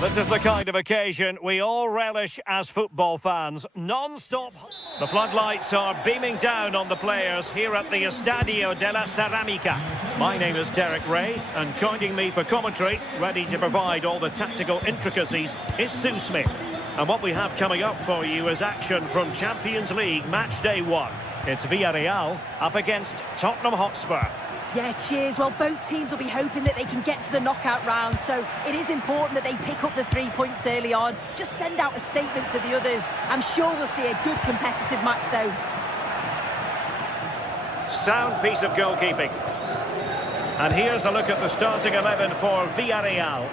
This is the kind of occasion we all relish as football fans. Non-stop. The floodlights are beaming down on the players here at the Estadio de la Ceramica. My name is Derek Ray, and joining me for commentary, ready to provide all the tactical intricacies, is Sue Smith. And what we have coming up for you is action from Champions League match day 1. It's Villarreal up against Tottenham Hotspur. Yeah, cheers. Well, both teams will be hoping that they can get to the knockout round, so it is important that they pick up the 3 points early on. Just send out a statement to the others. I'm sure we'll see a good competitive match, though. Sound piece of goalkeeping. And here's a look at the starting 11 for Villarreal.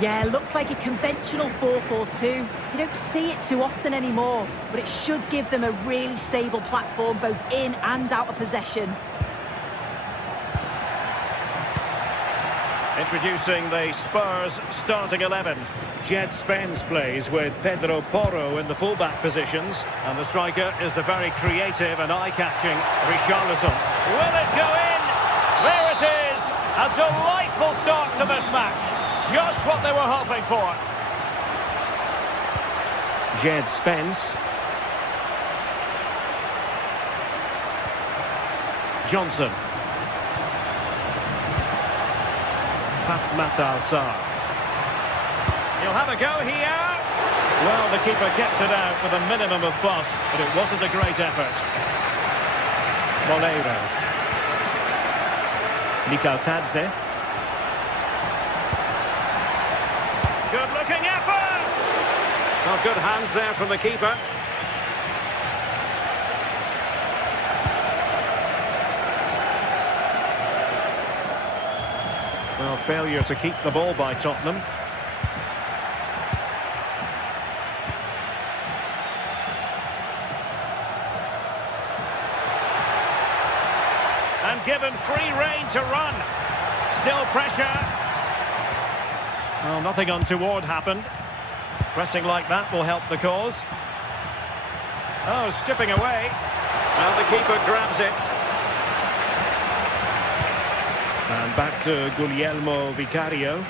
Yeah, looks like a conventional 4-4-2. You don't see it too often anymore, but it should give them a really stable platform, both in and out of possession. Introducing the Spurs starting 11. Jed Spence plays with Pedro Porro in the fullback positions. And the striker is the very creative and eye-catching Richarlison. Will it go in? There it is! A delightful start to this match. Just what they were hoping for. Jed Spence. Johnson. Matalsar. He'll have a go here. Well, the keeper kept it out with a minimum of fuss, but it wasn't a great effort. Moleiro. Mikhail. Good-looking effort! Well, good hands there from the keeper. Well, failure to keep the ball by Tottenham. And given free rein to run. Still pressure. Well, nothing untoward happened. Pressing like that will help the cause. Oh, skipping away. Well, the keeper grabs it. And back to Guglielmo Vicario.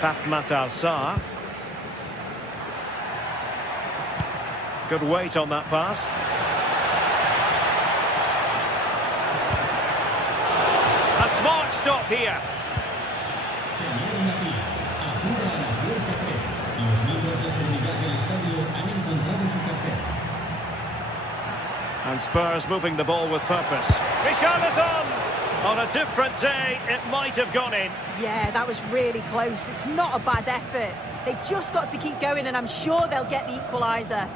Matalsar. Good weight on that pass. A smart stop here. And Spurs moving the ball with purpose. Richarlison! On a different day, it might have gone in. Yeah, that was really close. It's not a bad effort. They've just got to keep going, and I'm sure they'll get the equaliser.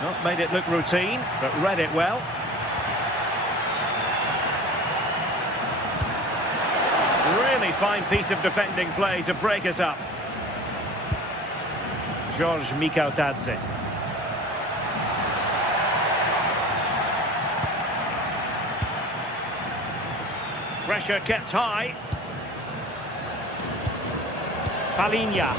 Not made it look routine, but read it well. Really fine piece of defending play to break it up. George Mikhail. Pressure kept high. Palinha.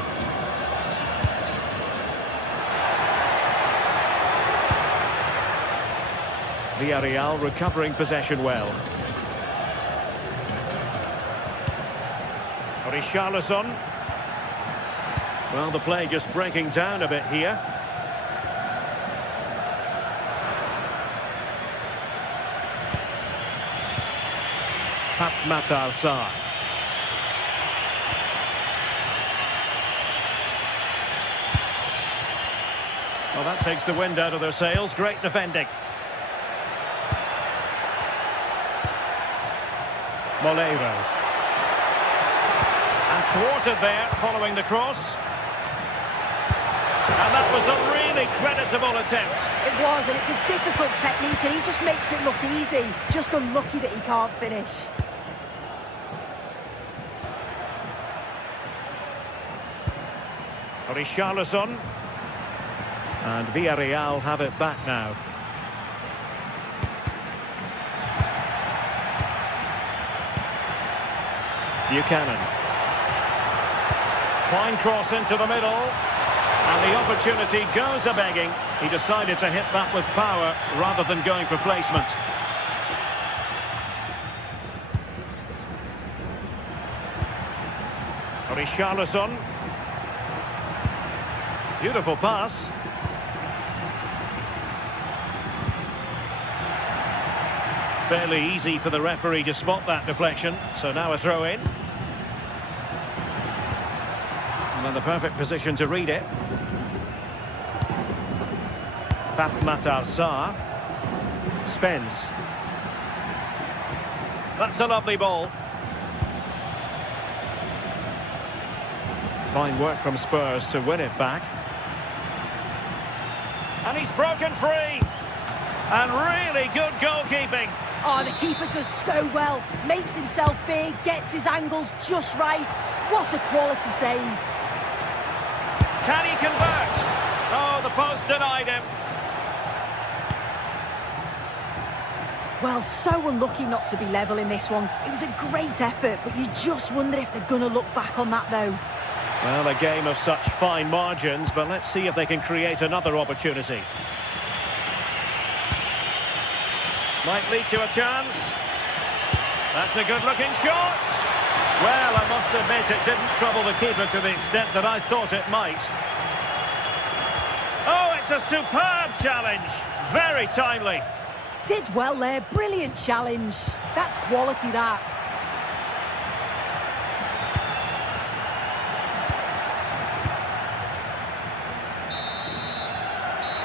Villarreal recovering possession well. Richarlison. Well, the play just breaking down a bit here. Matalsar. Well, that takes the wind out of their sails. Great defending. Moleiro. And thwarted there following the cross. And that was a really creditable attempt. It was, and it's a difficult technique, and he just makes it look easy. Just unlucky that he can't finish. Richarlison. And Villarreal have it back now. Buchanan. Fine cross into the middle. And the opportunity goes a-begging. He decided to hit that with power rather than going for placement. Richarlison. Beautiful pass. Fairly easy for the referee to spot that deflection. So now a throw in. And in the perfect position to read it. Matar Sarr. Spence. That's a lovely ball. Fine work from Spurs to win it back. And he's broken free. And really good goalkeeping. Oh, the keeper does so well. Makes himself big, gets his angles just right. What a quality save. Can he convert? Oh, the post denied him. Well, so unlucky not to be level in this one. It was a great effort, but you just wonder if they're going to look back on that, though. Well, a game of such fine margins, but let's see if they can create another opportunity. Might lead to a chance. That's a good-looking shot. Well, I must admit it didn't trouble the keeper to the extent that I thought it might. Oh, it's a superb challenge. Very timely. Did well there. Brilliant challenge. That's quality, that.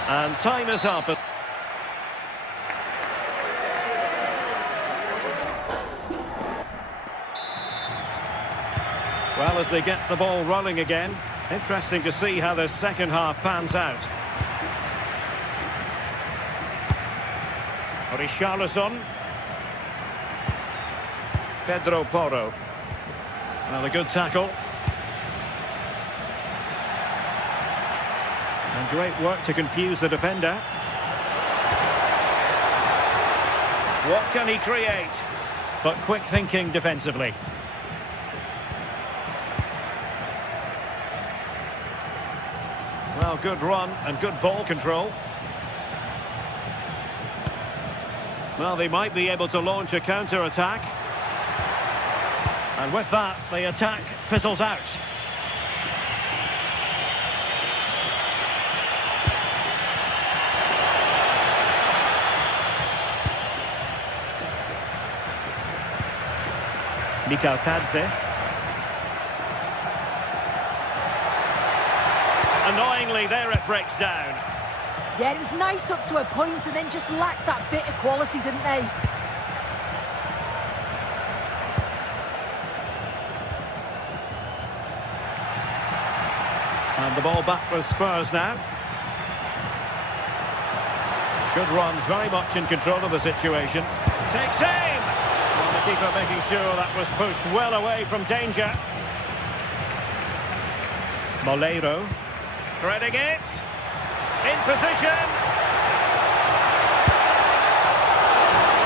And time is up. Well, as they get the ball rolling again, interesting to see how the second half pans out. Richarlison. Pedro Porro. Well, a good tackle. And great work to confuse the defender. What can he create? But quick thinking defensively. Well, good run and good ball control. Well, they might be able to launch a counter-attack. And with that, the attack fizzles out. Tadze. Annoyingly, there it breaks down. Yeah, it was nice up to a point and then just lacked that bit of quality, didn't they? And the ball back with Spurs now. Good run, very much in control of the situation. Takes aim! And the keeper making sure that was pushed well away from danger. Moleiro. Threading it. In position.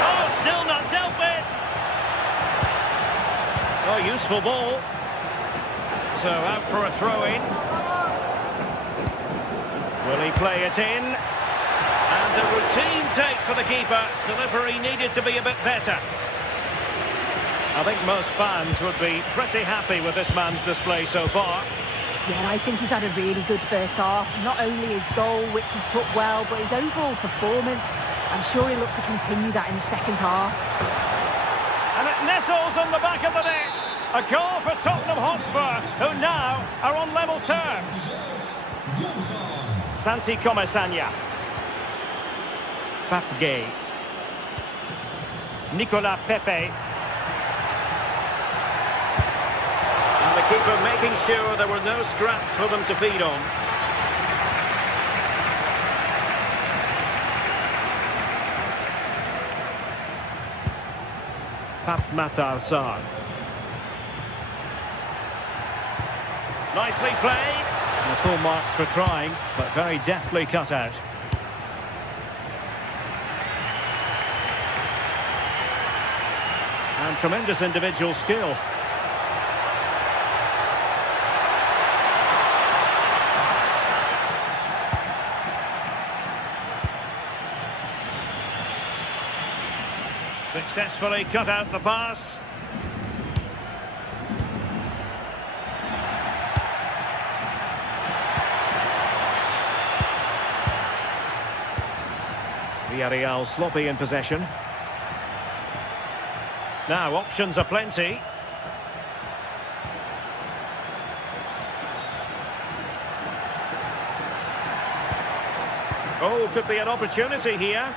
Oh, still not dealt with. Oh, useful ball. So out for a throw-in. Will he play it in? And a routine take for the keeper. Delivery needed to be a bit better. I think most fans would be pretty happy with this man's display so far. Yeah, I think he's had a really good first half. Not only his goal, which he took well, but his overall performance. I'm sure he'll look to continue that in the second half. And it nestles on the back of the net. A goal for Tottenham Hotspur, who now are on level terms. Santi Comesanya. Pape Gay. Nicolas Pepe. And the keeper making sure there were no scraps for them to feed on. Matar Sarr. Nicely played. And full marks for trying, but very deftly cut out. And tremendous individual skill. Successfully cut out the pass. Villarreal sloppy in possession. Now, options are plenty. Oh, could be an opportunity here.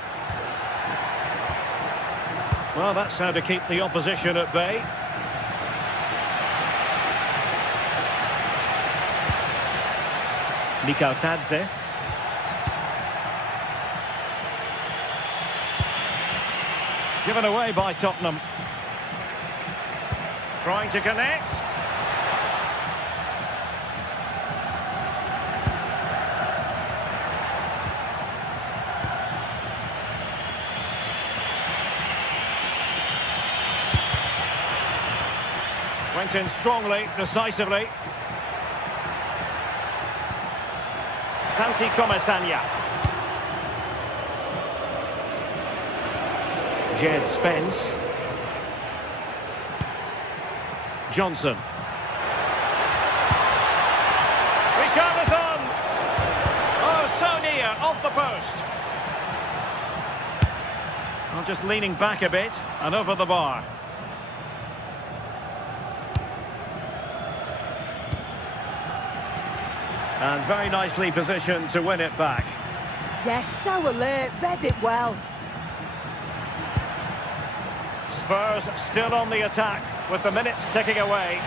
Well, that's how to keep the opposition at bay. Tadze. Given away by Tottenham. Trying to connect. Went in strongly, decisively. Santi Comesaña. Jed Spence. Johnson. Richarlison! Oh, so near, off the post. Well, just leaning back a bit and over the bar. And very nicely positioned to win it back. Yes, so alert, read it well. Spurs still on the attack with the minutes ticking away.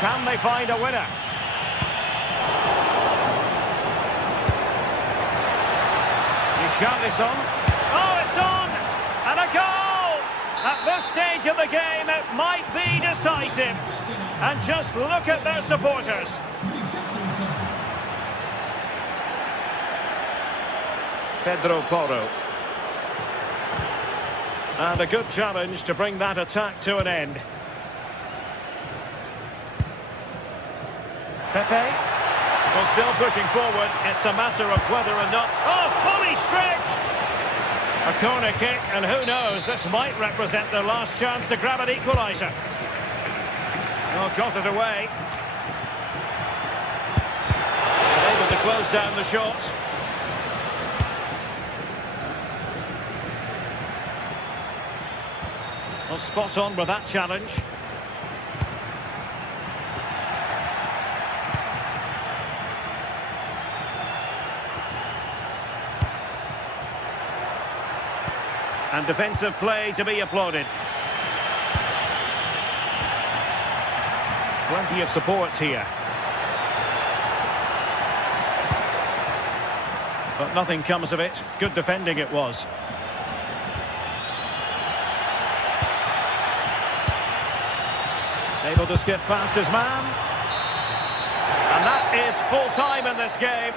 Can they find a winner? Richarlison. Oh, it's on! And a goal! At this stage of the game, it might be decisive. And just look at their supporters. Pedro Porro. And a good challenge to bring that attack to an end. Pepe. Well, still pushing forward. It's a matter of whether or not... Oh, fully stretched! A corner kick, and who knows, this might represent their last chance to grab an equaliser. Oh, got it away. Able to close down the shot. Well, spot on with that challenge. And defensive play to be applauded. Plenty of support here. But nothing comes of it. Good defending it was. Able to skip past his man. And that is full time in this game.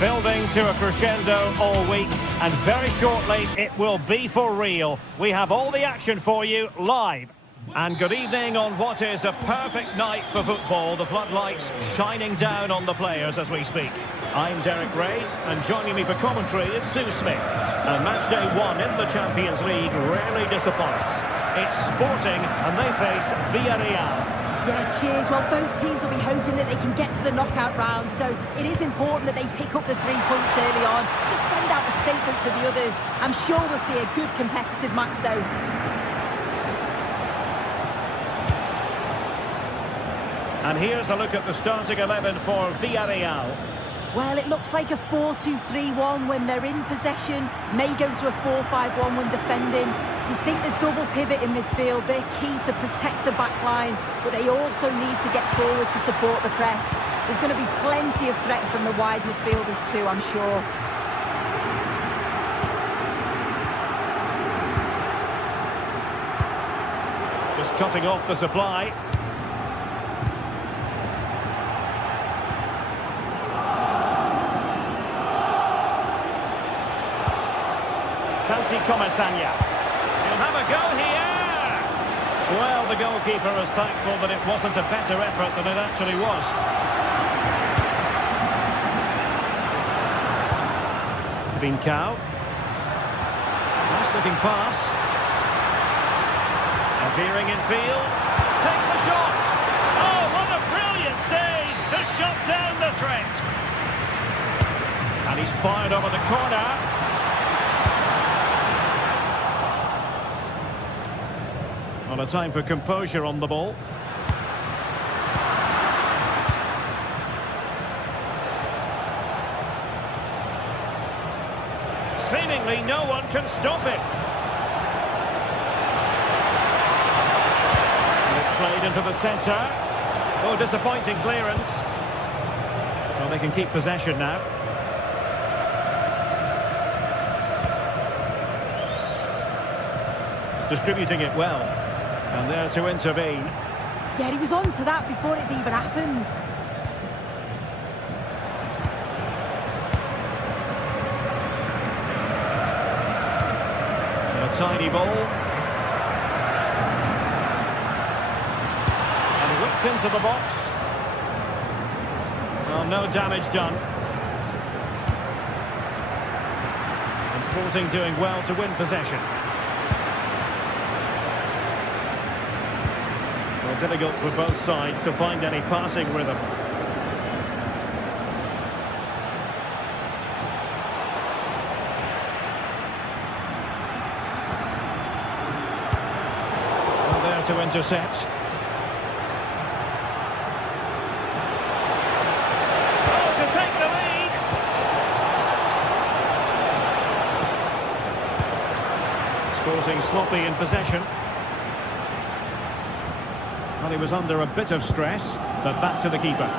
Building to a crescendo all week, and very shortly it will be for real. We have all the action for you live. And good evening on what is a perfect night for football. The floodlights shining down on the players as we speak. I'm Derek Ray, and joining me for commentary is Sue Smith. And match day 1 in the Champions League rarely disappoints. It's Sporting, and they face Villarreal. Yeah, cheers. Well, both teams will be hoping that they can get to the knockout round, so it is important that they pick up the 3 points early on. Just send out a statement to the others. I'm sure we'll see a good competitive match, though. And here's a look at the starting 11 for Villarreal. Well, it looks like a 4-2-3-1 when they're in possession. May go to a 4-5-1 when defending. You'd think the double pivot in midfield, they're key to protect the back line, but they also need to get forward to support the press. There's going to be plenty of threat from the wide midfielders too, I'm sure. Just cutting off the supply. Santi Comasagna. He'll have a go here. Well, the goalkeeper is thankful that it wasn't a better effort than it actually was. Trincao. Nice looking pass. And veering in field. Takes the shot. Oh, what a brilliant save to shut down the threat. And he's fired over the corner. Not a time for composure on the ball. Seemingly no one can stop it. And it's played into the centre. Oh, disappointing clearance. Well, they can keep possession now. Distributing it well. And there to intervene. Yeah, he was on to that before it even happened. A tiny ball. And whipped into the box. Well, no damage done. And Sporting doing well to win possession. Difficult for both sides to find any passing rhythm. Well, there to intercept. Oh, to take the lead! Sporting sloppy in possession. Well, he was under a bit of stress, but back to the keeper.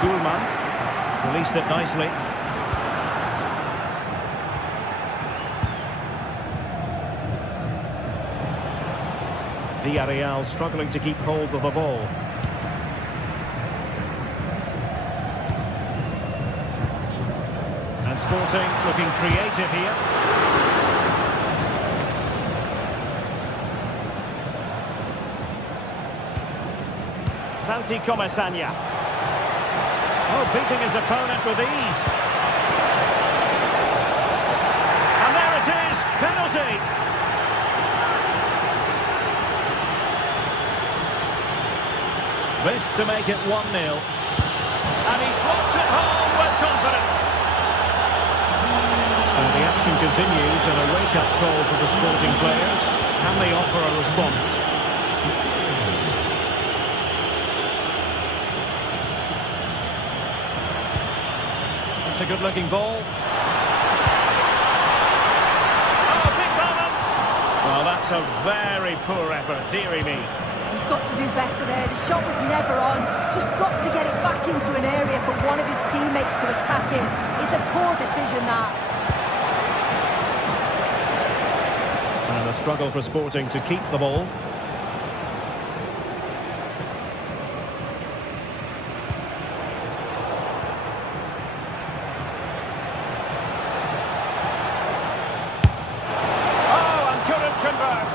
Schulman released it nicely. Villarreal struggling to keep hold of the ball. And Sporting looking creative here. Santi Comasagna. Oh, beating his opponent with ease. And there it is, penalty. This to make it 1-0. And he slots it home with confidence. And the action continues, and a wake-up call for the Sporting players. Can they offer a response? That's a good-looking ball. Oh, big balance! Well, that's a very poor effort, dearie me. He's got to do better there. The shot was never on. Just got to get it back into an area for one of his teammates to attack him. It's a poor decision, that. And a struggle for Sporting to keep the ball. Oh, and couldn't convert.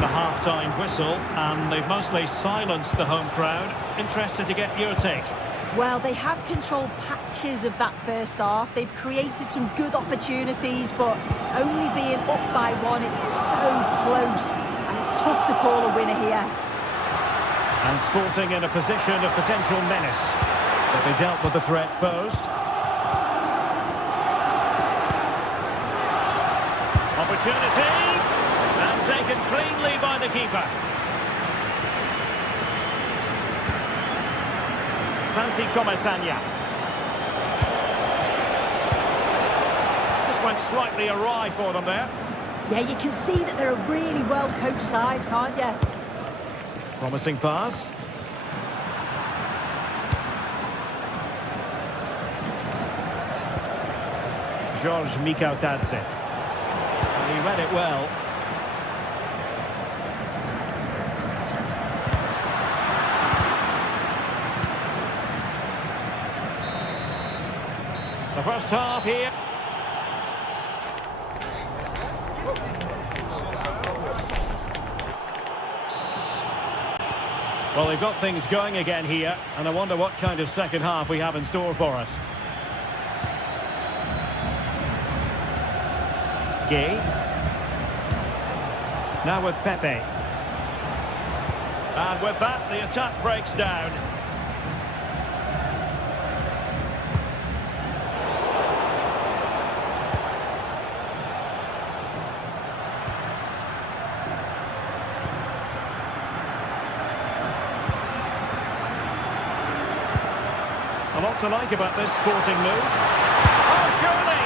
the half-time whistle, and they've mostly silenced the home crowd. Interested to get your take. Well, they have controlled patches of that first half. They've created some good opportunities, but only being up by one, it's so close, and it's tough to call a winner here. And Sporting in a position of potential menace, but they dealt with the threat posed. Opportunity, and taken cleanly by the keeper. Santi Comesaña. Just went slightly awry for them there. Yeah, you can see that they're a really well-coached side, can't you? Promising pass. George Mikautadze. He read it well. The first half here. Well, they've got things going again here, and I wonder what kind of second half we have in store for us. Gay. Now with Pepe. And with that, the attack breaks down. A lot to like about this Sporting move. Oh, surely!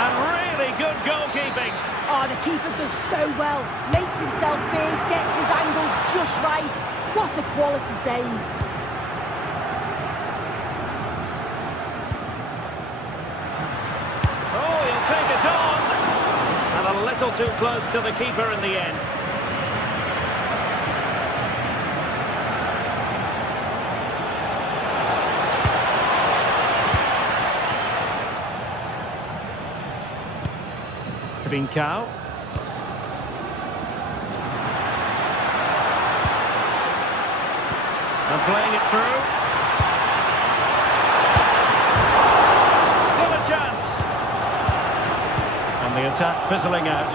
And really good goalkeeping. Oh, the keeper does so well. Makes himself big, gets his angles just right. What a quality save. Oh, he'll take it on. And a little too close to the keeper in the end. Trincao. And playing it through. Still a chance. And the attack fizzling out.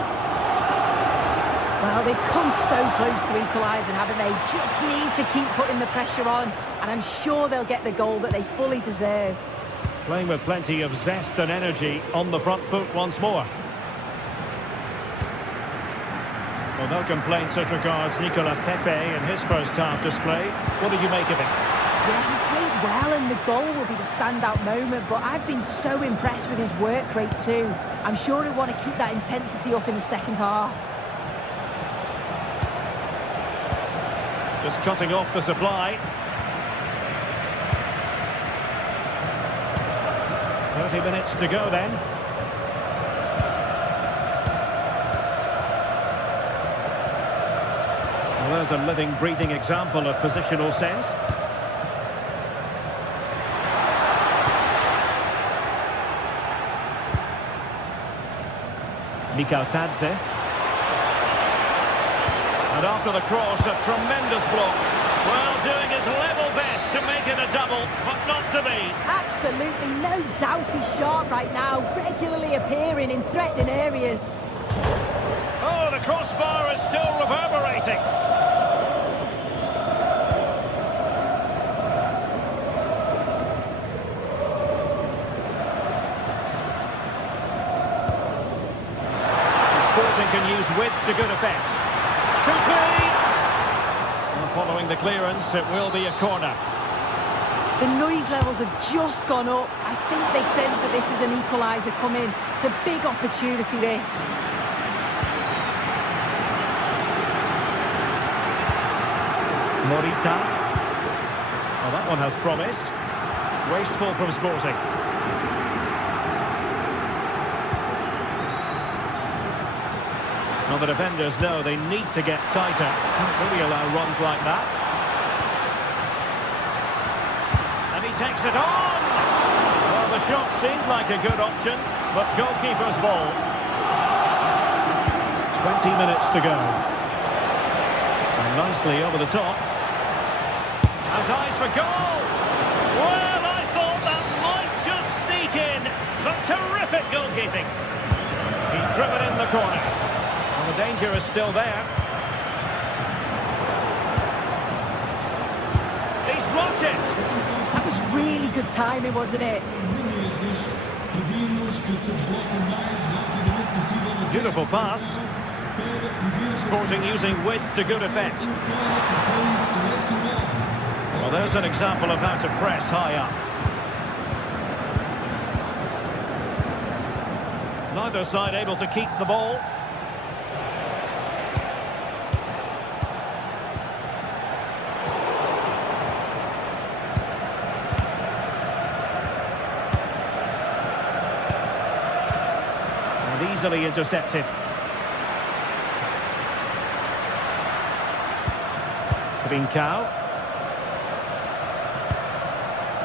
Well, they've come so close to equalising, haven't they? Just need to keep putting the pressure on, and I'm sure they'll get the goal that they fully deserve. Playing with plenty of zest and energy on the front foot once more. Well, no complaints as regards Nicola Pepe in his first half display. What did you make of it? Yeah, he's played well, and the goal will be the standout moment, but I've been so impressed with his work rate too. I'm sure he'll want to keep that intensity up in the second half. Just cutting off the supply. 30 minutes to go then. Well, there's a living, breathing example of positional sense. Mikautadze. And after the cross, a tremendous block. Well, doing his level best to make it a double, but not to be. Absolutely no doubt he's sharp right now, regularly appearing in threatening areas. Oh, the crossbar is still reverberating. Sporting can use width to good effect. Could be. Well, following the clearance, it will be a corner. The noise levels have just gone up. I think they sense that this is an equaliser coming. It's a big opportunity, this. Morita. Well, that one has promise. Wasteful from Sporting. Well, the defenders know they need to get tighter. Can't really allow runs like that. And he takes it on! Well, the shot seemed like a good option, but goalkeeper's ball. 20 minutes to go. Nicely over the top. Has eyes for goal. Well, I thought that might just sneak in. But terrific goalkeeping. He's driven in the corner. And the danger is still there. He's blocked it. That was really good timing, wasn't it? Beautiful pass. Sporting using width to good effect. Well, there's an example of how to press high up. Neither side able to keep the ball. And easily intercepted. Trincao.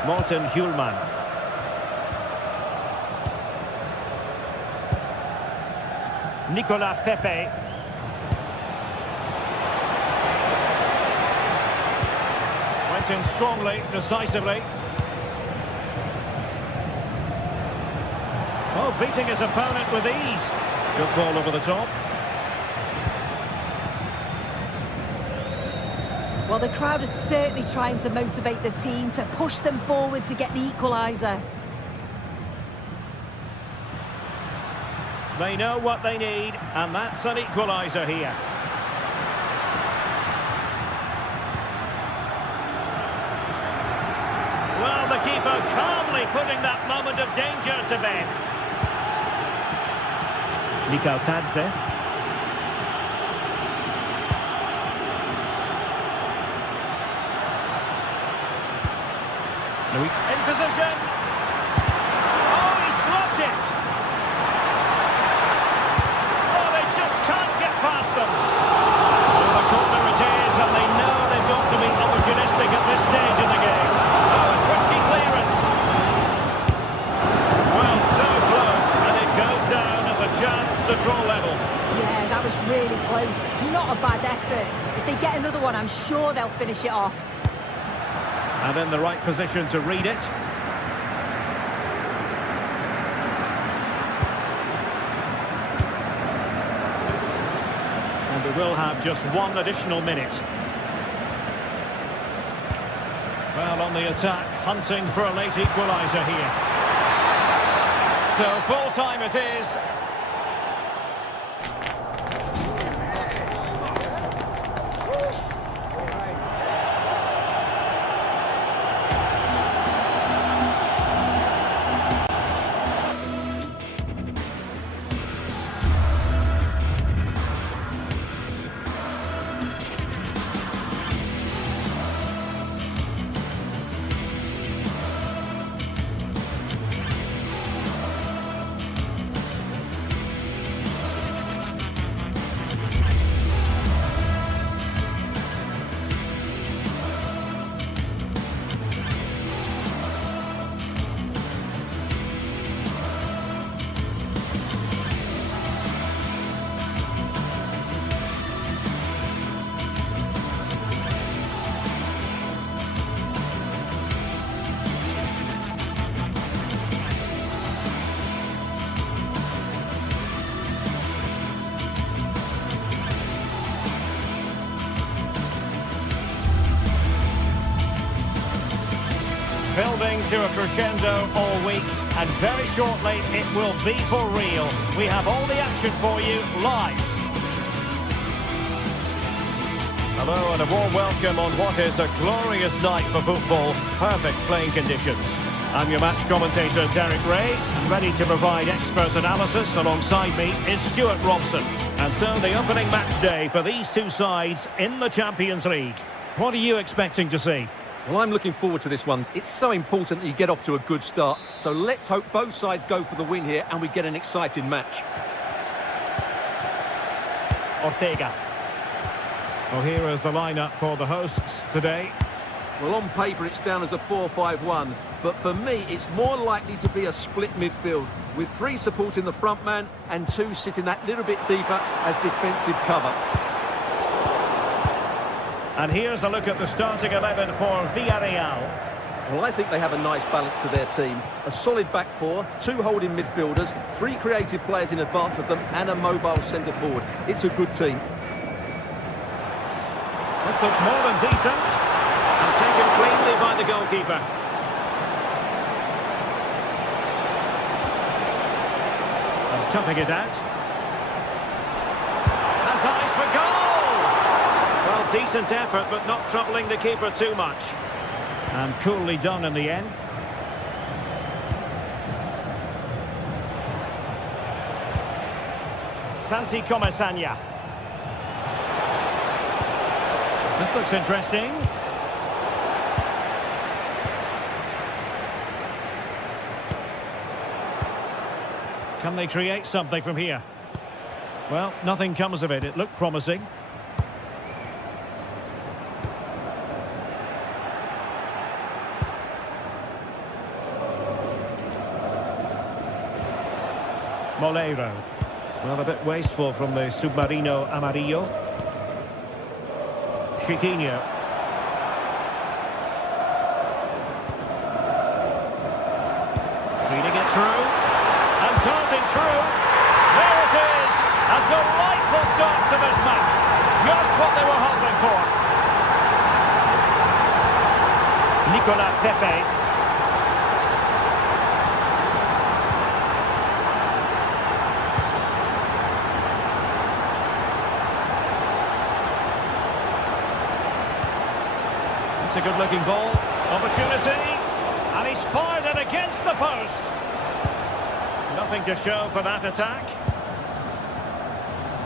Morten Hjulman. Nicolas Pepe. Went in strongly, decisively. Oh, beating his opponent with ease. Good ball over the top. Well, the crowd is certainly trying to motivate the team to push them forward to get the equaliser. They know what they need, and that's an equaliser here. Well, the keeper calmly putting that moment of danger to bed. Nico Tadze. In position. Oh, he's blocked it. Oh, they just can't get past them. Well, the corner it is, and they know they've got to be opportunistic at this stage of the game. Oh, a twitchy clearance. Well, so close, and it goes down as a chance to draw level. Yeah, that was really close. It's not a bad effort. If they get another one, I'm sure they'll finish it off. And in the right position to read it. And we will have just one additional minute. Well, on the attack, hunting for a late equaliser here. So full time it is. Building to a crescendo all week, and very shortly it will be for real. We have all the action for you live. Hello and a warm welcome on what is a glorious night for football. Perfect playing conditions. I'm your match commentator Derek Ray, and ready to provide expert analysis alongside me is Stuart Robson. And so the opening match day for these two sides in the Champions League. What are you expecting to see? Well, I'm looking forward to this one. It's so important that you get off to a good start. So let's hope both sides go for the win here and we get an exciting match. Ortega. Well, here is the lineup for the hosts today. Well, on paper it's down as a 4-5-1, but for me it's more likely to be a split midfield, with 3 supporting the front man and 2 sitting that little bit deeper as defensive cover. And here's a look at the starting 11 for Villarreal. Well, I think they have a nice balance to their team. A solid back four, 2 holding midfielders, 3 creative players in advance of them, and a mobile centre forward. It's a good team. This looks more than decent. And taken cleanly by the goalkeeper. And toughing it out. Has eyes for goal! Well, decent effort, but not troubling the keeper too much. And coolly done in the end. Santi Comesaña. This looks interesting. Can they create something from here? Well, nothing comes of it. It looked promising. Moleiro. Well, a bit wasteful from the Submarino Amarillo. Chiquinho. Feeding it through. And darting through. There it is. A delightful start to this match. Just what they were hoping for. Nicolas Pepe. A good-looking ball, opportunity, and he's fired it against the post. Nothing to show for that attack.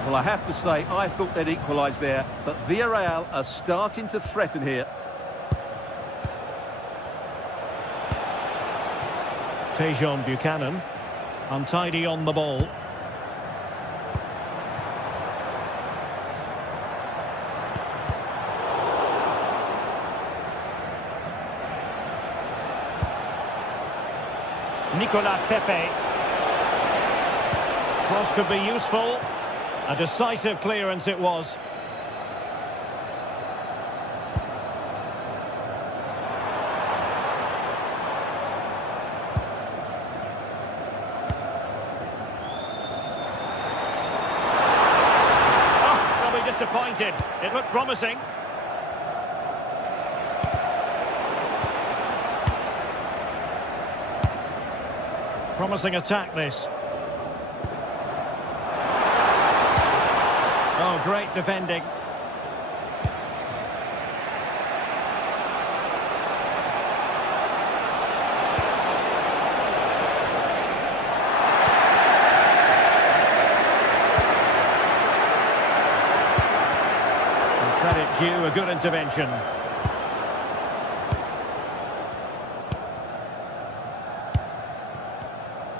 Well, I have to say, I thought they'd equalise there, but Villarreal are starting to threaten here. Tejon Buchanan, untidy on the ball. Nicolas Pepe. Cross could be useful. A decisive clearance it was. Oh, they'll be disappointed. It looked promising. Promising attack, this. Oh, great defending. And credit due, a good intervention.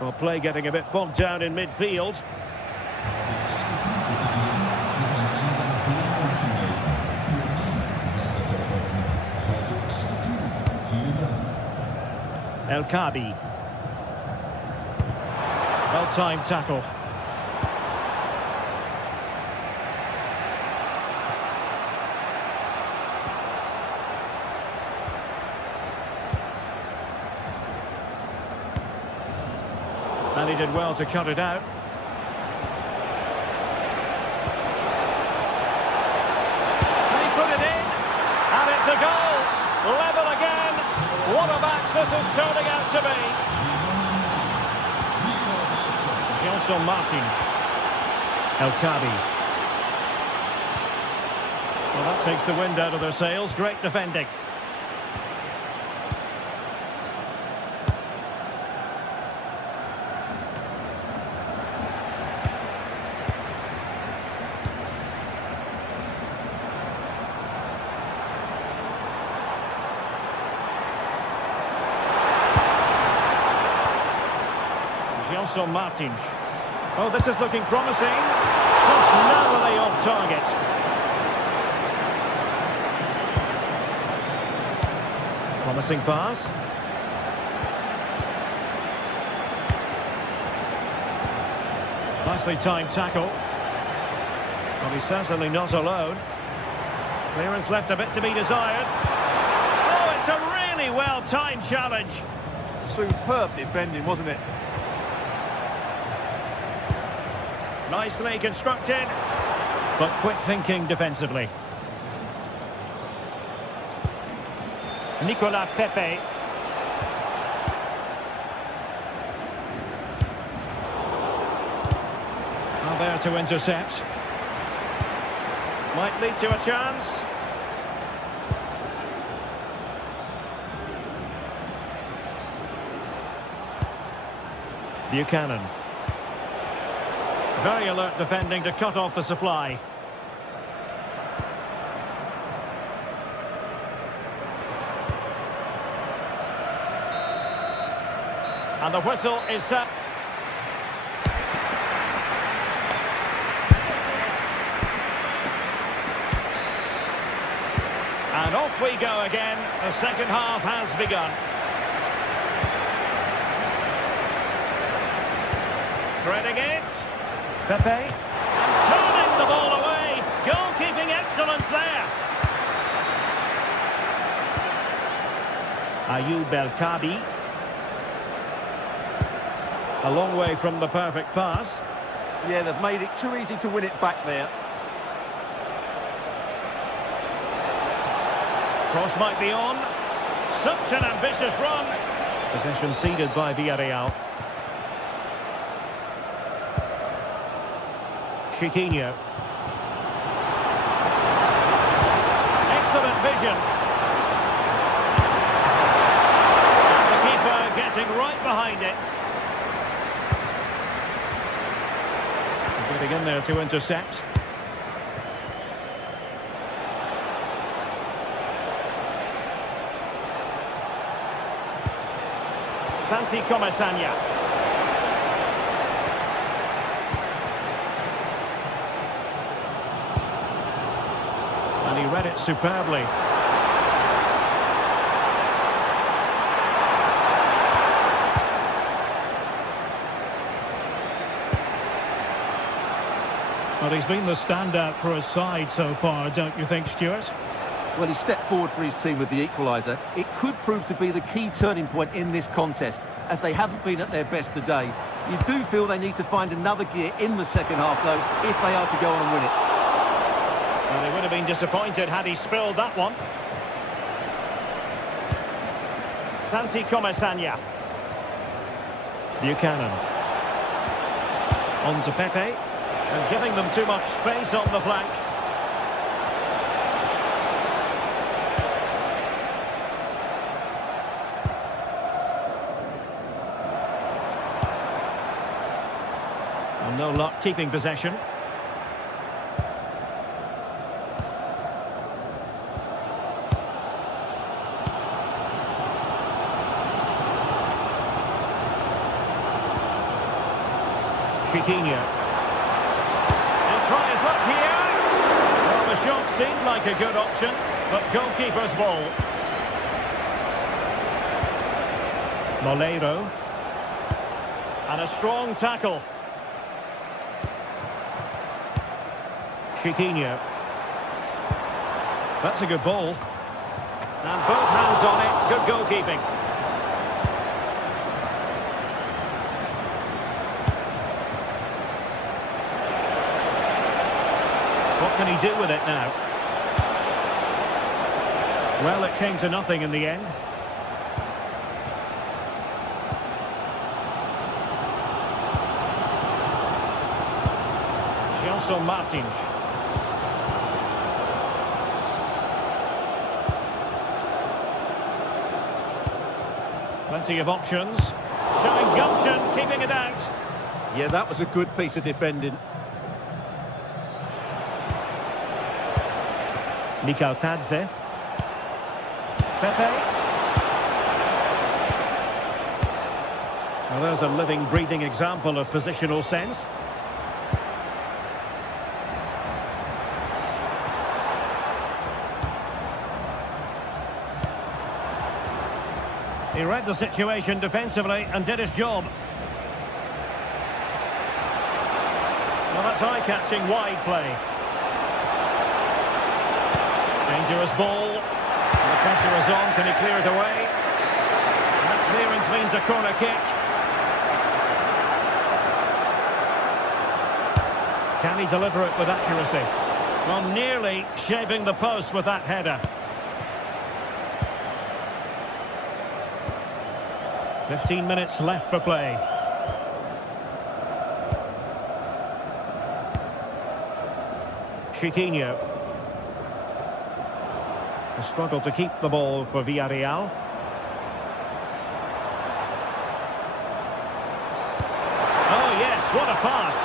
Well, play getting a bit bogged down in midfield. El Kabi. Well-timed tackle. And he did well to cut it out. And he put it in. And it's a goal. Level again. What a match this is turning out to be. Gelson Martins. El Kabi. Well, that takes the wind out of their sails. Great defending. Gelson Martins. Oh, this is looking promising. Just narrowly off target. Promising pass. Nicely timed tackle. Well, he's certainly not alone. Clearance left a bit to be desired. Oh, it's a really well-timed challenge. Superb defending, wasn't it? Nicely constructed, but quick thinking defensively. Nicolas Pepe. Now there to intercept. Might lead to a chance. Buchanan. Very alert defending to cut off the supply. And the whistle is set. And off we go again. The second half has begun. Threading it. Pepe. And turning the ball away. Goalkeeping excellence there. Ayoub El-Kabi. A long way from the perfect pass. Yeah, they've made it too easy to win it back there. Cross might be on. Such an ambitious run. Possession ceded by Villarreal. Chiquinho. Excellent vision. And the keeper getting right behind it. Getting in there to intercept. Santi Comasagna. And he read it superbly. Well, he's been the standout for his side so far, don't you think, Stuart? Well, he stepped forward for his team with the equaliser. It could prove to be the key turning point in this contest, as they haven't been at their best today. You do feel they need to find another gear in the second half, though, if they are to go on and win it. Well, they would have been disappointed had he spilled that one. Santi Comasagna. Buchanan. On to Pepe. And giving them too much space on the flank. And no luck keeping possession. Chiquinho. Try his luck here. Well, the shot seemed like a good option, but goalkeeper's ball. Moleiro. And a strong tackle. Chiquinho. That's a good ball. And both hands on it. Good goalkeeping. What can he do with it now? Well, it came to nothing in the end. Gelson Martins. Plenty of options. Showing gumption, keeping it out. Yeah, that was a good piece of defending. Mikal Tadze. Pepe. Well, there's a living, breathing example of positional sense. He read the situation defensively and did his job. Well, that's eye-catching wide play. Dangerous ball. The pressure is on. Can he clear it away? That clearance means a corner kick. Can he deliver it with accuracy? Well, nearly shaving the post with that header. 15 minutes left for play. Chiquinho. A struggle to keep the ball for Villarreal. Oh yes, what a pass.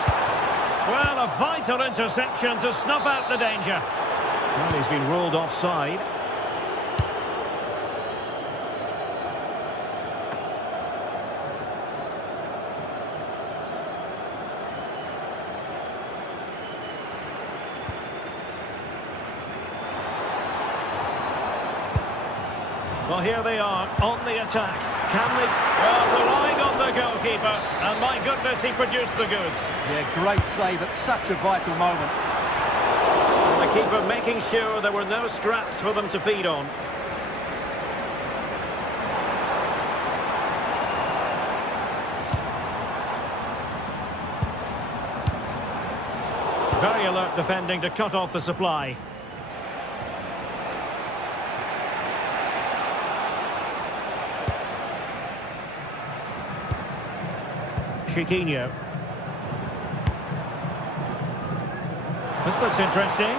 Well, a vital interception to snuff out the danger. Well, he's been ruled offside. Well, here they are on the attack. Can they? Well, relying on the goalkeeper. And my goodness, he produced the goods. Yeah, great save at such a vital moment. And the keeper making sure there were no scraps for them to feed on. Very alert defending to cut off the supply. Chiquinho. This looks interesting.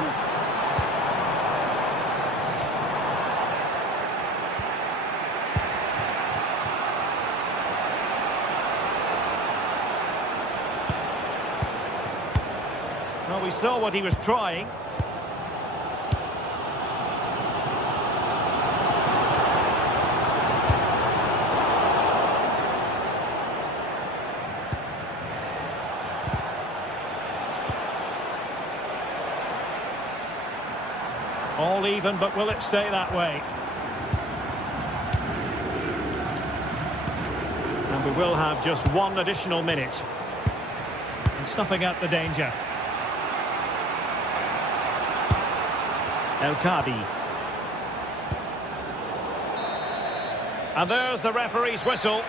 Well, we saw what he was trying. All even, but will it stay that way? And we will have just one additional minute. And snuffing out the danger. El Kadi. And there's the referee's whistle.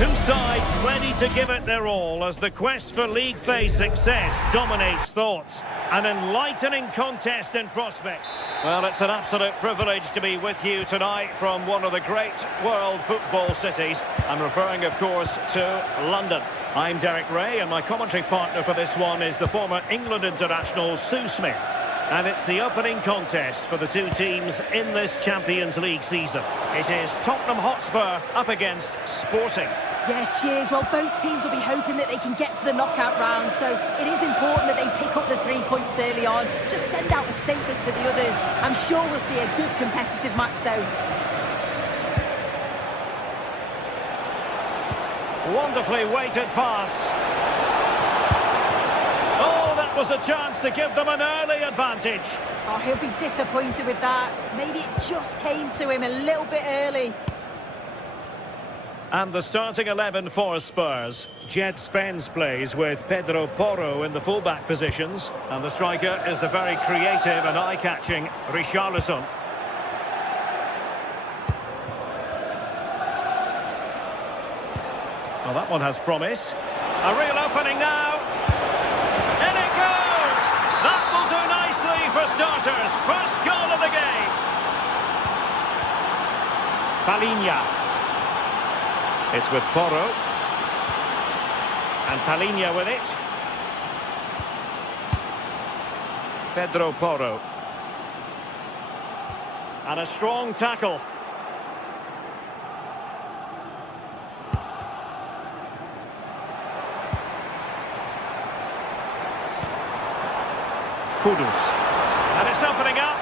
Two sides ready to give it their all as the quest for league phase success dominates thoughts. An enlightening contest in prospect. Well, it's an absolute privilege to be with you tonight from one of the great world football cities. I'm referring, of course, to London. I'm Derek Ray, and my commentary partner for this one is the former England international Sue Smith. And it's the opening contest for the two teams in this Champions League season. It is Tottenham Hotspur up against Sporting. Yeah, cheers. Well, both teams will be hoping that they can get to the knockout round, so it is important that they pick up the 3 points early on. Just send out a statement to the others. I'm sure we'll see a good competitive match, though. Wonderfully weighted pass. Oh, that was a chance to give them an early advantage. Oh, he'll be disappointed with that. Maybe it just came to him a little bit early. And the starting 11 for Spurs. Jed Spence plays with Pedro Porro in the fullback positions. And the striker is the very creative and eye-catching Richarlison. Well, that one has promise. A real opening now. In it goes! That will do nicely for starters. First goal of the game. Palinha. It's with Porro. And Palinha with it. Pedro Porro. And a strong tackle. Kudus. And it's opening up.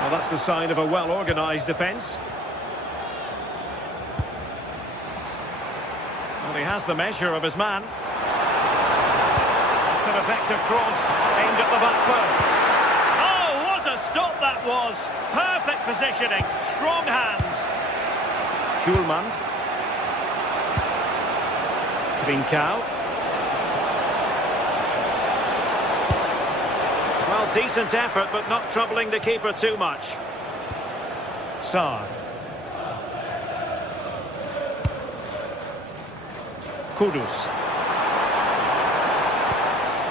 Well, that's the sign of a well-organised defence. Well, he has the measure of his man. It's an effective cross aimed at the back post. Oh, what a stop that was! Perfect positioning, strong hands. Schulman. Trincao. Well, decent effort, but not troubling the keeper too much. Sarr. Kudus.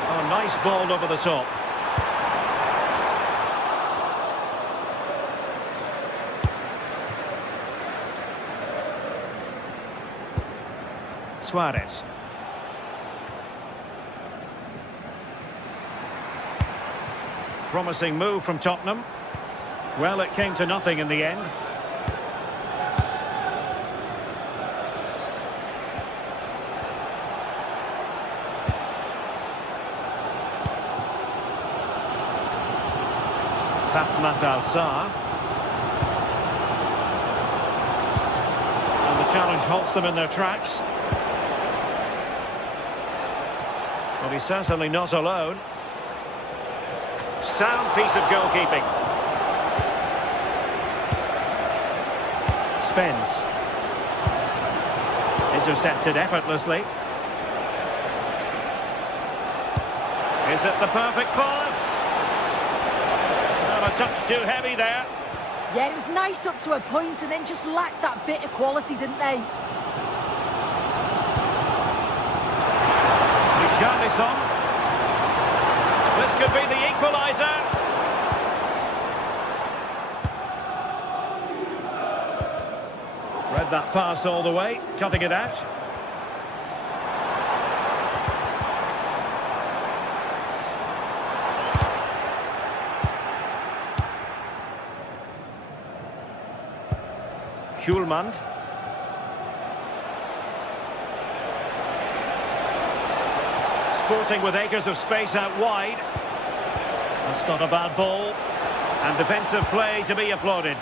Oh, nice ball over the top. Suarez. Promising move from Tottenham. Well, it came to nothing in the end. Matar Sarr. And the challenge halts them in their tracks. Well, he's certainly not alone. Sound piece of goalkeeping. Spence. Intercepted effortlessly. Is it the perfect pass? Not a touch too heavy there. Yeah, it was nice up to a point and then just lacked that bit of quality, didn't they? Richarlison. This could be the equaliser. Read that pass all the way, cutting it out. Schulman. Sporting with acres of space out wide. That's not a bad ball. And defensive play to be applauded.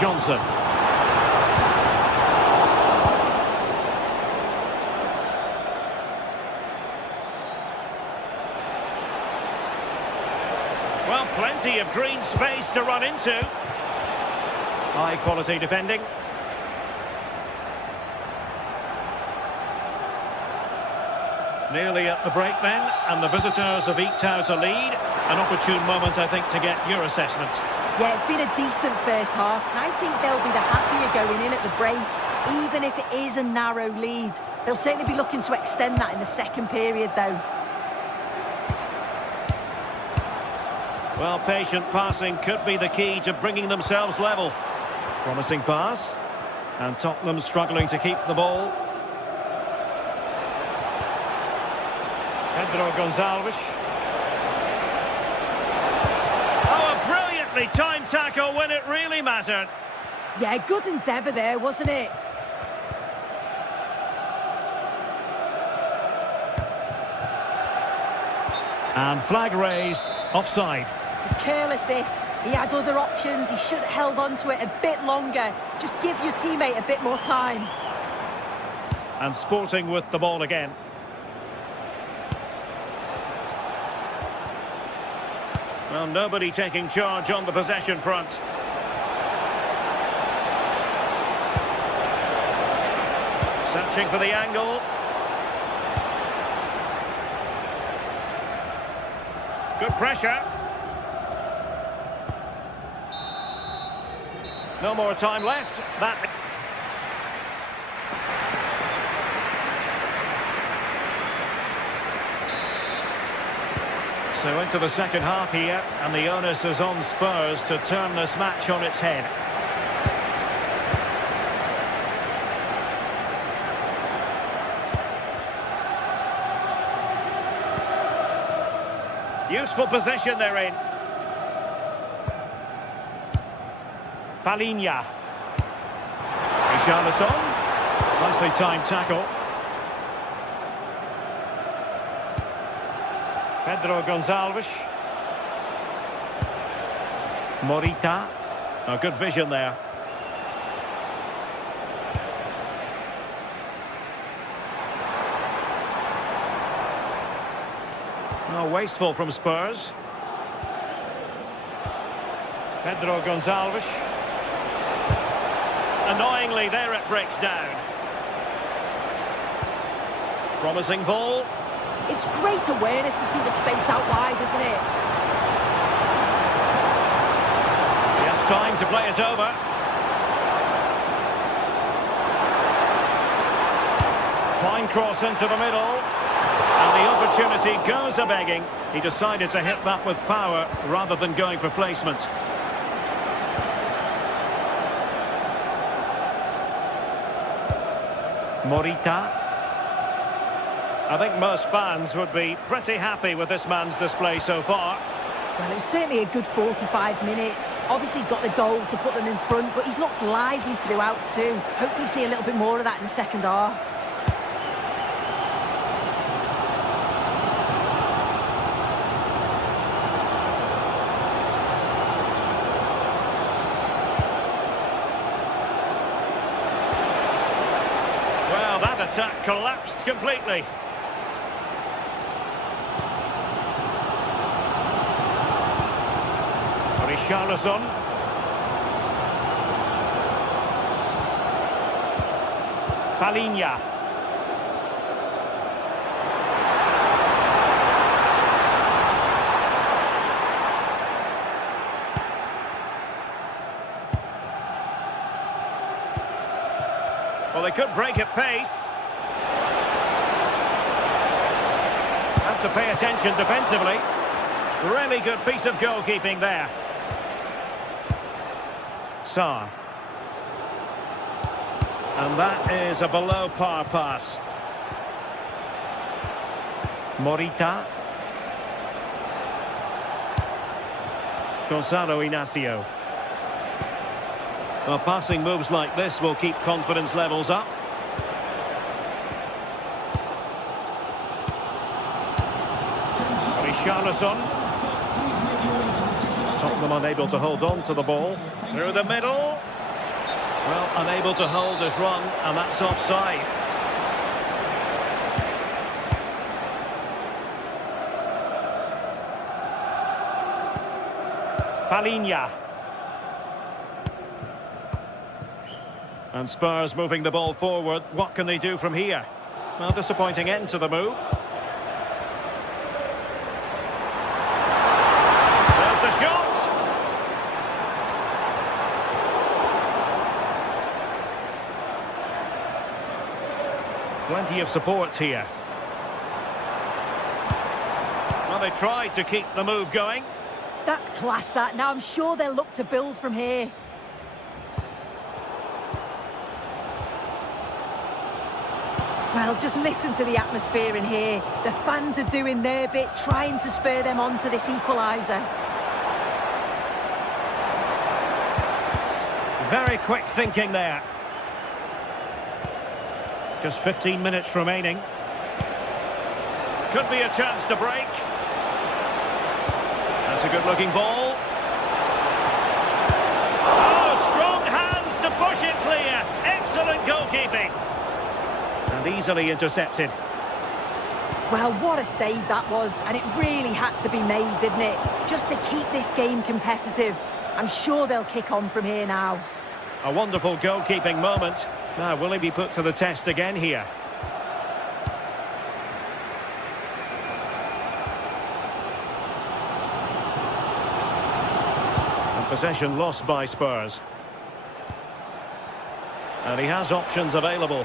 Johnson. Well, plenty of green space to run into. High quality defending. Nearly at the break then, and the visitors have eked out a lead. An opportune moment, I think, to get your assessment. Yeah, it's been a decent first half, and I think they'll be the happier going in at the break, even if it is a narrow lead. They'll certainly be looking to extend that in the second period, though. Well, patient passing could be the key to bringing themselves level. Promising pass. And Tottenham struggling to keep the ball. Pedro Gonçalves. Oh, a brilliantly timed tackle when it really mattered. Yeah, good endeavour there, wasn't it? And flag raised, offside. It's careless, this. He had other options. He should have held on to it a bit longer. Just give your teammate a bit more time. And Sporting with the ball again. Well, nobody taking charge on the possession front. Searching for the angle. Good pressure. No more time left. So into the second half here, and the onus is on Spurs to turn this match on its head. Useful position they're in. Palinha. Richarlison. Nicely timed tackle. Pedro Gonçalves. Morita. Oh, good vision there. Oh, wasteful from Spurs. Pedro Gonçalves. Annoyingly, there it breaks down. Promising ball. It's great awareness to see the space out wide, isn't it? He has time to play it over. Fine cross into the middle. And the opportunity goes a-begging. He decided to hit that with power rather than going for placement. Morita. I think most fans would be pretty happy with this man's display so far. Well, it was certainly a good 45 minutes. Obviously got the goal to put them in front, but he's looked lively throughout too. Hopefully see a little bit more of that in the second half. Well, that attack collapsed completely. Richarlison. Palinha. Well, they could break at pace. Have to pay attention defensively. Really good piece of goalkeeping there. Sarr. And that is a below par pass. Morita. Gonzalo Inacio. Well, passing moves like this will keep confidence levels up. Richarlison. Tottenham unable to hold on to the ball. Through the middle. Well, unable to hold his run, and that's offside. Palinha. And Spurs moving the ball forward. What can they do from here? Well, disappointing end to the move. There's the shot. Plenty of support here. Well, they tried to keep the move going. That's class, that. Now I'm sure they'll look to build from here. Well, just listen to the atmosphere in here. The fans are doing their bit, trying to spur them on to this equaliser. Very quick thinking there. Just 15 minutes remaining. Could be a chance to break. That's a good-looking ball. Oh, strong hands to push it clear. Excellent goalkeeping. And easily intercepted. Well, what a save that was, and it really had to be made, didn't it? Just to keep this game competitive. I'm sure they'll kick on from here now. A wonderful goalkeeping moment. Now, will he be put to the test again here? And possession lost by Spurs. And he has options available.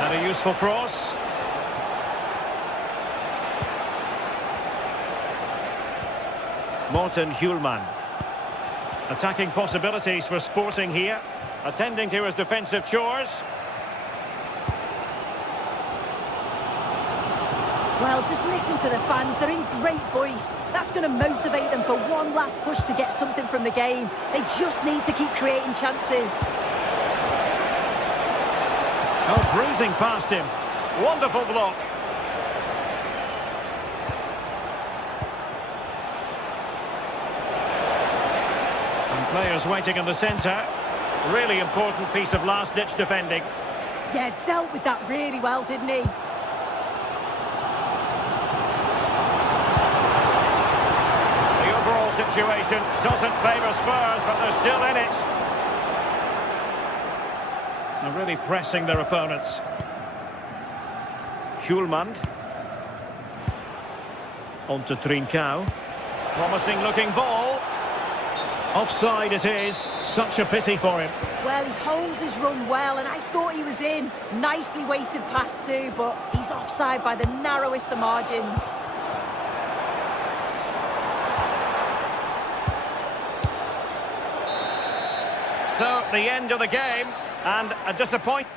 And a useful cross. Morten Hjulman. Attacking possibilities for Sporting here. Attending to his defensive chores. Well, just listen to the fans. They're in great voice. That's going to motivate them for one last push to get something from the game. They just need to keep creating chances. Oh, breezing past him. Wonderful block. And players waiting in the centre. Really important piece of last-ditch defending. Yeah, dealt with that really well, didn't he? The overall situation doesn't favour Spurs, but they're still in it. They're really pressing their opponents. Hjulman. On to Trincao. Promising looking ball. Offside it is. Such a pity for him. Well, he holds his run well, and I thought he was in. Nicely weighted pass too, but he's offside by the narrowest of margins. So, the end of the game, and a disappointment.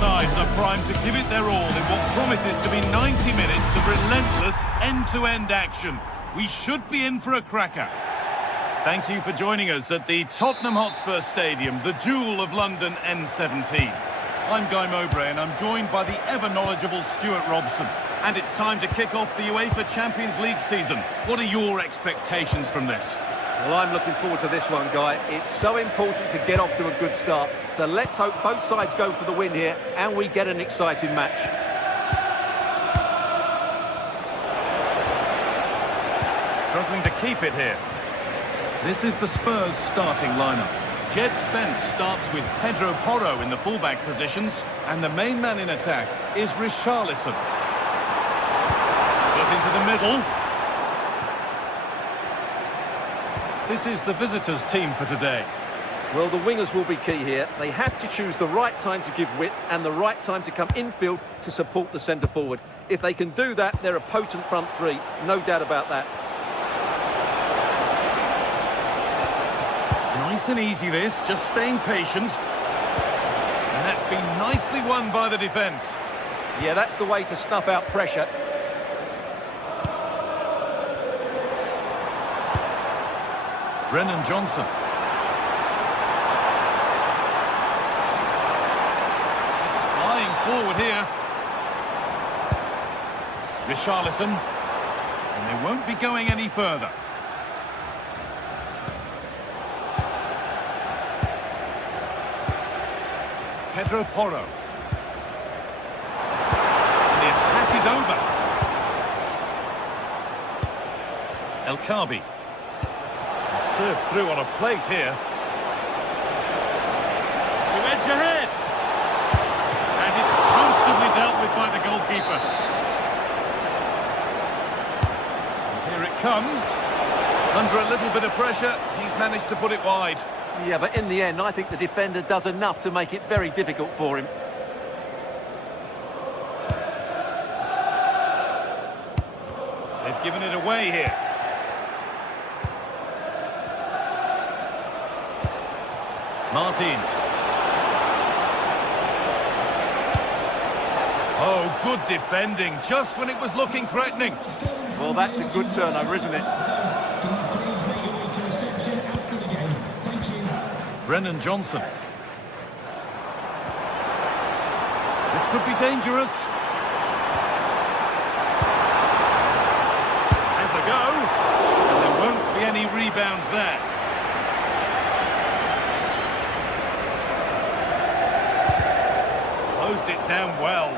Sides are primed to give it their all in what promises to be 90 minutes of relentless end-to-end action. We should be in for a cracker. Thank you for joining us at the Tottenham Hotspur Stadium, the jewel of London N17. I'm Guy Mowbray and I'm joined by the ever-knowledgeable Stuart Robson. And it's time to kick off the UEFA Champions League season. What are your expectations from this? Well, I'm looking forward to this one, Guy. It's so important to get off to a good start. So let's hope both sides go for the win here and we get an exciting match. Struggling to keep it here. This is the Spurs starting lineup. Jed Spence starts with Pedro Porro in the fullback positions, and the main man in attack is Richarlison. Put into the middle. This is the visitors' team for today. Well, the wingers will be key here. They have to choose the right time to give width and the right time to come infield to support the centre-forward. If they can do that, they're a potent front three. No doubt about that. Nice and easy this, just staying patient. And that's been nicely won by the defence. Yeah, that's the way to snuff out pressure. Brennan Johnson. He's flying forward here. Richarlison. And they won't be going any further. Pedro Porro. And the attack is over. El Khabi. Served through on a plate here. To edge ahead. And it's comfortably dealt with by the goalkeeper. And here it comes. Under a little bit of pressure, he's managed to put it wide. Yeah, but in the end, I think the defender does enough to make it very difficult for him. They've given it away here. Martins. Oh, good defending, just when it was looking threatening. Well, that's a good turnover, isn't it? Brennan Johnson. This could be dangerous. Has a go. And there won't be any rebounds there. Closed it down well.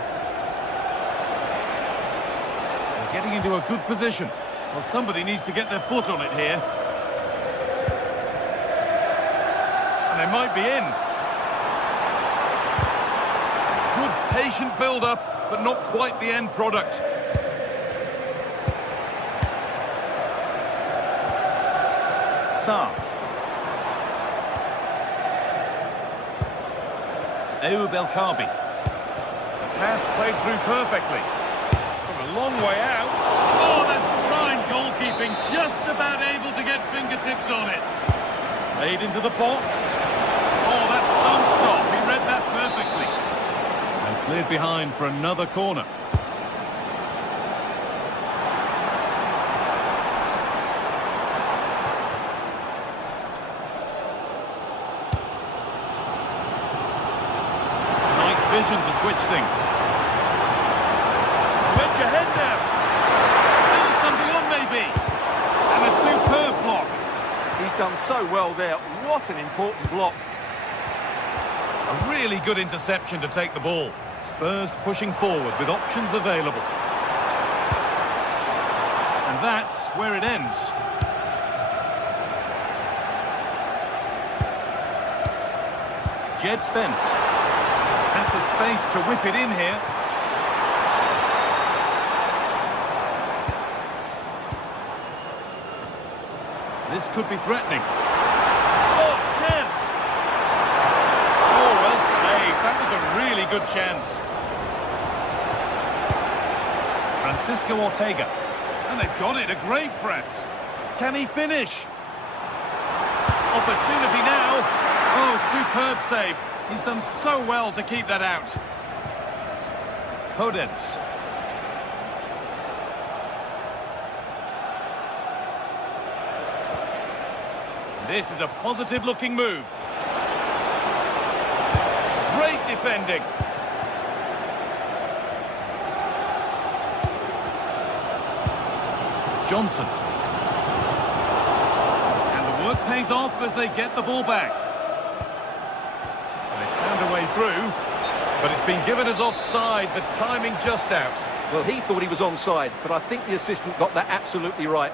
They're getting into a good position. Well, somebody needs to get their foot on it here. And they might be in. Good patient build-up, but not quite the end product. Sarr. Ayoub El Khabi. The pass played through perfectly. From a long way out. Oh, that's fine goalkeeping. Just about able to get fingertips on it. Played into the box. Oh, that's some stop. He read that perfectly. And cleared behind for another corner. Vision to switch things. Switch ahead now. Still something on maybe. And a superb block. He's done so well there. What an important block. A really good interception to take the ball. Spurs pushing forward with options available. And that's where it ends. Jed Spence. Has the space to whip it in here. This could be threatening. Oh, chance! Oh, well saved. That was a really good chance. Francisco Ortega. And they've got it. A great press. Can he finish? Opportunity now. Oh, superb save. He's done so well to keep that out. Podence. This is a positive-looking move. Great defending. Johnson. And the work pays off as they get the ball back. They found a way through, but it's been given as offside. The timing just out. Well, he thought he was onside, but I think the assistant got that absolutely right.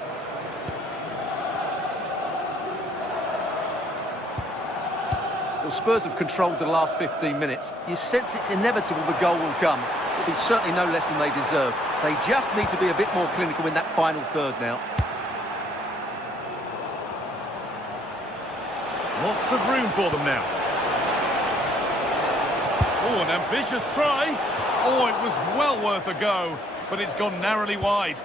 Well, Spurs have controlled the last 15 minutes. You sense it's inevitable the goal will come. It'll be certainly no less than they deserve. They just need to be a bit more clinical in that final third now. Lots of room for them now. Oh, an ambitious try. Oh, it was well worth a go, but it's gone narrowly wide.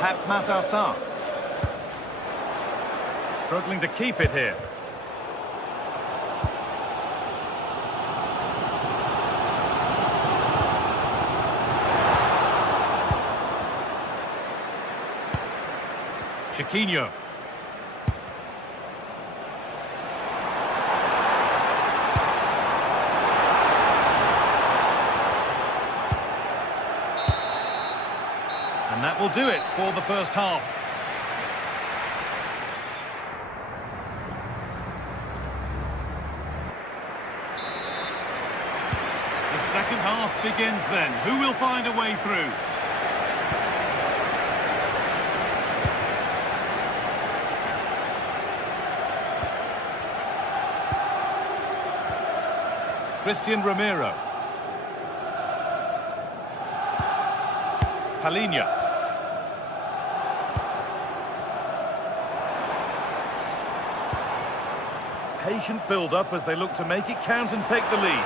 Pap Matassar. Struggling to keep it here. Chiquinho. And that will do it for the first half. The second half begins then. Who will find a way through? Christian Romero. Palinha. Patient build-up as they look to make it count and take the lead.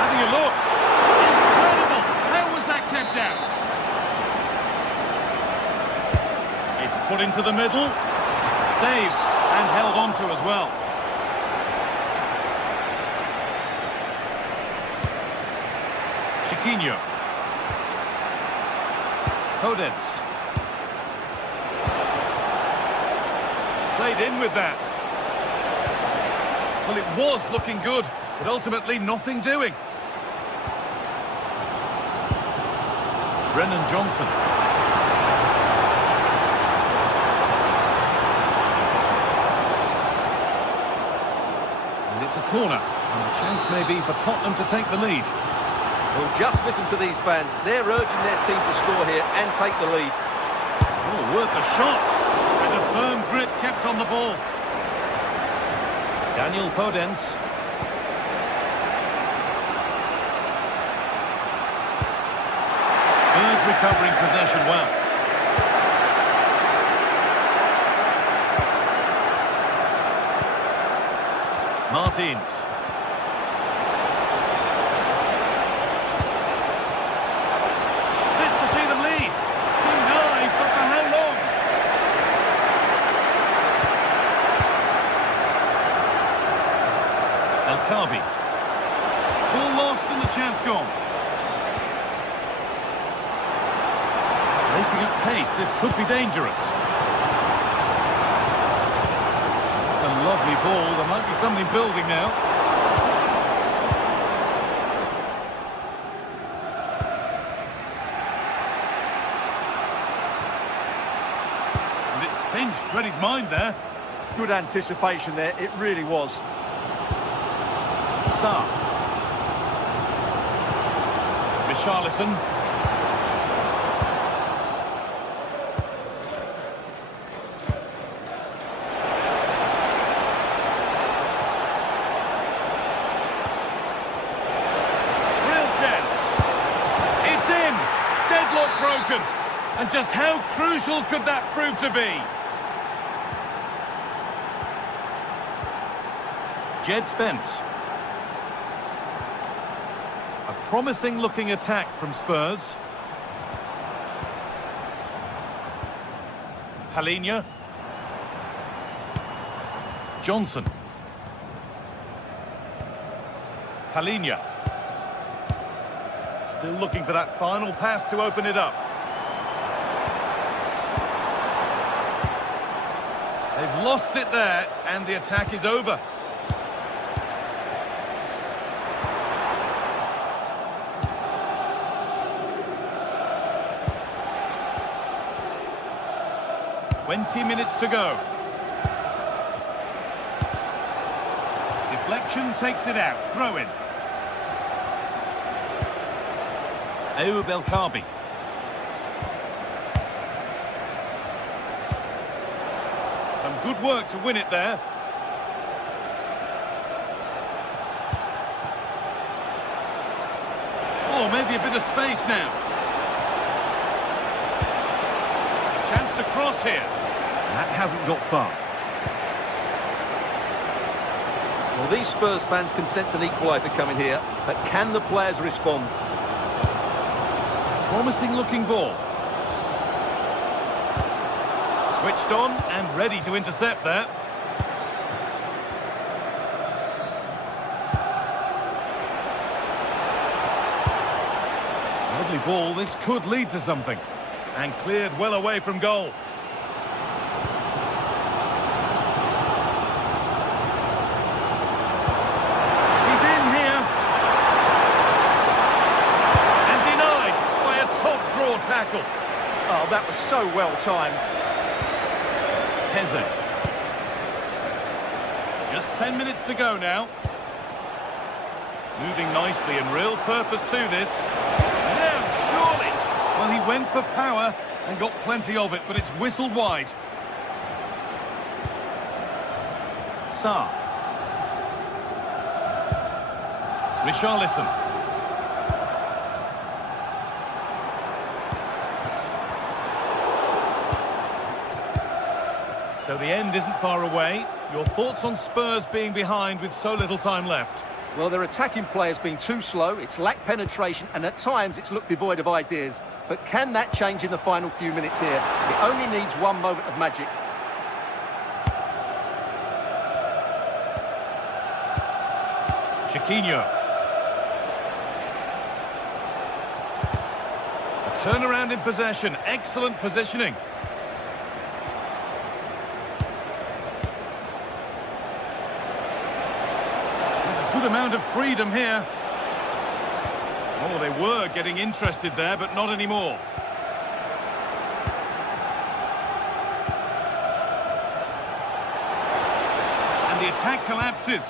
Having a look. Incredible! How was that kept out? It's put into the middle. Saved and held on to as well. Chiquinho. Podence. Played in with that. Well, it was looking good, but ultimately nothing doing. Brennan Johnson. And it's a corner, and the chance may be for Tottenham to take the lead. Well, just listen to these fans. They're urging their team to score here and take the lead. Oh, worth a shot. And a firm grip kept on the ball. Daniel Podence. Spurs recovering possession well. Martins. Carby. Ball lost and the chance gone. Making up pace, this could be dangerous. It's a lovely ball, there might be something building now. And it's pinched, read his mind there. Good anticipation there, it really was. Richarlison. Real chance. It's in. Deadlock broken. And just how crucial could that prove to be? Jed Spence. Promising looking attack from Spurs. Palinha. Johnson. Palinha. Still looking for that final pass to open it up. They've lost it there, and the attack is over. 20 minutes to go. Deflection takes it out. Throw in. Ayoub El Kaabi. Some good work to win it there. Oh, maybe a bit of space now. Chance to cross here. That hasn't got far. Well, these Spurs fans can sense an equaliser coming here, but can the players respond? Promising looking ball. Switched on and ready to intercept there. Lovely ball, this could lead to something. And cleared well away from goal. He's in here. And denied by a top draw tackle. Oh, that was so well timed. Eze. Just 10 minutes to go now. Moving nicely and real purpose to this. No, surely. Well, he went for power and got plenty of it, but it's whistled wide. Sarr. Richarlison. So the end isn't far away. Your thoughts on Spurs being behind with so little time left? Well, their attacking players been too slow, it's lacked penetration, and at times it's looked devoid of ideas. But can that change in the final few minutes here? It only needs one moment of magic. Chiquinho. A turnaround in possession. Excellent positioning. There's a good amount of freedom here. Oh, they were getting interested there, but not anymore. And the attack collapses.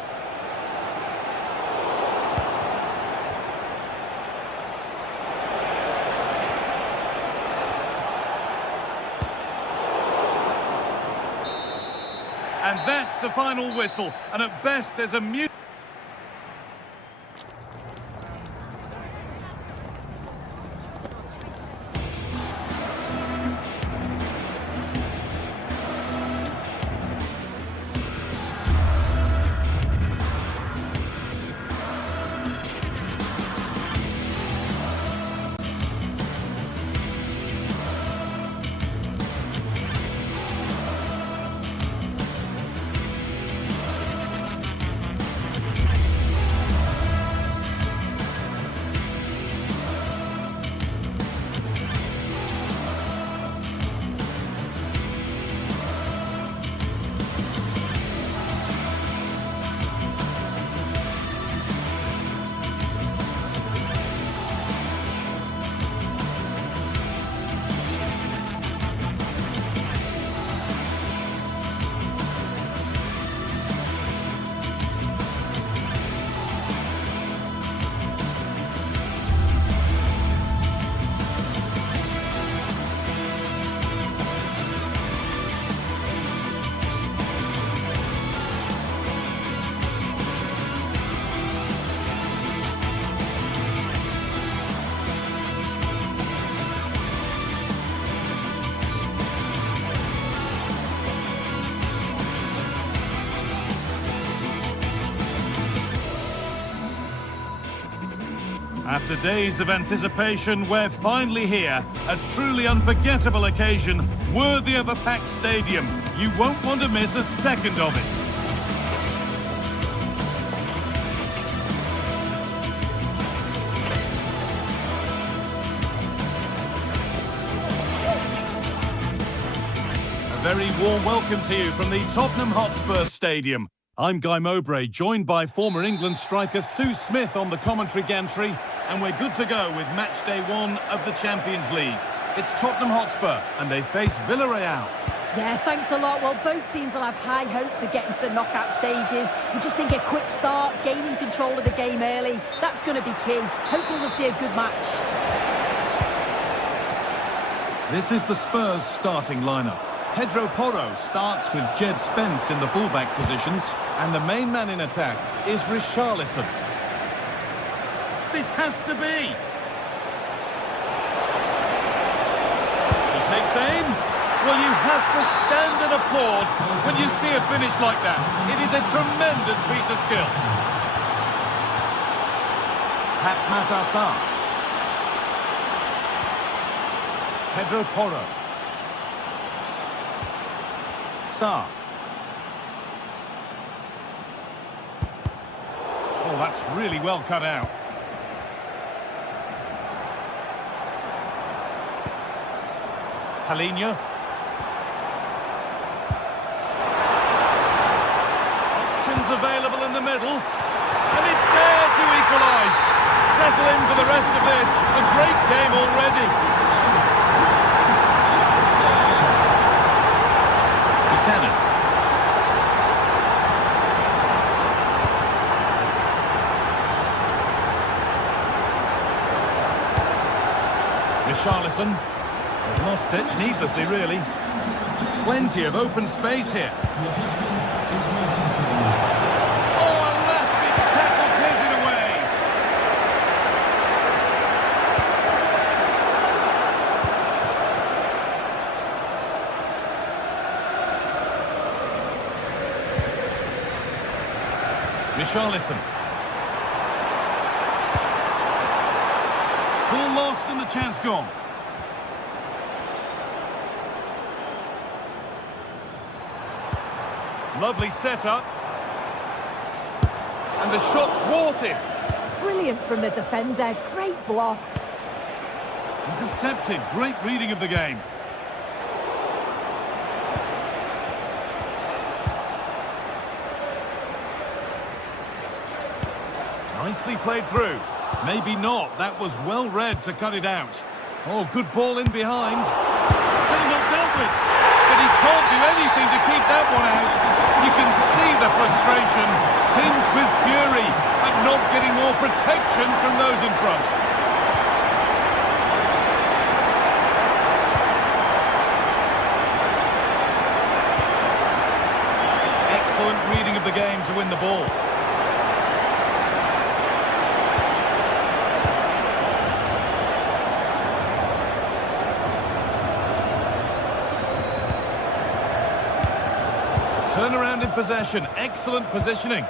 And that's the final whistle. And at best, there's a mute. After days of anticipation, we're finally here. A truly unforgettable occasion, worthy of a packed stadium. You won't want to miss a second of it. A very warm welcome to you from the Tottenham Hotspur Stadium. I'm Guy Mowbray, joined by former England striker Sue Smith on the commentary gantry, and we're good to go with match day 1 of the Champions League. It's Tottenham Hotspur, and they face Villarreal. Yeah, thanks a lot. Well, both teams will have high hopes of getting to the knockout stages. You just think a quick start, gaining control of the game early, that's going to be key. Hopefully we'll see a good match. This is the Spurs starting lineup. Pedro Porro starts with Jed Spence in the fullback positions, and the main man in attack is Richarlison. This has to be. He takes aim. Well, you have to stand and applaud when you see a finish like that. It is a tremendous piece of skill. Pat Matassar. Pedro Porro. Sarr. Oh, that's really well cut out. Palinho. Options available in the middle. And it's there to equalise. Settle in for the rest of this. A great game already. Buchanan. Richarlison. They've lost it, needlessly really. Plenty of open space here. Oh, a last-ditch tackle clears it away. Richarlison. Ball lost and the chance gone. Lovely setup. And the shot thwarted. Brilliant from the defender. Great block. Intercepted. Great reading of the game. Nicely played through. Maybe not. That was well read to cut it out. Oh, good ball in behind. Still not dealt with. But he can't do anything to keep that one out. You can see the frustration, tinged with fury, at not getting more protection from those in front. Excellent reading of the game to win the ball. Turn around in possession. Excellent positioning.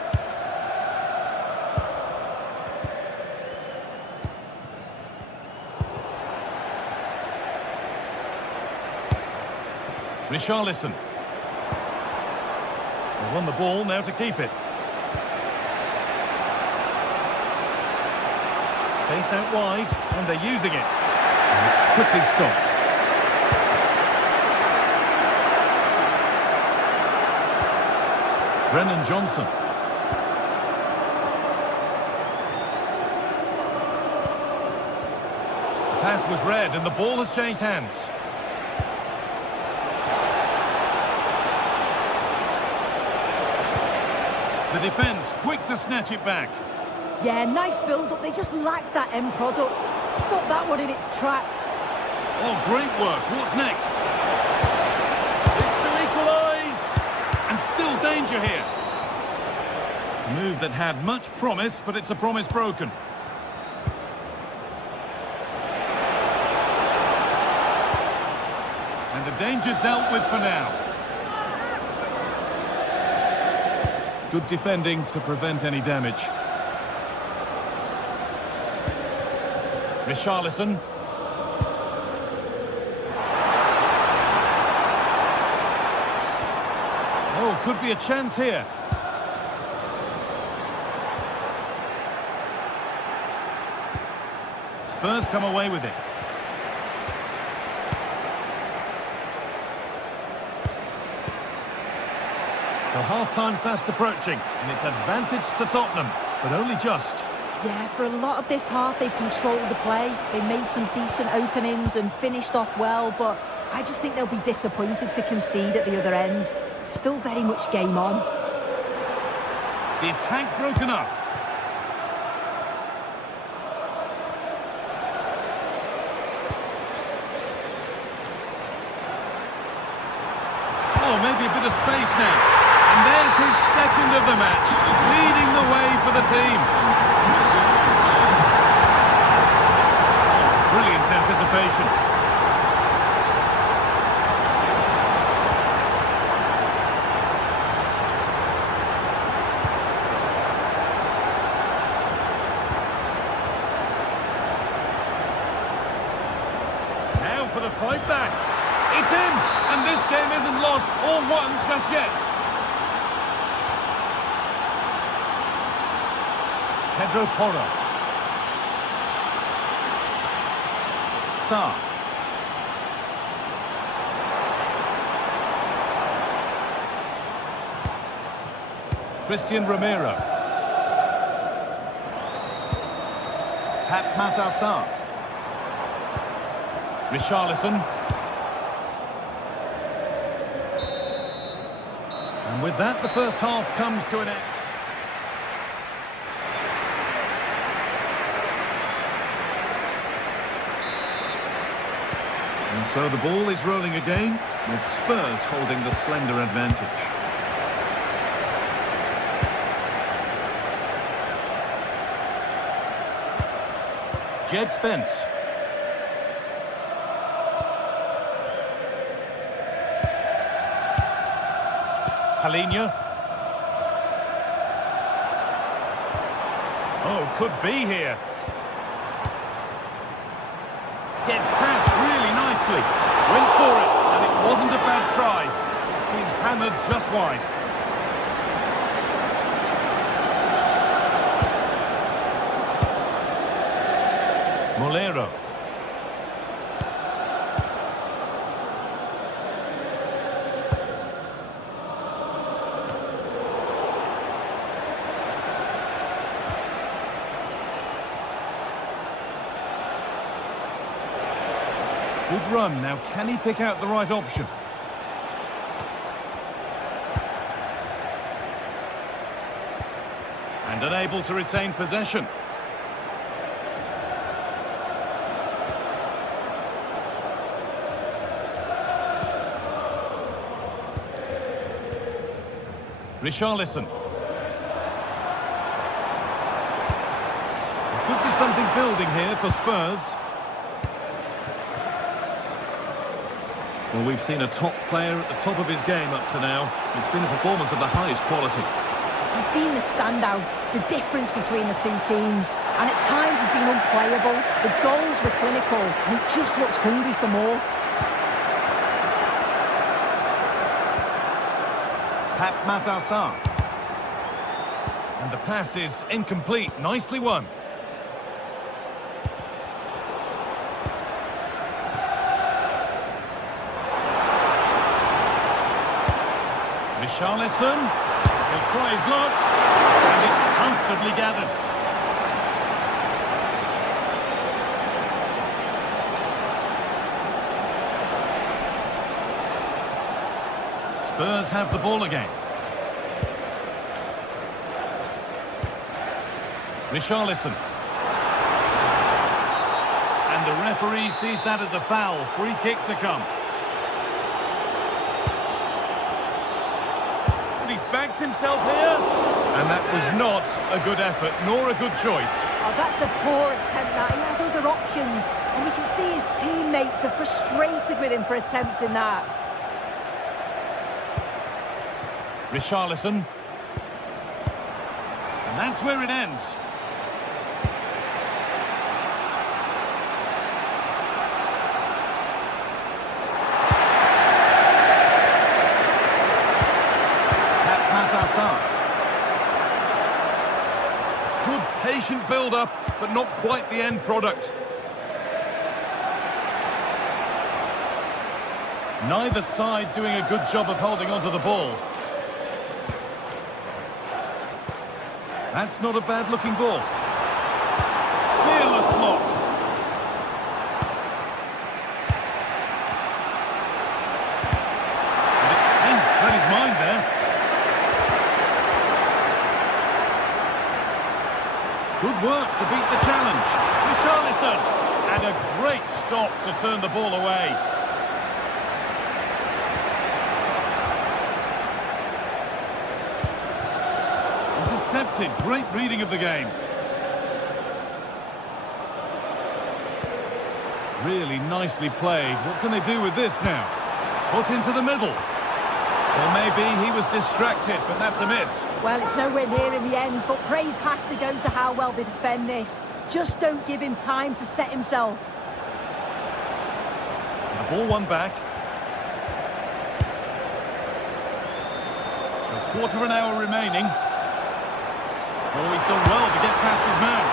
Richarlison. They won the ball, now to keep it. Space out wide, and they're using it. And it's quickly stopped. Brennan Johnson. The pass was read and the ball has changed hands. The defence quick to snatch it back. Yeah, nice build-up. They just lacked that end product. Stop that one in its tracks. Oh, great work. What's next? It's to equalise. And still danger here. A move that had much promise, but it's a promise broken. And the danger dealt with for now. Good defending to prevent any damage. Richarlison. Oh, could be a chance here. Spurs come away with it. So half-time fast approaching, and it's advantage to Tottenham, but only just. Yeah, for a lot of this half, they've controlled the play. They made some decent openings and finished off well, but I just think they'll be disappointed to concede at the other end. Still very much game on. The attack broken up. Oh, maybe a bit of space now. And there's his second of the match, leading the way for the team. Brilliant anticipation. Now for the fight back. It's in, and this game isn't lost or won just yet. Pedro Porro. Sarr. Christian Romero. Pat Matar. Richarlison. And with that, the first half comes to an end. And so the ball is rolling again, with Spurs holding the slender advantage. Jed Spence. Palhinha. Oh, could be here. Gets past really nicely. Went for it, and it wasn't a bad try. It's been hammered just wide. Molero. Good run. Now, can he pick out the right option? And unable to retain possession. Richarlison. There could be something building here for Spurs. Well, we've seen a top player at the top of his game up to now. It's been a performance of the highest quality. He's been the standout, the difference between the two teams. And at times he's been unplayable. The goals were clinical, and he just looks hungry for more. Pat Matar. And the pass is incomplete. Nicely won. Richarlison. He'll try his luck. And it's comfortably gathered. Spurs have the ball again. Richarlison. And the referee sees that as a foul. Free kick to come. But he's backed himself here. And that was not a good effort, nor a good choice. Oh, that's a poor attempt, that. He had other options. And you can see his teammates are frustrated with him for attempting that. Richarlison. And that's where it ends. Good patient build-up, but not quite the end product. Neither side doing a good job of holding onto the ball. That's not a bad-looking ball. Fearless block. work to beat the challenge. Richarlison. And a great stop to turn the ball away. Intercepted. Great reading of the game. Really nicely played. What can they do with this now? Put into the middle. Or maybe he was distracted, but that's a miss. Well, it's nowhere near in the end, but praise has to go to how well they defend this. Just don't give him time to set himself. The ball won back. So quarter of an hour remaining. Oh, he's done well to get past his man.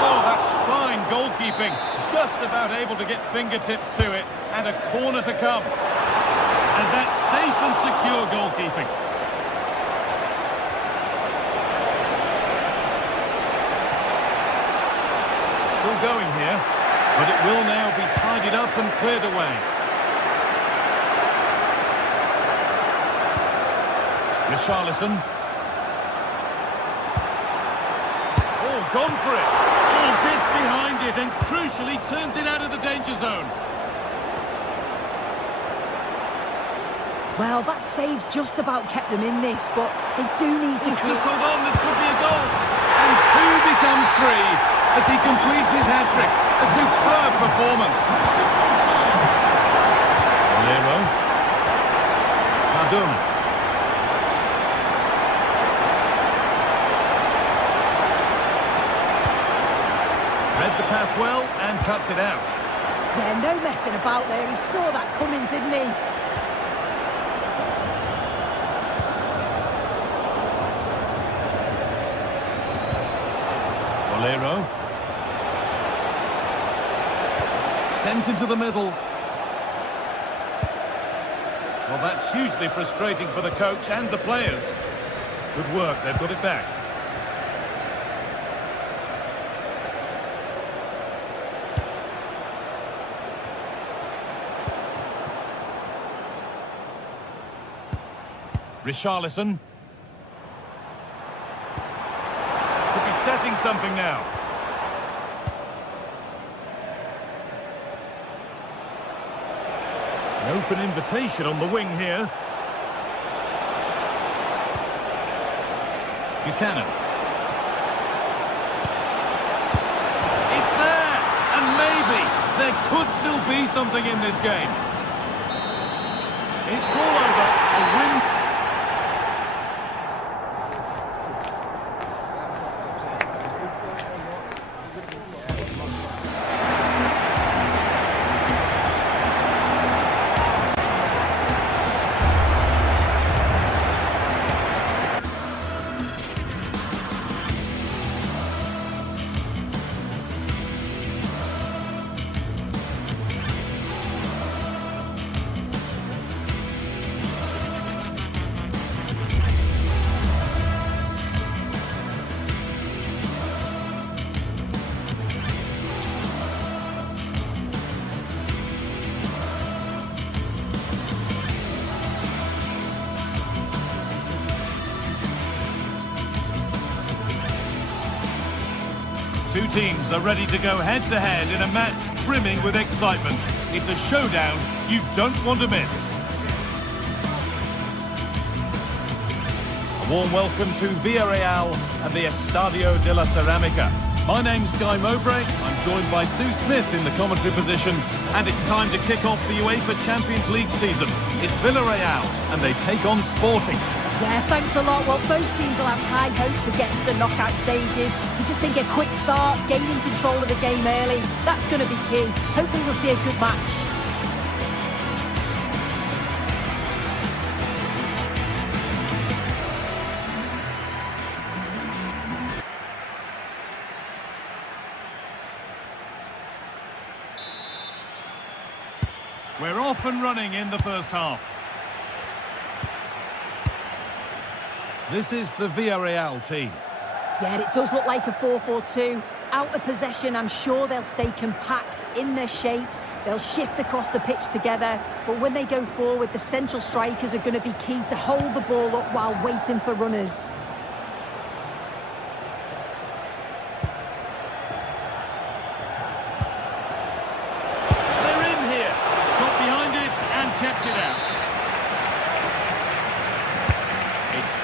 Oh, that's fine goalkeeping. Just about able to get fingertips to it. And a corner to come. And that's safe and secure goalkeeping. Still going here, but it will now be tidied up and cleared away. Richarlison. Oh, gone for it. Oh, this behind it and crucially turns it out of the danger zone. Well, that save just about kept them in this, but they do need to... Just hold on, this could be a goal. And 2 becomes 3 as he completes his hat-trick. A superb performance. Lero. Adum. Read the pass well and cuts it out. Yeah, no messing about there. He saw that coming, didn't he? Lero. Sent into the middle. Well, that's hugely frustrating for the coach and the players. Good work, they've got it back. Richarlison. Could be setting something now. An open invitation on the wing here. Buchanan. It's there! And maybe there could still be something in this game. It's all over. A win. Two teams are ready to go head-to-head in a match brimming with excitement. It's a showdown you don't want to miss. A warm welcome to Villarreal and the Estadio de la Ceramica. My name's Guy Mowbray. I'm joined by Sue Smith in the commentary position, and it's time to kick off the UEFA Champions League season. It's Villarreal, and they take on Sporting. Yeah, thanks a lot. Well, both teams will have high hopes of getting to the knockout stages. You just think a quick start, gaining control of the game early, that's going to be key. Hopefully we'll see a good match. We're off and running in the first half. This is the Villarreal team. Yeah, it does look like a 4-4-2. Out of possession, I'm sure they'll stay compact in their shape. They'll shift across the pitch together. But when they go forward, the central strikers are going to be key to hold the ball up while waiting for runners.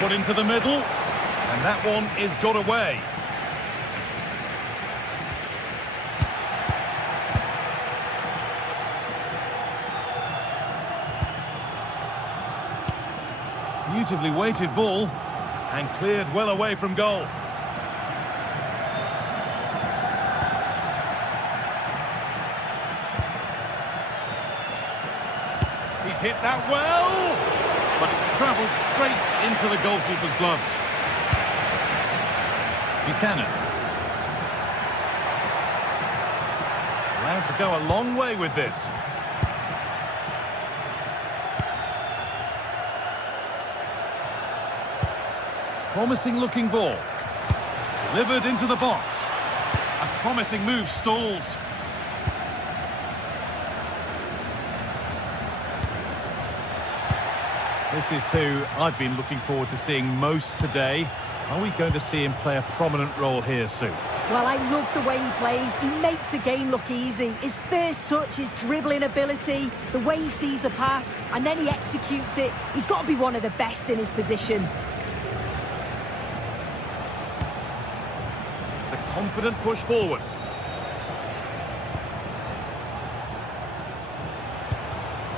Put into the middle, and that one is got away. Beautifully weighted ball, and cleared well away from goal. He's hit that well, but it's travelled straight into the goalkeeper's gloves. Buchanan. Allowed to go a long way with this. Promising looking ball. Delivered into the box. A promising move stalls. This is who I've been looking forward to seeing most today. Are we going to see him play a prominent role here soon? Well, I love the way he plays. He makes the game look easy. His first touch, his dribbling ability, the way he sees a pass, and then he executes it. He's got to be one of the best in his position. It's a confident push forward.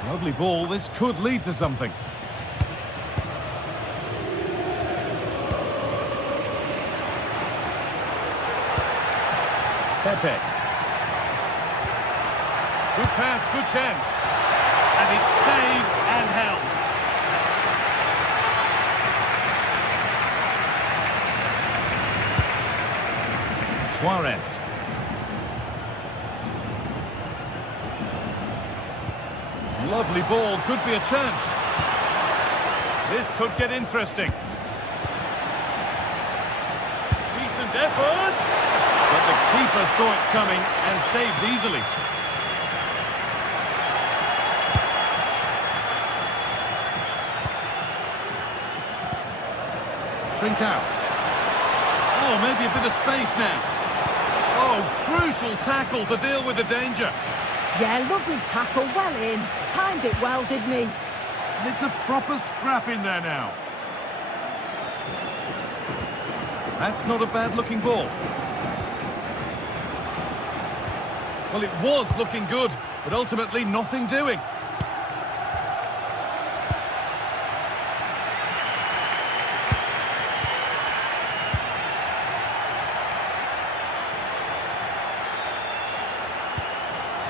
Lovely ball. This could lead to something. Pepe. Good pass, good chance. And it's saved and held. Suarez. Lovely ball, could be a chance. This could get interesting. Decent effort. But the keeper saw it coming and saves easily. Trincao. Oh, maybe a bit of space now. Oh, crucial tackle to deal with the danger. Yeah, lovely tackle, well in. Timed it well, didn't he? And it's a proper scrap in there now. That's not a bad-looking ball. Well, it was looking good, but ultimately nothing doing.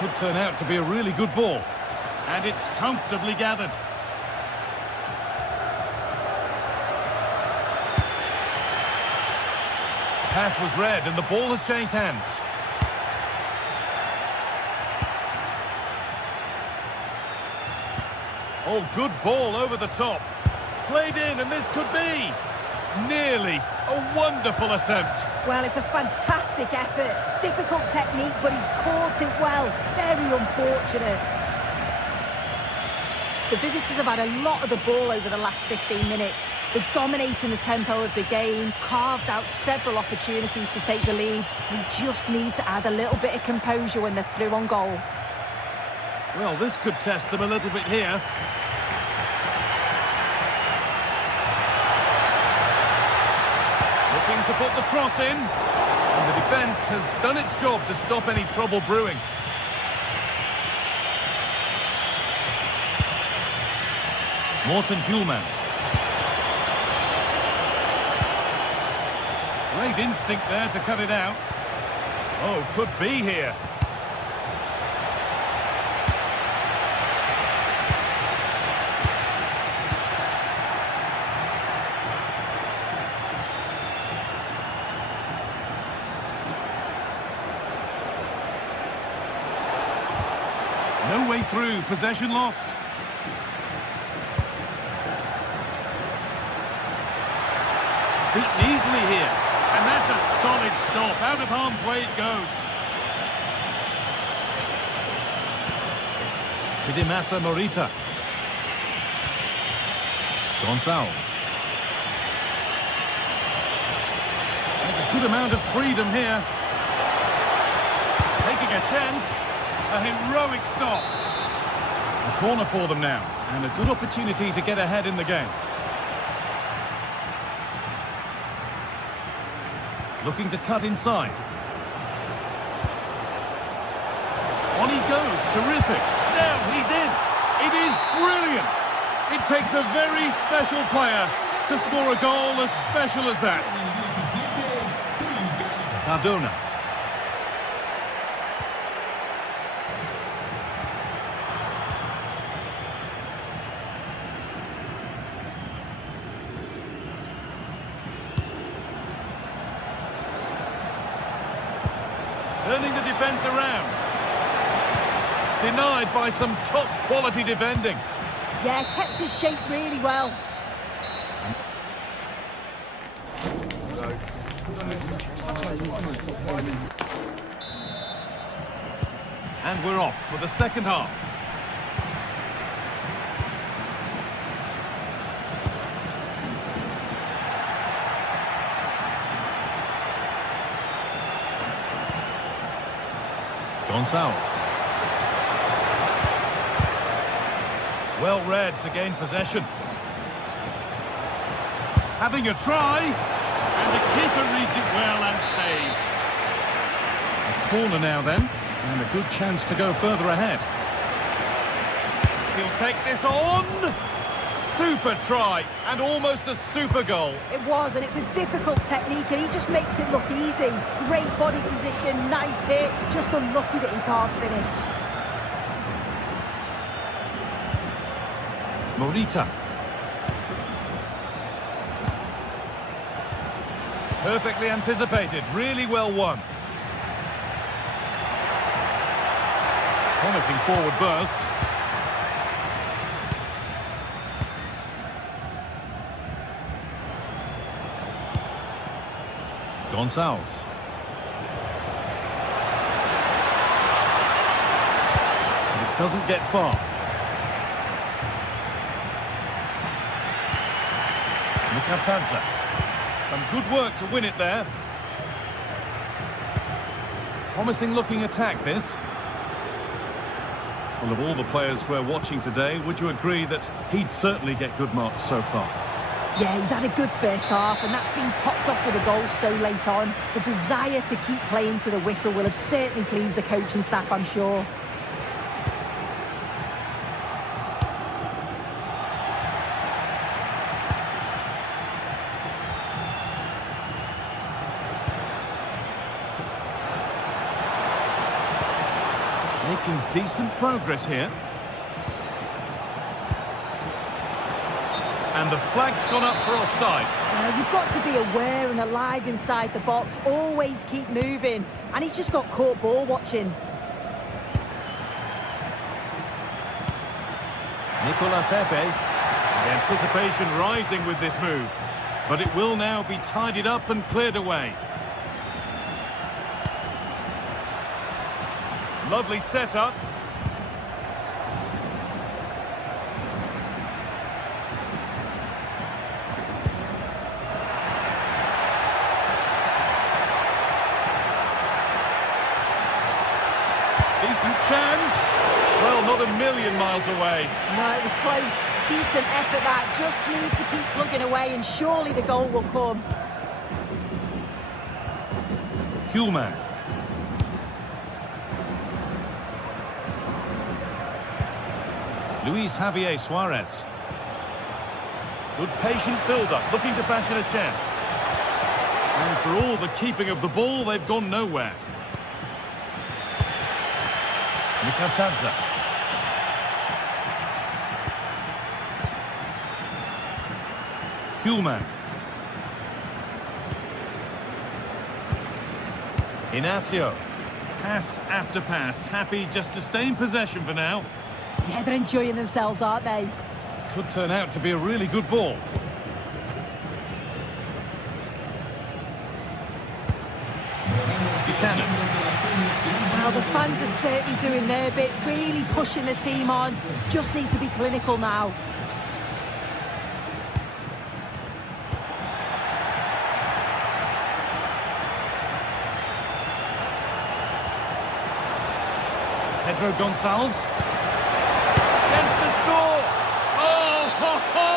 Could turn out to be a really good ball. And it's comfortably gathered. Pass was read and the ball has changed hands. Oh, good ball over the top. Played in, and this could be nearly a wonderful attempt. Well, it's a fantastic effort. Difficult technique, but he's caught it well. Very unfortunate. The visitors have had a lot of the ball over the last 15 minutes. They're dominating the tempo of the game, carved out several opportunities to take the lead. They just need to add a little bit of composure when they're through on goal. Well, this could test them a little bit here. Looking to put the cross in. And the defence has done its job to stop any trouble brewing. Morten Hjulmand. Great instinct there to cut it out. Oh, could be here. No way through, possession lost. Beaten easily here. And that's a solid stop. Out of harm's way it goes. Hidemasa Morita. Gonçalves. There's a good amount of freedom here. Taking a chance. A heroic stop. A corner for them now. And a good opportunity to get ahead in the game. Looking to cut inside. On he goes, terrific. Now he's in. It is brilliant. It takes a very special player to score a goal as special as that. Cardona. Turning the defence around. Denied by some top-quality defending. Yeah, kept his shape really well. And we're off for the second half. Gonçalves. Well read to gain possession. Having a try. And the keeper reads it well and saves. A corner now then. And a good chance to go further ahead. He'll take this on. Super try. And almost a super goal. It was, and it's a difficult technique, and he just makes it look easy. Great body position, nice hit. Just unlucky that he can't finish. Morita. Perfectly anticipated, really well won. Promising forward burst. Gonçalves. It doesn't get far. Mikatadze. Some good work to win it there. Promising looking attack this. Well, of all the players we're watching today, would you agree that he'd certainly get good marks so far? Yeah, he's had a good first half, and that's been topped off with a goal so late on. The desire to keep playing to the whistle will have certainly pleased the coaching staff, I'm sure. Making decent progress here. And the flag's gone up for offside. You've got to be aware and alive inside the box. Always keep moving. And he's just got caught ball watching. Nicola Pepe. The anticipation rising with this move. But it will now be tidied up and cleared away. Lovely setup. Decent chance. Well, not a million miles away. No, it was close. Decent effort that. Just need to keep plugging away and surely the goal will come. Kuhlmann. Luis Javier Suarez. Good patient build-up, looking to fashion a chance. And for all the keeping of the ball, they've gone nowhere. Mikatadze. Kuhlmann. Inacio. Pass after pass, happy just to stay in possession for now. Yeah, they're enjoying themselves, aren't they? Could turn out to be a really good ball. Buchanan. Well, the fans are certainly doing their bit, really pushing the team on. Just need to be clinical now. Pedro Gonçalves. Chance to score. Oh, ho, ho!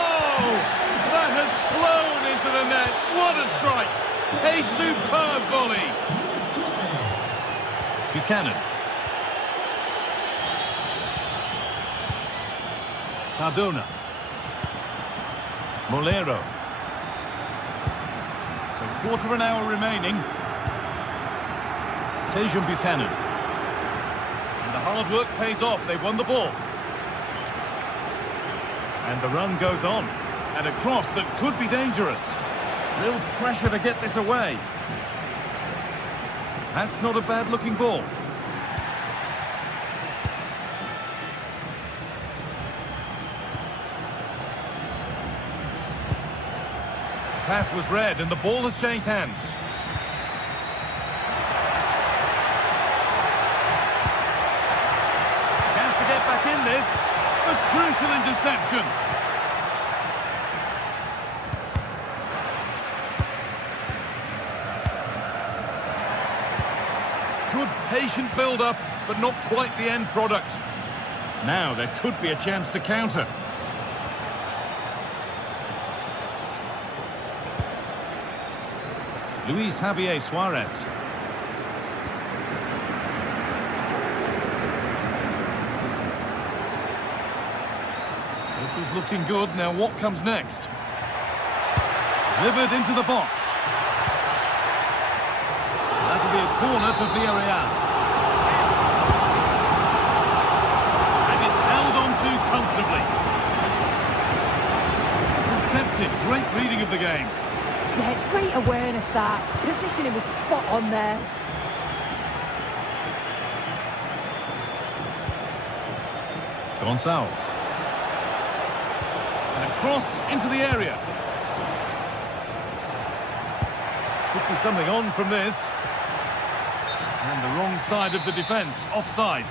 That has flown into the net. What a strike! A superb volley. Buchanan. Cardona. Molero. So quarter of an hour remaining. Tejan Buchanan. And the hard work pays off. They won the ball. And the run goes on. And a cross that could be dangerous. Real pressure to get this away. That's not a bad-looking ball. Pass was read and the ball has changed hands. Chance to get back in this. A crucial interception. Good patient build-up, but not quite the end product. Now there could be a chance to counter. Luis Javier Suarez. This is looking good. Now what comes next? Delivered into the box. That'll be a corner to Villarreal. And it's held on to comfortably. Intercepted. Great reading of the game. Yeah, it's great awareness, that. Positioning was spot on there. Gonçalves. And a cross into the area. Could be something on from this. And the wrong side of the defence, offside.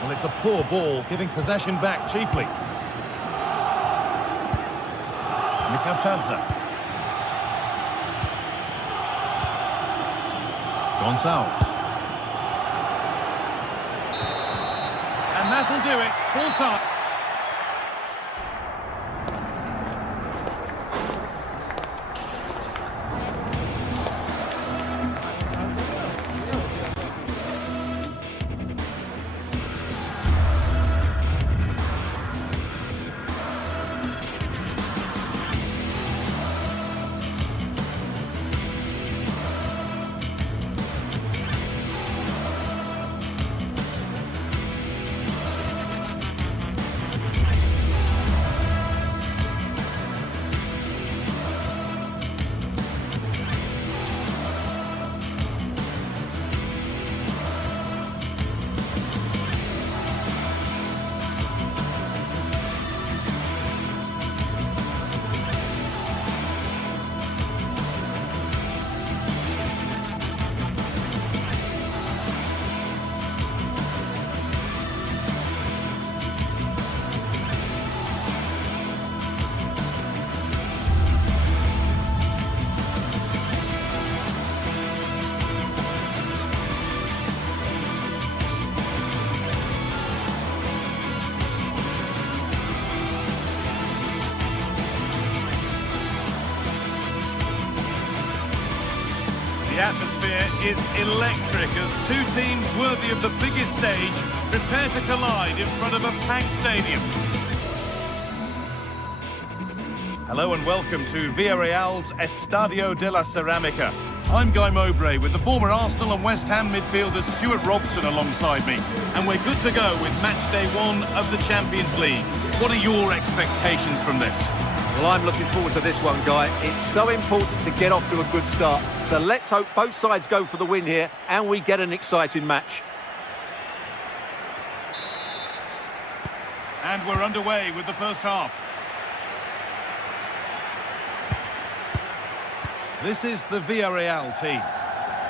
Well, it's a poor ball, giving possession back cheaply. Mikatadze. Gonçalves. And that'll do it. Full time. The atmosphere is electric as two teams worthy of the biggest stage prepare to collide in front of a packed stadium. Hello and welcome to Villarreal's Estadio de la Ceramica. I'm Guy Mowbray with the former Arsenal and West Ham midfielder Stuart Robson alongside me. And we're good to go with match day 1 of the Champions League. What are your expectations from this? Well, I'm looking forward to this one, Guy. It's so important to get off to a good start. So let's hope both sides go for the win here and we get an exciting match. And we're underway with the first half. This is the Villarreal team.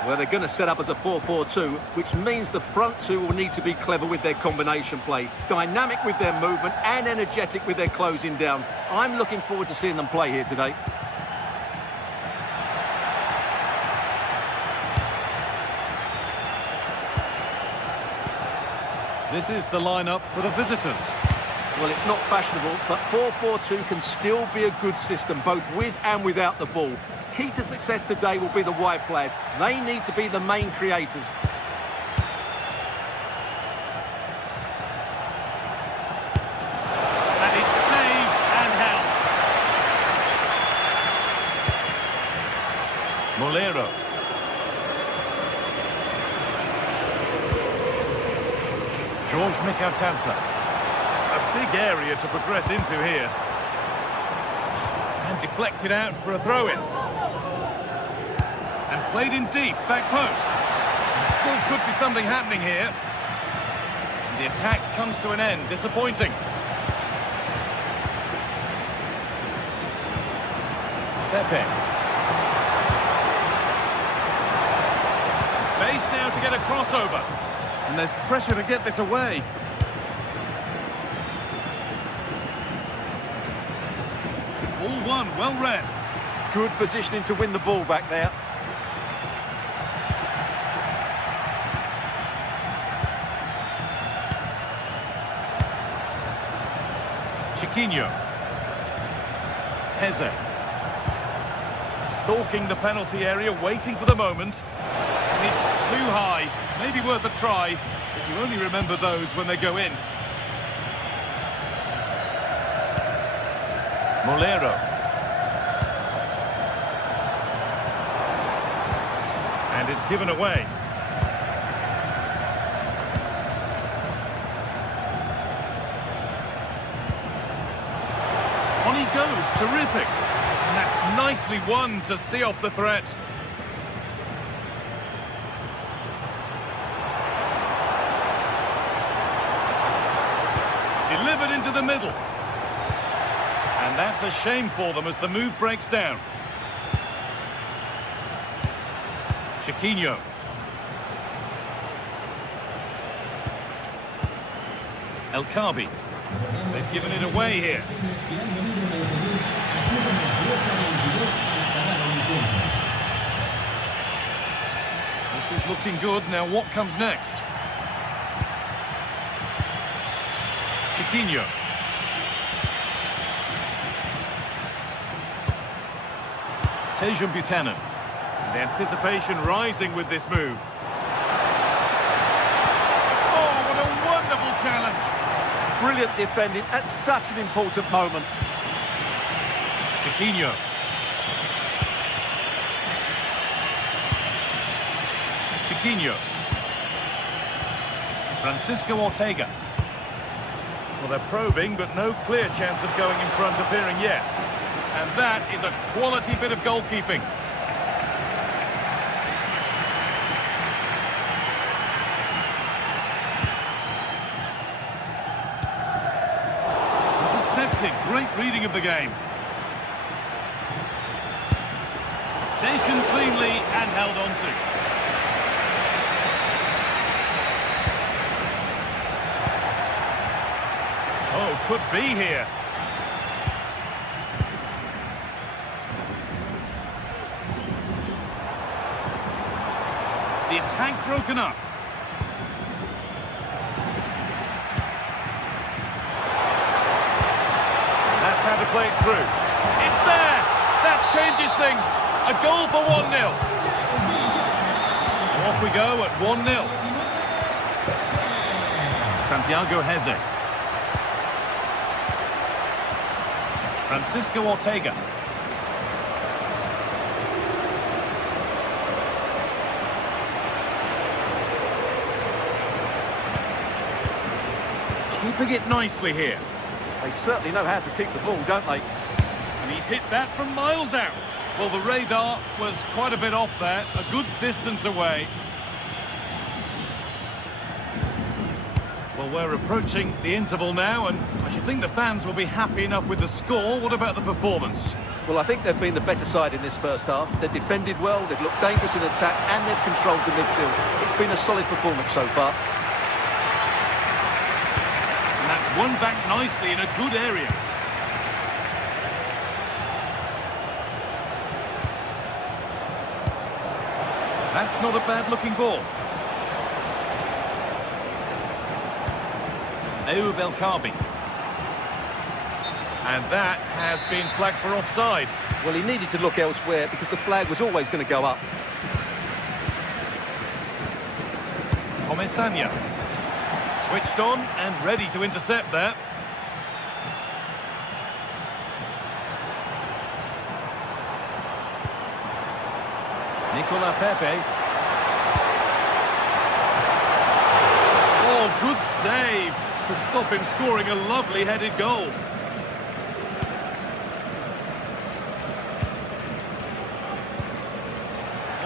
Well, they're going to set up as a 4-4-2, which means the front two will need to be clever with their combination play, dynamic with their movement and energetic with their closing down. I'm looking forward to seeing them play here today. This is the lineup for the visitors. Well, it's not fashionable, but 4-4-2 can still be a good system, both with and without the ball. Key to success today will be the wide players. They need to be the main creators. And it's saved and held. Molero. George Mikautanza. A big area to progress into here. And deflected out for a throw-in. And played in deep, back post. Still could be something happening here. And the attack comes to an end, disappointing. Pepe. Space now to get a crossover. And there's pressure to get this away. All one, well read. Good positioning to win the ball back there. Chiquinho. Heze. Stalking the penalty area, waiting for the moment. And it's too high. Maybe worth a try, but you only remember those when they go in. Molero. And it's given away. On he goes, terrific. And that's nicely won to see off the threat. Delivered into the middle. And that's a shame for them as the move breaks down. Chiquinho. El Kaabi. They've given it away here. This is looking good. Now what comes next? Chiquinho. Tejan Buchanan. The anticipation rising with this move. Oh, what a wonderful challenge. Brilliant defending at such an important moment. Chiquinho. Chiquinho. Francisco Ortega. Well, they're probing, but no clear chance of going in front appearing yet. And that is a quality bit of goalkeeping. Intercepted, great reading of the game. Taken cleanly and held on to. Oh, could be here. The attack broken up. That's how to play it through. It's there! That changes things. A goal for 1-0. So off we go at 1-0. Santiago Heze. Francisco Ortega. Keeping it nicely here. They certainly know how to keep the ball, don't they? And he's hit that from miles out. Well, the radar was quite a bit off there, a good distance away. Well, we're approaching the interval now, and I should think the fans will be happy enough with the score. What about the performance? Well, I think they've been the better side in this first half. They've defended well, they've looked dangerous in attack, and they've controlled the midfield. It's been a solid performance so far. And that's won back nicely in a good area. That's not a bad-looking ball. El Kaabi. And that has been flagged for offside. Well, he needed to look elsewhere because the flag was always going to go up. Comesaña. Switched on and ready to intercept there. Nicola Pepe. Oh, good save to stop him scoring a lovely headed goal.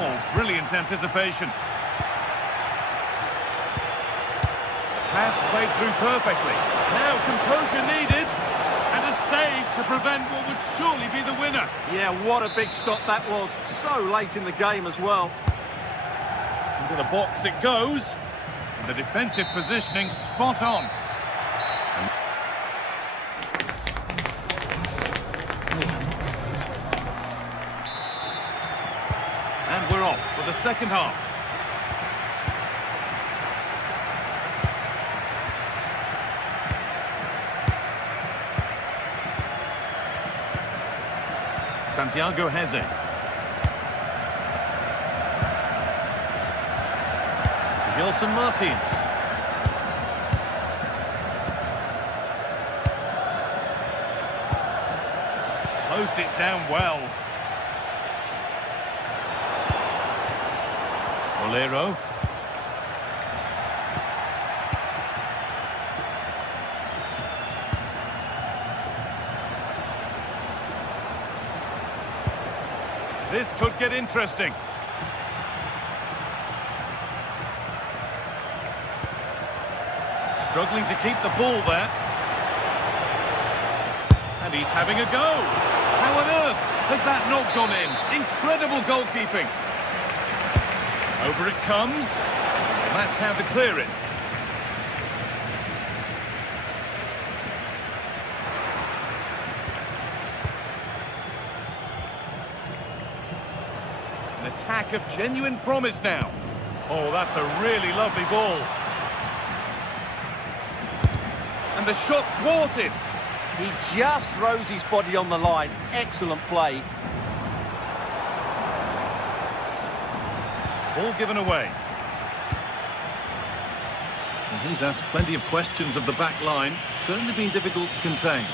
Oh, brilliant anticipation. Pass played through perfectly. Now composure needed. And a save to prevent what would surely be the winner. Yeah, what a big stop that was. So late in the game as well. Into the box it goes. And the defensive positioning spot on. And we're off for the second half. Santiago Heze. Gelson Martins. Closed it down well. Bolero. This could get interesting. Struggling to keep the ball there. And he's having a go. How on earth has that not gone in? Incredible goalkeeping. Over it comes. That's how to clear it. An attack of genuine promise now. Oh, that's a really lovely ball. And the shot thwarted. He just throws his body on the line. Excellent play. Ball given away. And he's asked plenty of questions of the back line. Certainly been difficult to contain.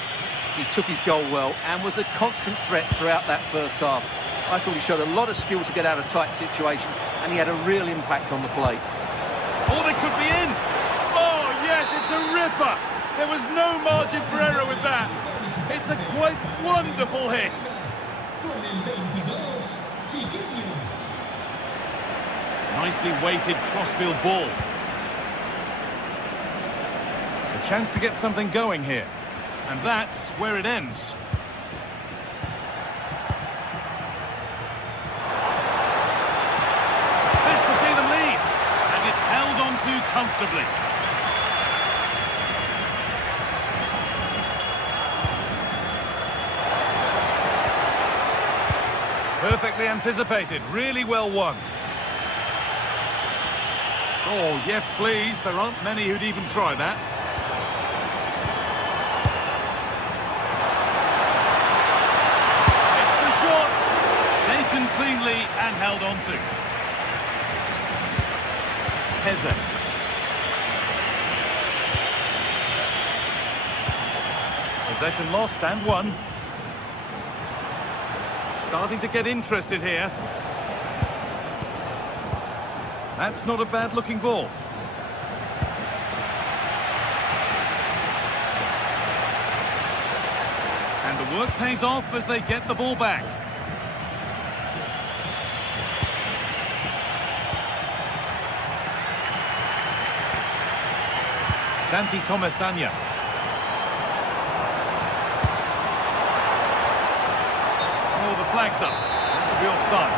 He took his goal well and was a constant threat throughout that first half. I thought he showed a lot of skill to get out of tight situations, and he had a real impact on the play. Oh, they could be in. Oh, yes, it's a ripper. There was no margin for error with that. It's a quite wonderful hit. Nicely weighted crossfield ball. A chance to get something going here. And that's where it ends. This to see them lead. And it's held on to comfortably. Perfectly anticipated, really well won. Oh, yes, please. There aren't many who'd even try that. It's the shot. Taken cleanly and held on to. Heze. Possession lost and won. Starting to get interested here. That's not a bad-looking ball. And the work pays off as they get the ball back. Santi Comesaña. Oh, the flag's up. That will be offside.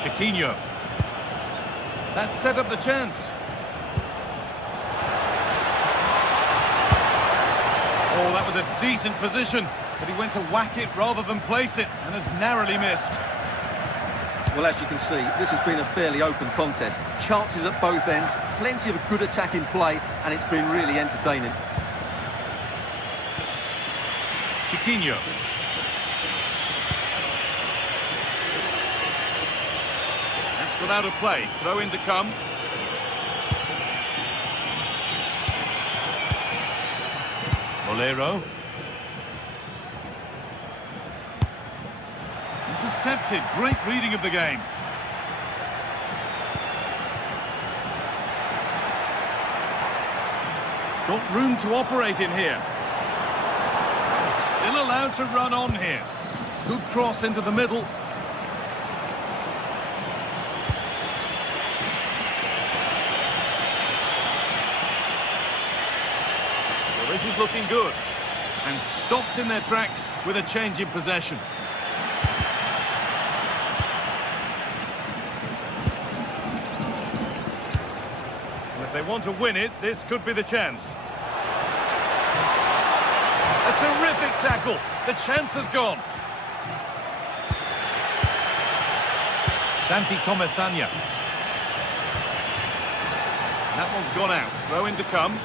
Chiquinho. That set up the chance. Oh, that was a decent position, but he went to whack it rather than place it, and has narrowly missed. Well, as you can see, this has been a fairly open contest. Chances at both ends, plenty of good attacking play, and it's been really entertaining. Chiquinho. That's got out of play. Throw in to come. Bolero. Intercepted. Great reading of the game. Got room to operate in here. Still allowed to run on here. Good cross into the middle. Well, this is looking good. And stopped in their tracks with a change in possession. If they want to win it, this could be the chance. A terrific tackle. The chance has gone. Santi Comesanya. That one's gone out. Throw in to come.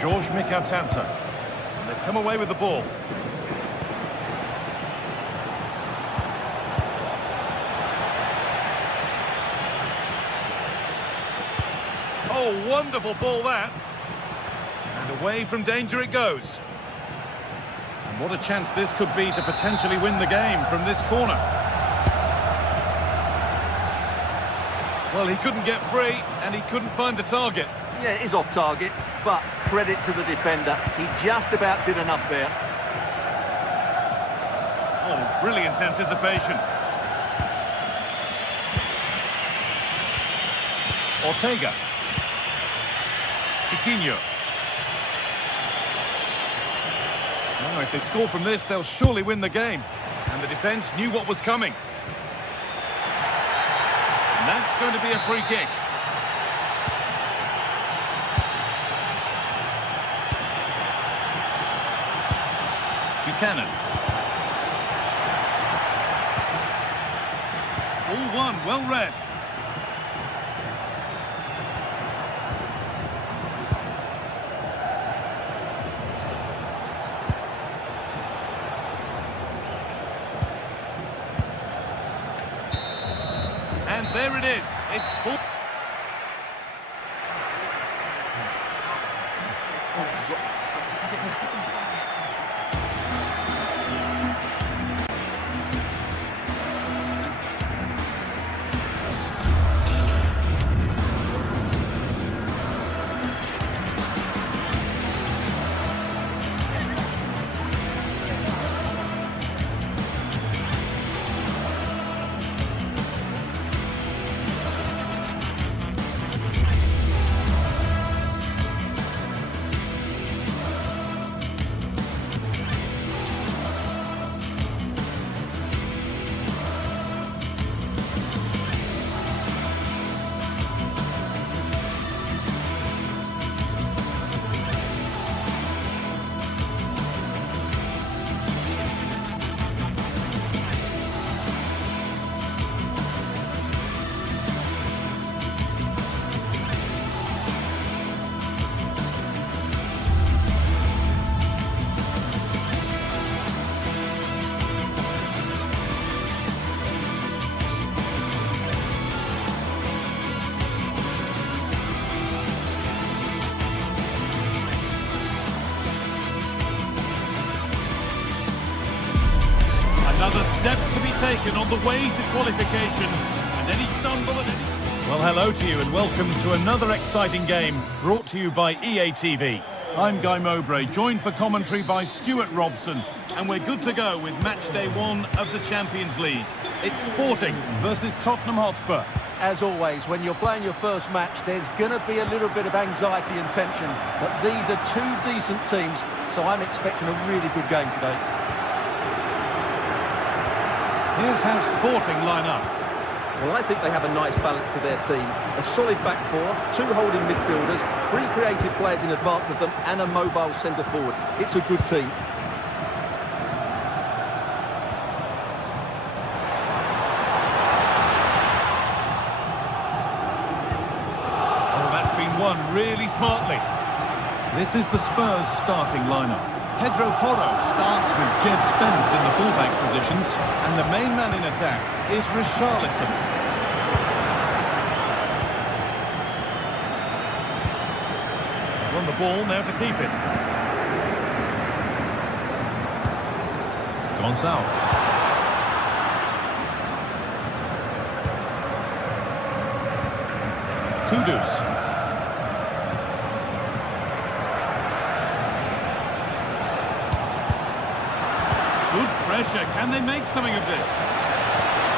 George Mikautansa. And they've come away with the ball. Oh, wonderful ball that. And away from danger it goes. And what a chance this could be to potentially win the game from this corner. Well, he couldn't get free and he couldn't find the target. Yeah, it is off target, but credit to the defender. He just about did enough there. Oh, brilliant anticipation. Ortega. Chiquinho. Now, if they score from this, they'll surely win the game. And the defence knew what was coming. And that's going to be a free kick. Buchanan. All one, well read. And there it is. It's full. Another step to be taken on the way to qualification, and any stumble at any... Well, hello to you and welcome to another exciting game brought to you by EA TV. I'm Guy Mowbray, joined for commentary by Stuart Robson, and we're good to go with match day 1 of the Champions League. It's Sporting versus Tottenham Hotspur. As always, when you're playing your first match, there's going to be a little bit of anxiety and tension, but these are two decent teams, so I'm expecting a really good game today. Here's how Sporting line up. Well, I think they have a nice balance to their team. A solid back four, 2 holding midfielders, 3 creative players in advance of them, and a mobile centre forward. It's a good team. Oh, that's been won really smartly. This is the Spurs starting lineup. Pedro Porro starts with Jed Spence in the fullback positions, and the main man in attack is Richarlison. On the ball now to keep it. Gonçalves. Kudus. Good pressure. Can they make something of this?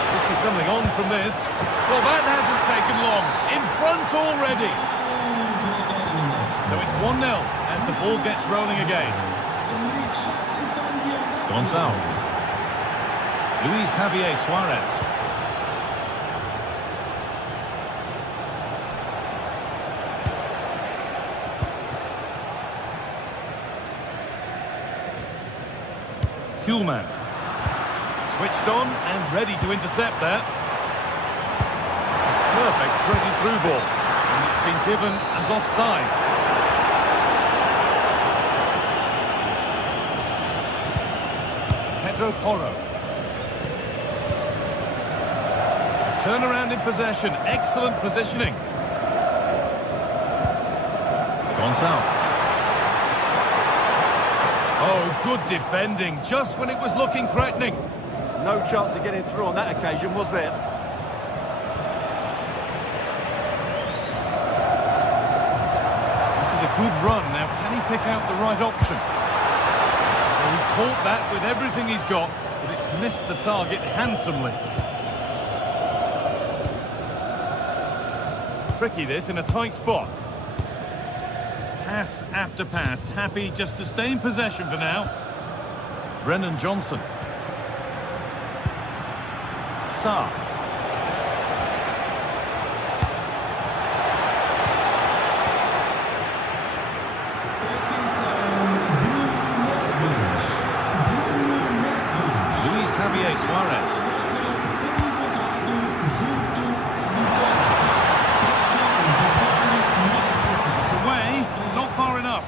Could be something on from this. Well, that hasn't taken long. In front already. So it's 1-0 as the ball gets rolling again. Gonçalves. Luis Javier Suarez. Kuhlmann. Switched on and ready to intercept there. It's a perfect through ball. And it's been given as offside. Pedro Porro. Turnaround in possession. Excellent positioning. Gonçalves. Oh, good defending, just when it was looking threatening. No chance of getting through on that occasion, was there? This is a good run. Now, can he pick out the right option? Well, he caught that with everything he's got, but it's missed the target handsomely. Tricky this in a tight spot. Pass after pass, happy just to stay in possession for now. Brennan Johnson. Sarr. Luis Javier Suarez. It's away, not far enough.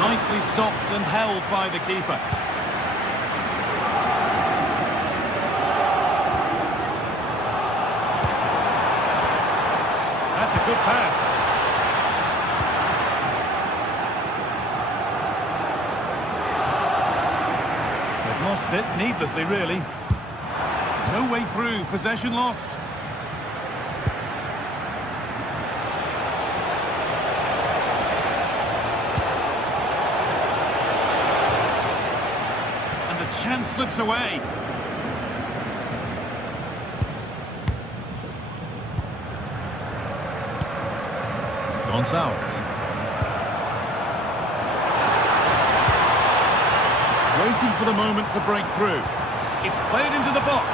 Nicely stopped and held by the keeper. That's a good pass. They've lost it, needlessly really. No way through, possession lost. Chance slips away. Gonçalves. It's waiting for the moment to break through. It's played into the box.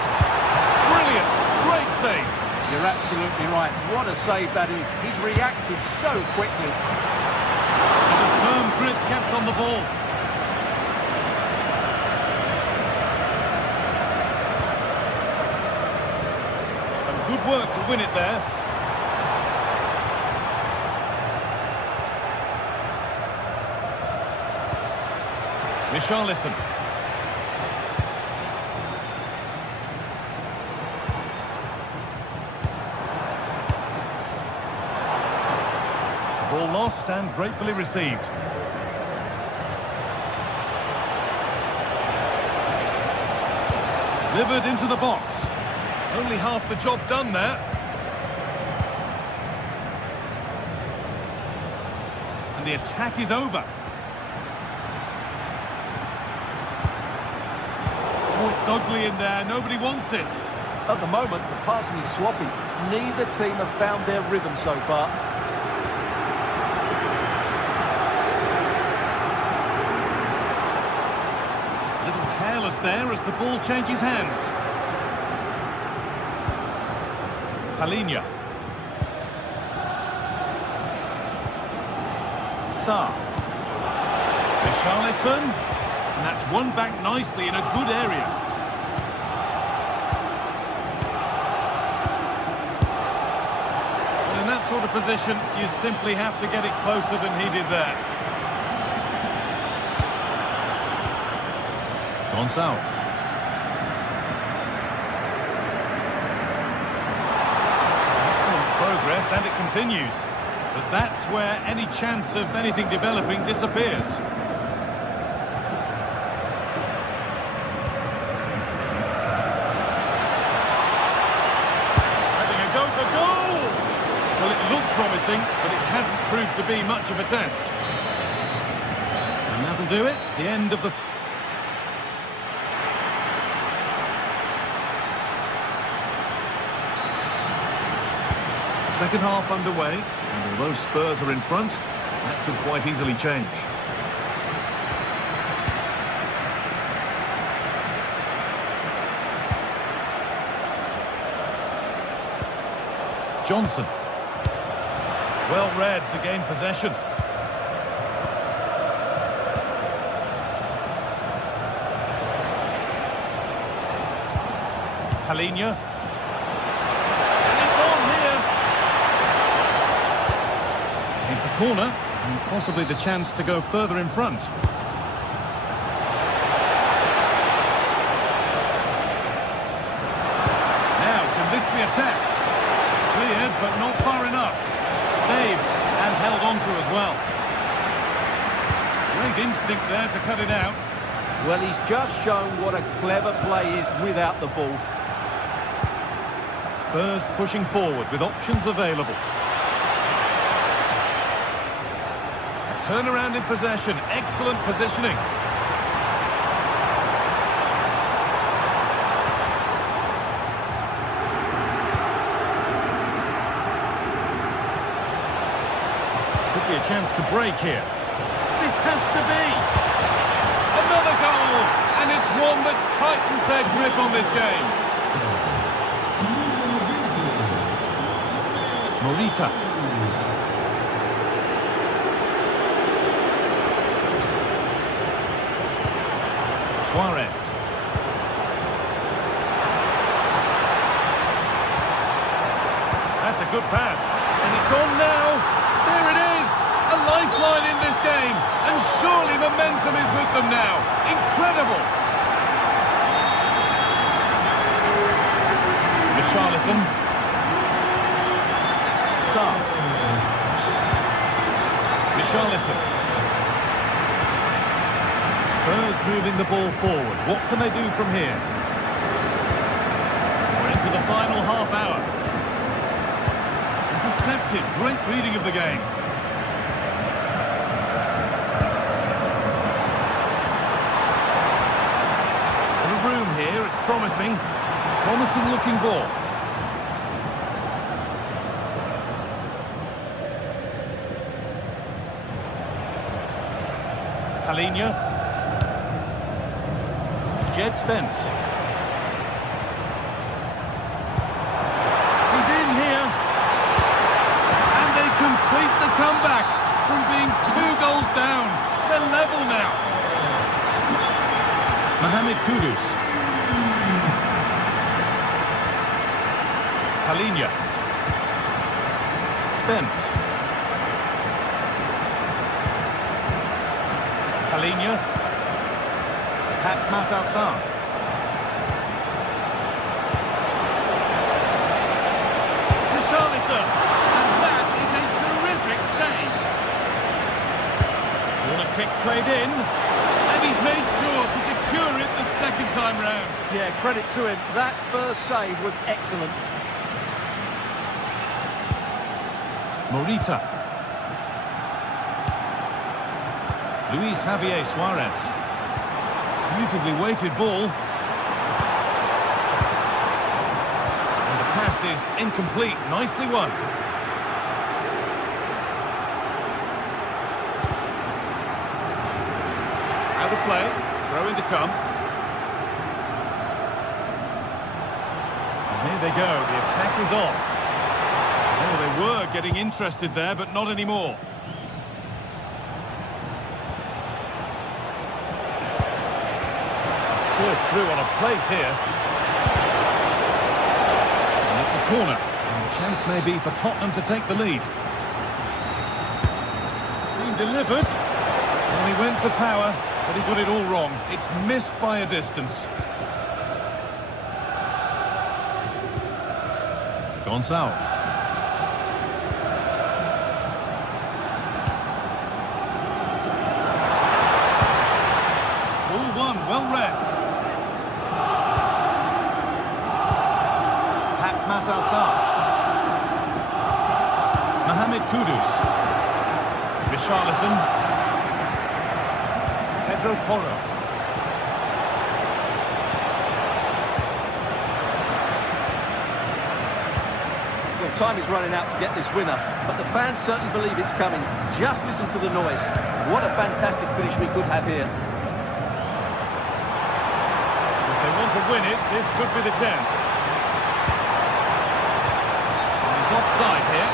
Brilliant. Great save. You're absolutely right. What a save that is. He's reacted so quickly. And a firm grip kept on the ball. Good work to win it there. Richarlison. Ball lost and gratefully received. Delivered into the box. Only half the job done there. And the attack is over. Oh, it's ugly in there. Nobody wants it. At the moment, the passing is sloppy. Neither team have found their rhythm so far. Little careless there as the ball changes hands. Palinha. Sarr. Richarlison. And that's won back nicely in a good area. And in that sort of position, you simply have to get it closer than he did there. Gonçalves. Excellent progress, and it continues. But that's where any chance of anything developing disappears. Having a go for goal! Well, it looked promising, but it hasn't proved to be much of a test. And that'll do it. The end of the... Second half underway, and although Spurs are in front, that could quite easily change. Johnson. Well read to gain possession. Palinha. It's a corner, and possibly the chance to go further in front. Now, can this be attacked? Cleared, but not far enough. Saved, and held on to as well. Great instinct there to cut it out. Well, he's just shown what a clever play is without the ball. Spurs pushing forward with options available. Turnaround in possession, excellent positioning. Could be a chance to break here. This has to be. Another goal, and it's one that tightens their grip on this game. Morita. Suarez. That's a good pass. And it's on now. There it is. A lifeline in this game. And surely momentum is with them now. Incredible. Richarlison. Sarr. Richarlison. Spurs moving the ball forward. What can they do from here? We're into the final half hour. Intercepted. Great reading of the game. There's room here. It's promising. Promising looking ball. Palinha. Jed Spence. He's in here. And they complete the comeback from being 2 goals down. They're level now. Mohamed Kudus. Palinha. Spence. Palinha. Matasar. Richarlison, and that is a terrific save. Corner kick played in, and he's made sure to secure it the second time round. Yeah, credit to him. That first save was excellent. Morita. Luis Javier Suarez. Beautifully weighted ball. And the pass is incomplete. Nicely won. Out of play. Throw in to come. Away they go, the attack is on. Oh, they were getting interested there, but not anymore. Served through on a plate here. And it's a corner. And the chance may be for Tottenham to take the lead. It's been delivered. And he went for power, but he got it all wrong. It's missed by a distance. Gonçalves. Ball one, well read. Matassar. Mohamed Kudus. Richarlison. Pedro Porro. Well, time is running out to get this winner, but the fans certainly believe it's coming. Just listen to the noise. What a fantastic finish we could have here. If they want to win it, this could be the chance. Offside here.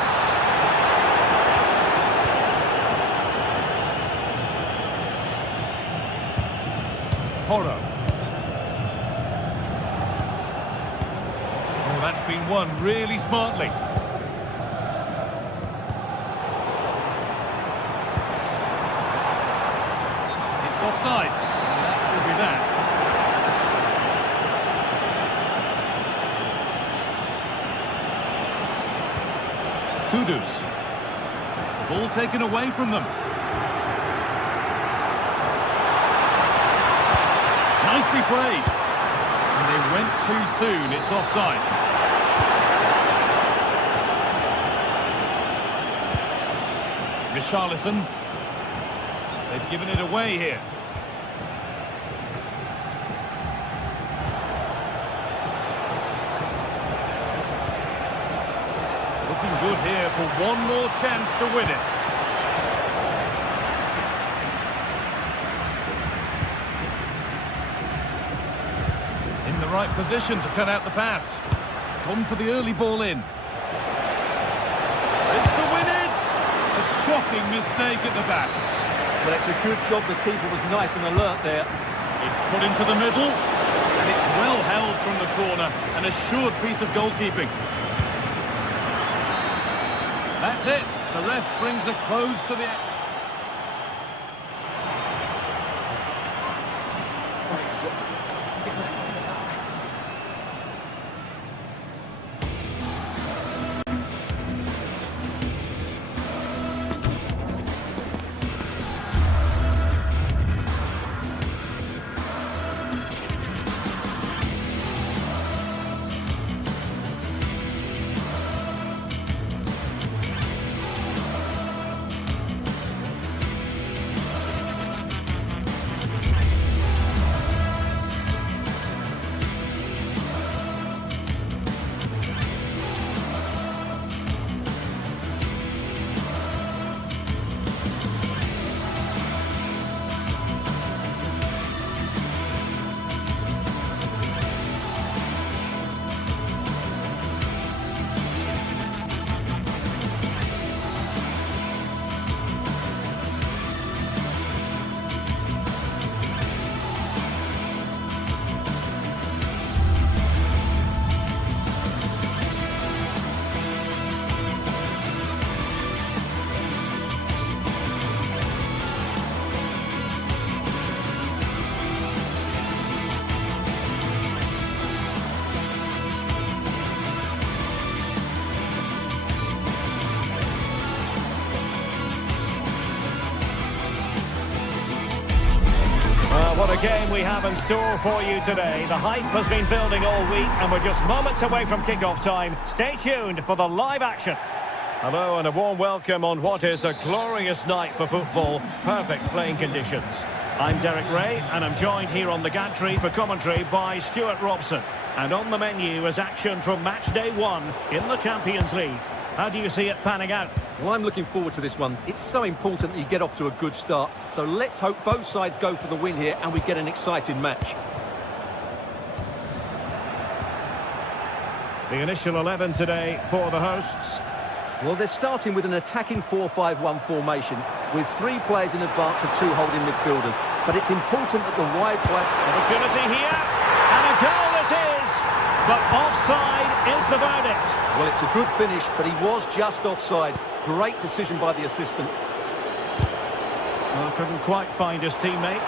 Porro. Oh, that's been won really smartly. It's offside. That will be that. Kudus. The ball taken away from them. Nicely played. And they went too soon. It's offside. Richarlison. They've given it away here. Good here for one more chance to win it. In the right position to cut out the pass. Gone for the early ball in. It's to win it! A shocking mistake at the back. Well, it's a good job the keeper was nice and alert there. It's put into the middle, and it's well held from the corner. An assured piece of goalkeeping. That's it. The ref brings a close to the... What a game we have in store for you today. The hype has been building all week and we're just moments away from kick-off time. Stay tuned for the live action. Hello and a warm welcome on what is a glorious night for football. Perfect playing conditions. I'm Derek Ray and I'm joined here on the gantry for commentary by Stuart Robson. And on the menu is action from match day 1 in the Champions League. How do you see it panning out? Well, I'm looking forward to this one. It's so important that you get off to a good start. So let's hope both sides go for the win here and we get an exciting match. The initial 11 today for the hosts. Well, they're starting with an attacking 4-5-1 formation with 3 players in advance of 2 holding midfielders. But it's important that the wide play... Opportunity here, and a goal it is! But offside is the verdict. Well, it's a good finish, but he was just offside. Great decision by the assistant. Well, couldn't quite find his teammate.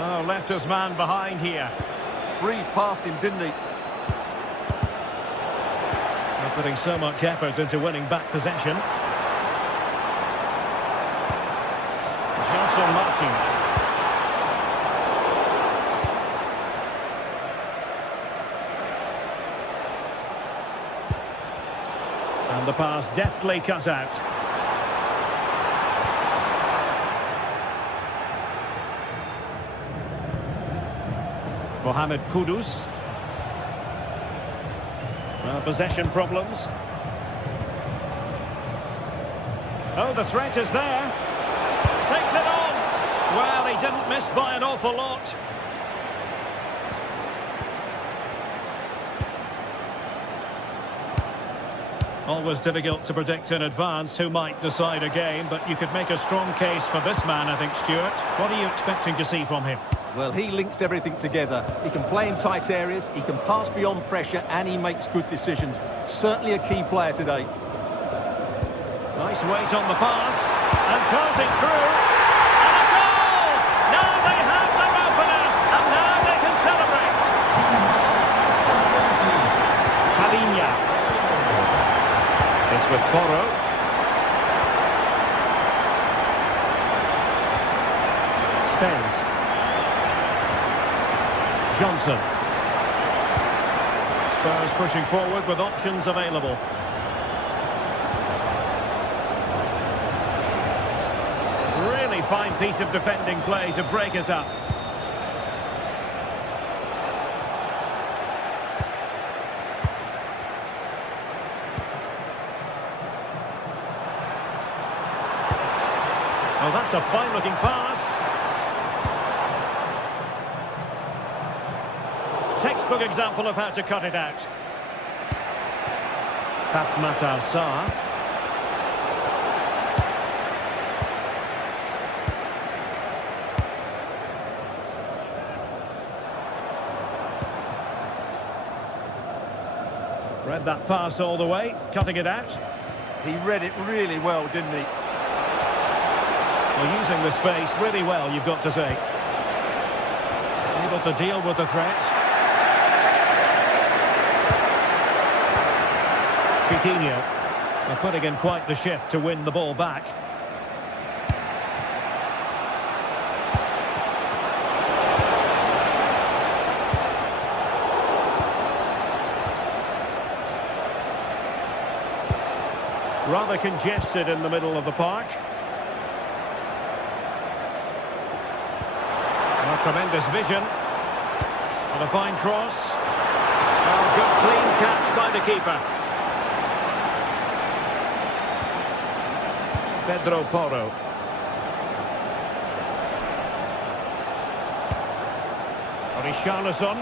Oh, left his man behind here. Breezed past him, didn't he? They're putting so much effort into winning back possession. Gelson Martins. And the pass deftly cut out. Mohamed Kudus. Possession problems. Oh, the threat is there. Takes it on. Well, he didn't miss by an awful lot. Always difficult to predict in advance who might decide a game, but you could make a strong case for this man, I think, Stuart. What are you expecting to see from him? Well, he links everything together. He can play in tight areas, he can pass beyond pressure, and he makes good decisions. Certainly a key player today. Nice weight on the pass, and throws it through, and a goal! Now they have their opener, and now they can celebrate. Palinha. It's with Porro. Spence. Johnson. Spurs pushing forward with options available. Really fine piece of defending play to break it up. Oh, that's a fine-looking pass. Textbook example of how to cut it out. Matar Sarr. Read that pass all the way, cutting it out. He read it really well, didn't he? Well, using the space really well, you've got to say. Able to deal with the threat. Chiquinho. They're putting in quite the shift to win the ball back. Rather congested in the middle of the park. A tremendous vision. And a fine cross. Oh, good clean catch by the keeper. Pedro Porro. Richarlison.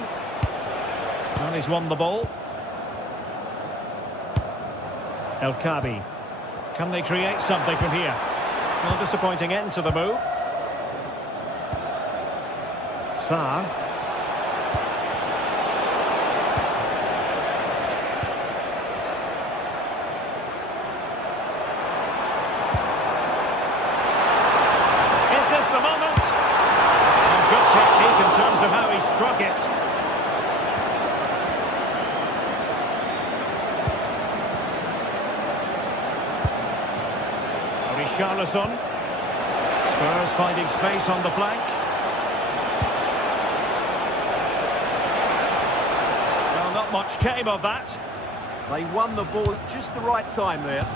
And he's won the ball. El Kabi. Can they create something from here? Well, disappointing end to the move. Sarr. Is this the moment? Oh, good technique in terms of how he struck it. Richarlison. Spurs finding space on the flank. Well, not much came of that. They won the ball at just the right time there.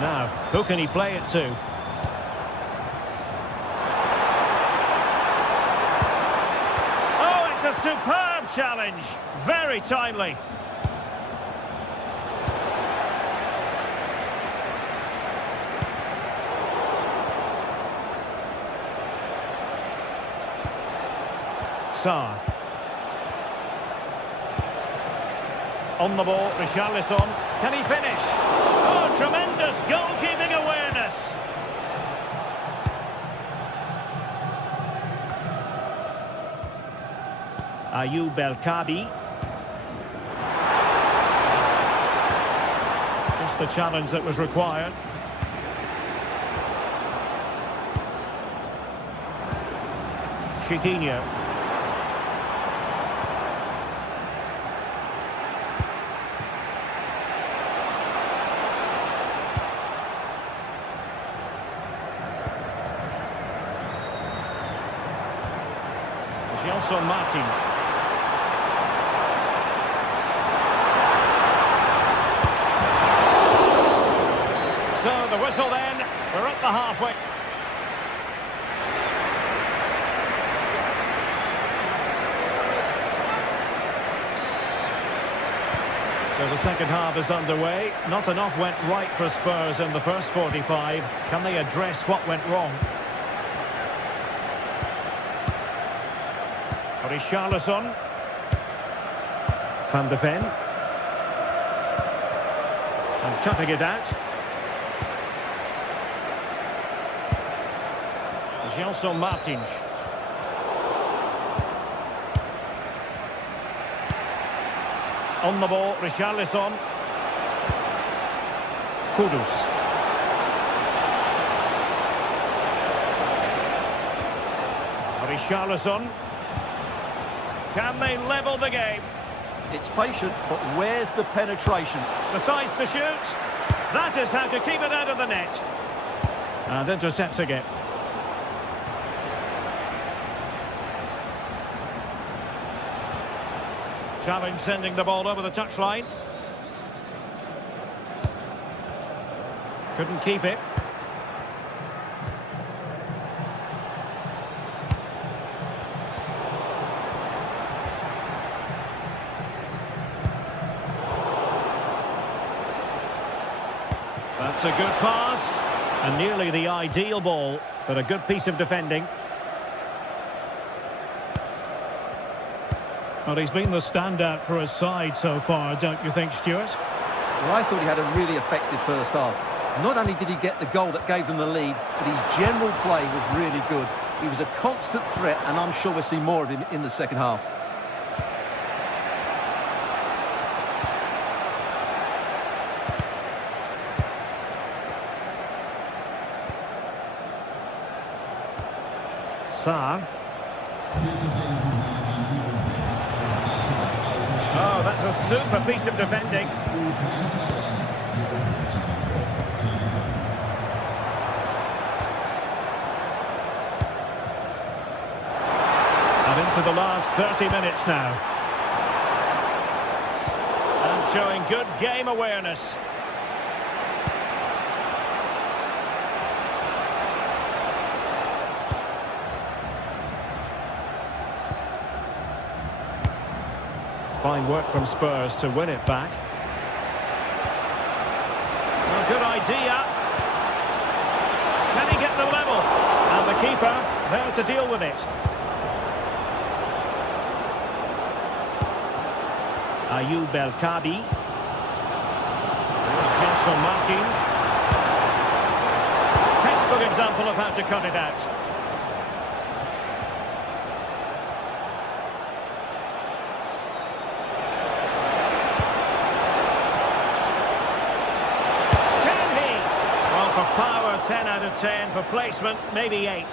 Now, who can he play it to? Oh, it's a superb challenge. Very timely. Sarr. On the ball, Richarlison. Can he finish? Oh, tremendous goalkeeping awareness. Ayoub El-Kabi. Just the challenge that was required. Chiquinho. Gelson Martins. So the whistle then, we're at the halfway. So the second half is underway. Not enough went right for Spurs in the first 45. Can they address what went wrong? Richarlison. Van de Ven. And cutting it out. Gelson Martins. On the ball, Richarlison. Kudus. Richarlison. Can they level the game? It's patient, but where's the penetration? Decides to shoot. That is how to keep it out of the net. And intercepts again. Challenge sending the ball over the touchline. Couldn't keep it. That's a good pass, and nearly the ideal ball, but a good piece of defending. Well, he's been the standout for his side so far, don't you think, Stuart? Well, I thought he had a really effective first half. Not only did he get the goal that gave them the lead, but his general play was really good. He was a constant threat, and I'm sure we'll see more of him in the second half. Sarr. Oh, that's a super piece of defending. And into the last 30 minutes now. And showing good game awareness. Fine work from Spurs to win it back. Well, good idea. Can he get the level? And the keeper there to deal with it. Ayoub El-Kabi. Gelson Martins. Textbook example of how to cut it out. For power, 10 out of 10. For placement, maybe 8.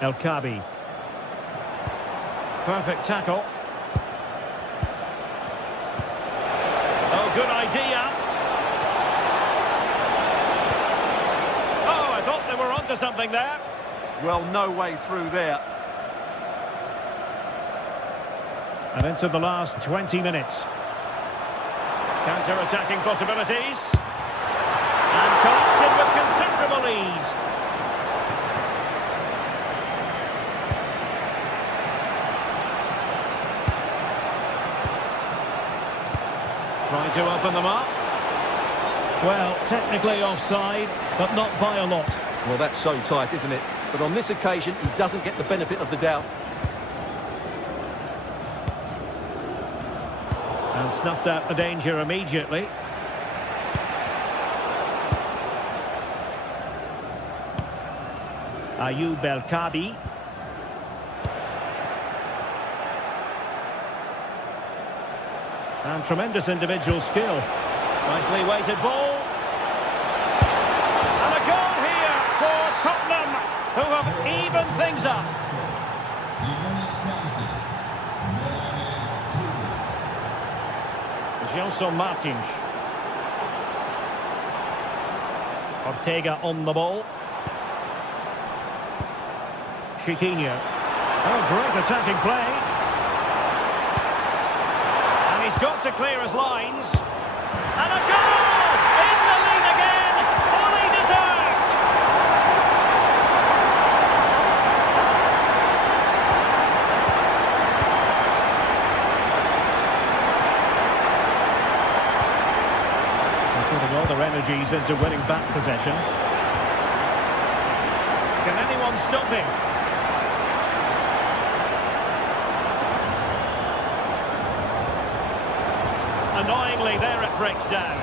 El-Kabi. Perfect tackle. Oh, good idea. Oh, I thought they were onto something there. Well, no way through there. And into the last 20 minutes. Counter-attacking possibilities. And collected with considerable ease. Trying to open them up. Well, technically offside, but not by a lot. Well, that's so tight, isn't it? But on this occasion, he doesn't get the benefit of the doubt. And snuffed out the danger immediately. Ayoub El-Kabi. And tremendous individual skill. Nicely weighted ball. And a goal here for Tottenham, who have evened things up. Gelson Martins. Ortega on the ball. Chiquinho. Oh, great attacking play. And he's got to clear his lines. And a goal! In the lead again! Fully deserved! They're putting all their energies into winning back possession. Can anyone stop him? Annoyingly, there it breaks down.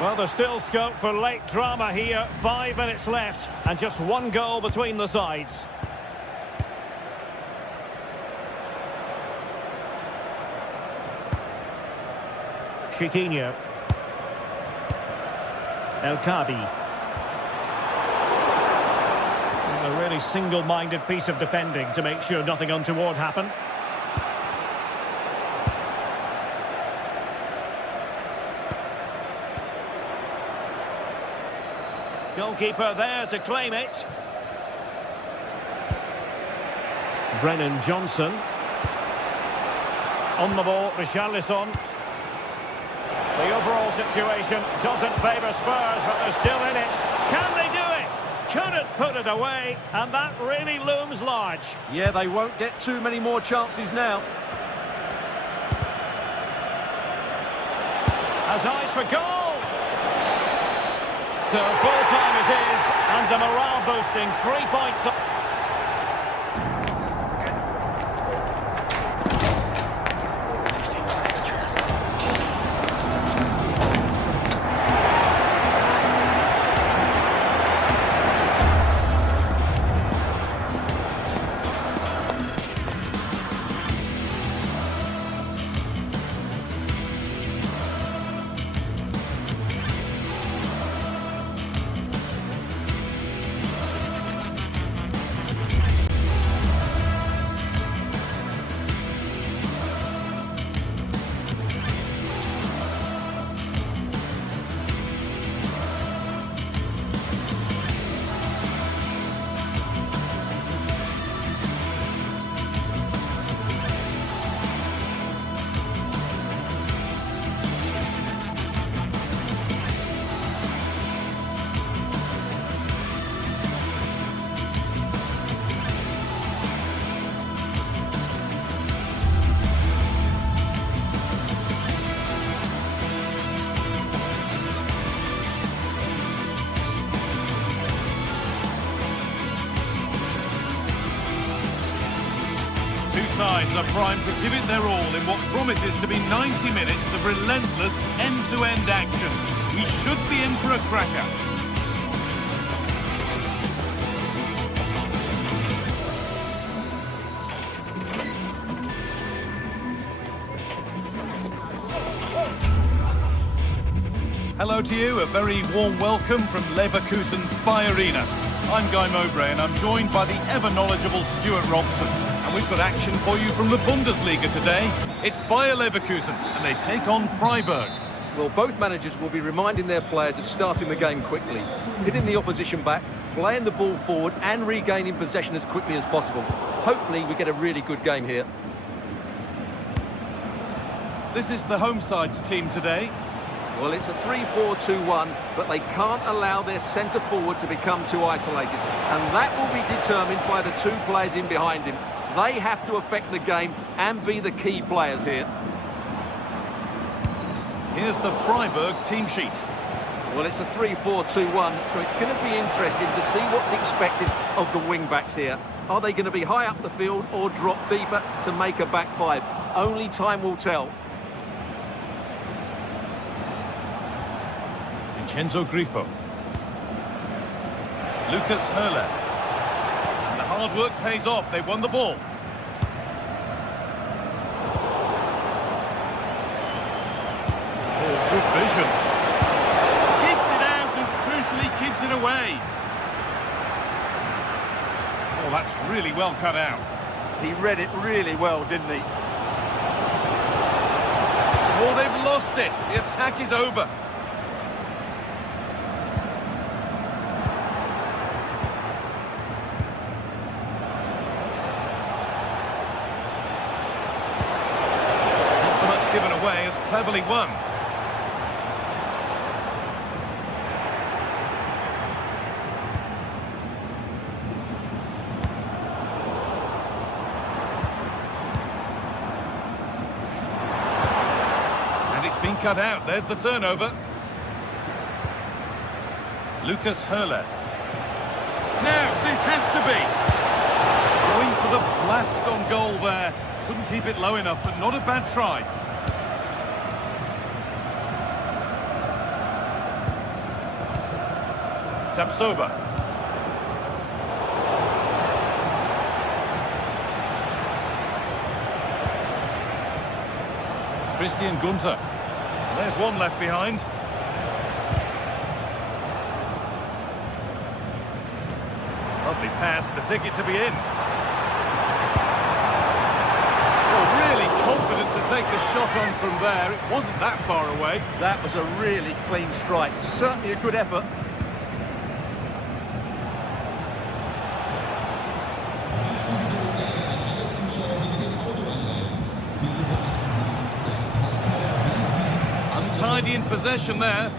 Well, there's still scope for late drama here. 5 minutes left, and just one goal between the sides. Chiquinho. El-Kabi. A really single-minded piece of defending to make sure nothing untoward happened. Goalkeeper there to claim it. Brennan Johnson. On the ball, Richarlison. The overall situation doesn't favour Spurs, but they're still in it. Can they do it? Couldn't put it away, and that really looms large. Yeah, they won't get too many more chances now. Has eyes for goal. So full time it is, and a morale-boosting 3 points. Sides are primed to give it their all in what promises to be 90 minutes of relentless end-to-end action. We should be in for a cracker. Hello to you, a very warm welcome from Leverkusen's Spy Arena. I'm Guy Mowbray and I'm joined by the ever-knowledgeable Stuart Robson. And we've got action for you from the Bundesliga today. It's Bayer Leverkusen and they take on Freiburg. Well, both managers will be reminding their players of starting the game quickly, hitting the opposition back, playing the ball forward and regaining possession as quickly as possible. Hopefully we get a really good game here. This is the home side's team today. Well, it's a 3-4-2-1, but they can't allow their centre forward to become too isolated. And that will be determined by the two players in behind him. They have to affect the game and be the key players here. Here's the Freiburg team sheet. Well, it's a 3-4-2-1, so it's going to be interesting to see what's expected of the wing-backs here. Are they going to be high up the field or drop deeper to make a back five? Only time will tell. Vincenzo Grifo. Lucas Höhler. And the hard work pays off. They won the ball. Oh, good vision. Keeps it out and crucially keeps it away. Oh, that's really well cut out. He read it really well, didn't he? Oh, they've lost it. The attack is over. Not so much given away as cleverly won. Been cut out. There's the turnover. Lucas Höhler. Now, this has to be. Going for the blast on goal there. Couldn't keep it low enough, but not a bad try. Tapsoba. Christian Gunther. There's one left behind. Lovely pass, the ticket to be in. Oh, really confident to take the shot on from there. It wasn't that far away. That was a really clean strike. Certainly a good effort. Untidy in possession there.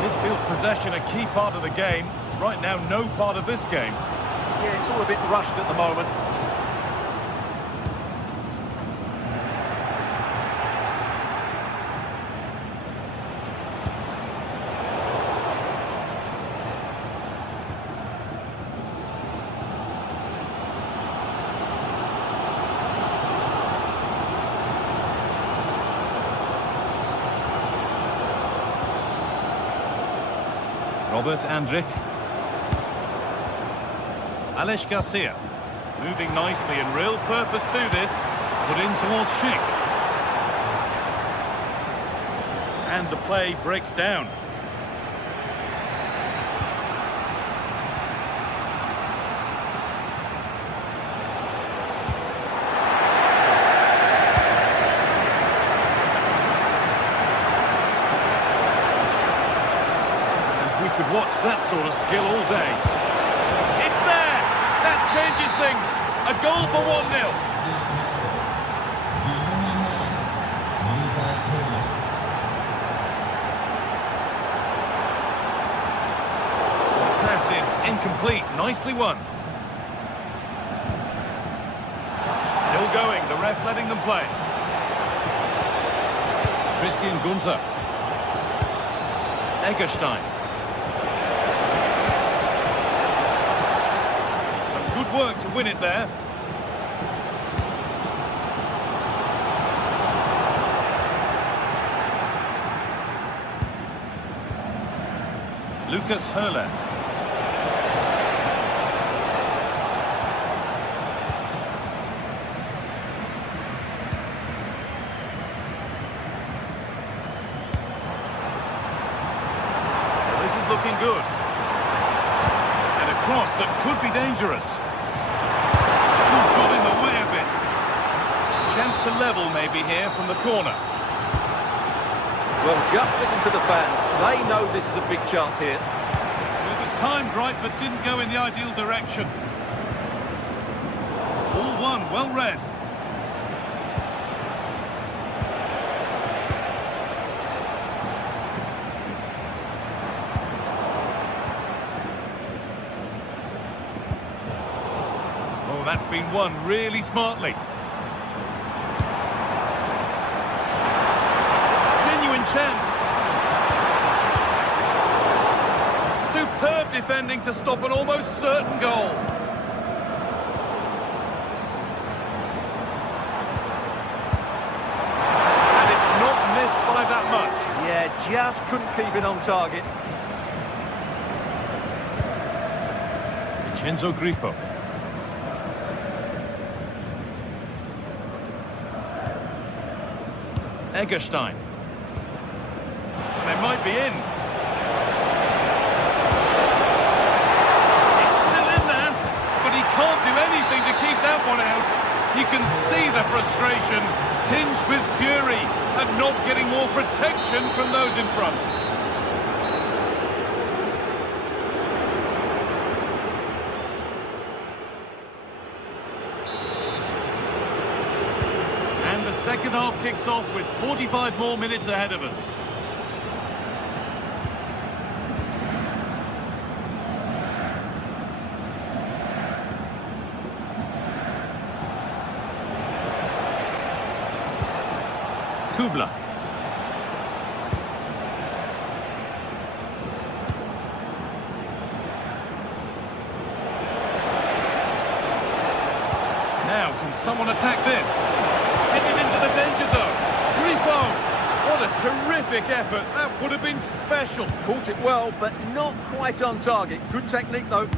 Midfield possession a key part of the game. Right now, no part of this game. Yeah, it's all a bit rushed at the moment. Robert Andrich. Alex Garcia. Moving nicely and real purpose to this. Put in towards Schick. And the play breaks down. Could watch that sort of skill all day. It's there! That changes things. A goal for 1-0. Pass is incomplete. Nicely won. Still going. The ref letting them play. Christian Gunther. Egerstein. Good work to win it there. Lucas Höhler. Well, this is looking good. And a cross that could be dangerous. Got in the way of it. Chance to level maybe here from the corner. Well, just listen to the fans. They know this is a big chance here. It was timed right, but didn't go in the ideal direction. All one, well read. That's been won really smartly. Genuine chance. Superb defending to stop an almost certain goal. And it's not missed by that much. Yeah, just couldn't keep it on target. Vincenzo Grifo. Egerstein. They might be in. It's still in there, but he can't do anything to keep that one out. You can see the frustration, tinged with fury, at not getting more protection from those in front. Second half kicks off with 45 more minutes ahead of us. Kubla. Now, can someone attack this? Headed into the danger zone. Grifo! What a terrific effort. That would have been special. Caught it well, but not quite on target. Good technique, though. They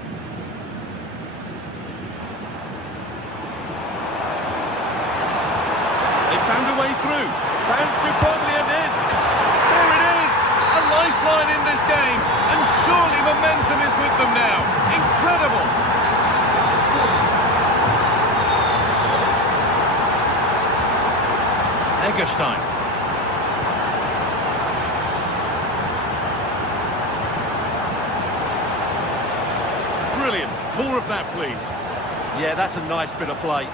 found a way through. Found superbly and in. There it is! A lifeline in this game. And surely momentum is with them now. Incredible! Egerstein. Brilliant. More of that, please. Yeah, that's a nice bit of play.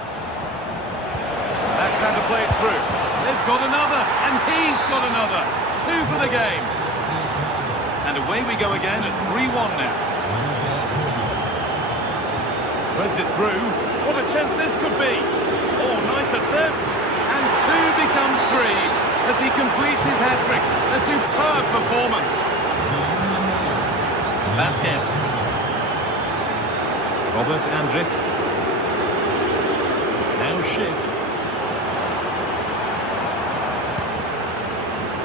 That's how to play it through. They've got another, and he's got another. 2 for the game. And away we go again at 3-1 now. Threads it through. What a chance this could be. Oh, nice attempt. And 2 becomes 3 as he completes his hat-trick. A superb performance. Vasquez. Robert Andrik. Now Schick.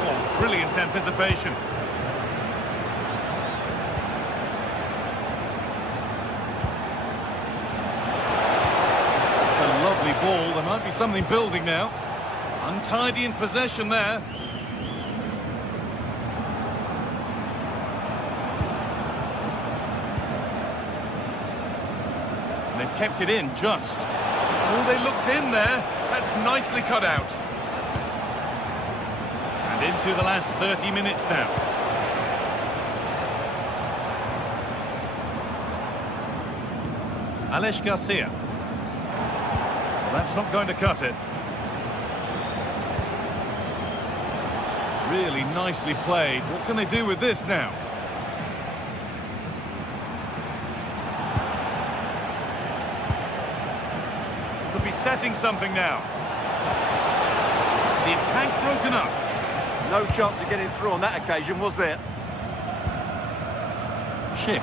Oh, brilliant anticipation. It's a lovely ball. There might be something building now. Untidy in possession there. They've kept it in just. Oh, they looked in there. That's nicely cut out. And into the last 30 minutes now. Alex Garcia. That's not going to cut it. Really nicely played. What can they do with this now? Could be setting something now. The attack broken up. No chance of getting through on that occasion, was there? Schick.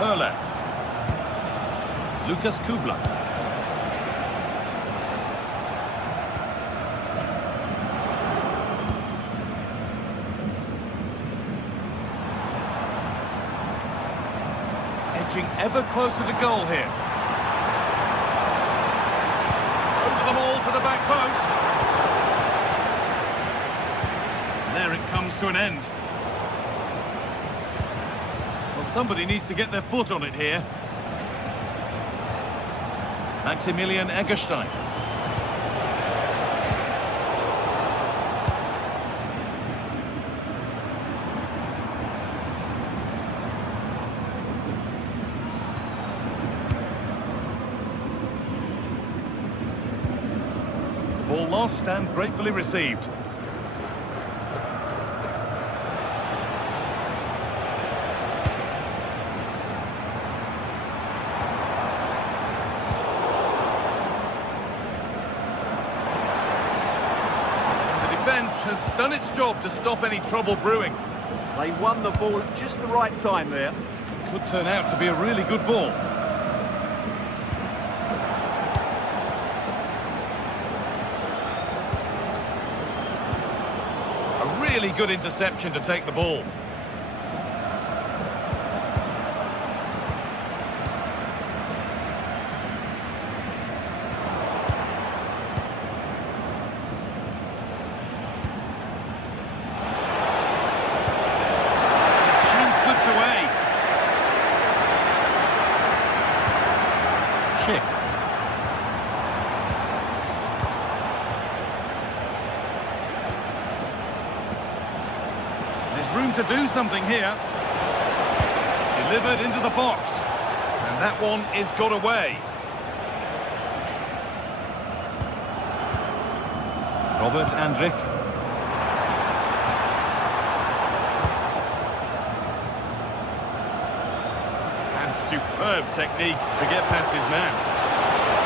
Hurler. Lucas Kubla. Edging ever closer to goal here. Over the ball to the back post. There it comes to an end. Somebody needs to get their foot on it here. Maximilian Egerstein. Ball lost and gratefully received. Has done its job to stop any trouble brewing. They won the ball at just the right time there. Could turn out to be a really good ball. A really good interception to take the ball. Room to do something here. Delivered into the box. And that one is got away. Robert Andrik. And superb technique to get past his man.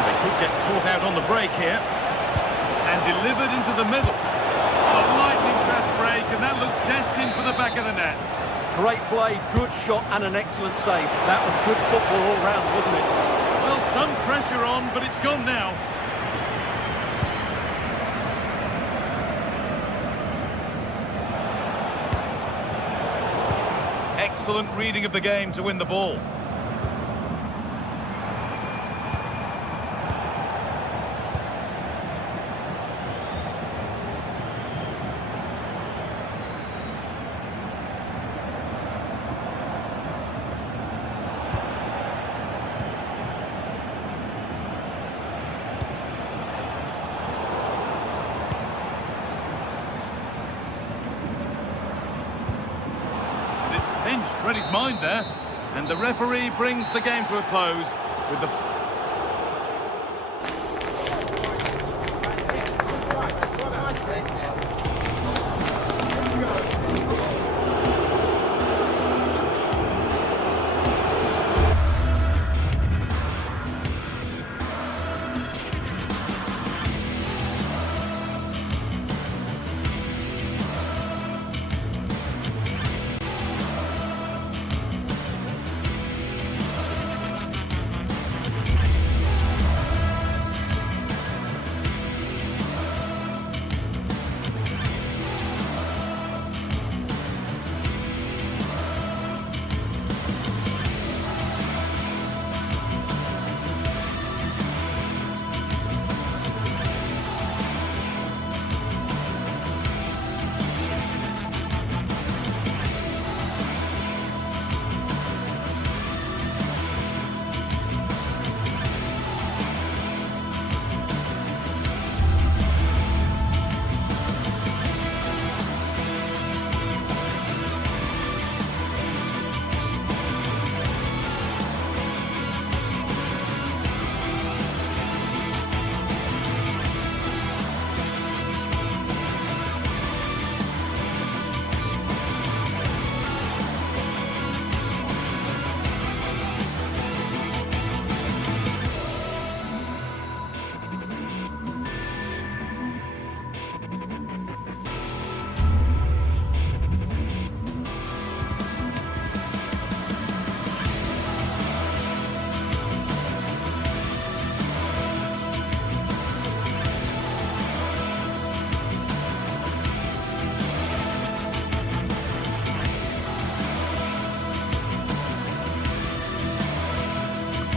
They could get caught out on the break here. And delivered into the middle. A lightning fast break, and that looked destined for the back of the net. Great play, good shot and an excellent save. That was good football all round, wasn't it? Well, some pressure on, but it's gone now. Excellent reading of the game to win the ball. Read his mind there, and the referee brings the game to a close with the...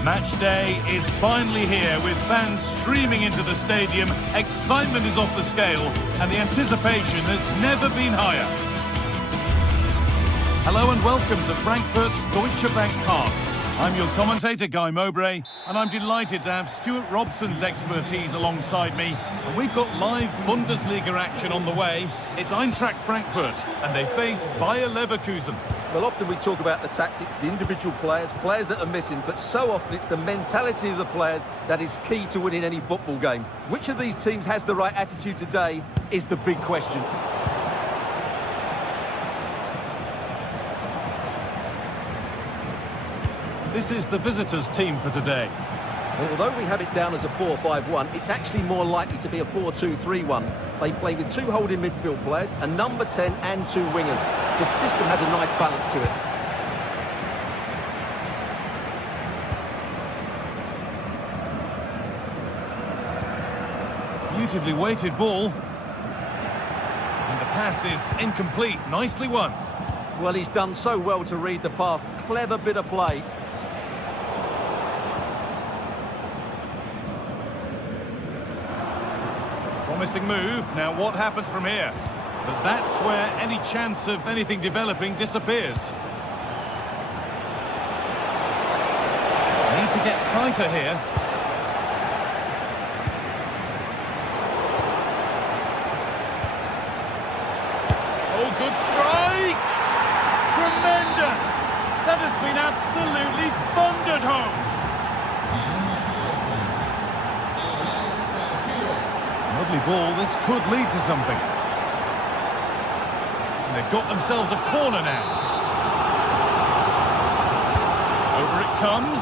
Match day is finally here, with fans streaming into the stadium. Excitement is off the scale, and the anticipation has never been higher. Hello and welcome to Frankfurt's Deutsche Bank Park. I'm your commentator, Guy Mowbray, and I'm delighted to have Stuart Robson's expertise alongside me. And we've got live Bundesliga action on the way. It's Eintracht Frankfurt, and they face Bayer Leverkusen. Well, often we talk about the tactics, the individual players that are missing, but so often it's the mentality of the players that is key to winning any football game. Which of these teams has the right attitude today is the big question. This is the visitors' team for today. Well, although we have it down as a 4-5-1, it's actually more likely to be a 4-2-3-1. They play with 2 holding midfield players, a number 10 and 2 wingers. The system has a nice balance to it. Beautifully weighted ball. And the pass is incomplete. Nicely won. Well, he's done so well to read the pass. Clever bit of play. Promising move. Now what happens from here? But that's where any chance of anything developing disappears. Need to get tighter here. Oh, good strike! Tremendous! That has been absolutely thundered home! Lovely ball, this could lead to something. And they've got themselves a corner now. Over it comes.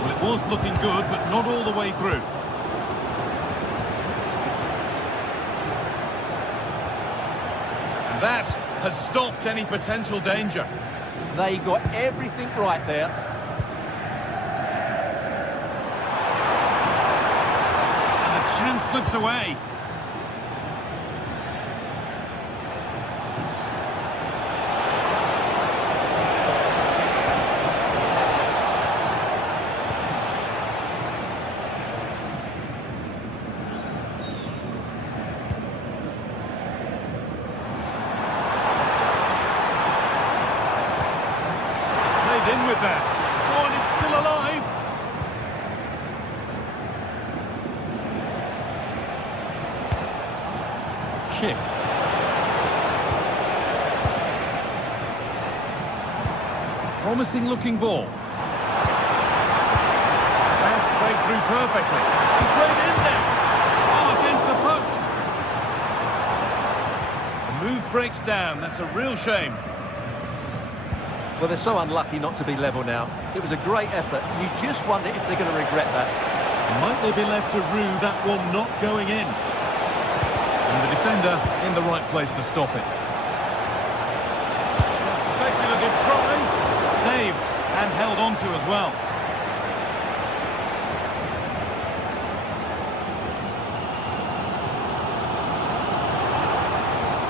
Well, it was looking good, but not all the way through. And that has stopped any potential danger. They got everything right there. Chance slips away. Played in with that. Oh, and it's still alive. Chip. Promising looking ball. Pass played through perfectly. He played in there. Oh, against the post. The move breaks down. That's a real shame. Well, they're so unlucky not to be level now. It was a great effort. You just wonder if they're going to regret that. Might they be left to rue that one not going in? And the defender in the right place to stop it. Speculative try. Saved and held on to as well.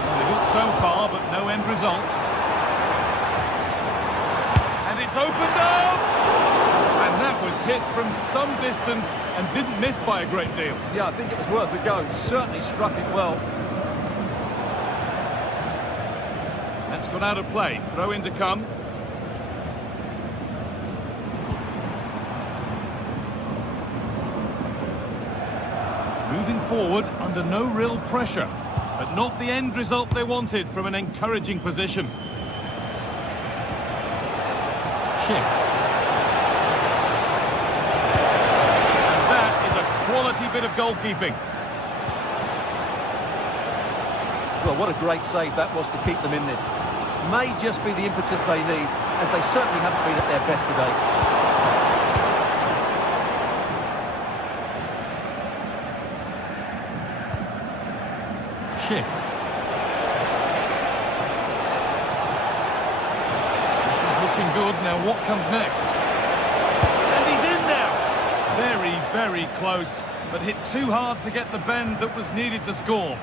Well, they're good so far, but no end result. And it's opened up! And that was hit from some distance and didn't miss by a great deal. Yeah, I think it was worth a go. Certainly struck it well. That's got out of play. Throw in to come. Moving forward under no real pressure, but not the end result they wanted from an encouraging position. Chip. Quality bit of goalkeeping. Well, what a great save that was to keep them in this. May just be the impetus they need, as they certainly haven't been at their best today. Chip. This is looking good. Now what comes next? Very, very close, but hit too hard to get the bend that was needed to score.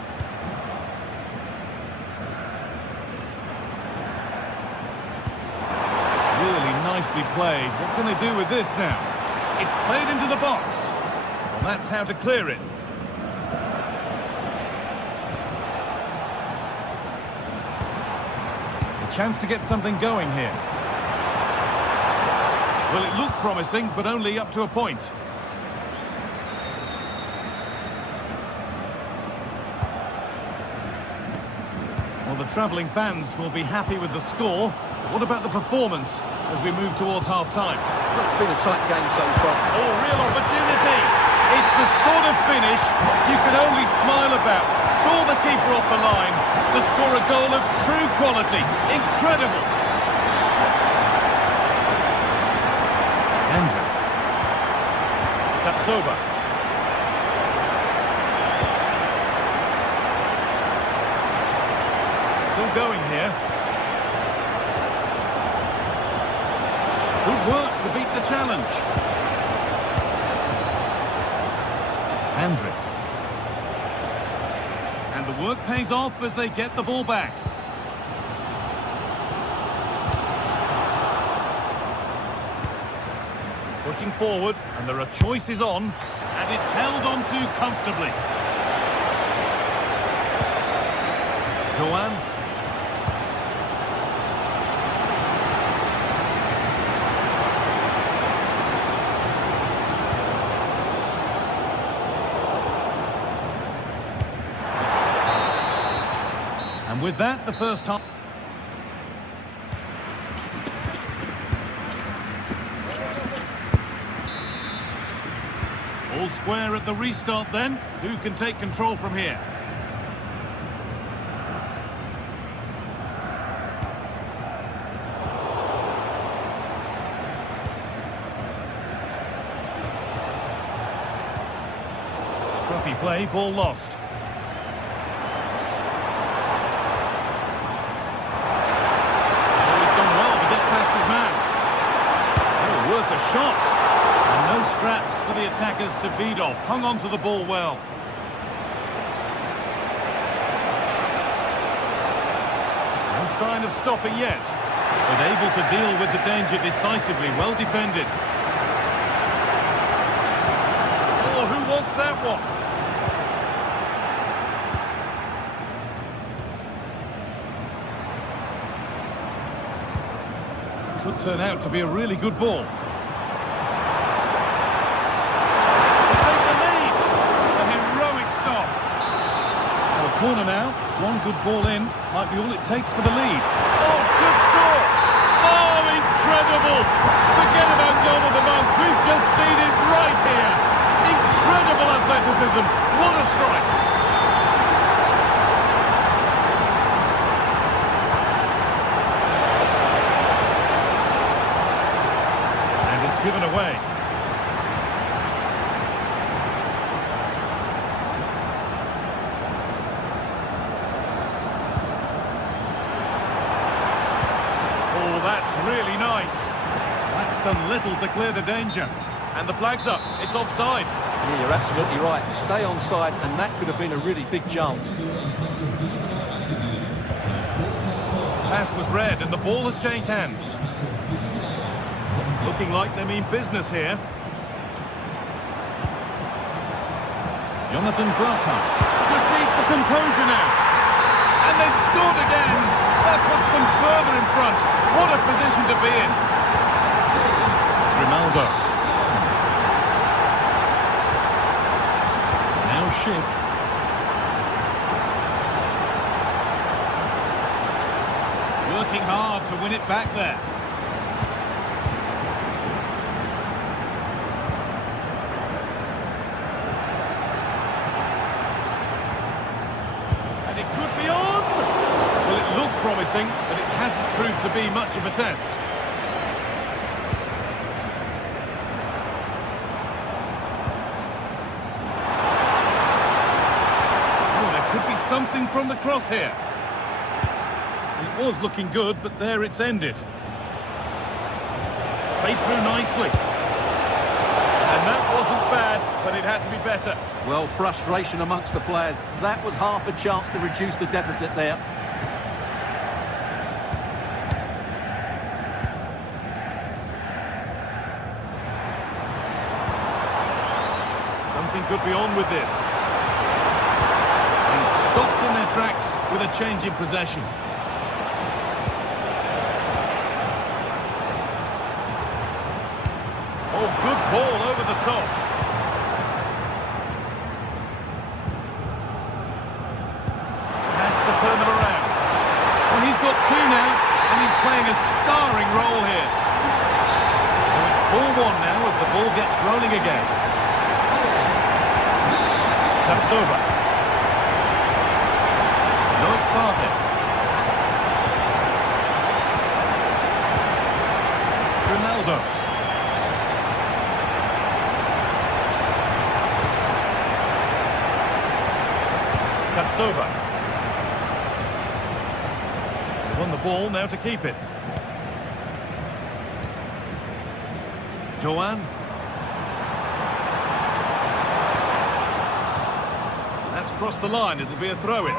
Really nicely played. What can they do with this now? It's played into the box. Well, that's how to clear it. chance to get something going here. Well, it looked promising, but only up to a point. Well, the travelling fans will be happy with the score. But what about the performance as we move towards half-time? Well, it's been a tight game so far. Oh, real opportunity. It's the sort of finish you can only smile about. Saw the keeper off the line to score a goal of true quality. Incredible. Andrew. Tapsoba. Still going here. Good work to beat the challenge. Andrew. And the work pays off as they get the ball back. Pushing forward, and there are choices on, and it's held on to comfortably. Joanne. And with that, the first half. All square at the restart then. Who can take control from here? Scruffy play, ball lost. Shot. And no scraps for the attackers to beat off. Hung on to the ball well. No sign of stopping yet. But able to deal with the danger decisively. Well defended. Oh, who wants that one? Could turn out to be a really good ball. Corner now, one good ball in, might be all it takes for the lead. Oh, should score! Oh, incredible! Forget about goal of the month, we've just seen it right here! Incredible athleticism, what a strike! And it's given away. That's really nice. That's done little to clear the danger. And the flag's up. It's offside. Yeah, you're absolutely right. Stay onside, and that could have been a really big chance. Pass was red, and the ball has changed hands. Looking like they mean business here. Jonathan Burkhardt just needs the composure now. And they've scored again. That puts them further in front. What a position to be in. Ronaldo. Now Schick. Working hard to win it back there. And it could be on. Well, it looked promising, but it hasn't proved to be much of a test. Oh, there could be something from the cross here. It was looking good, but there it's ended. Played through nicely. And that wasn't bad, but it had to be better. Well, frustration amongst the players. That was half a chance to reduce the deficit there. Something could be on with this. And stopped in their tracks with a change in possession. Oh, good ball over the top. Has to turn them around. Well, he's got two now, and he's playing a starring role here. So it's 4-1 now as the ball gets rolling again. Tapsoba. Loic Partey. Ronaldo. Tapsoba. They won the ball, now to keep it. Doan. That's crossed the line, it'll be a throw-in.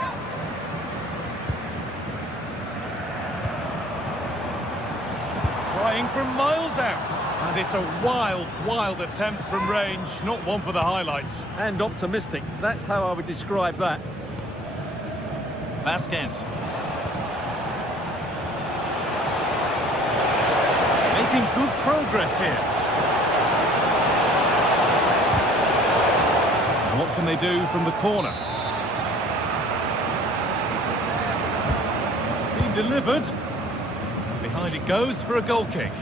Trying from miles out. And it's a wild, wild attempt from range, not one for the highlights. And optimistic, that's how I would describe that. Vasquez. Making good progress here. And what can they do from the corner? It's been delivered. Behind it goes for a goal kick.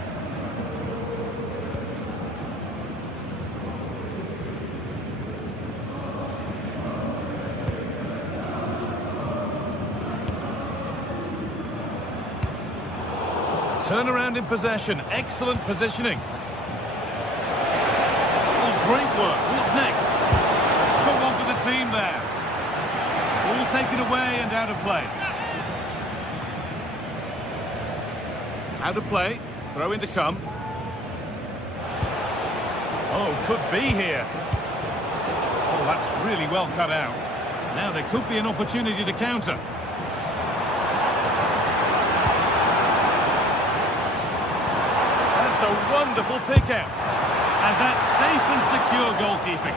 Turnaround in possession, excellent positioning. Oh, great work. What's next? Someone for the team there. Ball taken away and out of play. Out of play, throw in to come. Oh, could be here. Oh, that's really well cut out. Now there could be an opportunity to counter. A wonderful pick out, and that's safe and secure goalkeeping.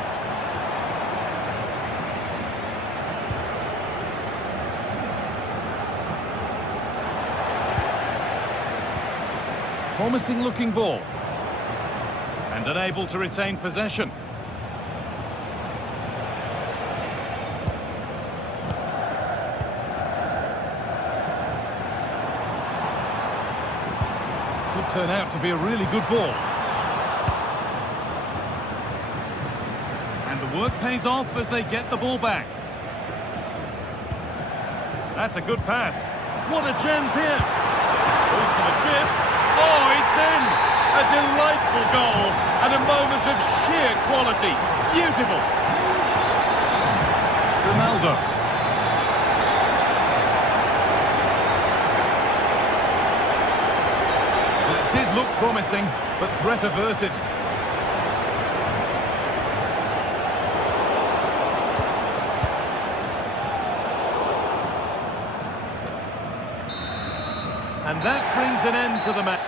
Promising looking ball, and unable to retain possession. Turn out to be a really good ball. And the work pays off as they get the ball back. That's a good pass. What a chance here. Goes for the chip. Oh, it's in. A delightful goal and a moment of sheer quality. Beautiful. Ronaldo. Did look promising, but threat averted. And that brings an end to the match.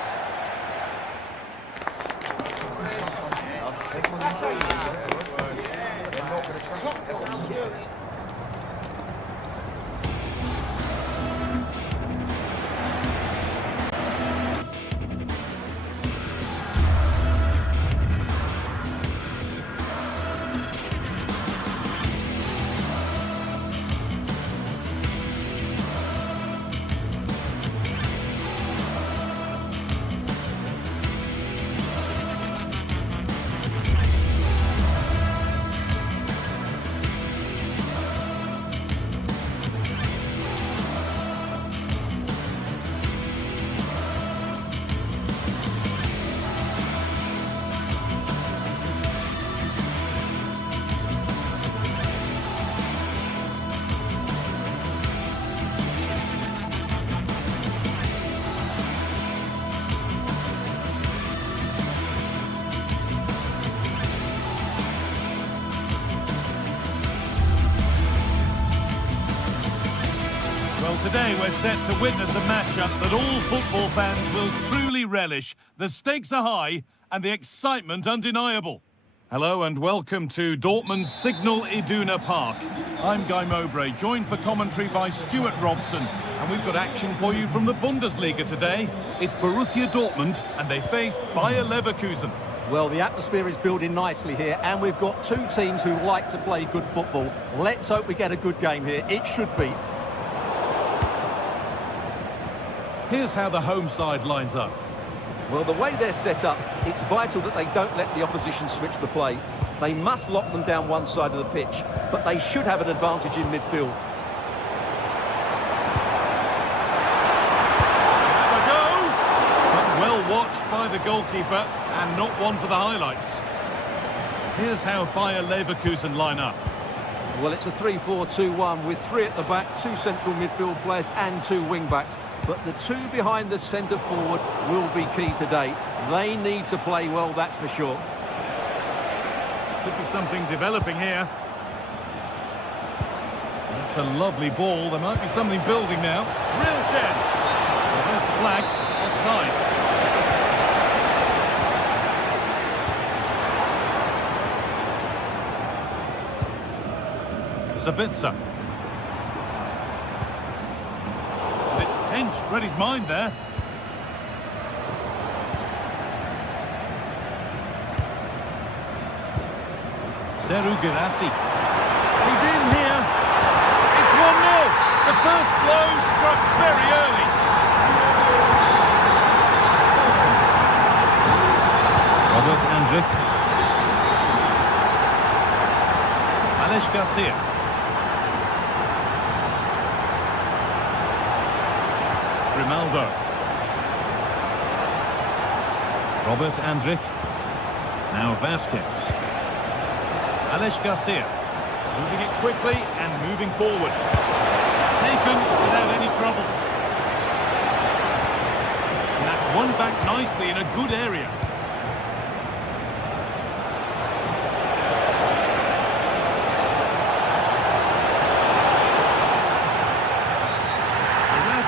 Today we're set to witness a matchup that all football fans will truly relish. The stakes are high and the excitement undeniable. Hello and welcome to Dortmund's Signal Iduna Park. I'm Guy Mowbray, joined for commentary by Stuart Robson. And we've got action for you from the Bundesliga today. It's Borussia Dortmund and they face Bayer Leverkusen. Well, the atmosphere is building nicely here, and we've got two teams who like to play good football. Let's hope we get a good game here. It should be. Here's how the home side lines up. Well, the way they're set up, it's vital that they don't let the opposition switch the play. They must lock them down one side of the pitch, but they should have an advantage in midfield. Have a go! But well watched by the goalkeeper, and not one for the highlights. Here's how Bayer Leverkusen line up. Well, it's a 3-4-2-1 with three at the back, two central midfield players and two wing-backs. But the two behind the centre forward will be key today. They need to play well, that's for sure. Could be something developing here. That's a lovely ball. There might be something building now. Real chance. Well, there's the flag. Offside. Sabitzer. Read his mind there. Seru Girassi. He's in here. It's 1-0. The first blow struck very early. Robert Andrik. Alex Garcia. Ronaldo. Robert Andrik. Now Vasquez. Alex Garcia. Moving it quickly and moving forward. Taken without any trouble. And that's won back nicely in a good area.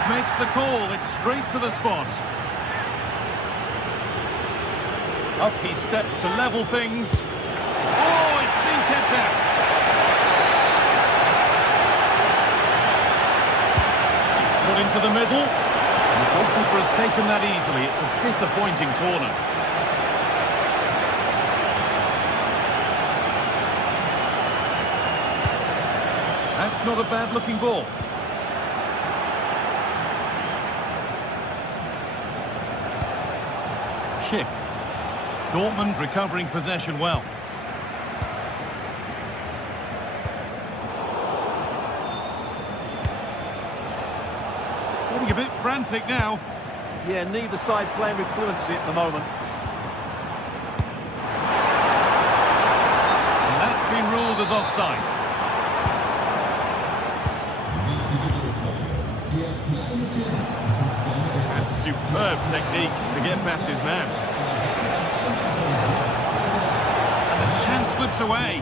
Makes the call, it's straight to the spot. Up he steps to level things. Oh, it's been kept out. It's put into the middle. And the goalkeeper has taken that easily. It's a disappointing corner. That's not a bad looking ball. Dortmund recovering possession well. Getting a bit frantic now. Yeah, neither side playing with fluency at the moment. And that's been ruled as offside. And superb technique to get past his man. And the chance slips away.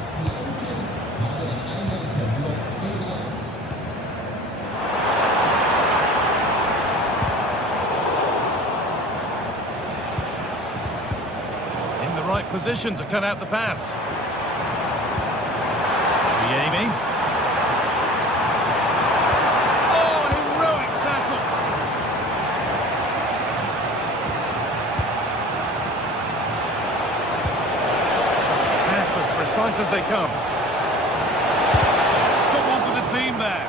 In the right position to cut out the pass. The aiming. Oh, heroic tackle. Pass as precise as they come. Someone for the team there.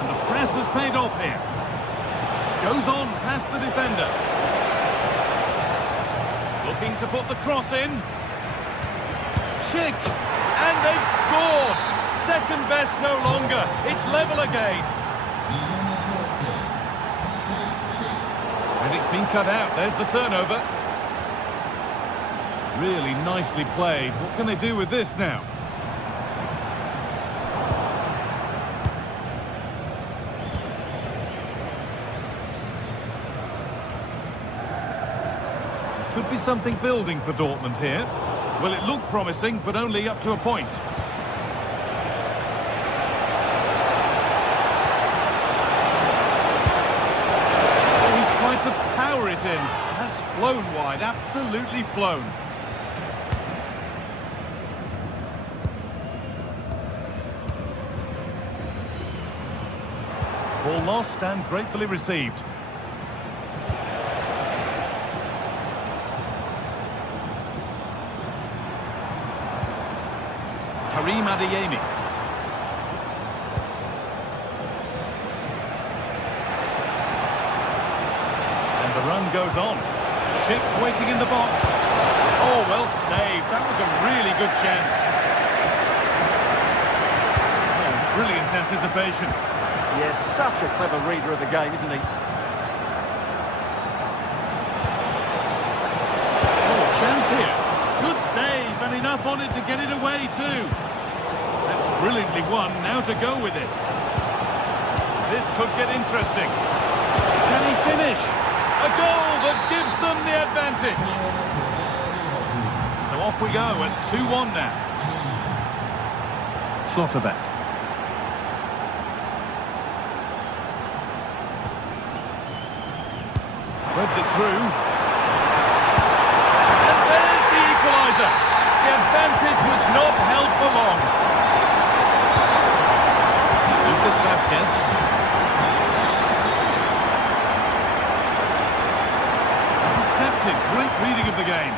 And the press has paid off here. Goes on past the defender. Looking to put the cross in. Schick. And they've scored. Second best no longer. It's level again. And it's been cut out. There's the turnover. Really nicely played. What can they do with this now? Could be something building for Dortmund here. Well, it looked promising, but only up to a point. Oh, he tried to power it in. That's flown wide, absolutely flown. Ball lost and gratefully received. Karim Adeyemi. And the run goes on. Ship waiting in the box. Oh, well saved. That was a really good chance. Oh, brilliant anticipation. Yes, such a clever reader of the game, isn't he? Oh, chance here. Good save, and enough on it to get it away too. That's brilliantly won. Now to go with it. This could get interesting. Can he finish? A goal that gives them the advantage. So off we go at 2-1 now. Schlotterbeck. Threads it through. And there's the equaliser. The advantage was not held for long. Lucas Vazquez. Intercepted. Great reading of the game.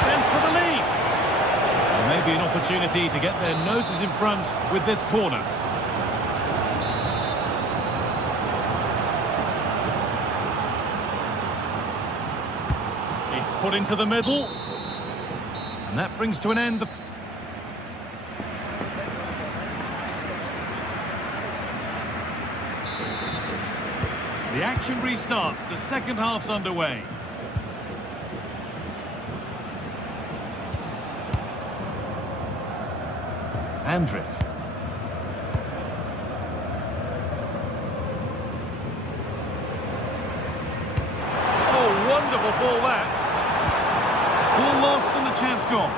Chance for the lead. Maybe an opportunity to get their noses in front with this corner. It's put into the middle. And that brings to an end the... The action restarts. The second half's underway. Andrick. Oh, wonderful ball that. Ball lost and the chance gone.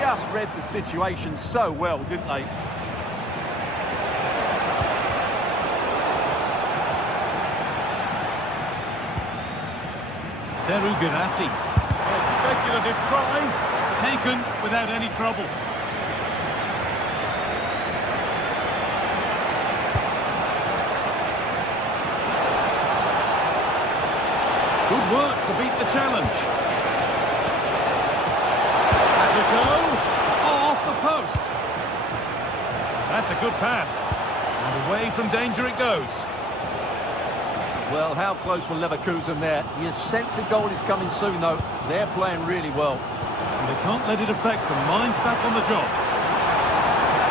Just read the situation so well, didn't they? Seru Girassi. Speculative try, taken without any trouble. Good work to beat the challenge. Has a go. Oh, off the post. That's a good pass. And away from danger it goes. Well, how close were Leverkusen there? You sense a goal is coming soon, though. They're playing really well. And they can't let it affect them. Mind's back on the job.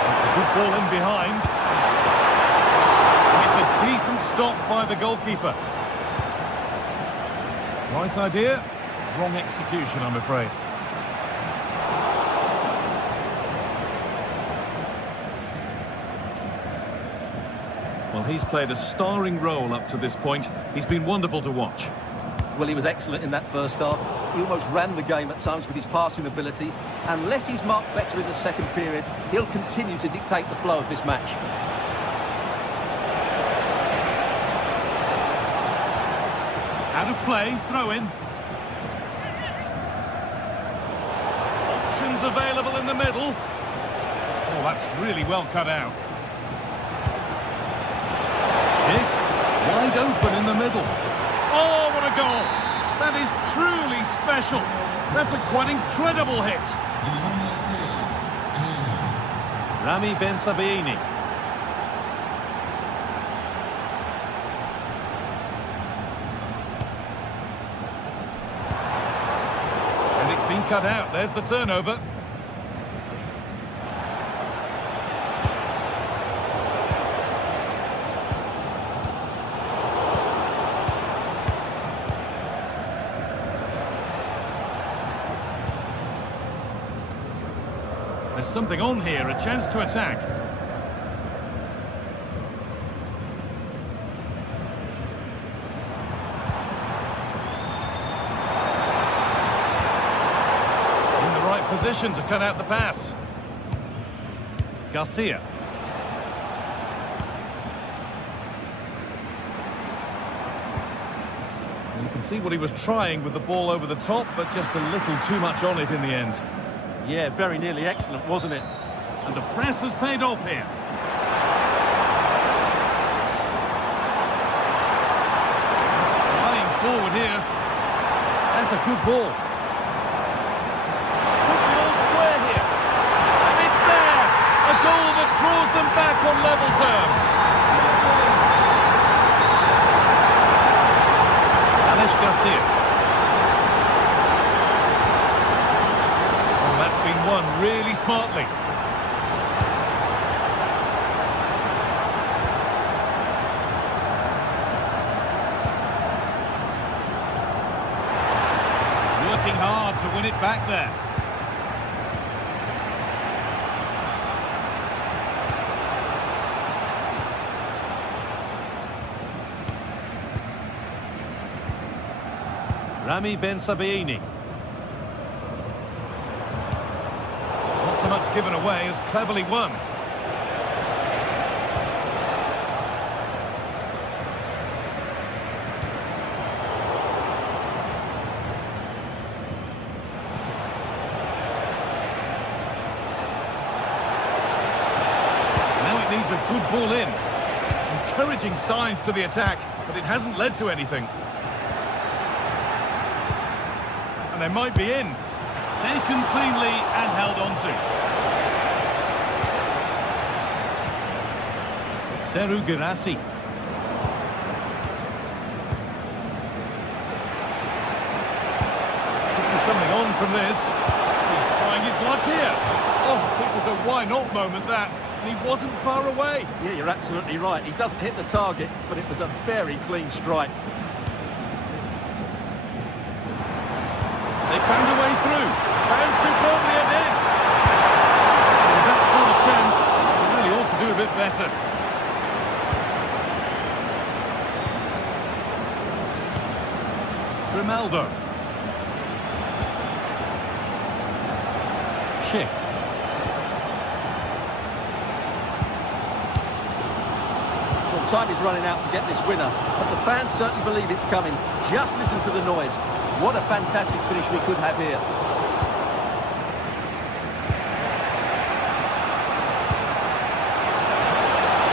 That's a good ball in behind. It's a decent stop by the goalkeeper. Right idea, wrong execution, I'm afraid. Well, he's played a starring role up to this point. He's been wonderful to watch. Well, he was excellent in that first half. He almost ran the game at times with his passing ability. Unless he's marked better in the second period, he'll continue to dictate the flow of this match. Out of play, throw in. Options available in the middle. Oh, that's really well cut out. Kick, wide open in the middle. Oh, what a goal! That is truly special. That's a quite incredible hit. Rami Ben Sabaini. And it's been cut out. There's the turnover. There's something on here, a chance to attack. In the right position to cut out the pass. Garcia. And you can see what he was trying with the ball over the top, but just a little too much on it in the end. Yeah, very nearly excellent, wasn't it? And the press has paid off here. Flying forward here. That's a good ball. Could be all square here. And it's there! A goal that draws them back on level terms. Alex Garcia. Oh, that's been won really smartly. Working hard to win it back there. Rami Ben Sabaini. Not so much given away as cleverly won. Now it needs a good ball in. Encouraging signs to the attack, but it hasn't led to anything. And they might be in. Taken cleanly and held on to. Seru Girassi. Putting something on from this. He's trying his luck here. Oh, it was a why-not moment, that. And he wasn't far away. Yeah, you're absolutely right. He doesn't hit the target, but it was a very clean strike. They found a way through. And superbly it in. With that sort of chance, they really ought to do a bit better. Grimaldo. Schick. Well, time is running out to get this winner, but the fans certainly believe it's coming. Just listen to the noise. What a fantastic finish we could have here.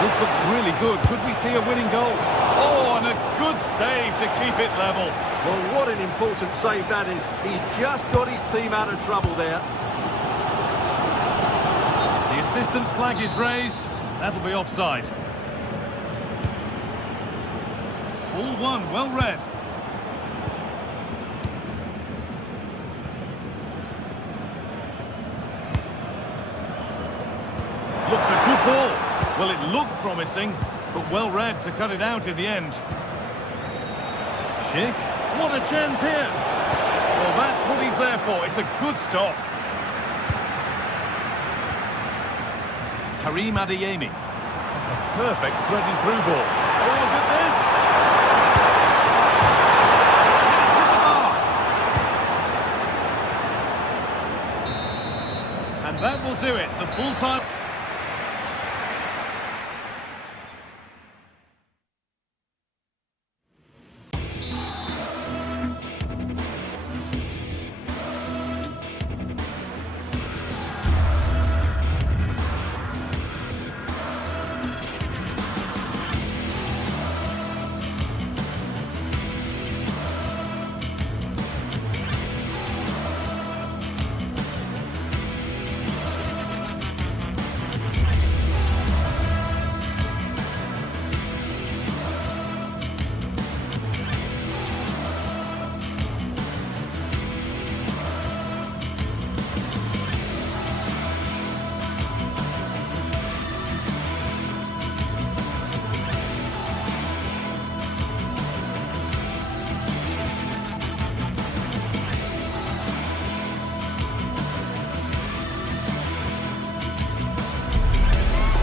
This looks really good. Could we see a winning goal? Oh, and a good save to keep it level. Well, what an important save that is. He's just got his team out of trouble there. The assistant's flag is raised. That'll be offside. All one, well read. Looks a good ball. Well, it looked promising, but well read to cut it out in the end. Schick. What a chance here. Well, that's what he's there for. It's a good stop. Karim Adeyemi. That's a perfect threading through ball. Oh, look at this. It's hit the bar. And that will do it. The full-time...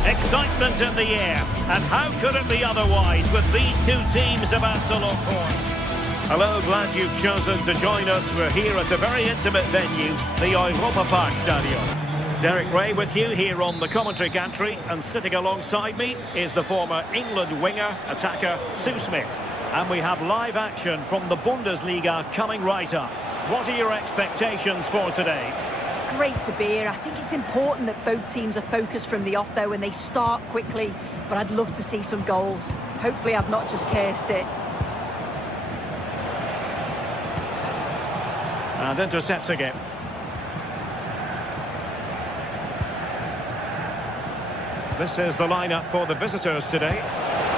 Excitement in the air, and how could it be otherwise with these two teams about to lock horns? Hello, glad you've chosen to join us. We're here at a very intimate venue, the Europa Park Stadium. Derek Ray with you here on the commentary gantry, and sitting alongside me is the former England winger, attacker Sue Smith. And we have live action from the Bundesliga coming right up. What are your expectations for today? great to be here. I think it's important that both teams are focused from the off, though, and they start quickly. But I'd love to see some goals. Hopefully I've not just cursed it. And intercepting it. This is the lineup for the visitors today.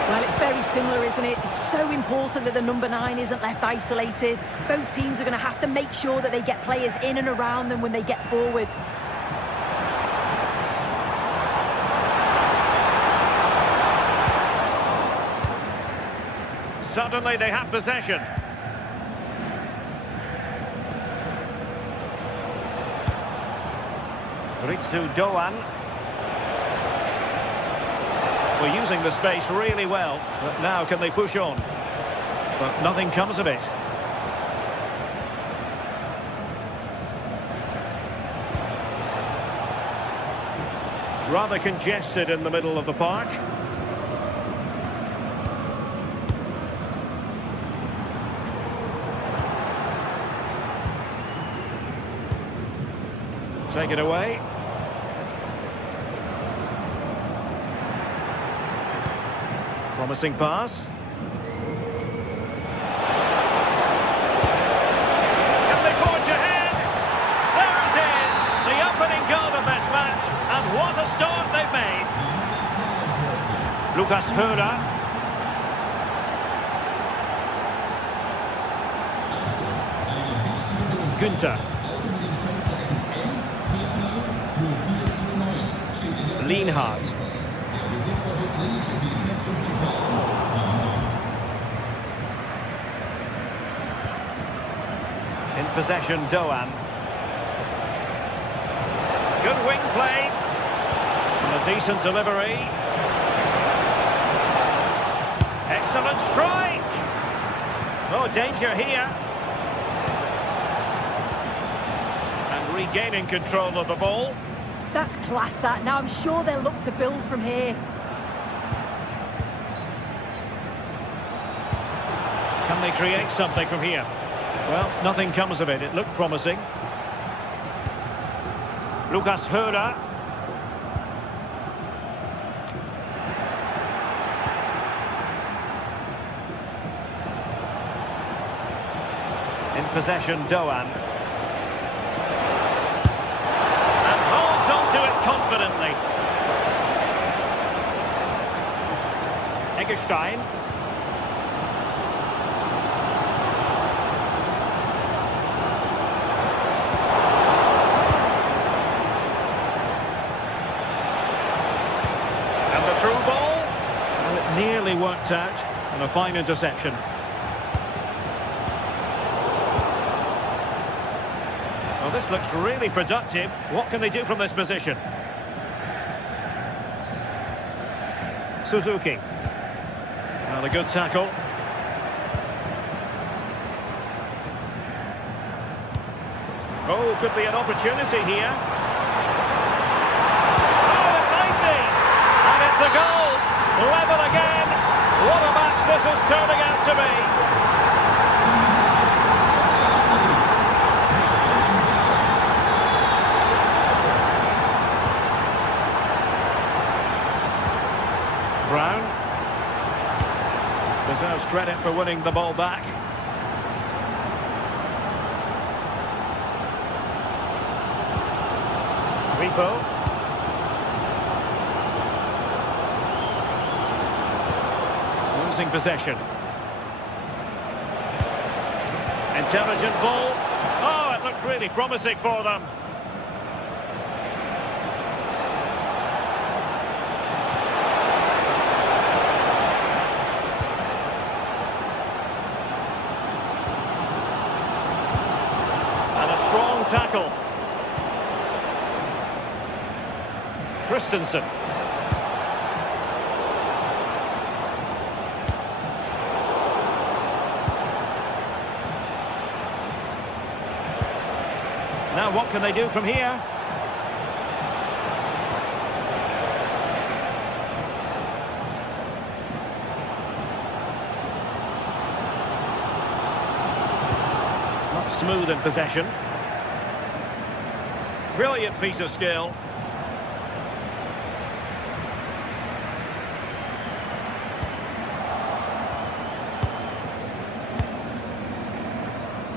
Well, it's very similar, isn't it? It's so important that the number 9 isn't left isolated. Both teams are going to have to make sure that they get players in and around them when they get forward. Suddenly they have possession. Ritsu Doan. We're using the space really well, but now can they push on? But nothing comes of it. Rather congested in the middle of the park. Take it away. Promising pass. Can they forge ahead? There it is! The opening goal of this match. And what a start they've made. Lucas Höra. Günther. Lienhardt. In possession, Doan. Good wing play. And a decent delivery. Excellent strike. Oh, danger here. And regaining control of the ball. That's class, that. Now I'm sure they'll look to build from here. Can they create something from here? Well, nothing comes of it. It looked promising. Lucas Höra. In possession, Doan. And holds onto it confidently. Eggestein. Through ball, and it nearly worked out, and a fine interception. Well, this looks really productive. What can they do from this position? Suzuki. Well, a good tackle. Oh, could be an opportunity here. It's a goal, level again. What a match this is turning out to be. Brown deserves credit for winning the ball back. Rifo. Losing possession. Intelligent ball. Oh, it looked really promising for them. And a strong tackle. Christensen. Now what can they do from here? Not smooth in possession. Brilliant piece of skill.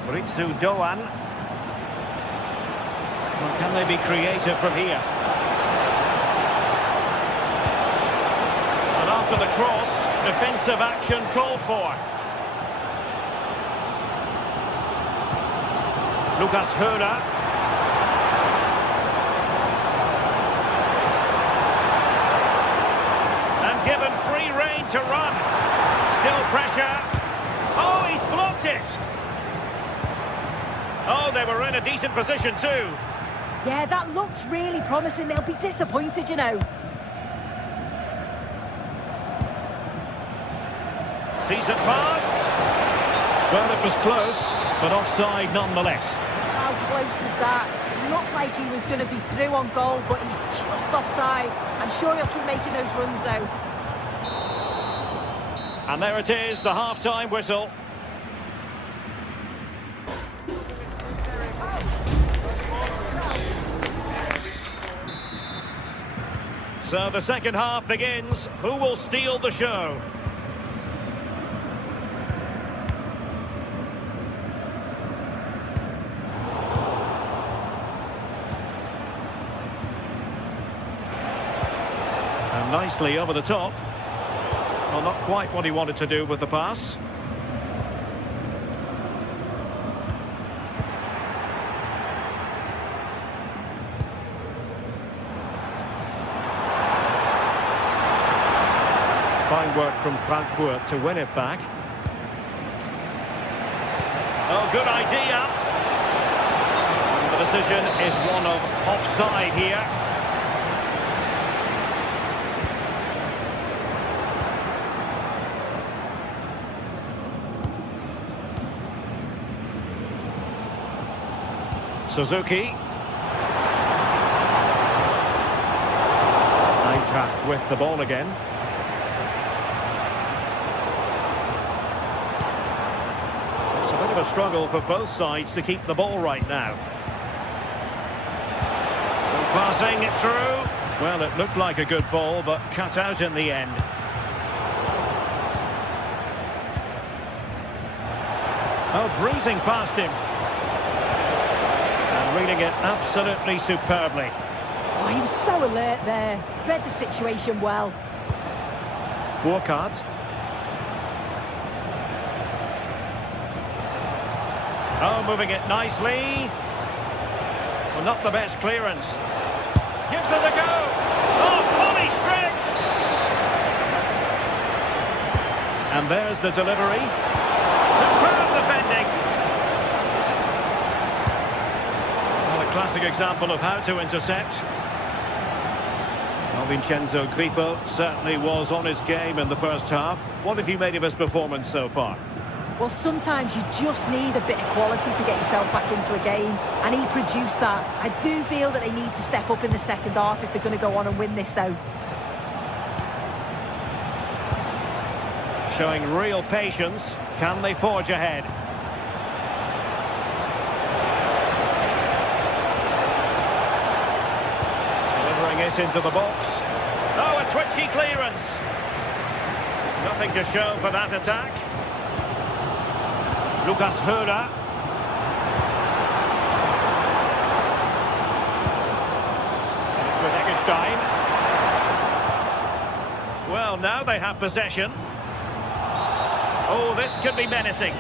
Ritsu Doan. Well, can they be creative from here? And after the cross, defensive action called for. Lucas Höra. And given free rein to run. Still pressure. Oh, he's blocked it. Oh, they were in a decent position too. Yeah, that looked really promising. They'll be disappointed, you know. Decent pass. Well, it was close, but offside nonetheless. How close was that? It looked like he was going to be through on goal, but he's just offside. I'm sure he'll keep making those runs, though. And there it is, the half-time whistle. So the second half begins. Who will steal the show? And nicely over the top. Well, not quite what he wanted to do with the pass. Fine work from Frankfurt to win it back. Oh, good idea. And the decision is one of offside here. Suzuki. Eintracht with the ball again. It's a bit of a struggle for both sides to keep the ball right now. Passing it through. Well, it looked like a good ball, but cut out in the end. Oh, breezing past him. Reading it absolutely superbly. Oh, he was so alert there. Read the situation well. Burkhardt. Oh, moving it nicely. Well, not the best clearance. Gives it a go. Oh, fully stretched. And there's the delivery. Superb defending. Classic example of how to intercept. Well, Vincenzo Grifo certainly was on his game in the first half. What have you made of his performance so far? Well, sometimes you just need a bit of quality to get yourself back into a game, and he produced that. I do feel that they need to step up in the second half if they're going to go on and win this, though. Showing real patience. Can they forge ahead? It into the box. Oh, a twitchy clearance. Nothing to show for that attack. Lucas Höra. It's with Eggestein. Well, now they have possession. Oh, this could be menacing.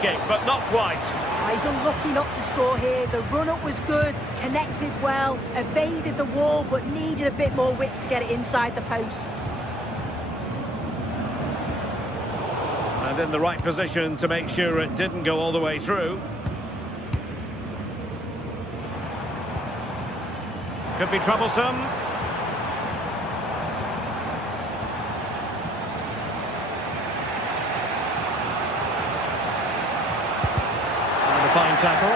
Kick, but not quite. He's unlucky not to score here. The run-up was good, connected well, evaded the wall, but needed a bit more width to get it inside the post. And in the right position to make sure it didn't go all the way through. Could be troublesome. Fine tackle.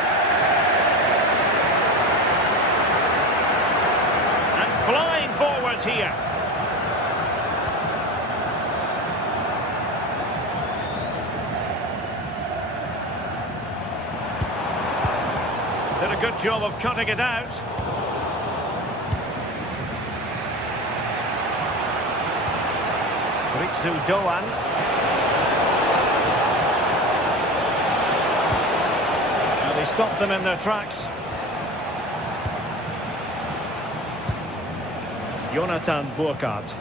a good job of cutting it out. Ritsu Doan. And they stopped them in their tracks. Jonathan Burkhardt.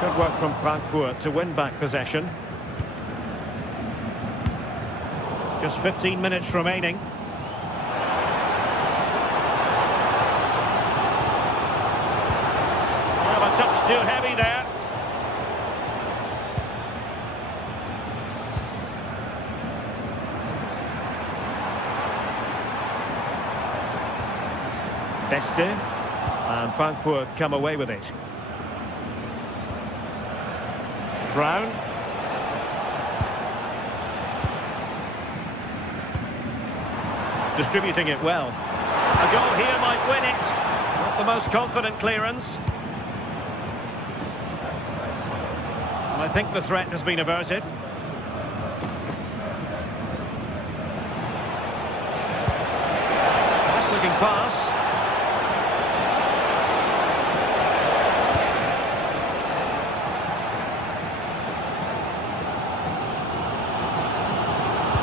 Good work from Frankfurt to win back possession. Just 15 minutes remaining. Well, a touch too heavy there. Beste, and Frankfurt come away with it. Brown. Distributing it well. A goal here might win it. Not the most confident clearance. And I think the threat has been averted. Nice looking pass.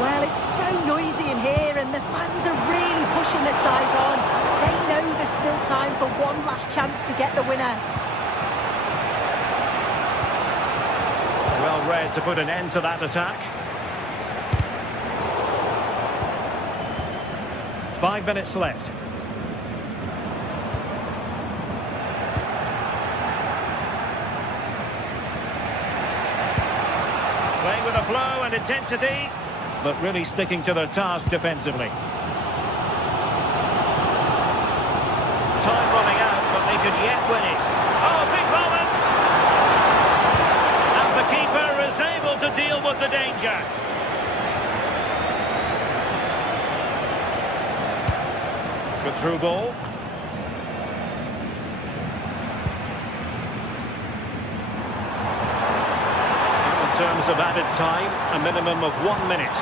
Well, it's so noisy in here and the fans are really pushing the side on. They know there's still time for one last chance to get the winner. Well read to put an end to that attack. 5 minutes left. Playing with a flow and intensity, but really sticking to their task defensively. Time running out, but they could yet win it. Oh, big moment! And the keeper is able to deal with the danger. Good through ball. In terms of added time, a minimum of 1 minute.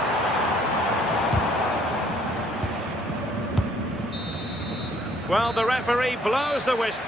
Well, the referee blows the whistle.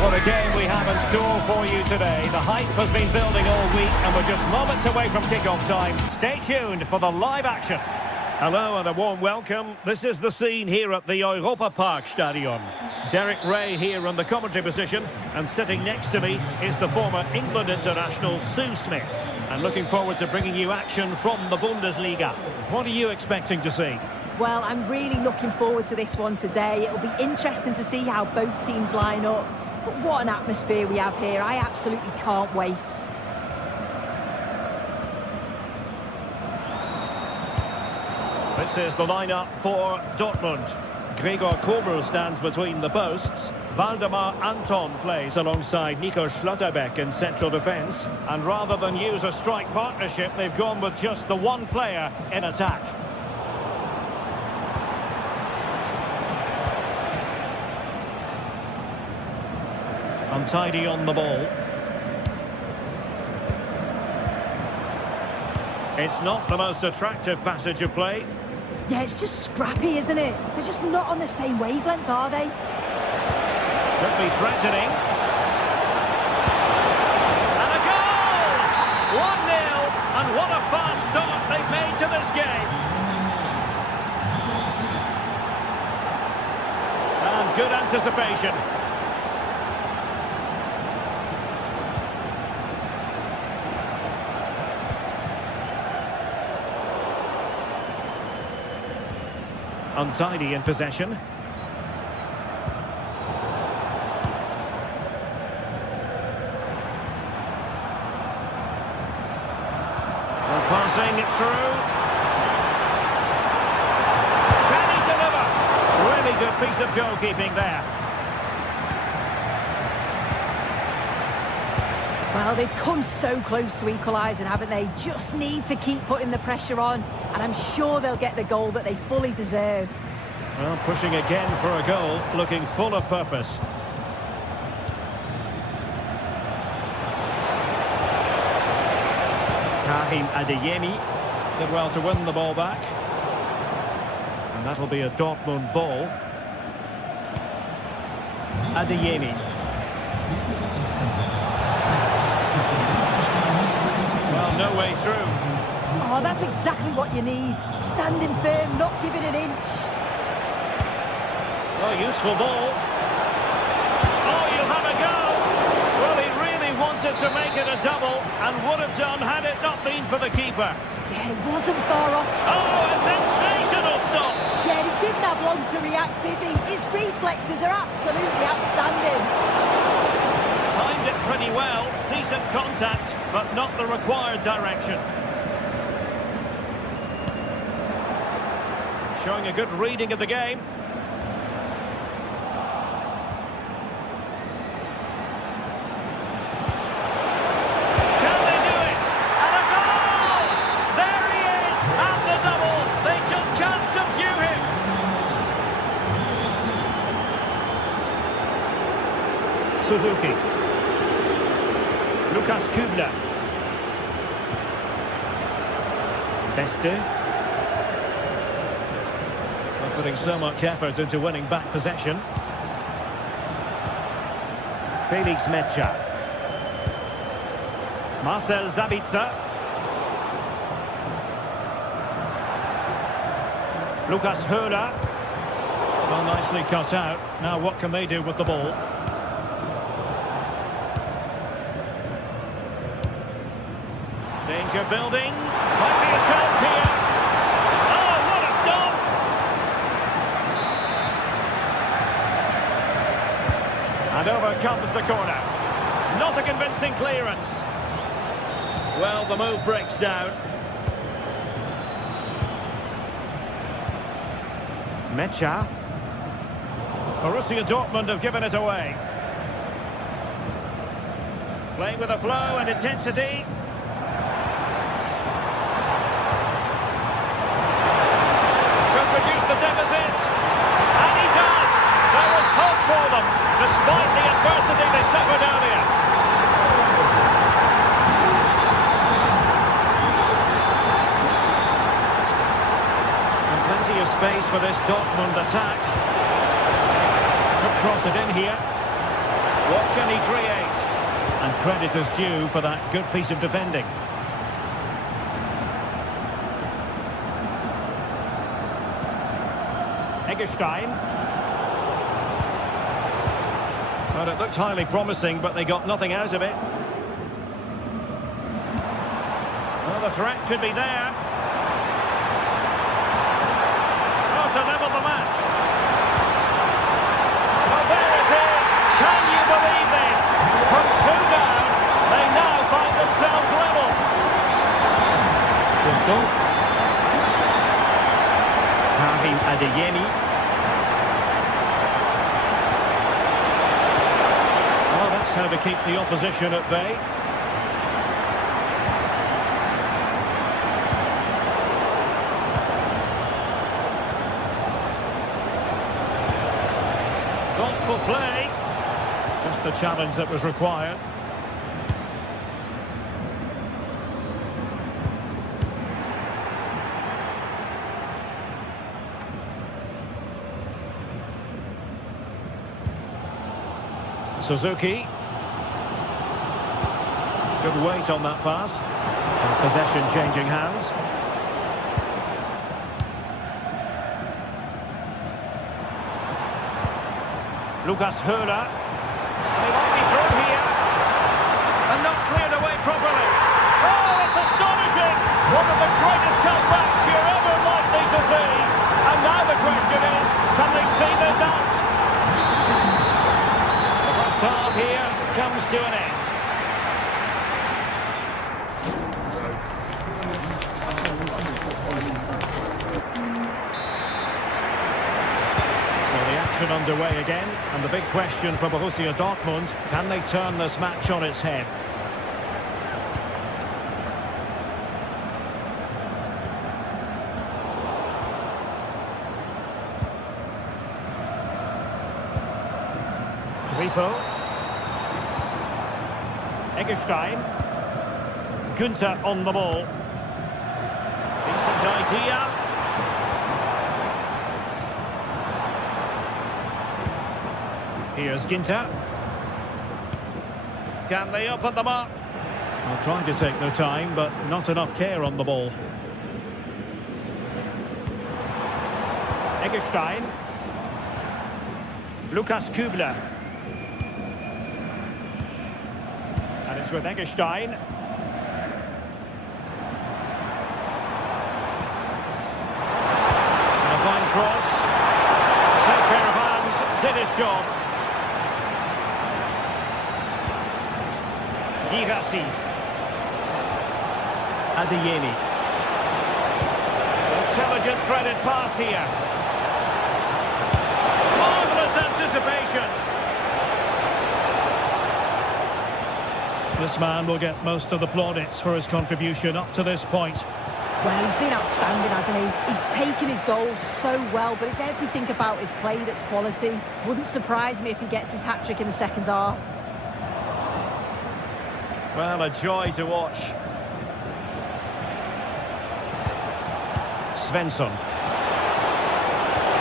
What a game we have in store for you today. The hype has been building all week and we're just moments away from kick-off time. Stay tuned for the live action. Hello and a warm welcome. This is the scene here at the Europa Park Stadion. Derek Ray here on the commentary position, and sitting next to me is the former England international Sue Smith. And looking forward to bringing you action from the Bundesliga. What are you expecting to see? Well, I'm really looking forward to this one today. It'll be interesting to see how both teams line up. But what an atmosphere we have here. I absolutely can't wait. This is the lineup for Dortmund. Gregor Kobel stands between the posts. Waldemar Anton plays alongside Nico Schlotterbeck in central defence. And rather than use a strike partnership, they've gone with just the one player in attack. Untidy on the ball. It's not the most attractive passage of play. Yeah, it's just scrappy, isn't it? They're just not on the same wavelength, are they? Could be threatening. And a goal! 1-0, and what a fast start they've made to this game. And good anticipation. Untidy in possession. Well, passing it through. Can he deliver? Really good piece of goalkeeping there. Well, they've come so close to equalising, haven't they? Just need to keep putting the pressure on, and I'm sure they'll get the goal that they fully deserve. Well, pushing again for a goal, looking full of purpose. Karim Adeyemi did well to win the ball back. And that'll be a Dortmund ball. Adeyemi. Well, no way through. Oh, that's exactly what you need. Standing firm, not giving an inch. Oh, useful ball. Oh, you'll have a go. Well, he really wanted to make it a double and would have done had it not been for the keeper. Yeah, it wasn't far off. Oh, a sensational stop. Yeah, he didn't have long to react, did he? His reflexes are absolutely outstanding. Timed it pretty well. Decent contact, but not the required direction. Showing a good reading of the game. Can they do it? And a goal! There he is! And the double! They just can't subdue him! Suzuki. Lukas Kübler. Beste. Not putting so much effort into winning back possession. Felix Metscher. Marcel Sabitzer. Lukas Höhler. Well, nicely cut out. Now what can they do with the ball? Danger building. Might be a chance here. Oh, what a stop! And over comes the corner. Not a convincing clearance. Well, the move breaks down. Metscher. Borussia Dortmund have given it away. Playing with a flow and intensity. Reduce the deficit, and he does. There was hope for them, despite the adversity they suffered earlier. And plenty of space for this Dortmund attack. Could cross it in here. What can he create? And credit is due for that good piece of defending. Eggestein. Well, it looked highly promising, but they got nothing out of it. Well, the threat could be there. Oh, to level the match. Well, there it is. Can you believe this? From 2 down, they now find themselves level. Good goal. keep the opposition at bay. Thoughtful play. Just the challenge that was required. Suzuki. Good weight on that pass. And possession changing hands. Lucas Höhler. They might be through here. And not cleared away properly. Oh, it's astonishing! One of the greatest comebacks you're ever likely to see. And now the question is, can they see this out? Half here comes to an end. So the action underway again, and the big question for Borussia Dortmund, can they turn this match on its head? Grifo. Eggestein. Günther on the ball. Decent idea. Here's Günther. Can they open them up? Well, trying to take their time, but not enough care on the ball. Eggestein. Lukas Kübler. And it's with Eggestein. And a fine cross. Safe pair of hands, did his job. Girassi. Adeyemi. Intelligent threaded pass here. Marvellous anticipation. This man will get most of the plaudits for his contribution up to this point. Well, he's been outstanding, hasn't he? He's taken his goals so well, but it's everything about his play that's quality. Wouldn't surprise me if he gets his hat-trick in the second half. Well, a joy to watch. Svensson.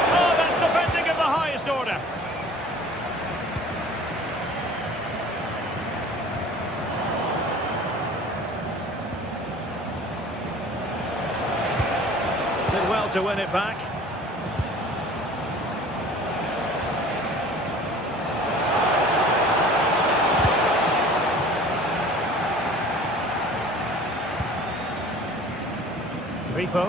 Oh, that's defending of the highest order. Did well to win it back. Grifo.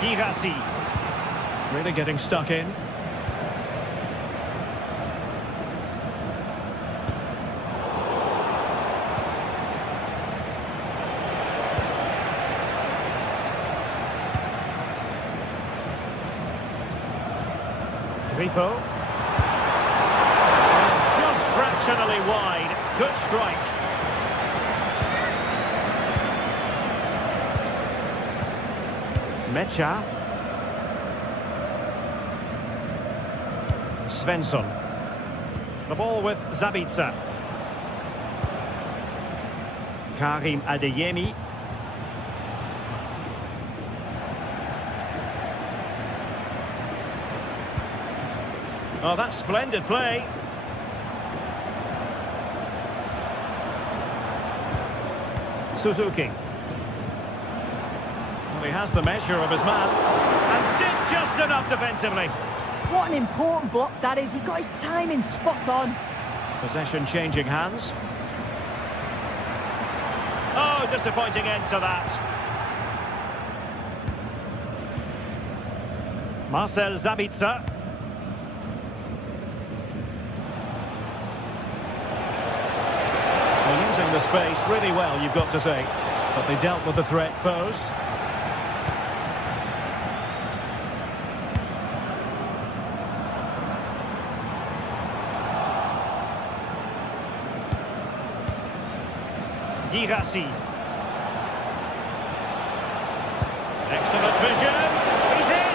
Girassi. Really getting stuck in. Grifo. Just fractionally wide. Good strike. Mecha. Svensson. The ball with Zabitzer. Karim Adeyemi. Oh, that's splendid play. Suzuki. Well, he has the measure of his man. And did just enough defensively. What an important block that is. He got his timing spot on. Possession changing hands. Oh, disappointing end to that. Marcel Zabitzer. Using the space really well, you've got to say. But they dealt with the threat posed. Girassi. Excellent vision. He's in.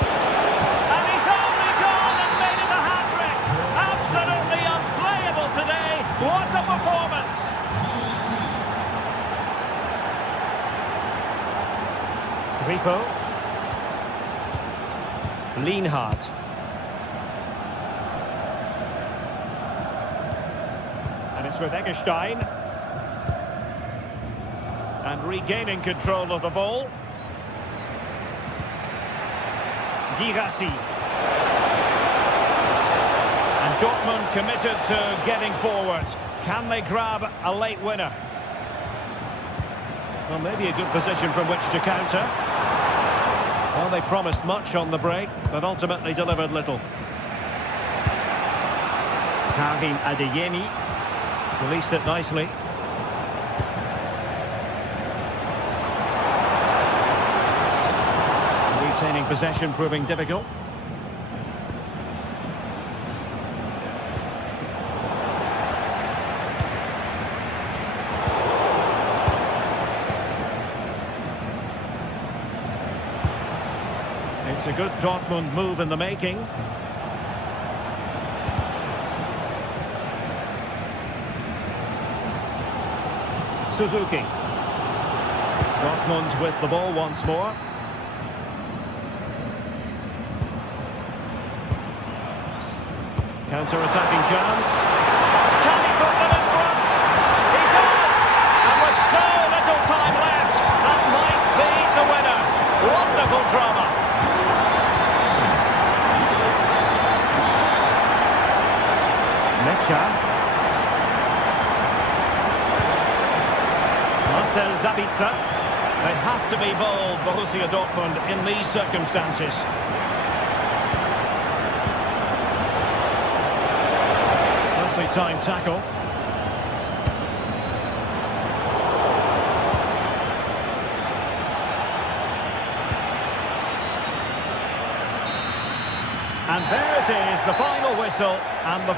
And he's only gone and made it a hat-trick. Absolutely unplayable today. What a performance. Grifo. Lienhardt. And it's with Eggestein. And regaining control of the ball. Girassi. And Dortmund committed to getting forward. Can they grab a late winner? Well, maybe a good position from which to counter. Well, they promised much on the break, but ultimately delivered little. Karim Adeyemi released it nicely. Retaining possession proving difficult. It's a good Dortmund move in the making. Suzuki. Dortmund with the ball once more. Counter-attacking chance. Can he put them in front? He does! And with so little time left, that might be the winner. Wonderful drama. Mecha. Marcel Sabitzer. They have to be bold, Borussia Dortmund, in these circumstances. Time tackle. And there it is, the final whistle, and the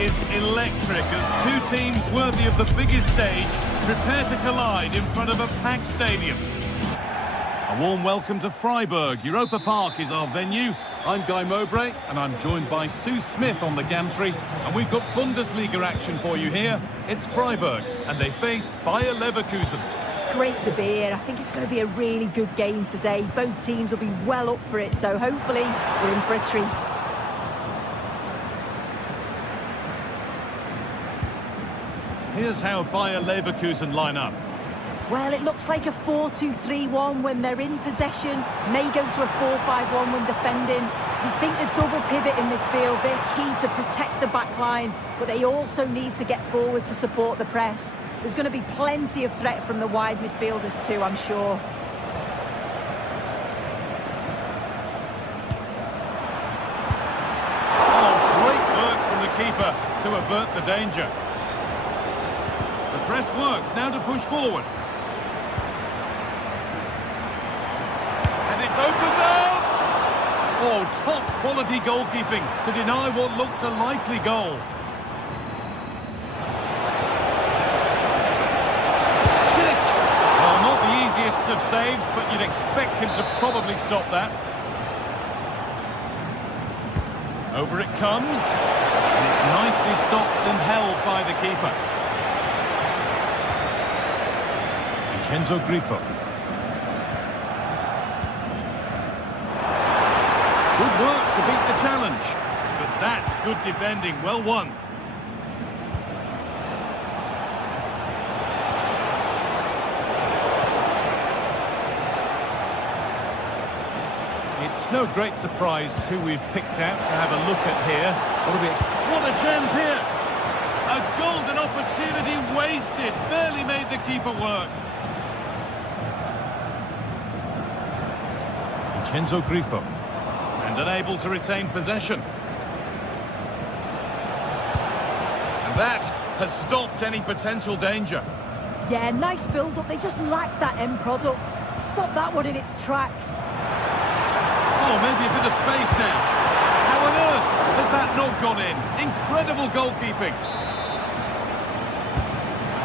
is electric as two teams worthy of the biggest stage prepare to collide in front of a packed stadium. A warm welcome to Freiburg. Europa Park is our venue. I'm Guy Mowbray, and I'm joined by Sue Smith on the gantry. And we've got Bundesliga action for you here. It's Freiburg, and they face Bayer Leverkusen. It's great to be here. I think it's going to be a really good game today. Both teams will be well up for it, so hopefully we're in for a treat. Here's how Bayer Leverkusen line up. Well, it looks like a 4-2-3-1 when they're in possession, may go to a 4-5-1 when defending. You think the double pivot in midfield, they're key to protect the back line, but they also need to get forward to support the press. There's going to be plenty of threat from the wide midfielders too, I'm sure. Oh, great work from the keeper to avert the danger. The press works, now to push forward. It's opened up! Oh, top quality goalkeeping to deny what looked a likely goal. Schick! Well, not the easiest of saves, but you'd expect him to probably stop that. Over it comes. And it's nicely stopped and held by the keeper. Vincenzo Grifo. Good work to beat the challenge, but that's good defending, well won. It's no great surprise who we've picked out to have a look at here. What a chance here! A golden opportunity wasted, barely made the keeper work. Vincenzo Grifo. And unable to retain possession. And that has stopped any potential danger. Yeah, nice build-up. They just lack that end product. Stop that one in its tracks. Oh, maybe a bit of space now. How on earth has that not gone in? Incredible goalkeeping.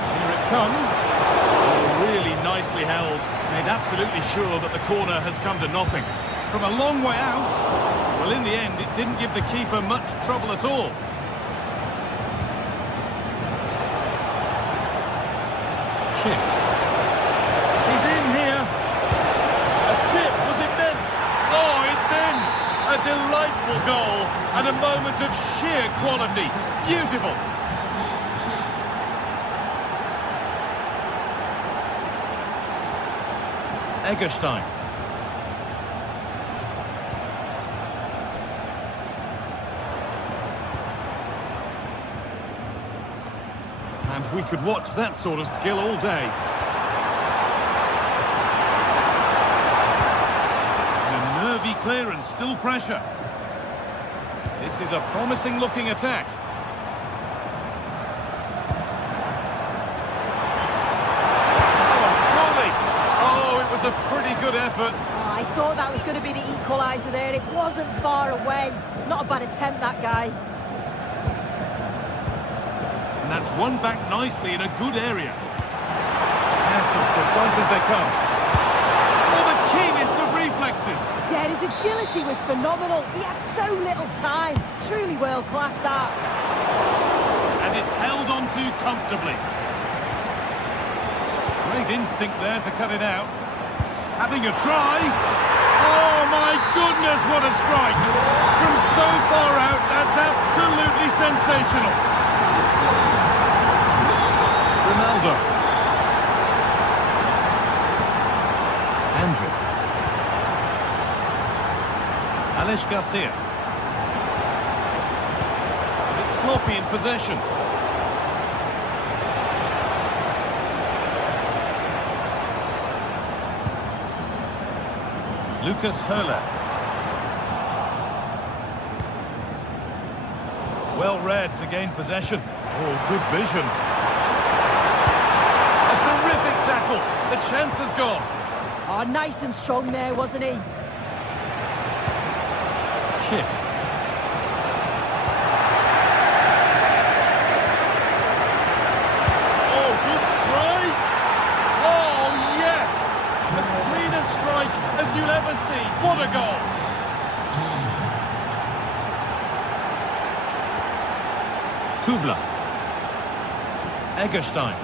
Here it comes. Oh, really nicely held. Made absolutely sure that the corner has come to nothing. From a long way out, well, in the end, it didn't give the keeper much trouble at all. Chip. He's in here. A chip, was it meant? Oh, it's in. A delightful goal and a moment of sheer quality. Beautiful. Egerstein. And we could watch that sort of skill all day. And a nervy clearance, still pressure. This is a promising looking attack. A pretty good effort. Oh, I thought that was going to be the equaliser there. It wasn't far away. Not a bad attempt, that guy. And that's won back nicely in a good area. Yes, as precise as they come. Oh, the keenest of reflexes. Yeah, his agility was phenomenal. He had so little time. Truly world-class, that. And it's held on to comfortably. Great instinct there to cut it out. Having a try. Oh my goodness, what a strike! From so far out, that's absolutely sensational. Ronaldo. Andrew. Alex Garcia. A bit sloppy in possession. Lucas Höhler. Well read to gain possession. Oh, good vision. A terrific tackle. The chance has gone. Oh, nice and strong there, wasn't he? Chip. Kubler. Egerstein.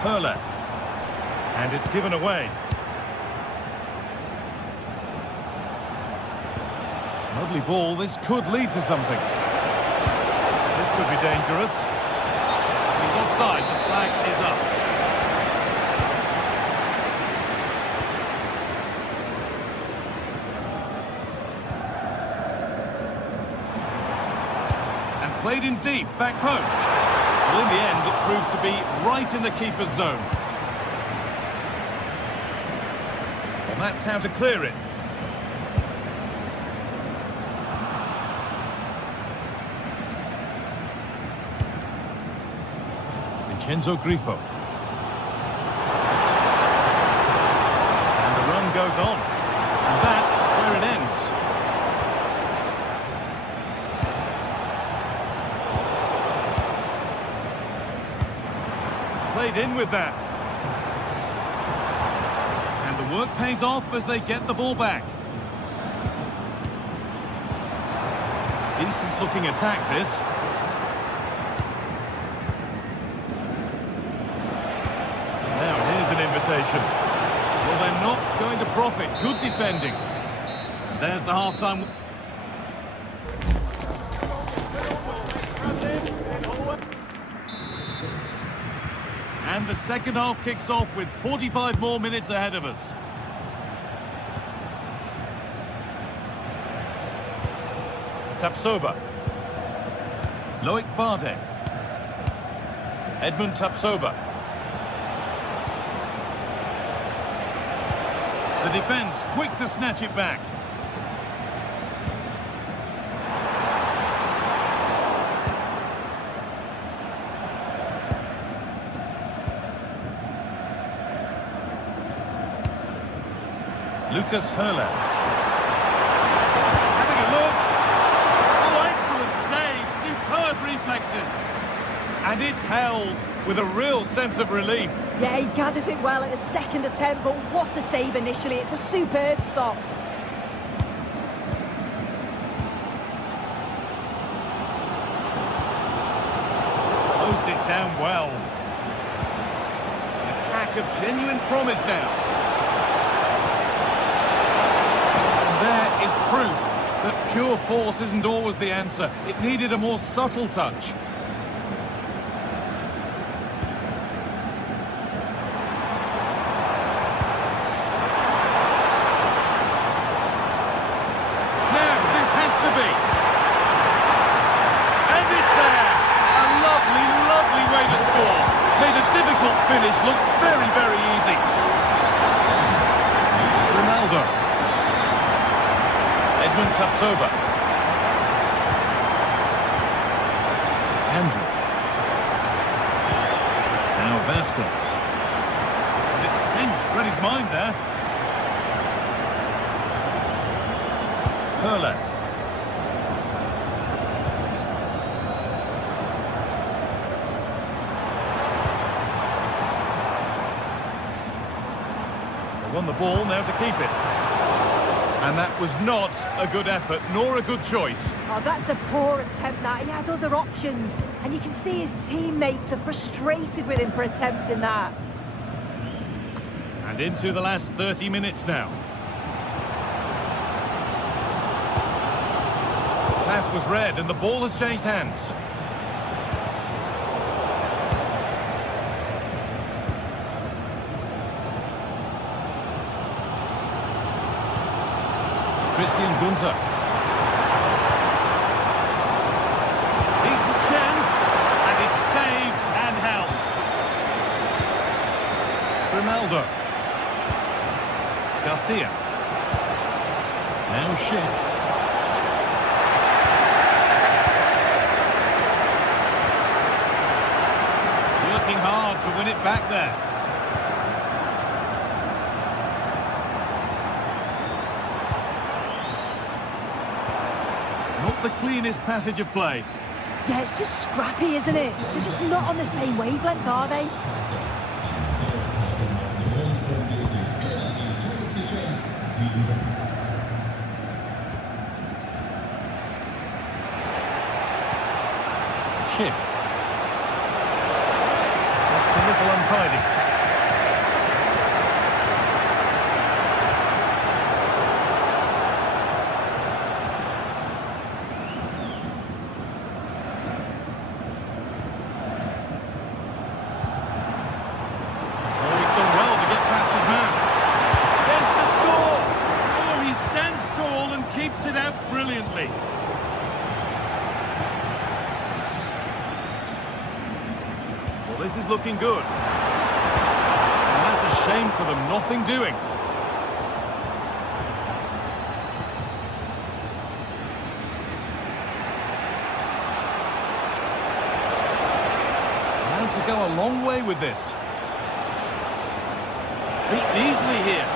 Hurler. And it's given away. Lovely ball. This could lead to something. This could be dangerous. He's offside. The flag is up. And played in deep, back post. Well, in the end, it proved to be right in the keeper's zone. Well, that's how to clear it. Vincenzo Grifo. And the run goes on. And that's where it ends. Played in with that. And the work pays off as they get the ball back. Decent looking attack, this. Now here's an invitation. Well, they're not going to profit. Good defending. And there's the half-time. And the second half kicks off with 45 more minutes ahead of us. Tapsoba. Loic Bardet. Edmund Tapsoba. The defence quick to snatch it back. Lucas Hurler. Having a look. Oh, excellent save. Superb reflexes. And it's held with a real sense of relief. Yeah, he gathers it well at the second attempt, but what a save initially. It's a superb stop. Closed it down well. An attack of genuine promise now. There is proof that pure force isn't always the answer. It needed a more subtle touch. Now, this has to be. And it's there. A lovely, lovely way to score. Made a difficult finish look very, very easy. Ronaldo. Edmund Tapsoba. Andrew. Now Vasquez. And it's pinched, read his mind there. Hurler. They won the ball, now to keep it. And that was not a good effort, nor a good choice. Oh, that's a poor attempt, that. He had other options. And you can see his teammates are frustrated with him for attempting that. And into the last 30 minutes now. Pass was read, and the ball has changed hands. Christian Gunter. Decent chance, and it's saved and held. Ronaldo. Garcia. Now Schick. Working hard to win it back there. Not the cleanest passage of play. Yeah, it's just scrappy, isn't it? They're just not on the same wavelength, are they? chip. Just a little untidy. Keeps it out brilliantly. Well, this is looking good. And that's a shame for them, nothing doing. Now to go a long way with this. Beaten easily here.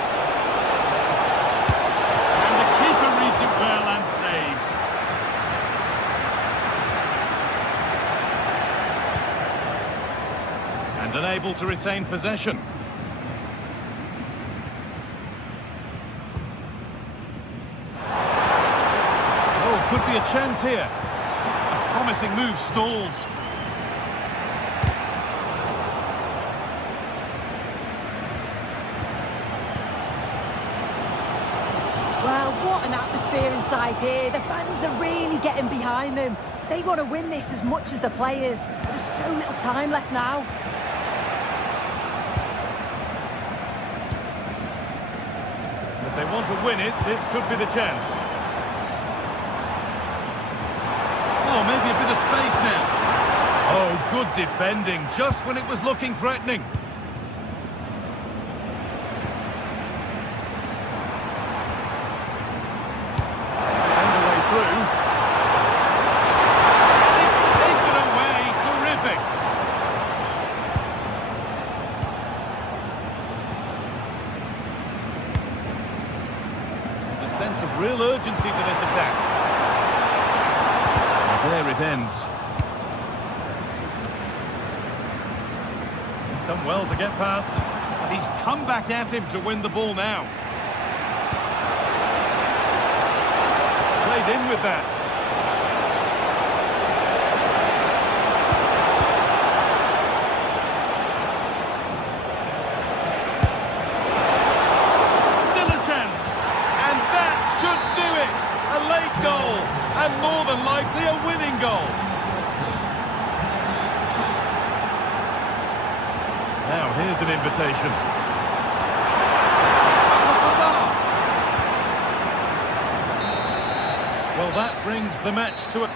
Well, and saves. And unable to retain possession. Oh, could be a chance here. A promising move stalls. Well, what an atmosphere inside here. The fans are really getting behind them. They want to win this as much as the players. There's so little time left now. If they want to win it, this could be the chance. Oh, maybe a bit of space now. Oh, good defending, just when it was looking threatening. Sense of real urgency to this attack. And there it ends. He's done well to get past, and he's come back at him to win the ball now. Played in with that. Goal, and more than likely a winning goal. Now here's an invitation. Well, that brings the match to a...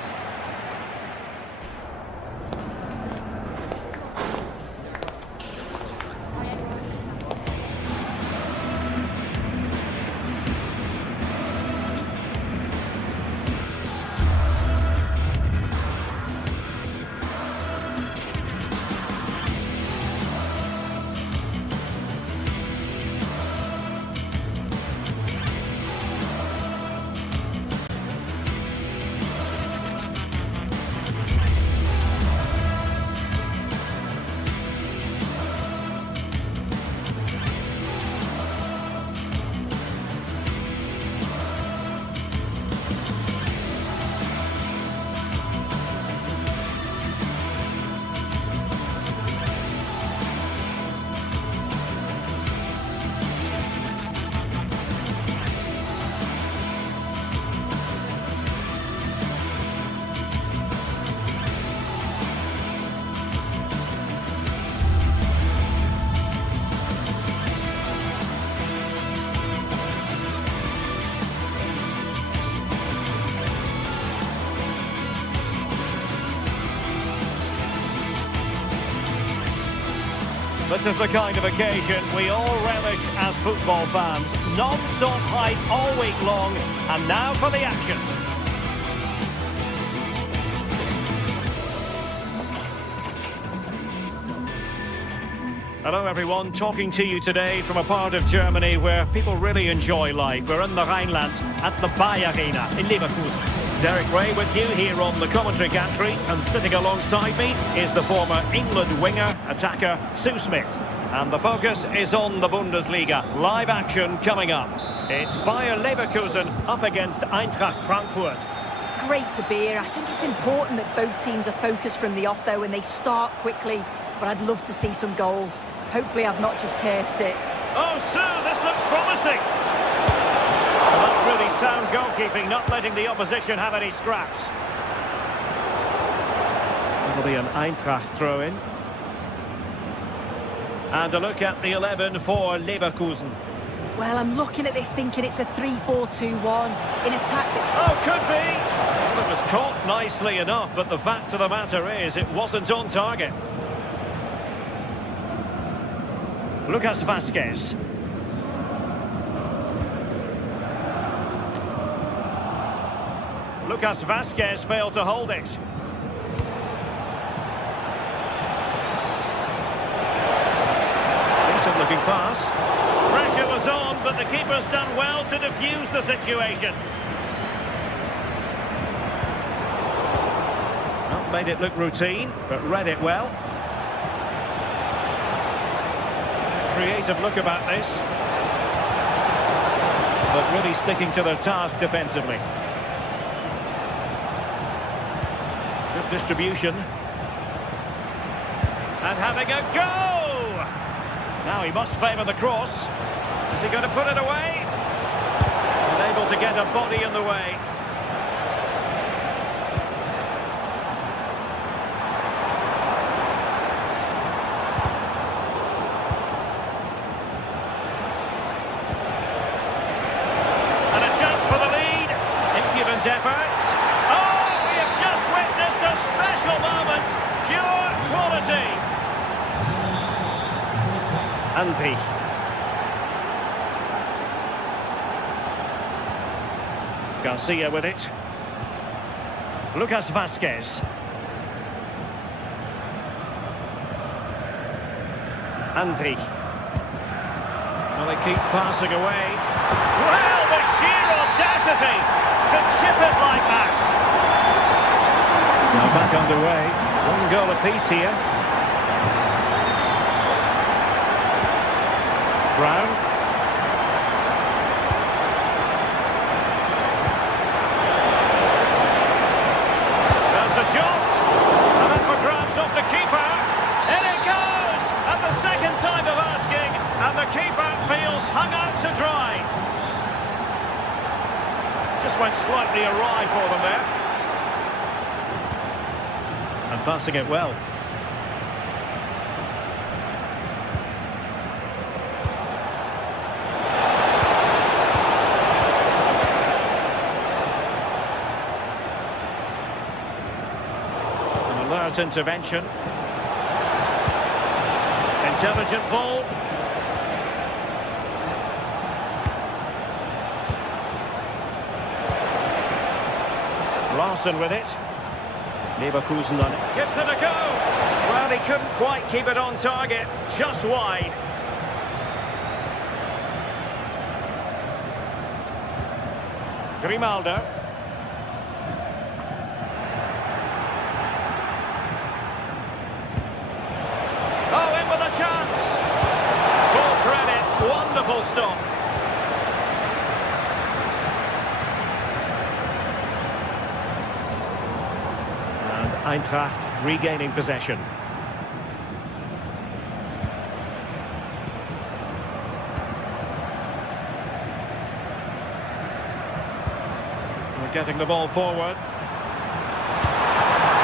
This is the kind of occasion we all relish as football fans. Non-stop hype all week long, and now for the action. Hello everyone, talking to you today from a part of Germany where people really enjoy life. We're in the Rhineland at the Bayer Arena in Leverkusen. Derek Ray with you here on the commentary gantry, and sitting alongside me is the former England winger, attacker Sue Smith. And the focus is on the Bundesliga. Live action coming up. It's Bayer Leverkusen up against Eintracht Frankfurt. great to be here. I think it's important that both teams are focused from the off, though, and they start quickly. But I'd love to see some goals. Hopefully I've not just cursed it. Oh, Sue, this looks promising. Well, that's really sound goalkeeping, not letting the opposition have any scraps. It'll be an Eintracht throw-in. And a look at the 11 for Leverkusen. Well, I'm looking at this thinking it's a 3-4-2-1 in attack. Oh, could be. Well, it was caught nicely enough, but the fact of the matter is it wasn't on target. Lucas Vazquez. Lucas Vazquez failed to hold it. Decent looking pass. Pressure was on, but the keeper's done well to defuse the situation. Well, made it look routine, but read it well. Creative look about this. But really sticking to their task defensively. Good distribution. And having a go! Now he must favour the cross. Is he going to put it away? Unable to get a body in the way. And a chance for the lead. Impudent efforts. Oh, we have just witnessed a special moment. Pure quality. Andri. Garcia with it. Lucas Vazquez. Andri. Well, they keep passing away. Well, the sheer audacity to chip it like that. Now back underway. One goal apiece here. Brown. There's the shot. And up for grabs off the keeper. In it goes. And the second time of asking. And the keeper feels hung out to dry. Just went slightly awry for them there. And passing it well. An alert intervention. Intelligent ball. Larson with it. Leverkusen on it. Gives it a go. Well, he couldn't quite keep it on target. Just wide. Grimaldo. Oh, in with a chance. Full credit. Wonderful stop. Eintracht regaining possession. We're getting the ball forward.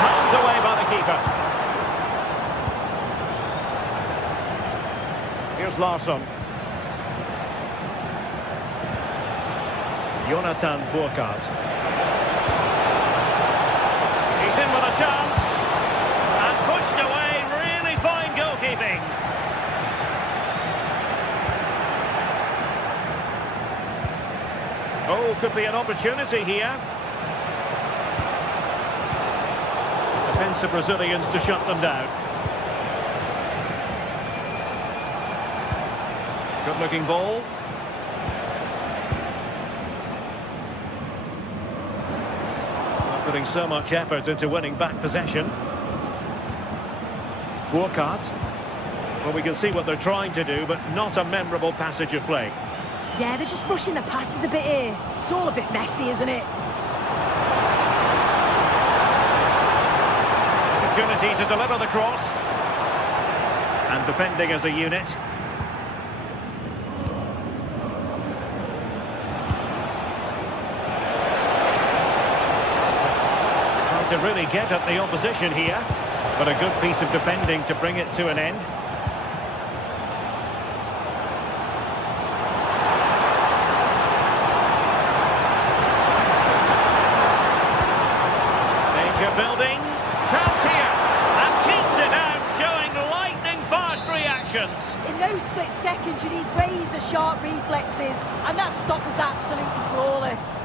Knocked away by the keeper. Here's Larsson. Jonathan Burkhardt. He's in with a chance. And pushed away. Really fine goalkeeping. Oh, could be an opportunity here. Defensive Brazilians to shut them down. Good looking ball. Putting so much effort into winning back possession. Burkhardt. Well, we can see what they're trying to do, but not a memorable passage of play. Yeah, they're just rushing the passes a bit here. It's all a bit messy, isn't it? opportunity to deliver the cross. And defending as a unit. Trying to really get at the opposition here. But a good piece of defending to bring it to an end. Building, chance here, and keeps it out, showing lightning-fast reactions. In those split seconds, you need razor-sharp reflexes, and that stop was absolutely flawless.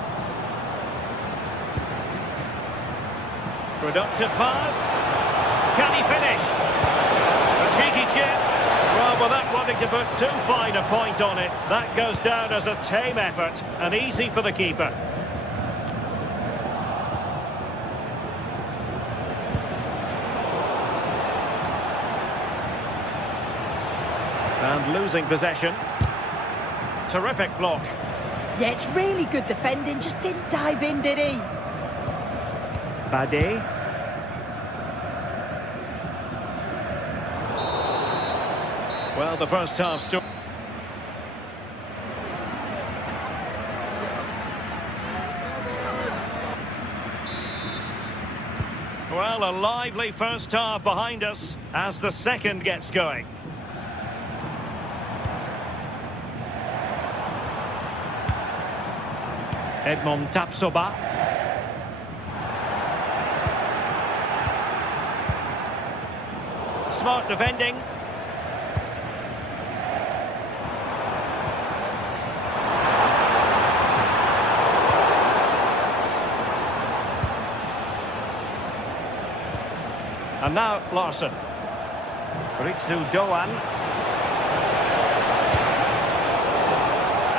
Productive pass. Can he finish? A cheeky chip. Well, without wanting to put too fine a point on it, that goes down as a tame effort, and easy for the keeper. And losing possession. Terrific block. Yeah, it's really good defending, just didn't dive in, did he? Bade. Well, the first half still. Well, a lively first half behind us as the second gets going. Edmond Tapsoba. Smart defending. And now Larson. Ritsu Doan.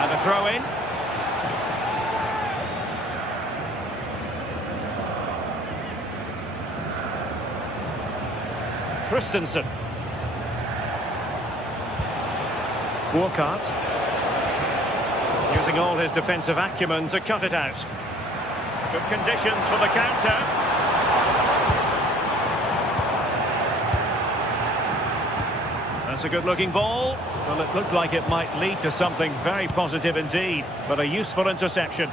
And a throw in. Christensen. Walcott. Using all his defensive acumen to cut it out. Good conditions for the counter. That's a good-looking ball. Well, it looked like it might lead to something very positive indeed, but a useful interception.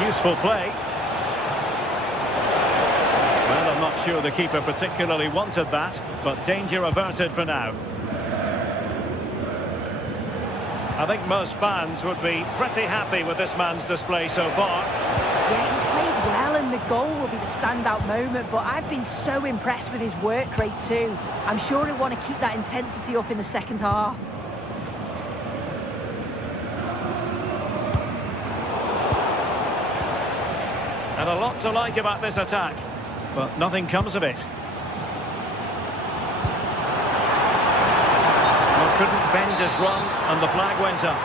Useful play. Well, I'm not sure the keeper particularly wanted that, but danger averted for now. I think most fans would be pretty happy with this man's display so far. Yeah, he's played well and the goal will be the standout moment, but I've been so impressed with his work rate too. I'm sure he'll want to keep that intensity up in the second half. And a lot to like about this attack, but nothing comes of it. Well, couldn't bend his run, and the flag went up.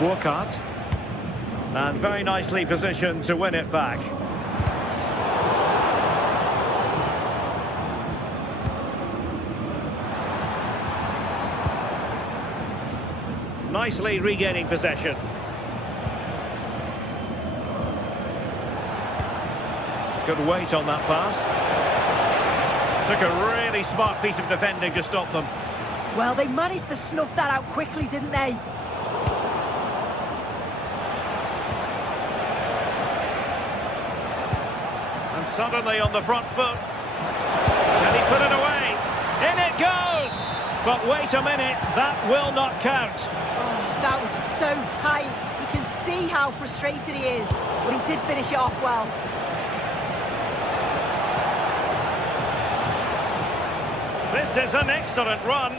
Walcott. And very nicely positioned to win it back. Nicely regaining possession. Good weight on that pass. Took a really smart piece of defending to stop them. Well, they managed to snuff that out quickly, didn't they? And suddenly on the front foot. Can he put it away? In it goes! But wait a minute, that will not count. Oh, that was so tight. You can see how frustrated he is, but he did finish it off well. This is an excellent run.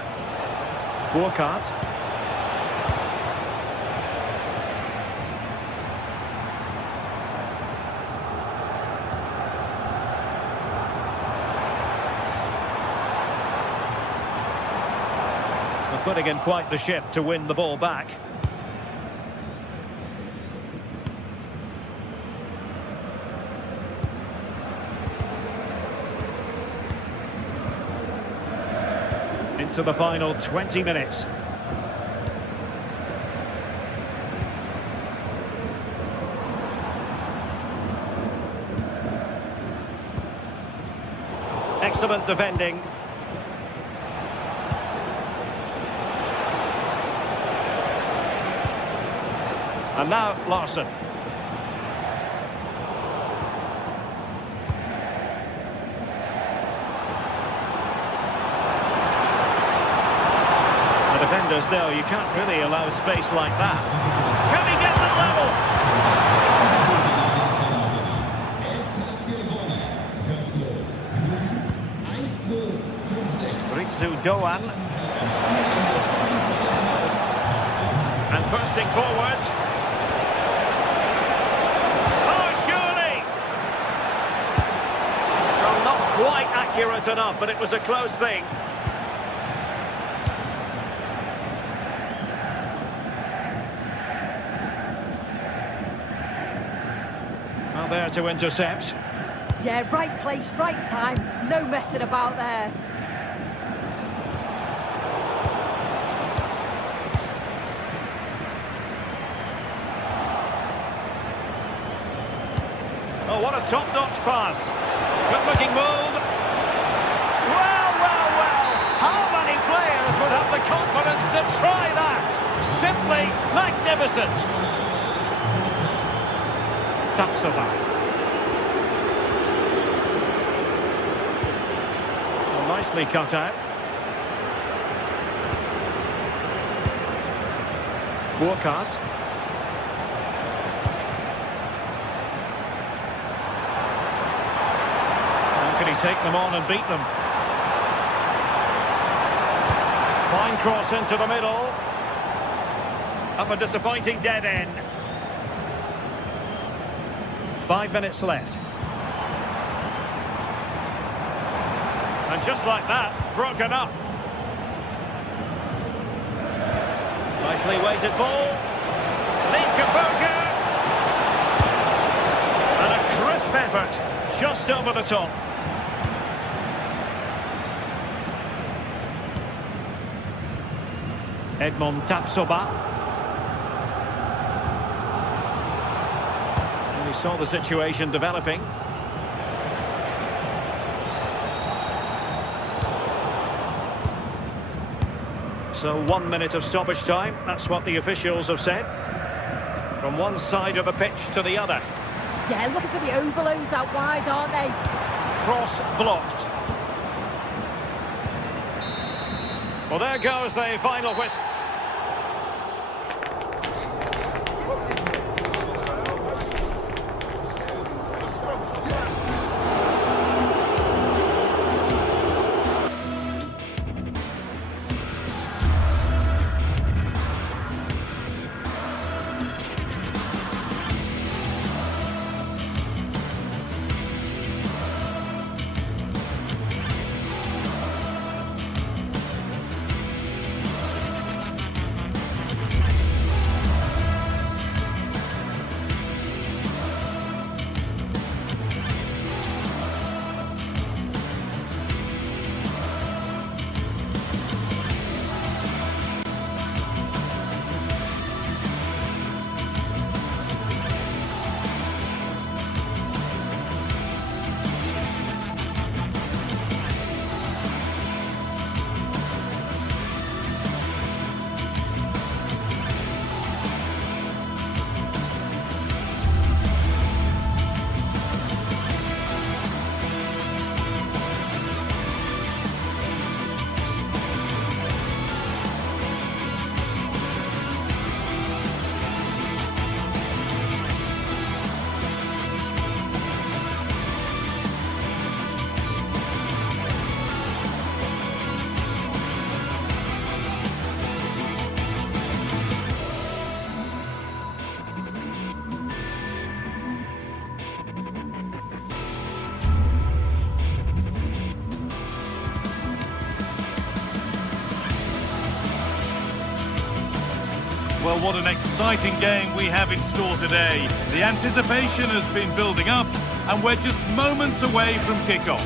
Walcott. Putting in quite the shift to win the ball back. into the final 20 minutes. Excellent defending. And now Larson. The defenders know you can't really allow space like that. Can he get the level? Ritsu Doan. And bursting forward. Oh, surely! Well, not quite accurate enough, but it was a close thing. Well, there to intercept. Yeah, right place, right time. No messing about there. Oh, what a top-notch pass. Good-looking move. Well, well, well. How many players would have the confidence to try that? Simply magnificent. Tapsoba. Well, nicely cut out. Burkhardt. Take them on and beat them. Fine cross into the middle. Up a disappointing dead end. 5 minutes left. And just like that, broken up. Nicely weighted ball. Needs composure. And a crisp effort, just over the top. Edmond Tapsoba. And he saw the situation developing. So 1 minute of stoppage time, that's what the officials have said. From one side of the pitch to the other. Yeah, looking for the overloads out wide, aren't they? Cross blocked. Well, there goes the final whistle. Well, what an exciting game we have in store today. The anticipation has been building up, and we're just moments away from kickoff.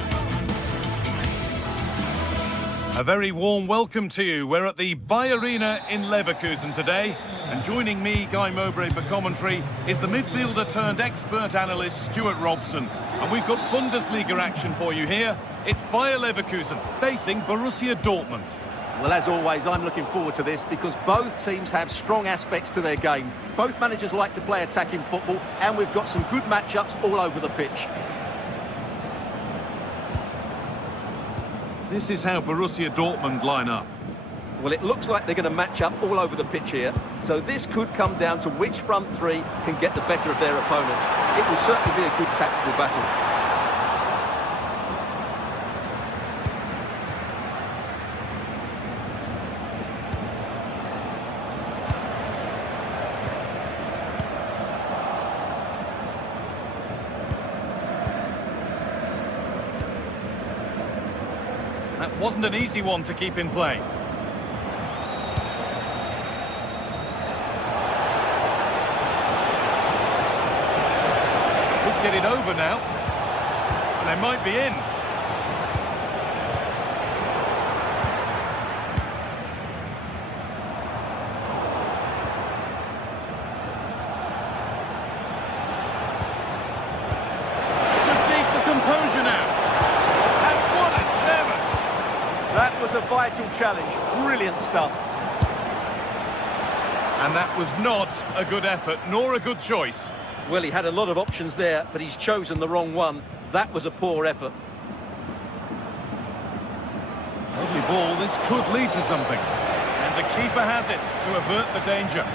A very warm welcome to you. We're at the Bayer Arena in Leverkusen today. And joining me, Guy Mowbray, for commentary is the midfielder turned expert analyst Stuart Robson. And we've got Bundesliga action for you here. It's Bayer Leverkusen facing Borussia Dortmund. Well, as always, I'm looking forward to this because both teams have strong aspects to their game. Both managers like to play attacking football, and we've got some good matchups all over the pitch. This is how Borussia Dortmund line up. Well, it looks like they're going to match up all over the pitch here. So this could come down to which front three can get the better of their opponents. It will certainly be a good tactical battle. That wasn't an easy one to keep in play. Could get it over now. And they might be in. Just needs the composure now. That was a vital challenge. Brilliant stuff. And that was not a good effort, nor a good choice. Well, he had a lot of options there, but he's chosen the wrong one. That was a poor effort. Lovely ball. This could lead to something. And the keeper has it to avert the danger.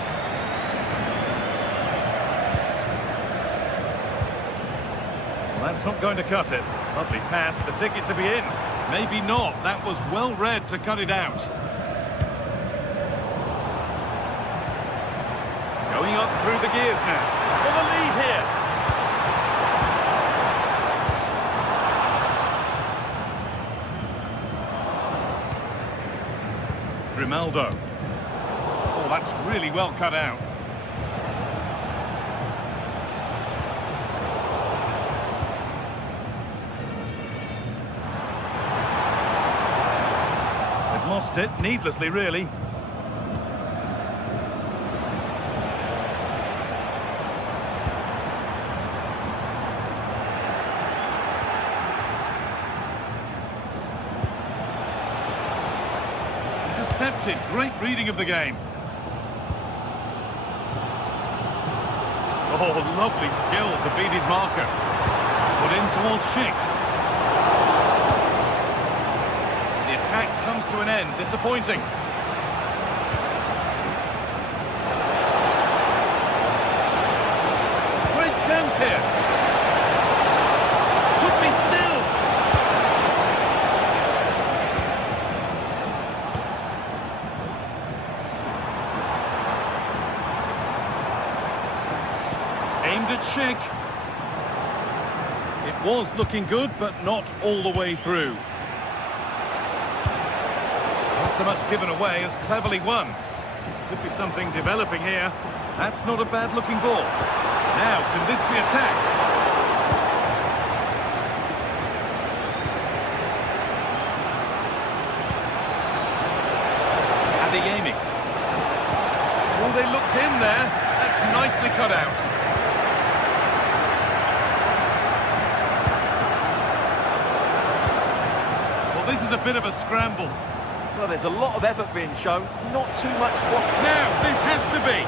Well, that's not going to cut it. Lovely pass. The ticket to be in. Maybe not. That was well read to cut it out. Going up through the gears now. For the lead here. Grimaldo. Oh, that's really well cut out. Lost it, needlessly really. Intercepted, great reading of the game. Oh, lovely skill to beat his marker. Put in towards Schick. Attack comes to an end. Disappointing. Great chance here. Could be still. Aimed at Schick. It was looking good, but not all the way through. So much given away as cleverly won. Could be something developing here. That's not a bad looking ball. Now, can this be attacked? Adeyemi. Oh, they looked in there. That's nicely cut out. Well, this is a bit of a scramble. Well, there's a lot of effort being shown, not too much quality. Now, this has to be.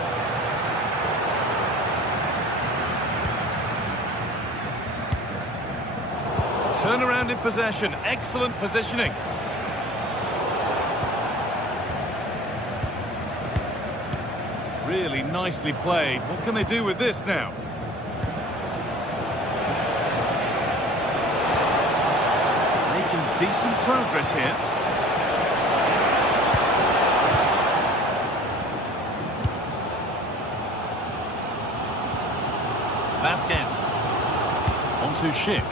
Turnaround in possession, excellent positioning. Really nicely played. What can they do with this now? Making decent progress here. Vasquez. Onto Schick.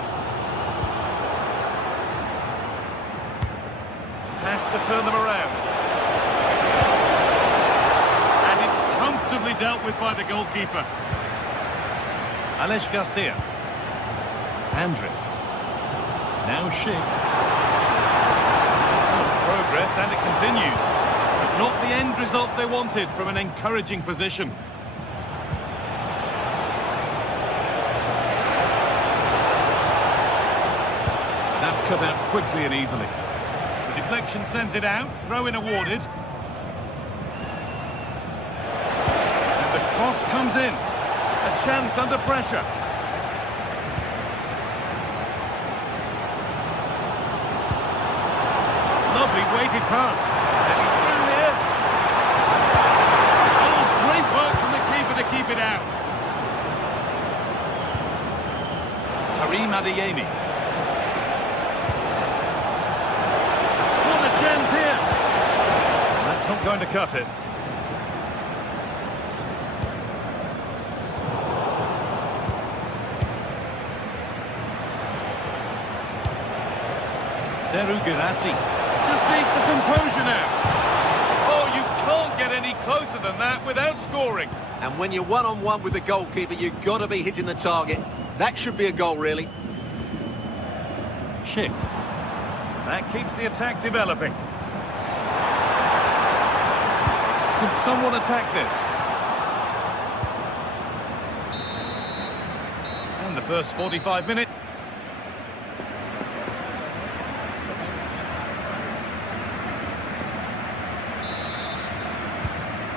Has to turn them around. And it's comfortably dealt with by the goalkeeper. Alex Garcia. Andrić. Now Schick. Some progress progress, and it continues. But not the end result they wanted from an encouraging position. That's cut out quickly and easily. The deflection sends it out, throw-in awarded. And the cross comes in. A chance under pressure. Lovely weighted pass. And he's through here. Oh, great work from the keeper to keep it out. Karim Adeyemi. What a chance here. That's not going to cut it. Serhou Guirassy just needs the composure now. Oh, you can't get any closer than that without scoring. And when you're one-on-one with the goalkeeper, you've got to be hitting the target. That should be a goal, really. Schick. That keeps the attack developing. Can someone attack this? And the first 45 minutes.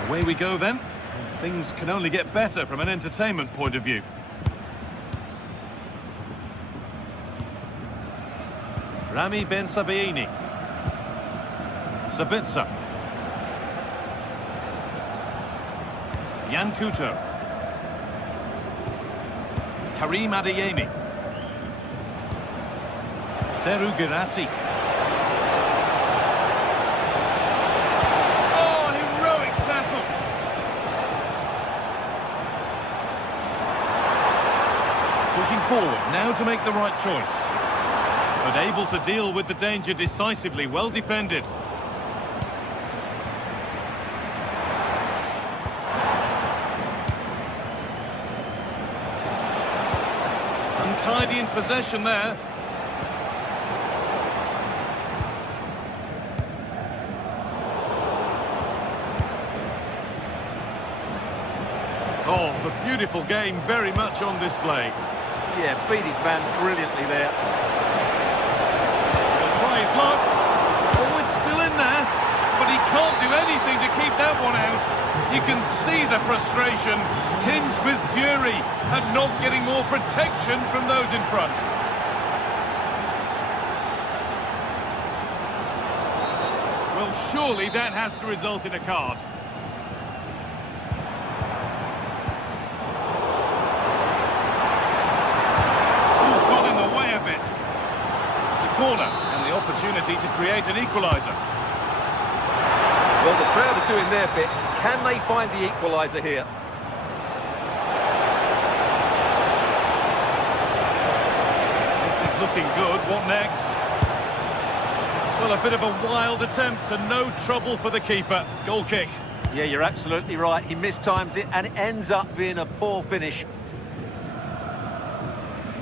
Away we go then. And things can only get better from an entertainment point of view. Rami Ben Sabaini. Sabitzer. Jan Kuto. Karim Adeyemi. Serhou Guirassy. Oh, heroic tackle. Pushing forward now to make the right choice. But able to deal with the danger decisively, well defended. Untidy in possession there. Oh, the beautiful game very much on display. Yeah, beat his man brilliantly there. Try his luck. Oh, it's still in there, but he can't do anything to keep that one out. You can see the frustration, tinged with fury, at not getting more protection from those in front. Well, surely that has to result in a card. Oh, got in the way of it. It's a corner. Opportunity to create an equaliser. Well, the crowd are doing their bit. Can they find the equaliser here? This is looking good. What next? Well, a bit of a wild attempt and no trouble for the keeper. Goal kick. Yeah, you're absolutely right. He mistimes it and it ends up being a poor finish.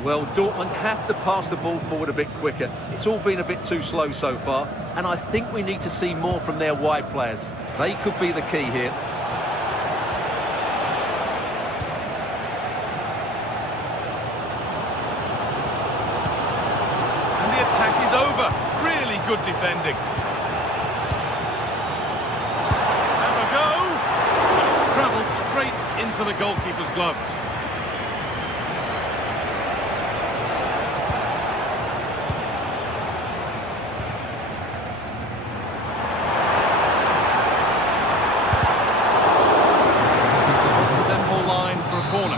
Well, Dortmund have to pass the ball forward a bit quicker. It's all been a bit too slow so far, and I think we need to see more from their wide players. They could be the key here. And the attack is over. Really good defending. Have a go. And it's travelled straight into the goalkeeper's gloves. Corner.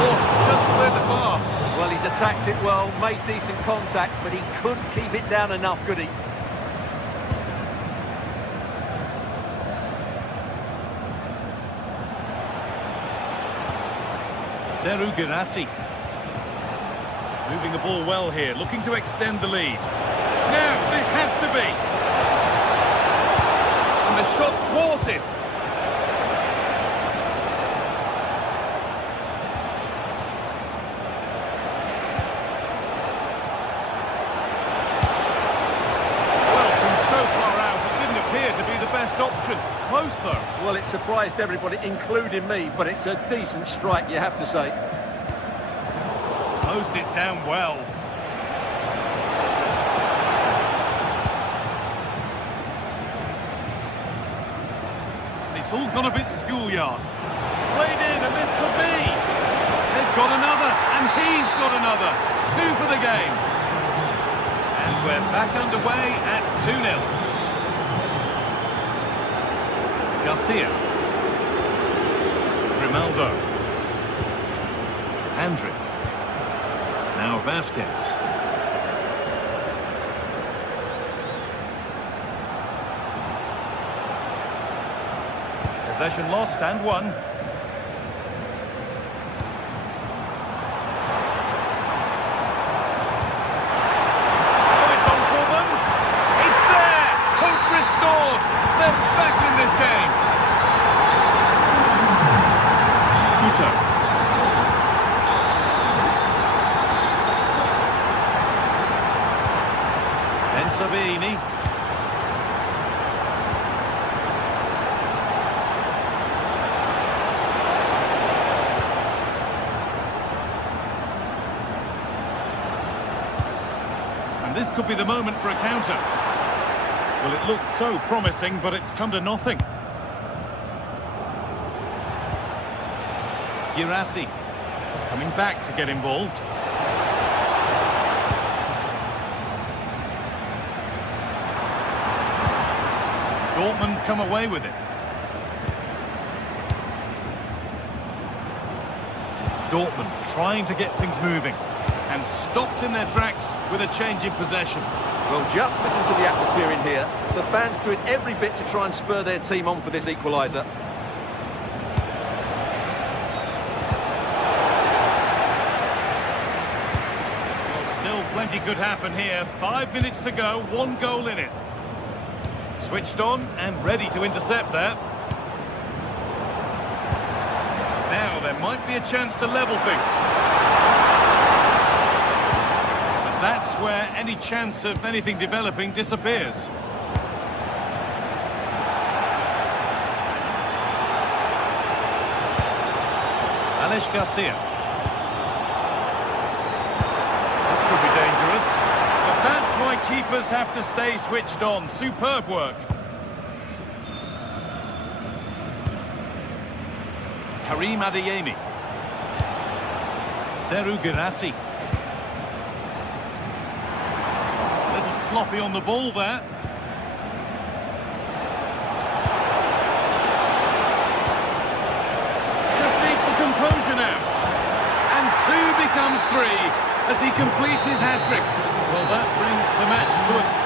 Oh, just cleared the bar. Well, he's attacked it well, made decent contact, but he couldn't keep it down enough, could he? Serhou Guirassy. Moving the ball well here, looking to extend the lead. Now, this has to be. And the shot thwarted. it surprised everybody, including me, but it's a decent strike, you have to say. Closed it down well. It's all gone a bit schoolyard. Played in, and this could be. They've got another, and he's got another. 2 for the game. And we're back underway at 2-0. Garcia. Grimaldo. Andrick. Now Vasquez. Possession lost and won. Oh, it's on for them. It's there. Hope restored. They're back in this game. Couto. Ben Sabini. This could be the moment for a counter. Well, it looked so promising, but it's come to nothing. Girassi coming back to get involved. Dortmund come away with it. Dortmund trying to get things moving. And stopped in their tracks with a change in possession. Well, just listen to the atmosphere in here. The fans doing every bit to try and spur their team on for this equaliser. Well, still plenty could happen here. 5 minutes to go, 1 goal in it. Switched on and ready to intercept there. Now there might be a chance to level things. That's where any chance of anything developing disappears. Alex Garcia. This could be dangerous. But that's why keepers have to stay switched on. Superb work. Karim Adeyemi. Serhou Guirassy. Sloppy on the ball there. Just needs the composure now. And 2 becomes 3 as he completes his hat-trick. Well, that brings the match to a...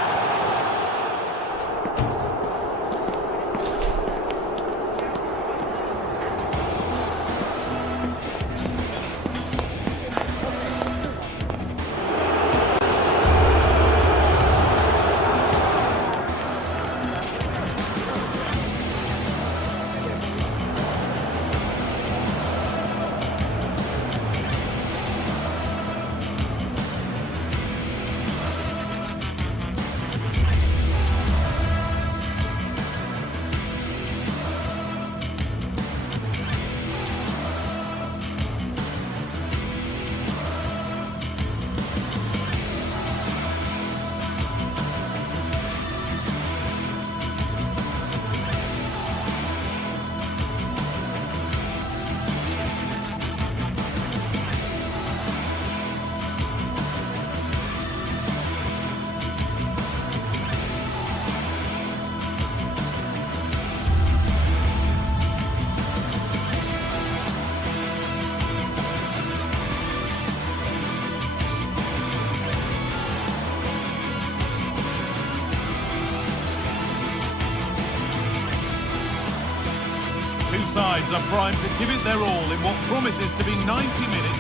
Sides are primed to give it their all in what promises to be 90 minutes.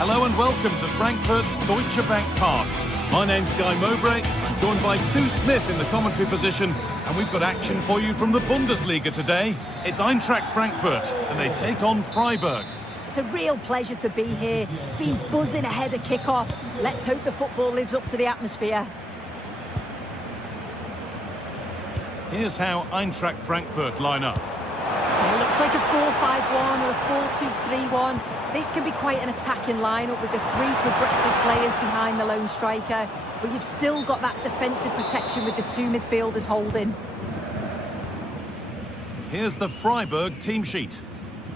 Hello and welcome to Frankfurt's Deutsche Bank Park. My name's Guy Mowbray. I'm joined by Sue Smith in the commentary position, and we've got action for you from the Bundesliga today. It's Eintracht Frankfurt, and they take on Freiburg. It's a real pleasure to be here. It's been buzzing ahead of kick-off. Let's hope the football lives up to the atmosphere. Here's how Eintracht Frankfurt line up. like a 4-5-1 or a 4-2-3-1. This can be quite an attacking lineup with the three progressive players behind the lone striker, but you've still got that defensive protection with the two midfielders holding. Here's the Freiburg team sheet.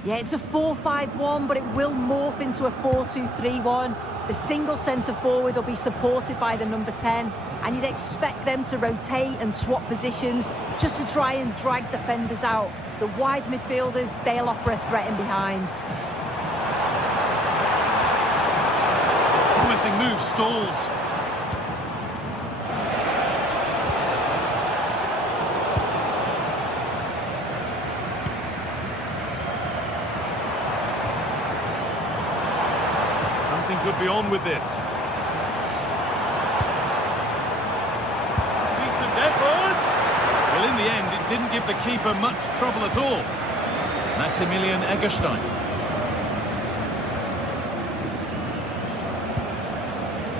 Yeah, it's a 4-5-1, but it will morph into a 4-2-3-1. The single centre-forward will be supported by the number 10, and you'd expect them to rotate and swap positions just to try and drag defenders out. The wide midfielders, they'll offer a threat in behind. Promising move stalls. Something could be on with this. Decent effort! Well, in the end, it didn't give the keeper much trouble at all. Maximilian Eggestein.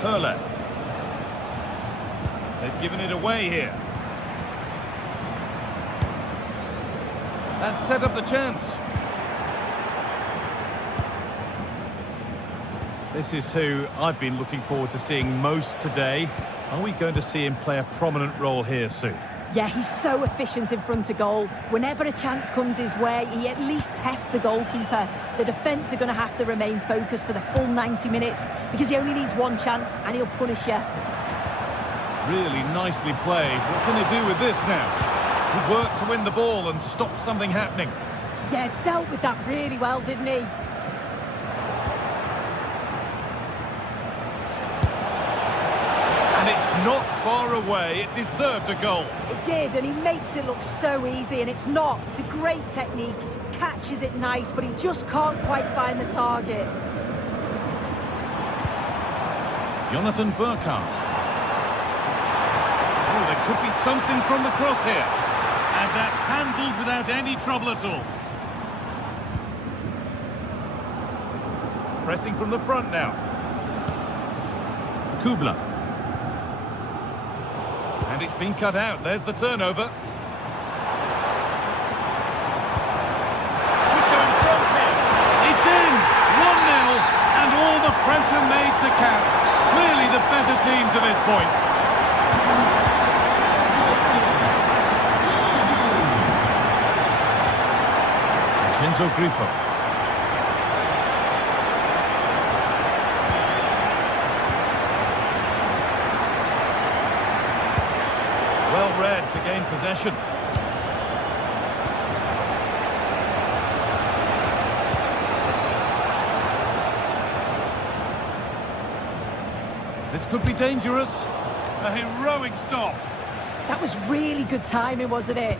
Perle. They've given it away here. That set up the chance. This is who I've been looking forward to seeing most today. Are we going to see him play a prominent role here soon? Yeah, he's so efficient in front of goal. Whenever a chance comes his way, he at least tests the goalkeeper. The defence are going to have to remain focused for the full 90 minutes because he only needs one chance and he'll punish you. Really nicely played. What can they do with this now? He worked to win the ball and stop something happening. Yeah, dealt with that really well, didn't he? And it's not far away. It deserved a goal. It did, and he makes it look so easy, and it's not. It's a great technique, catches it nice, but he just can't quite find the target. Jonathan Burkhardt. Oh, there could be something from the cross here. And that's handled without any trouble at all. Pressing from the front now. Kubler. And it's been cut out. There's the turnover. Could go in front here. It's in! 1-0, and all the pressure made to count. Clearly the better team to this point. Enzo Grifo. Well read to gain possession. This could be dangerous. A heroic stop. That was really good timing, wasn't it?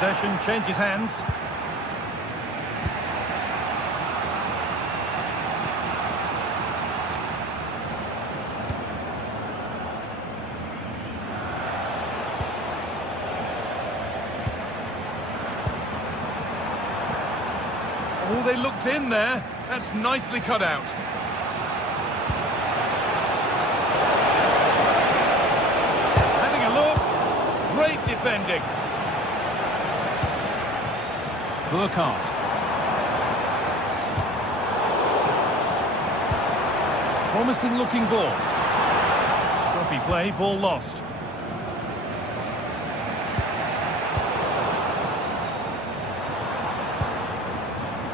Possession changes hands. Oh, they looked in there. That's nicely cut out. Having a look. Great defending. Burkhardt. Promising looking ball. Scruffy play, ball lost.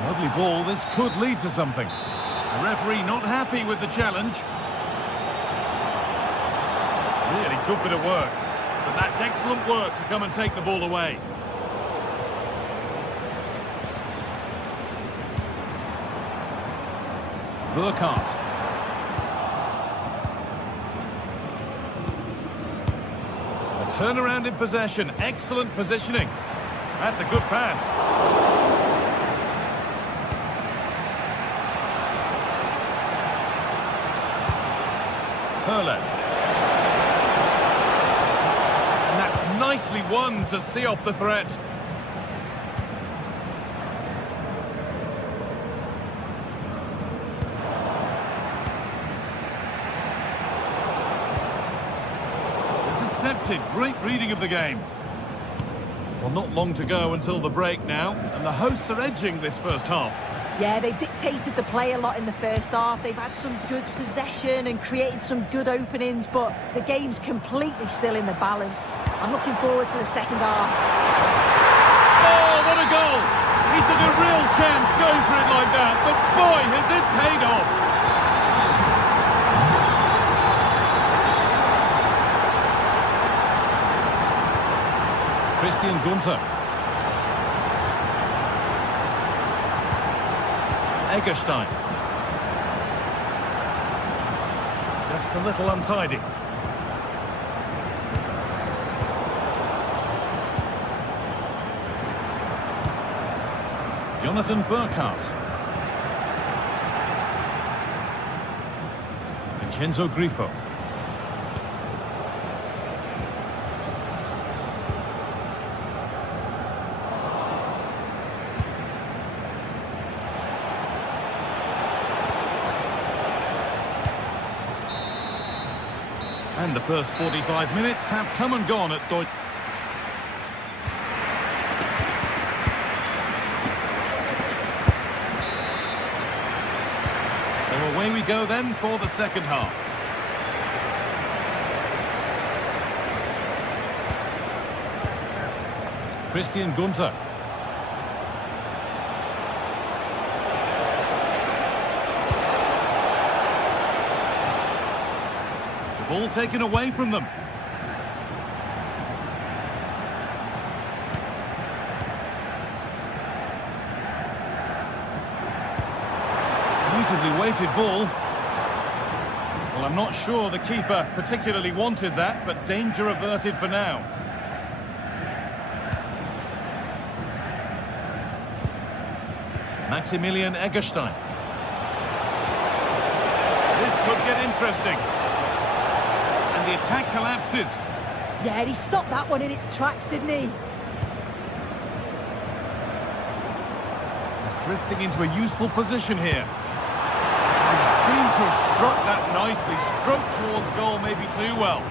Lovely ball, this could lead to something. The referee not happy with the challenge. Really good bit of work. But that's excellent work to come and take the ball away. Burkhardt. A turnaround in possession. Excellent positioning. That's a good pass. Perle. And that's nicely won to see off the threat. started. Great reading of the game. Well, not long to go until the break now, and the hosts are edging this first half. Yeah, they've dictated the play a lot in the first half. They've had some good possession and created some good openings, but the game's completely still in the balance. I'm looking forward to the second half. Oh, what a goal! He took a real chance going for it like that, but boy, has it paid off! Christian Gunter. Egerstein. Just a little untidy. Jonathan Burkhardt. Vincenzo Grifo. And the first 45 minutes have come and gone at Deutsche. So away we go then for the second half. Christian Gunter. Ball taken away from them. Beautifully weighted ball. Well, I'm not sure the keeper particularly wanted that, but danger averted for now. Maximilian Egerstein. This could get interesting. The attack collapses. Yeah, he stopped that one in its tracks, didn't he? He's drifting into a useful position here. He seemed to have struck that nicely. Stroked towards goal, maybe too well.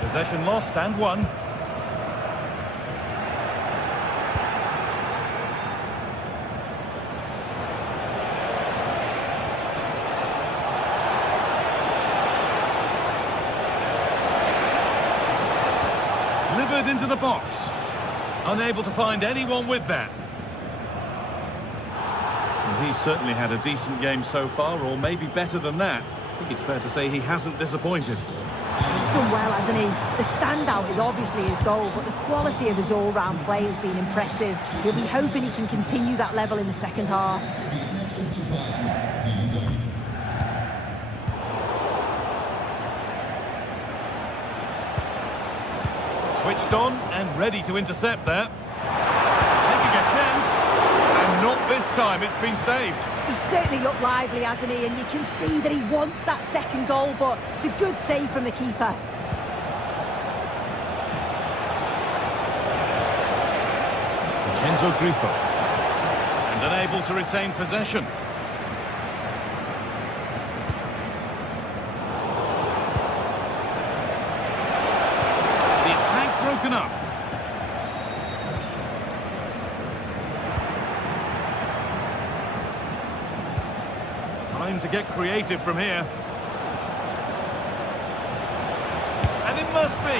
Possession lost and won. Into the box. Unable to find anyone with that. Well, he's certainly had a decent game so far, or maybe better than that. I think it's fair to say he hasn't disappointed. He's done well, hasn't he? The standout is obviously his goal, but the quality of his all-round play has been impressive. He'll be hoping he can continue that level in the second half. Switched on and ready to intercept there. Taking a chance, and not this time, it's been saved. He's certainly looked lively, hasn't he? And you can see that he wants that second goal, but it's a good save from the keeper. Vincenzo Grifo. And unable to retain possession. Broken up. Time to get creative from here. And it must be.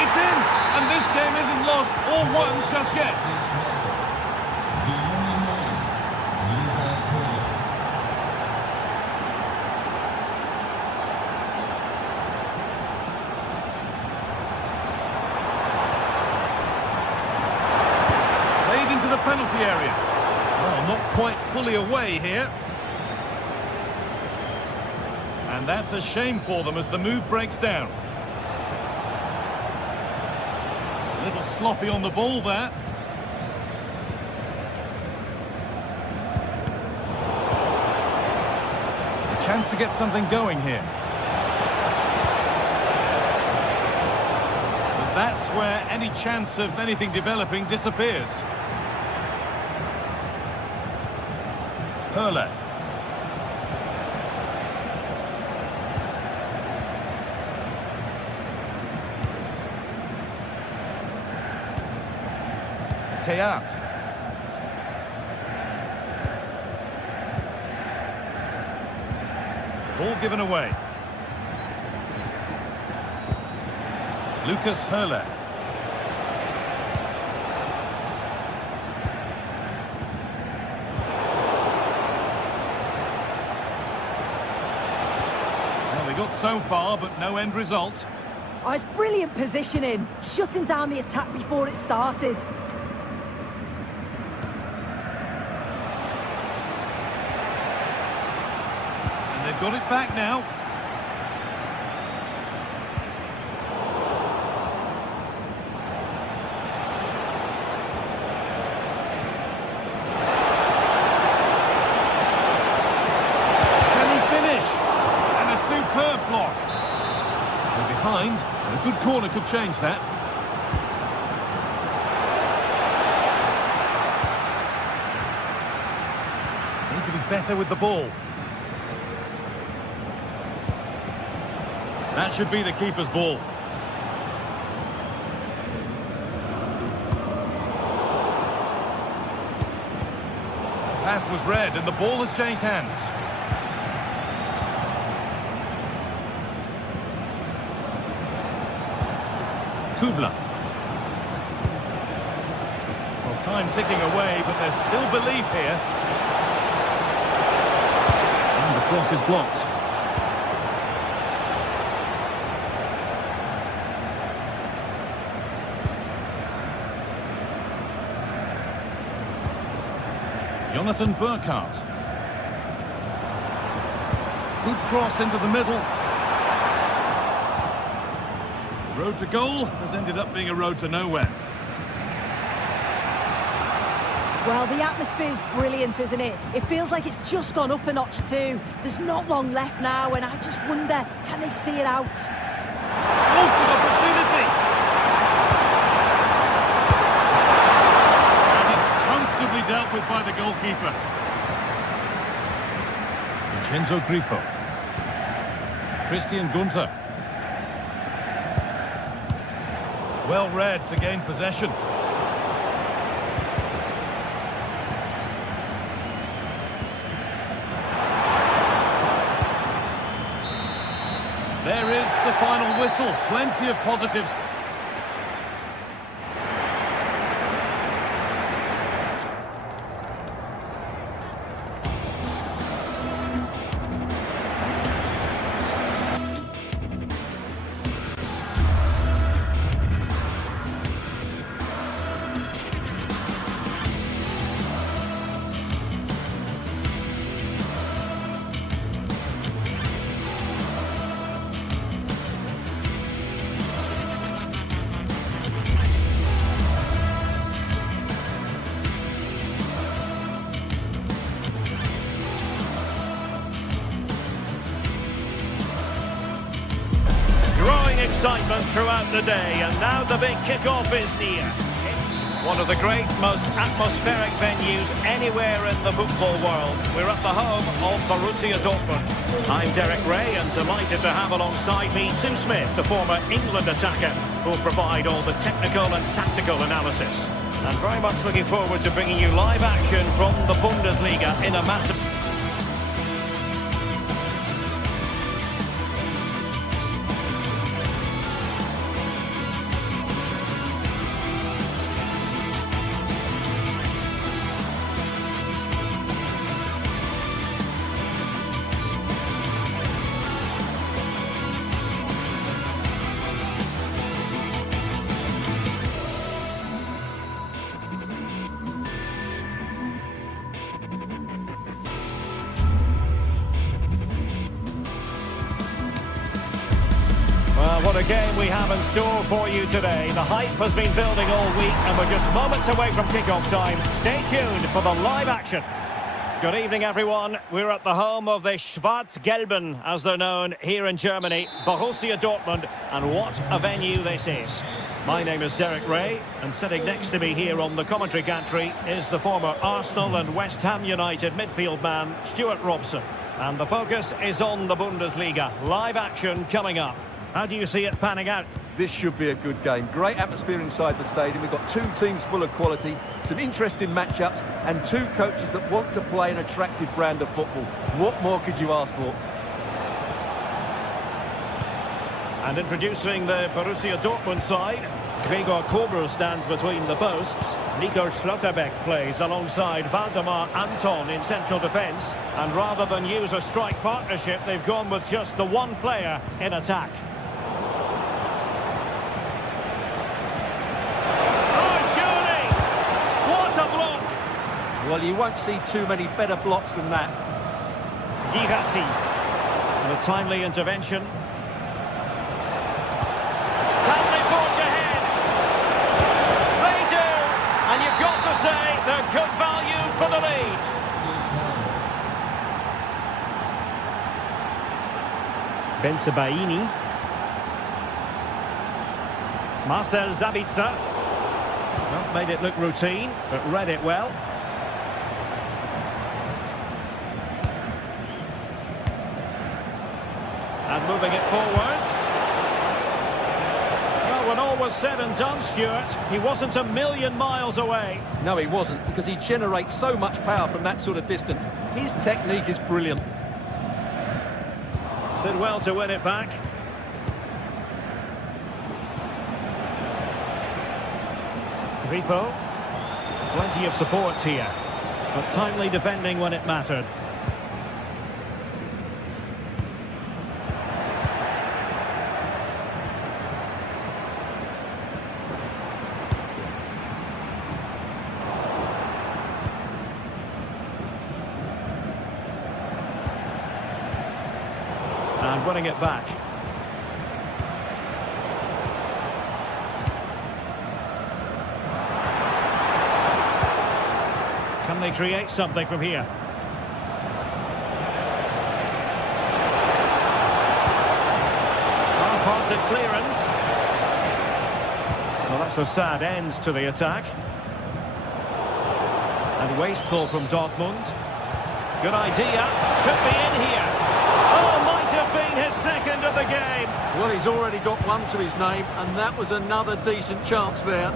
It's in. And this game isn't lost or won just yet. Penalty area. Well, not quite fully away here. And that's a shame for them as the move breaks down. A little sloppy on the ball there. A chance to get something going here. But that's where any chance of anything developing disappears. Hurler. Teat. Ball given away. Lucas Hurler. Well, they got so far, but no end result. Oh, it's brilliant positioning, shutting down the attack before it started. And they've got it back now. Can he finish? And a superb block. They're behind, and a good corner could change that. Need to be better with the ball. That should be the keeper's ball. Pass was read, and the ball has changed hands. Kubla. Well, time ticking away, but there's still belief here. And the cross is blocked. Jonathan Burkhardt. Good cross into the middle. The road to goal has ended up being a road to nowhere. Well, the atmosphere is brilliant, isn't it? It feels like it's just gone up a notch too. There's not long left now, and I just wonder, can they see it out? Oh, good opportunity! And it's comfortably dealt with by the goalkeeper. Vincenzo Grifo. Christian Gunter. Well read to gain possession. There is the final whistle. Plenty of positives. Excitement throughout the day, and now the big kick-off is near. One of the great, most atmospheric venues anywhere in the football world. We're at the home of Borussia Dortmund. I'm Derek Ray, and delighted to have alongside me Sue Smith, the former England attacker, who will provide all the technical and tactical analysis. And very much looking forward to bringing you live action from the Bundesliga in a matter. What a game we have in store for you today. The hype has been building all week, and we're just moments away from kick-off time. Stay tuned for the live action. Good evening, everyone. We're at the home of the Schwarz-Gelben, as they're known here in Germany, Borussia Dortmund, and what a venue this is. My name is Derek Ray, and sitting next to me here on the commentary gantry is the former Arsenal and West Ham United midfield man, Stuart Robson. And the focus is on the Bundesliga. Live action coming up. How do you see it panning out? This should be a good game. Great atmosphere inside the stadium. We've got two teams full of quality, some interesting matchups, and two coaches that want to play an attractive brand of football. What more could you ask for? And introducing the Borussia Dortmund side, Gregor Kobel stands between the posts. Nico Schlotterbeck plays alongside Valdemar Anton in central defence. And rather than use a strike partnership, they've gone with just the one player in attack. Oh, surely! What a block! Well, you won't see too many better blocks than that. Girassi. And a timely intervention. And you've got to say they're good value for the lead. Bensebaini. Marcel Sabitzer. Well, made it look routine, but read it well. And moving it forward. When all was said and done, Stuart, he wasn't a million miles away. No, he wasn't, because he generates so much power from that sort of distance. His technique is brilliant. Did well to win it back. Grifo. Plenty of support here, but timely defending when it mattered. And winning it back. Can they create something from here? Half-hearted clearance. Well, that's a sad end to the attack. And wasteful from Dortmund. Good idea. Could be in here. Oh, might have been his second of the game. Well, he's already got one to his name, and that was another decent chance there.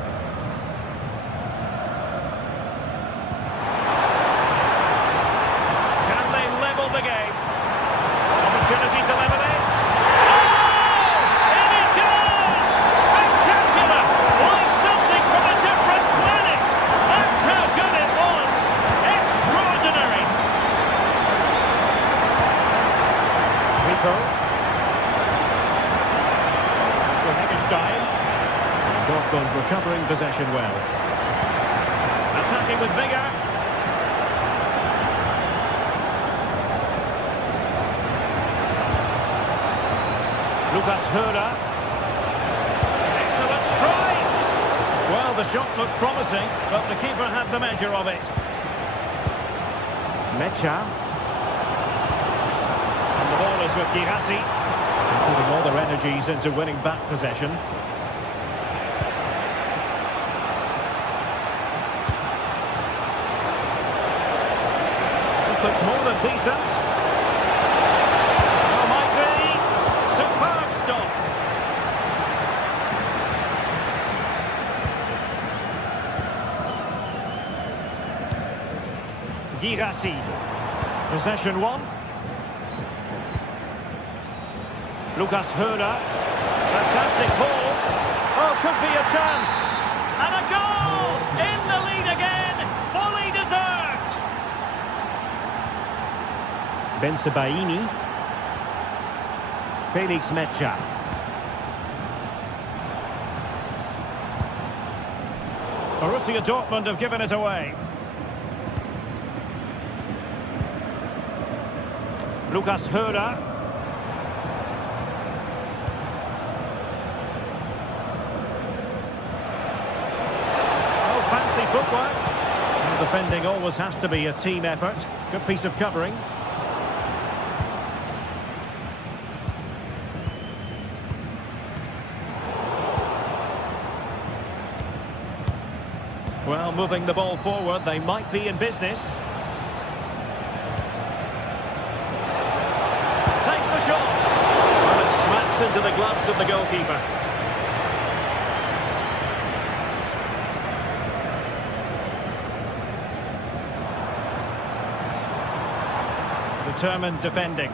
Can they level the game? Opportunity to level it. Oh! In it goes! Spectacular! Like something from a different planet. That's how good it was. Extraordinary. Dortmund recovering possession well. Attacking with vigour. Lucas Höder. Excellent strike. Well, the shot looked promising, but the keeper had the measure of it. Mecha. And the ball is with Girassi. Putting all their energies into winning back possession. This looks more than decent. Oh, might be. Superb stop. Girassi. Possession one. Lucas Höder. Fantastic ball. Oh, could be a chance. And a goal! In the lead again. Fully deserved. Bensebaini. Felix Mecha. Borussia Dortmund have given it away. Lucas Höder. Fancy footwork. And defending always has to be a team effort. Good piece of covering. Well, moving the ball forward, they might be in business. Takes the shot. Well, it smacks into the gloves of the goalkeeper. determined defending.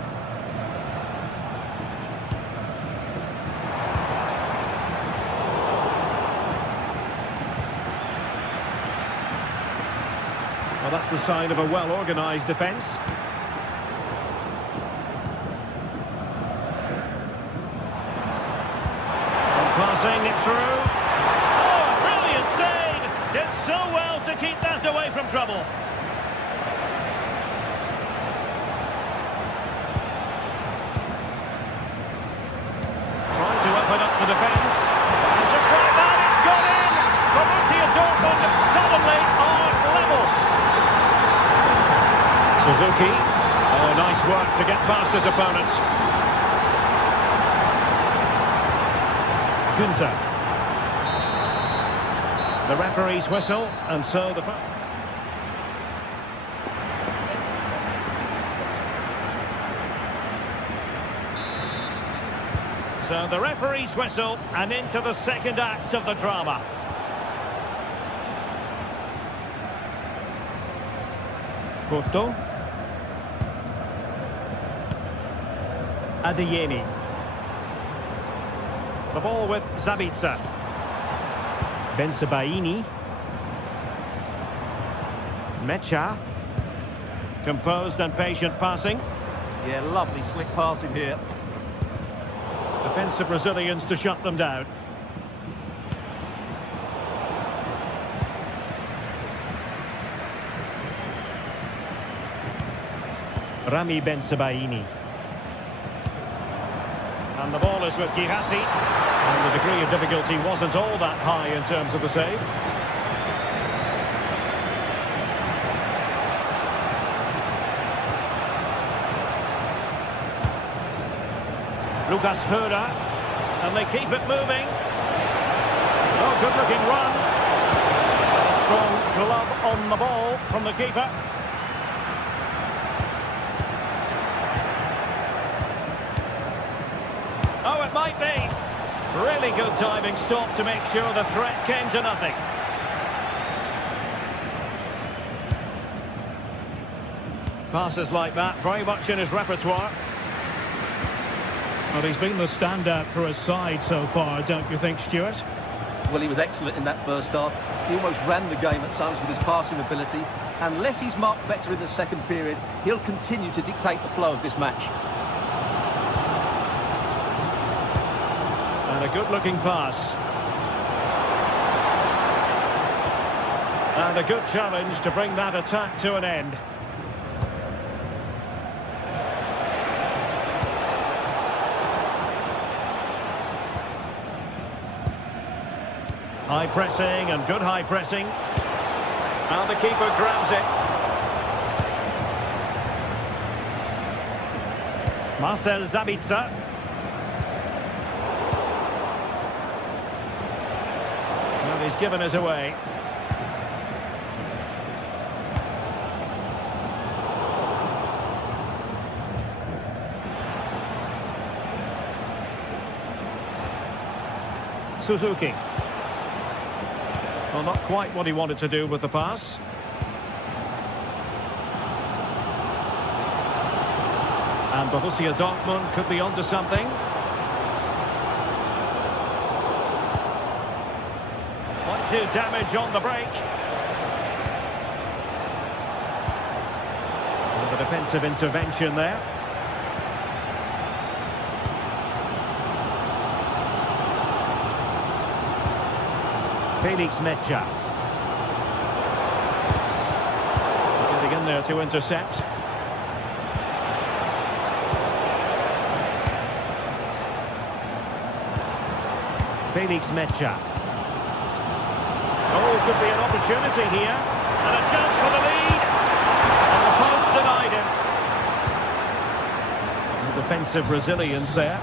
Well, that's the sign of a well-organised defence. Passing it through. Oh, brilliant save! Did so well to keep that away from trouble. Trying to open up the defence. And just like that, it's gone in! Borussia Dortmund suddenly are level. Suzuki. Oh, nice work to get past his opponent. Günther. The referee's whistle, and so the... So the referee's whistle, and into the second act of the drama. Porto. Adeyemi. The ball with Sabitzer. Bensebaini. Mecha. Composed and patient passing. Yeah, lovely slick passing here. Defensive Brazilians to shut them down. Rami Bensebaini. And the ball is with Gihasi. And the degree of difficulty wasn't all that high in terms of the save. Lucas Hörer. And they keep it moving. Oh, good-looking run. A strong glove on the ball from the keeper. Oh, it might be. Really good diving stop to make sure the threat came to nothing. Passes like that, very much in his repertoire. Well, he's been the standout for his side so far, don't you think, Stuart? Well, he was excellent in that first half. He almost ran the game at times with his passing ability. Unless he's marked better in the second period, he'll continue to dictate the flow of this match. And a good-looking pass. And a good challenge to bring that attack to an end. High pressing and good high pressing. And the keeper grabs it. Marcel Sabitzer. Well, he's given us away. Suzuki. Well, not quite what he wanted to do with the pass. And Borussia Dortmund could be onto something. Might do damage on the break. And the defensive intervention there. Felix Mecha. Getting in there to intercept. Felix Mecha. Oh, could be an opportunity here. And a chance for the lead. And the post denied him. The defensive Brazilians there.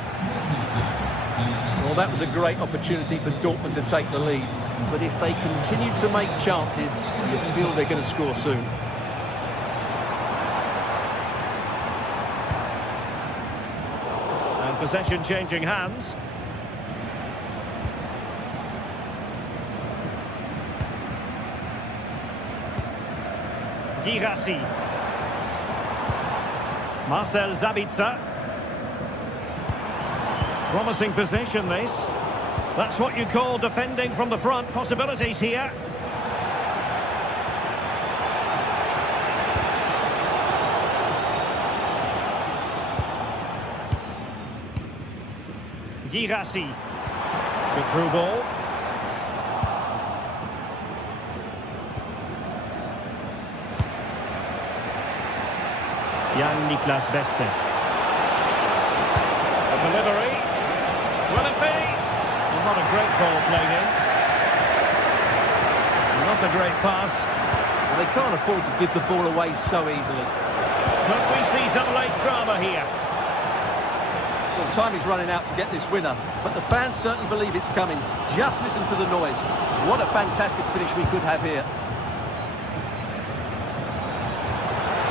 Well, that was a great opportunity for Dortmund to take the lead. But if they continue to make chances, you feel they're going to score soon. And possession changing hands. Gihasi. Marcel Sabitzer. Promising position, this. That's what you call defending from the front. Possibilities here. Girassi. Good through ball. Jan-Niklas Beste. The delivery. Will it be? Well, not a great ball played in. Not a great pass. Well, they can't afford to give the ball away so easily. But we see some late drama here. Well, time is running out to get this winner, but the fans certainly believe it's coming. Just listen to the noise. What a fantastic finish we could have here.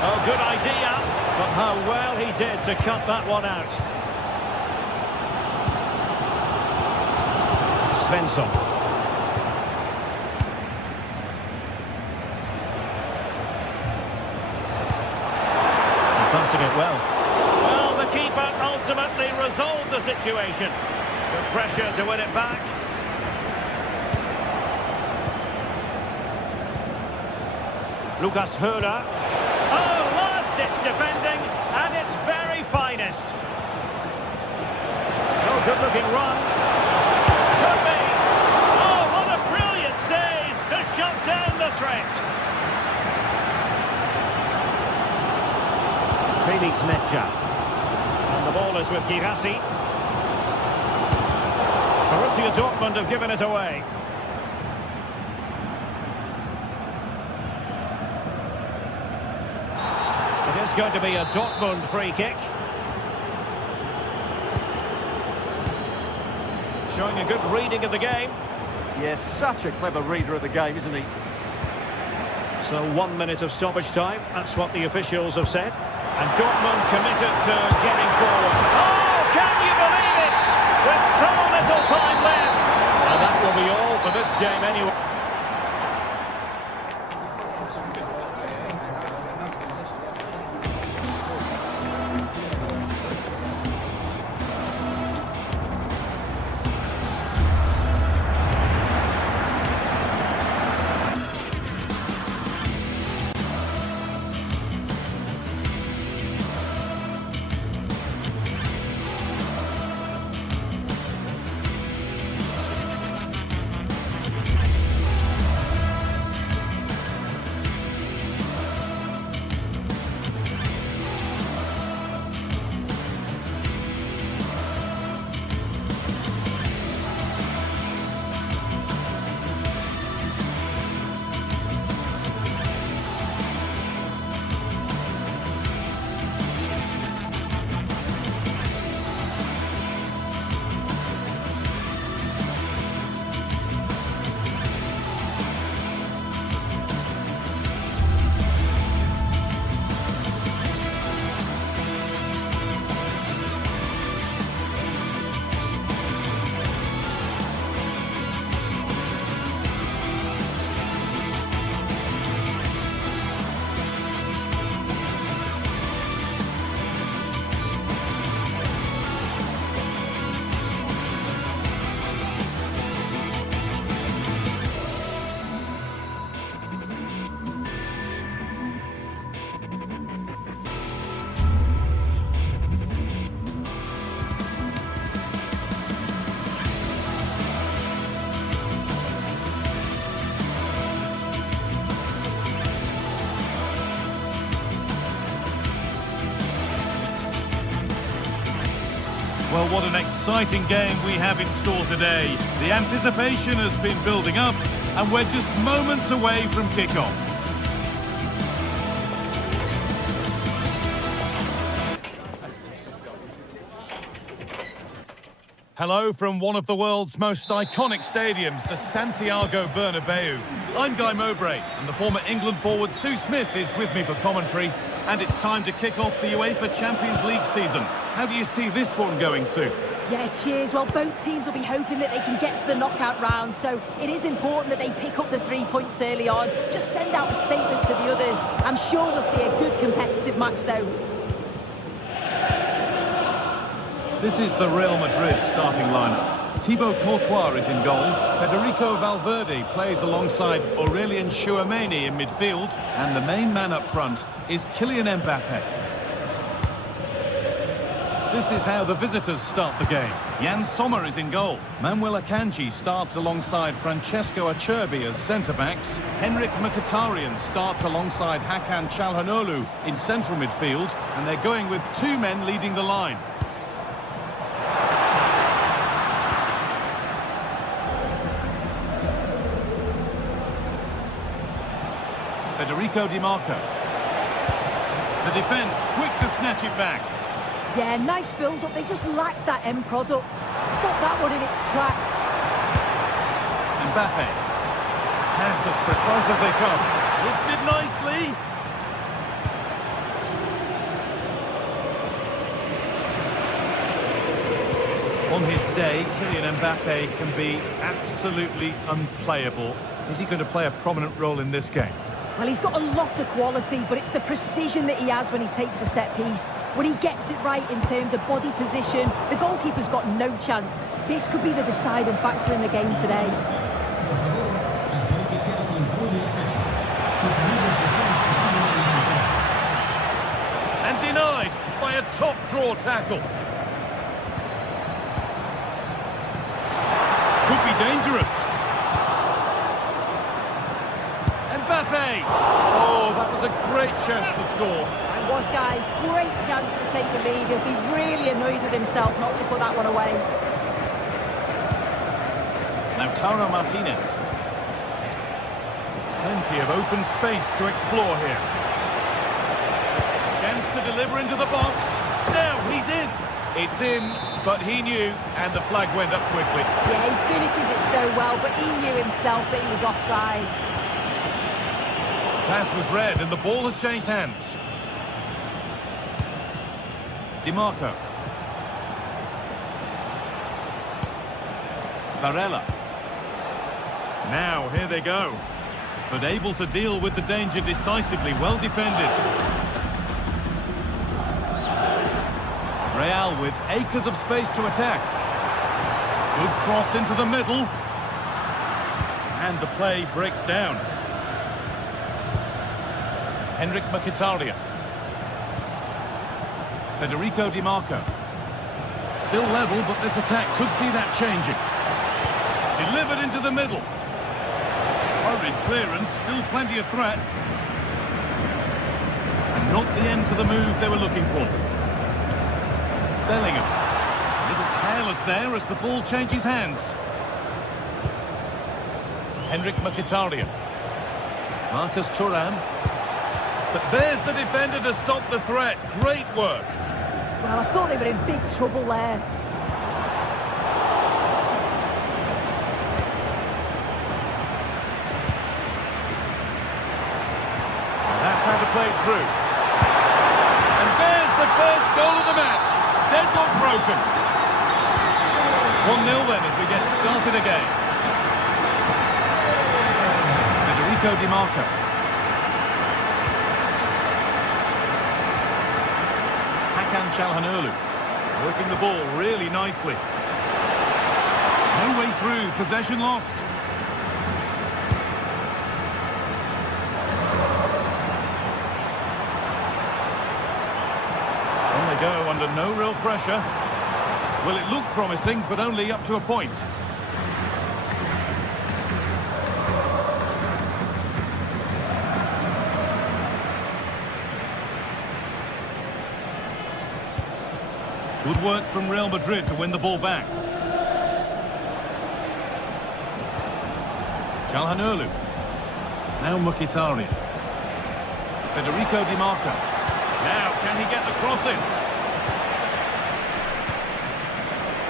Oh, good idea, but how well he did to cut that one out. Svensson. Passing it well. Well, the keeper ultimately resolved the situation. Good pressure to win it back. Lucas Höhler. Oh, last-ditch defending, and its very finest. Oh, good-looking run. Could be. Oh, what a brilliant save to shut down the threat. Felix Metscher. And the ball is with Girassi. Borussia Dortmund have given it away. It is going to be a Dortmund free kick. Showing a good reading of the game. Yes, such a clever reader of the game, isn't he? So 1 minute of stoppage time. That's what the officials have said. And Dortmund committed to getting forward. Oh, can you believe it? With so little time left. And that will be all for this game anyway. Well, what an exciting game we have in store today. The anticipation has been building up, and we're just moments away from kickoff. Hello from one of the world's most iconic stadiums, the Santiago Bernabeu. I'm Guy Mowbray, and the former England forward Sue Smith is with me for commentary. And it's time to kick off the UEFA Champions League season. How do you see this one going, Sue? Yeah, cheers. Well, both teams will be hoping that they can get to the knockout round, so it is important that they pick up the 3 points early on. Just send out a statement to the others. I'm sure we'll see a good competitive match, though. This is the Real Madrid starting lineup. Thibaut Courtois is in goal. Federico Valverde plays alongside Aurelien Tchouameni in midfield. And the main man up front is Kylian Mbappe. This is how the visitors start the game. Jan Sommer is in goal. Manuel Akanji starts alongside Francesco Acerbi as centre-backs. Henrik Mkhitaryan starts alongside Hakan Çalhanoğlu in central midfield. And they're going with two men leading the line. Federico Di Marco. The defence quick to snatch it back. Yeah, nice build-up. They just lack that end product. Stop that one in its tracks. Mbappe. Hands as precise as they come. Lifted nicely. On his day, Kylian Mbappe can be absolutely unplayable. Is he going to play a prominent role in this game? Well, he's got a lot of quality, but it's the precision that he has when he takes a set piece. When he gets it right in terms of body position, the goalkeeper's got no chance. This could be the deciding factor in the game today. And denied by a top draw tackle. Could be dangerous. Mbappe! Oh, that was a great chance to score. It was, Guy. Great chance to take the lead. He'll be really annoyed with himself not to put that one away. Now Taro Martinez. Plenty of open space to explore here. Chance to deliver into the box. Now he's in. It's in, but he knew, and the flag went up quickly. Yeah, he finishes it so well, but he knew himself that he was offside. Pass was read and the ball has changed hands. Di Marco. Barella. Now, here they go. But able to deal with the danger decisively, well defended. Real with acres of space to attack. Good cross into the middle. And the play breaks down. Henrik Mkhitaryan. Federico Di Marco. Still level, but this attack could see that changing. Delivered into the middle. Hurried clearance, still plenty of threat. And not the end to the move they were looking for. Bellingham. A little careless there as the ball changes hands. Henrik Mkhitaryan. Marcus Thuram. But there's the defender to stop the threat. Great work. Well, I thought they were in big trouble there. That's how to play it through. And there's the first goal of the match. Deadlock broken. 1-0 then as we get started again. Federico Di Marco. Hakan Çalhanoğlu. Working the ball really nicely. No way through. Possession lost. Go under no real pressure. Well, it looked promising, but only up to a point. Good work from Real Madrid to win the ball back. Çalhanoğlu. Now Mkhitaryan. Federico Di Marco. Now, can he get the cross in?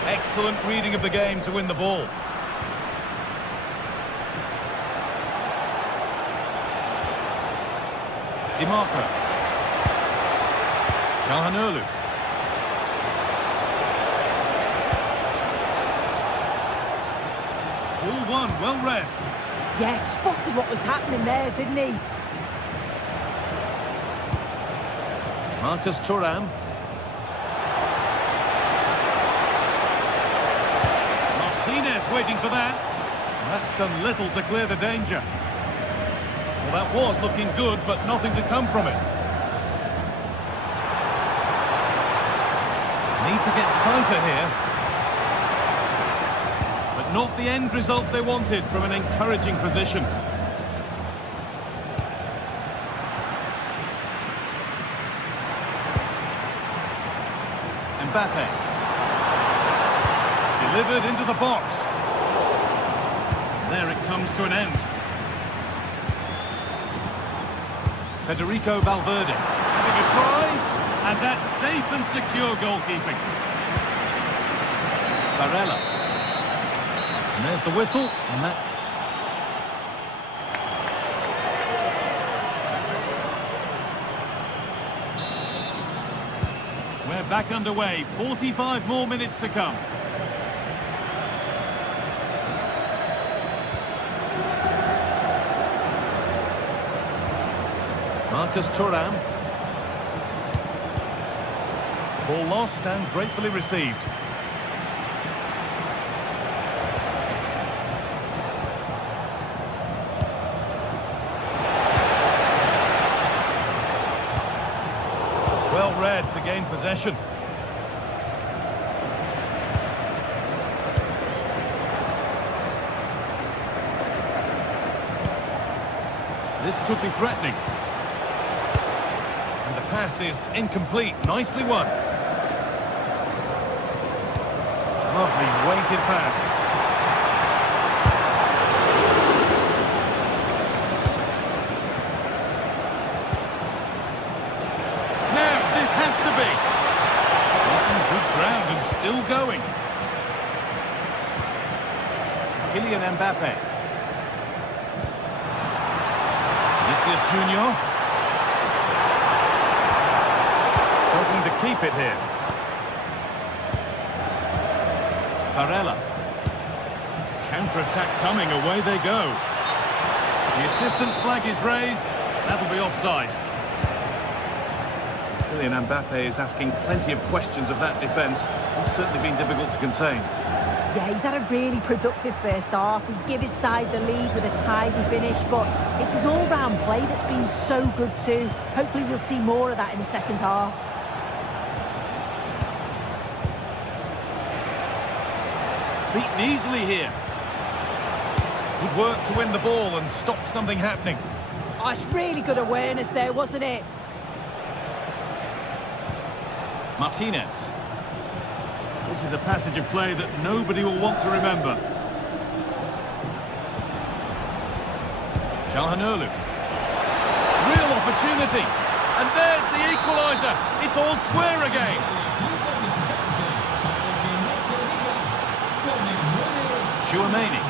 Excellent reading of the game to win the ball. Di Marco. Çalhanoğlu. Ball one, well read. Yeah, spotted what was happening there, didn't he? Marcus Thuram. waiting for that. That's done little to clear the danger. Well, that was looking good, but nothing to come from it. Need to get tighter here. But not the end result they wanted from an encouraging position. Mbappe. Delivered into the box. There it comes to an end. Federico Valverde having a try, and that's safe and secure goalkeeping. Barella. And there's the whistle, and that... We're back underway, 45 more minutes to come. Marcus Thuram. Ball lost and gratefully received. Well read to gain possession. This could be threatening. And the pass is incomplete. Nicely won. Lovely weighted pass. Now, this has to be. Good ground and still going. Kylian Mbappe. Vinicius Junior. Struggling to keep it here. Barella. Counter-attack coming, away they go. The assistant's flag is raised. That'll be offside. Kylian Mbappe is asking plenty of questions of that defence. It's certainly been difficult to contain. Yeah, he's had a really productive first half. He gave his side the lead with a tidy finish, but it's his all-round play that's been so good too. Hopefully we'll see more of that in the second half. Beaten easily here. Good work to win the ball and stop something happening. Oh, it's really good awareness there, wasn't it? Martinez. This is a passage of play that nobody will want to remember. Calhanoglu. Real opportunity. And there's the equaliser. It's all square again. Chouameni.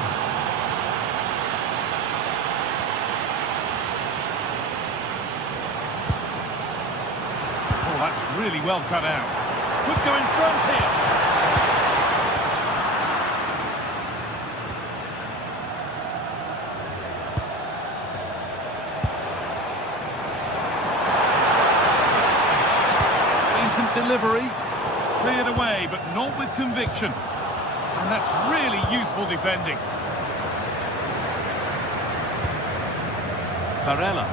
Oh, that's really well cut out. Could go in front here. Decent delivery. Cleared away, but not with conviction. And that's really useful defending. Barella.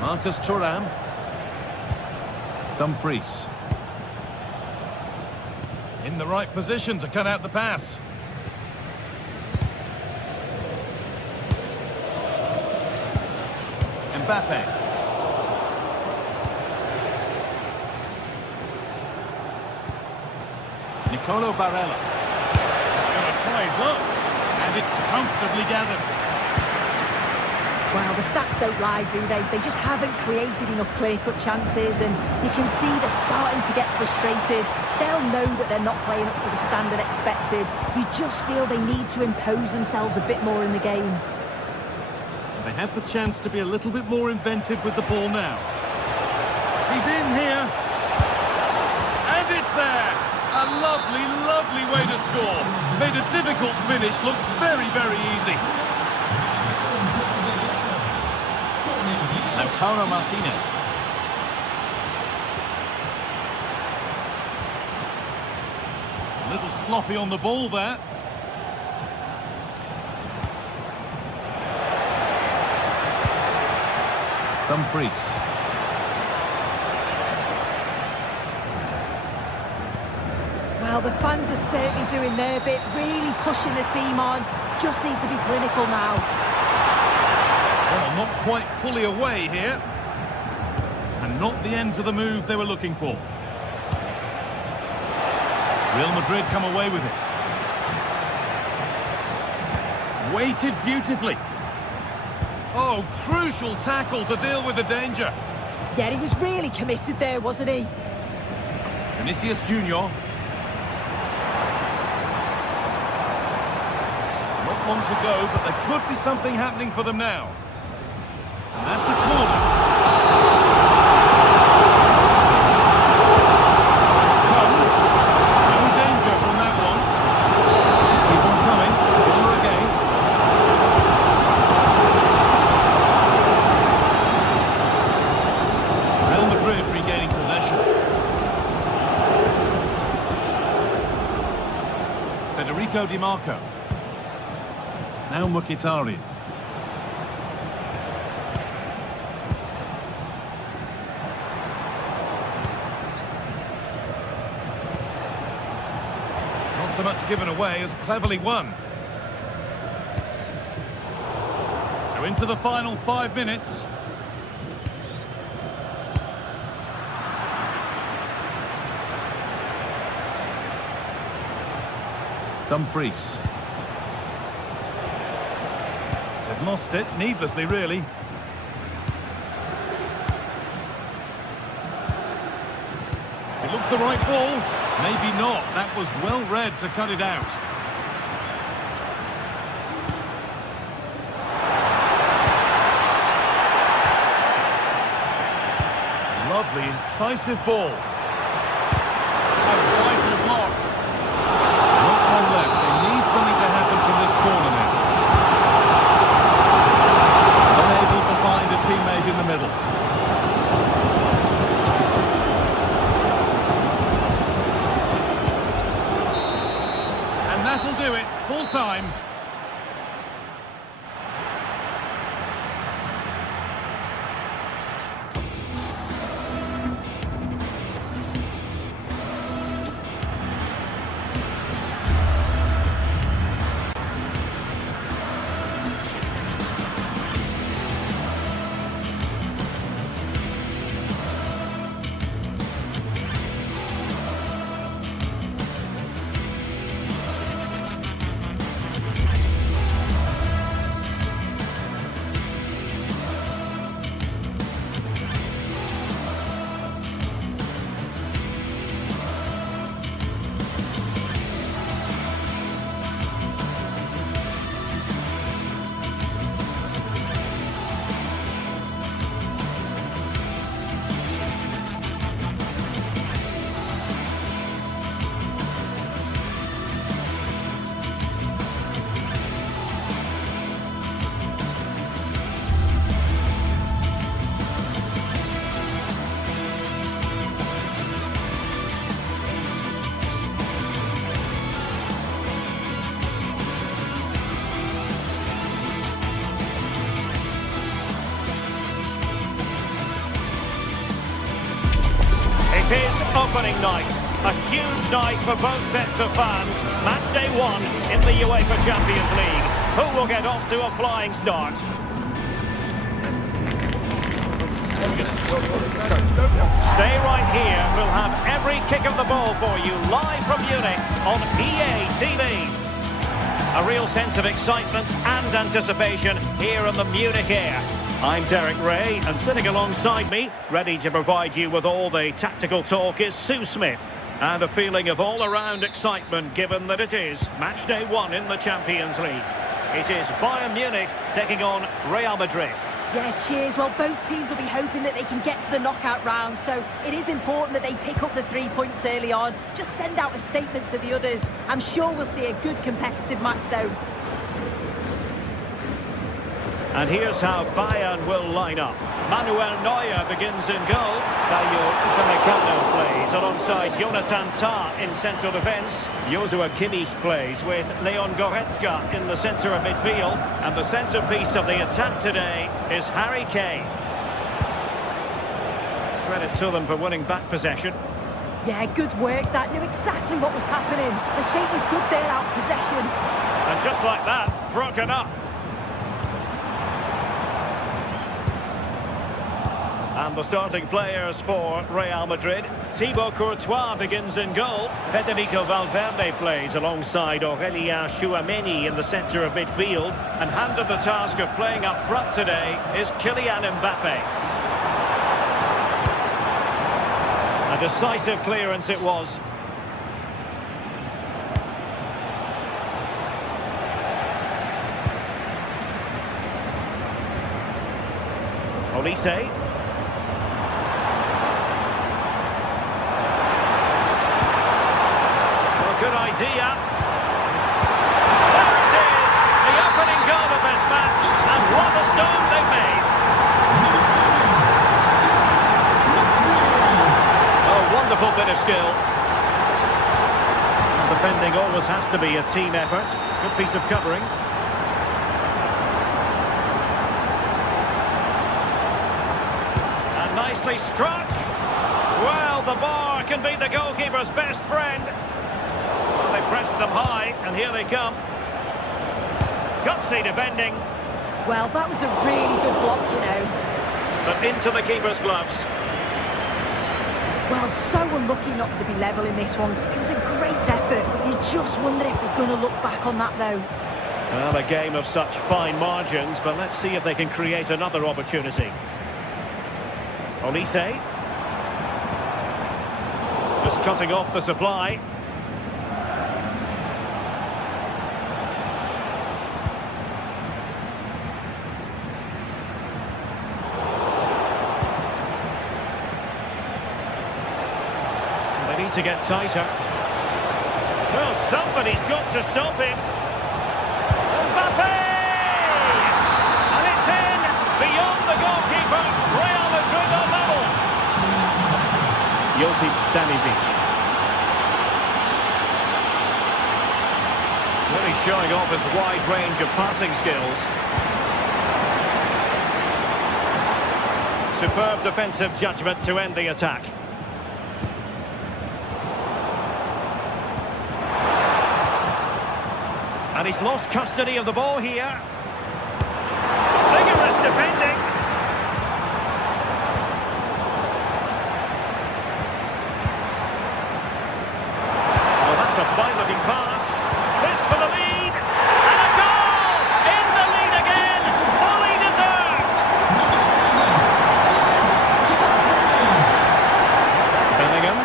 Marcus Thuram. Dumfries. In the right position to cut out the pass. Mbappe. Nicolo Barella. He's going to try his luck. And it's comfortably gathered. Well, the stats don't lie, do they? They just haven't created enough clear-cut chances, and you can see they're starting to get frustrated. They'll know that they're not playing up to the standard expected. You just feel they need to impose themselves a bit more in the game. They have the chance to be a little bit more inventive with the ball now. He's in here. And it's there. A lovely, lovely way to score. Made a difficult finish look very, very easy. Lautaro Martinez. A little sloppy on the ball there. Dumfries. Well, the fans are certainly doing their bit, really pushing the team on. Just need to be clinical now. Well, not quite fully away here. And not the end to the move they were looking for. Real Madrid come away with it. Weighted beautifully. Oh, crucial tackle to deal with the danger. Yeah, he was really committed there, wasn't he? Vinicius Junior. Not long to go, but there could be something happening for them now. And that's a corner. Di Marco. Now Mkhitaryan. Not so much given away as cleverly won. So into the final 5 minutes. Dumfries. They've lost it, needlessly really. It looks the right ball. Maybe not. That was well read to cut it out. Lovely, incisive ball. A vital block. Left. They need something to happen from this corner now. Unable to find a teammate in the middle. And that'll do it. Full time. It is opening night. A huge night for both sets of fans. Match day 1 in the UEFA Champions League. Who will get off to a flying start? Stay right here. We'll have every kick of the ball for you live from Munich on EA TV. A real sense of excitement and anticipation here in the Munich air. I'm Derek Ray, and sitting alongside me, ready to provide you with all the tactical talk, is Sue Smith. And a feeling of all-around excitement, given that it is match day 1 in the Champions League. It is Bayern Munich taking on Real Madrid. Yeah, cheers. Well, both teams will be hoping that they can get to the knockout round, so it is important that they pick up the 3 points early on. Just send out a statement to the others. I'm sure we'll see a good competitive match, though. And here's how Bayern will line up. Manuel Neuer begins in goal. Dario Upamecano plays alongside Jonathan Tah in central defence. Joshua Kimmich plays with Leon Goretzka in the centre of midfield. And the centrepiece of the attack today is Harry Kane. Credit to them for winning back possession. Yeah, good work. That knew exactly what was happening. The shape was good there, out of possession. And just like that, broken up. And the starting players for Real Madrid. Thibaut Courtois begins in goal. Federico Valverde plays alongside Aurélien Tchouameni in the centre of midfield. And handed the task of playing up front today is Kylian Mbappe. A decisive clearance it was. Olise. Good idea. That is the opening goal of this match, and what a start they've made. A wonderful bit of skill. And defending always has to be a team effort. Good piece of covering. And nicely struck. Well, the bar can be the goalkeeper's best friend. They pressed them high, and here they come. Gutsy defending. Well, that was a really good block, you know. But into the keeper's gloves. Well, so unlucky not to be level in this one. It was a great effort, but you just wonder if they're going to look back on that, though. Well, a game of such fine margins, but let's see if they can create another opportunity. Olise. Just cutting off the supply. To get tighter. Well, somebody's got to stop him. Mbappe! And it's in! Beyond the goalkeeper. Real Madrid on level. Josip Stanisic. Really showing off his wide range of passing skills. Superb defensive judgment to end the attack. And he's lost custody of the ball here. Vigorous defending. Oh, that's a fine-looking pass. This for the lead. And a goal! In the lead again. Fully deserved. Bellingham.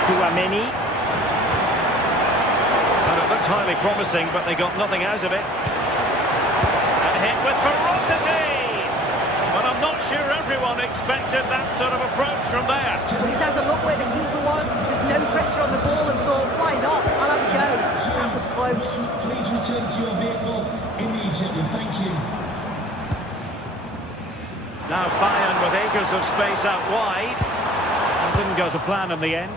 Tchouameni. Highly promising, but they got nothing out of it. And hit with ferocity! But I'm not sure everyone expected that sort of approach from there. He's had a look where the keeper was. There's no pressure on the ball and thought, why not? I'll have a go. That was close. Please return to your vehicle immediately. Thank you. Now Bayern with acres of space out wide. And didn't go to plan in the end.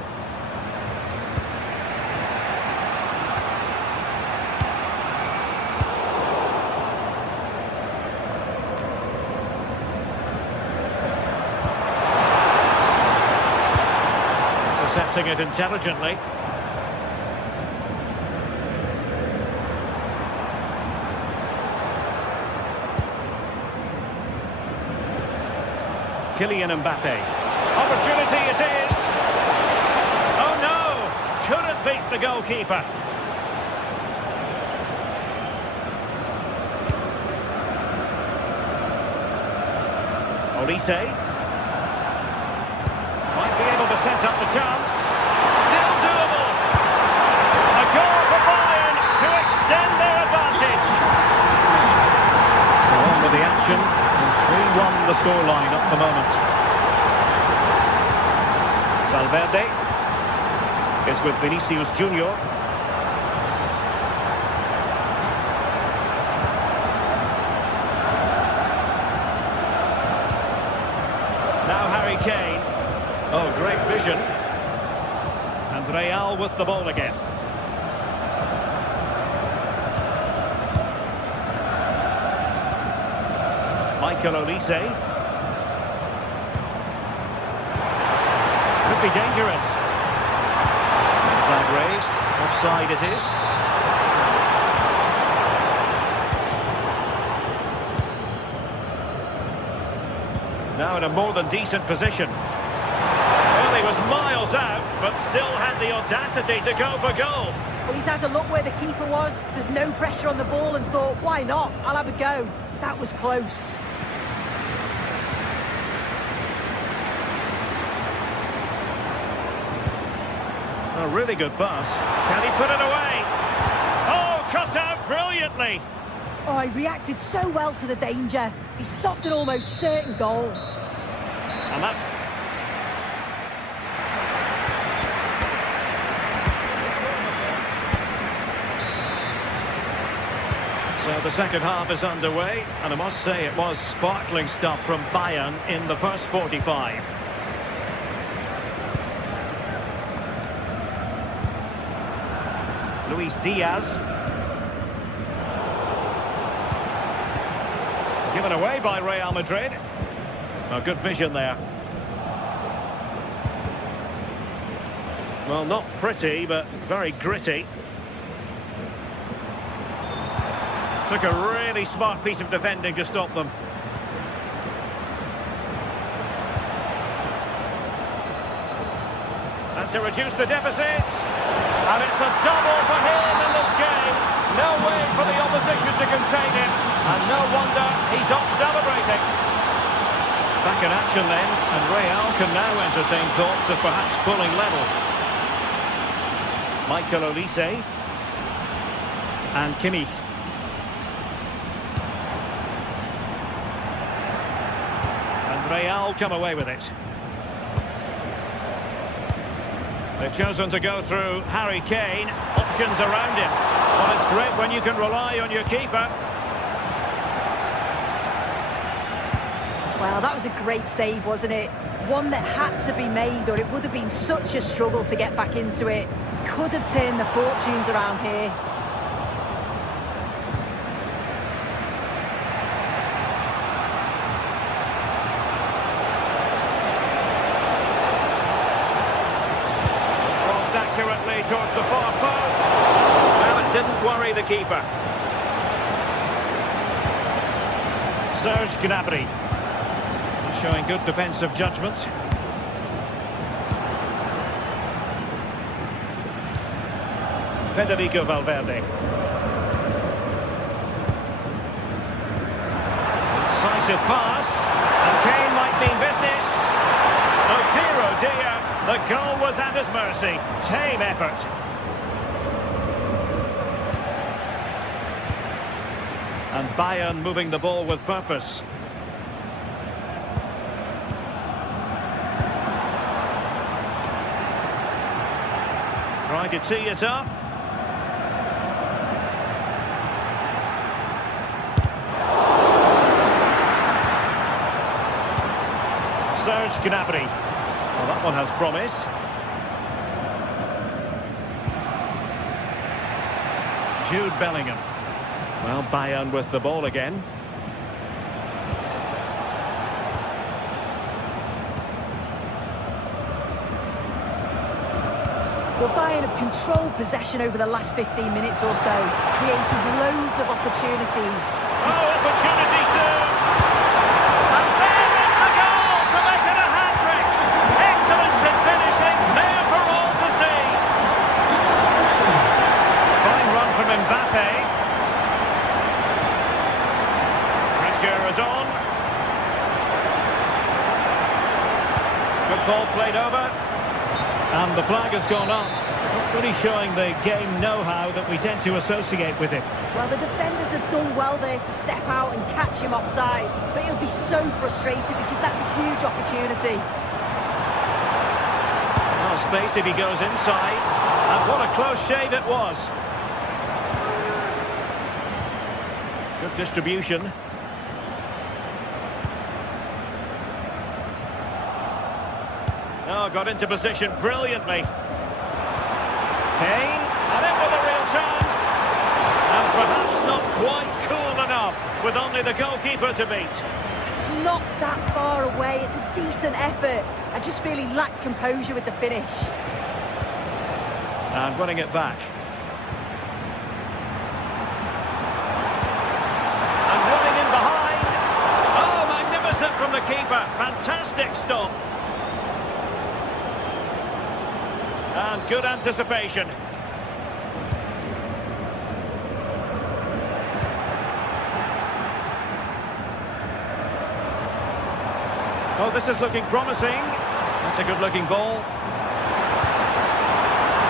Intercepting it intelligently. Kylian Mbappe. Opportunity it is. Oh no! Couldn't beat the goalkeeper. Olise. Might be able to set up the chance. Still doable. A goal for Bayern to extend their advantage. So on with the action. And 3-1 the scoreline at the moment. Valverde is with Vinicius Junior. vision. And Real with the ball again. Michael Olise. Could be dangerous. Flag raised. Offside it is. Now in a more than decent position. Well, he was miles out, but still had the audacity to go for goal. Well, he's had a look where the keeper was. There's no pressure on the ball and thought, why not? I'll have a go. That was close. A really good pass. Can he put it away? Oh, cut out brilliantly. Oh, he reacted so well to the danger. He stopped an almost certain goal. And that... So the second half is underway, and I must say it was sparkling stuff from Bayern in the first 45. Luis Diaz. Given away by Real Madrid. Oh, good vision there. Well, not pretty, but very gritty. Took a really smart piece of defending to stop them. And to reduce the deficit. And it's a double for him in this game. No way for the opposition to contain him. And no wonder he's off celebrating. Back in action then, and Real can now entertain thoughts of perhaps pulling level. Michael Olise. And Kimmich. And Real come away with it. They've chosen to go through Harry Kane. Options around him. Well, it's great when you can rely on your keeper. Well, that was a great save, wasn't it? One that had to be made, or it would have been such a struggle to get back into it. Could have turned the fortunes around here. Crossed accurately towards the far post. Well, it didn't worry the keeper. Serge Gnabry. Showing good defensive judgment. Federico Valverde. Decisive pass. And Kane might mean business. Oh dear, the goal was at his mercy. Tame effort. And Bayern moving the ball with purpose. Trying to tee it up. Serge Gnabry. Well, that one has promise. Jude Bellingham. Well, Bayern with the ball again. Well, Bayern have controlled possession over the last 15 minutes or so, created loads of opportunities. Oh, opportunity soon! And there is the goal to make it a hat-trick! Excellent in finishing, there for all to see! Fine run from Mbappe. Pressure is on. Good ball played over. And the flag has gone up. Not really showing the game know-how that we tend to associate with it. Well, the defenders have done well there to step out and catch him offside. But he'll be so frustrated because that's a huge opportunity. Well, space if he goes inside. And what a close shave it was. Good distribution. Oh, got into position brilliantly. Kane, and in with a real chance. And perhaps not quite cool enough, with only the goalkeeper to beat. It's not that far away. It's a decent effort. I just feel he lacked composure with the finish. And winning it back. And running in behind. Oh, magnificent from the keeper. Fantastic stop. And good anticipation. Oh, this is looking promising. That's a good-looking ball.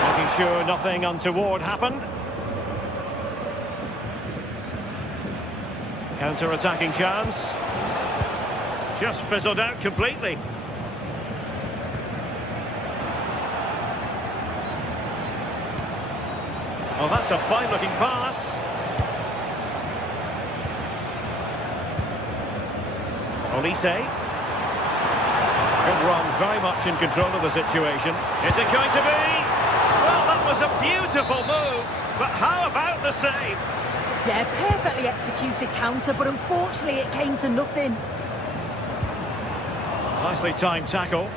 Making sure nothing untoward happened. Counter-attacking chance. Just fizzled out completely. Oh, that's a fine-looking pass. Olise. Good run, very much in control of the situation. Is it going to be? Well, that was a beautiful move, but how about the save? Yeah, perfectly executed counter, but unfortunately it came to nothing. Nicely timed tackle.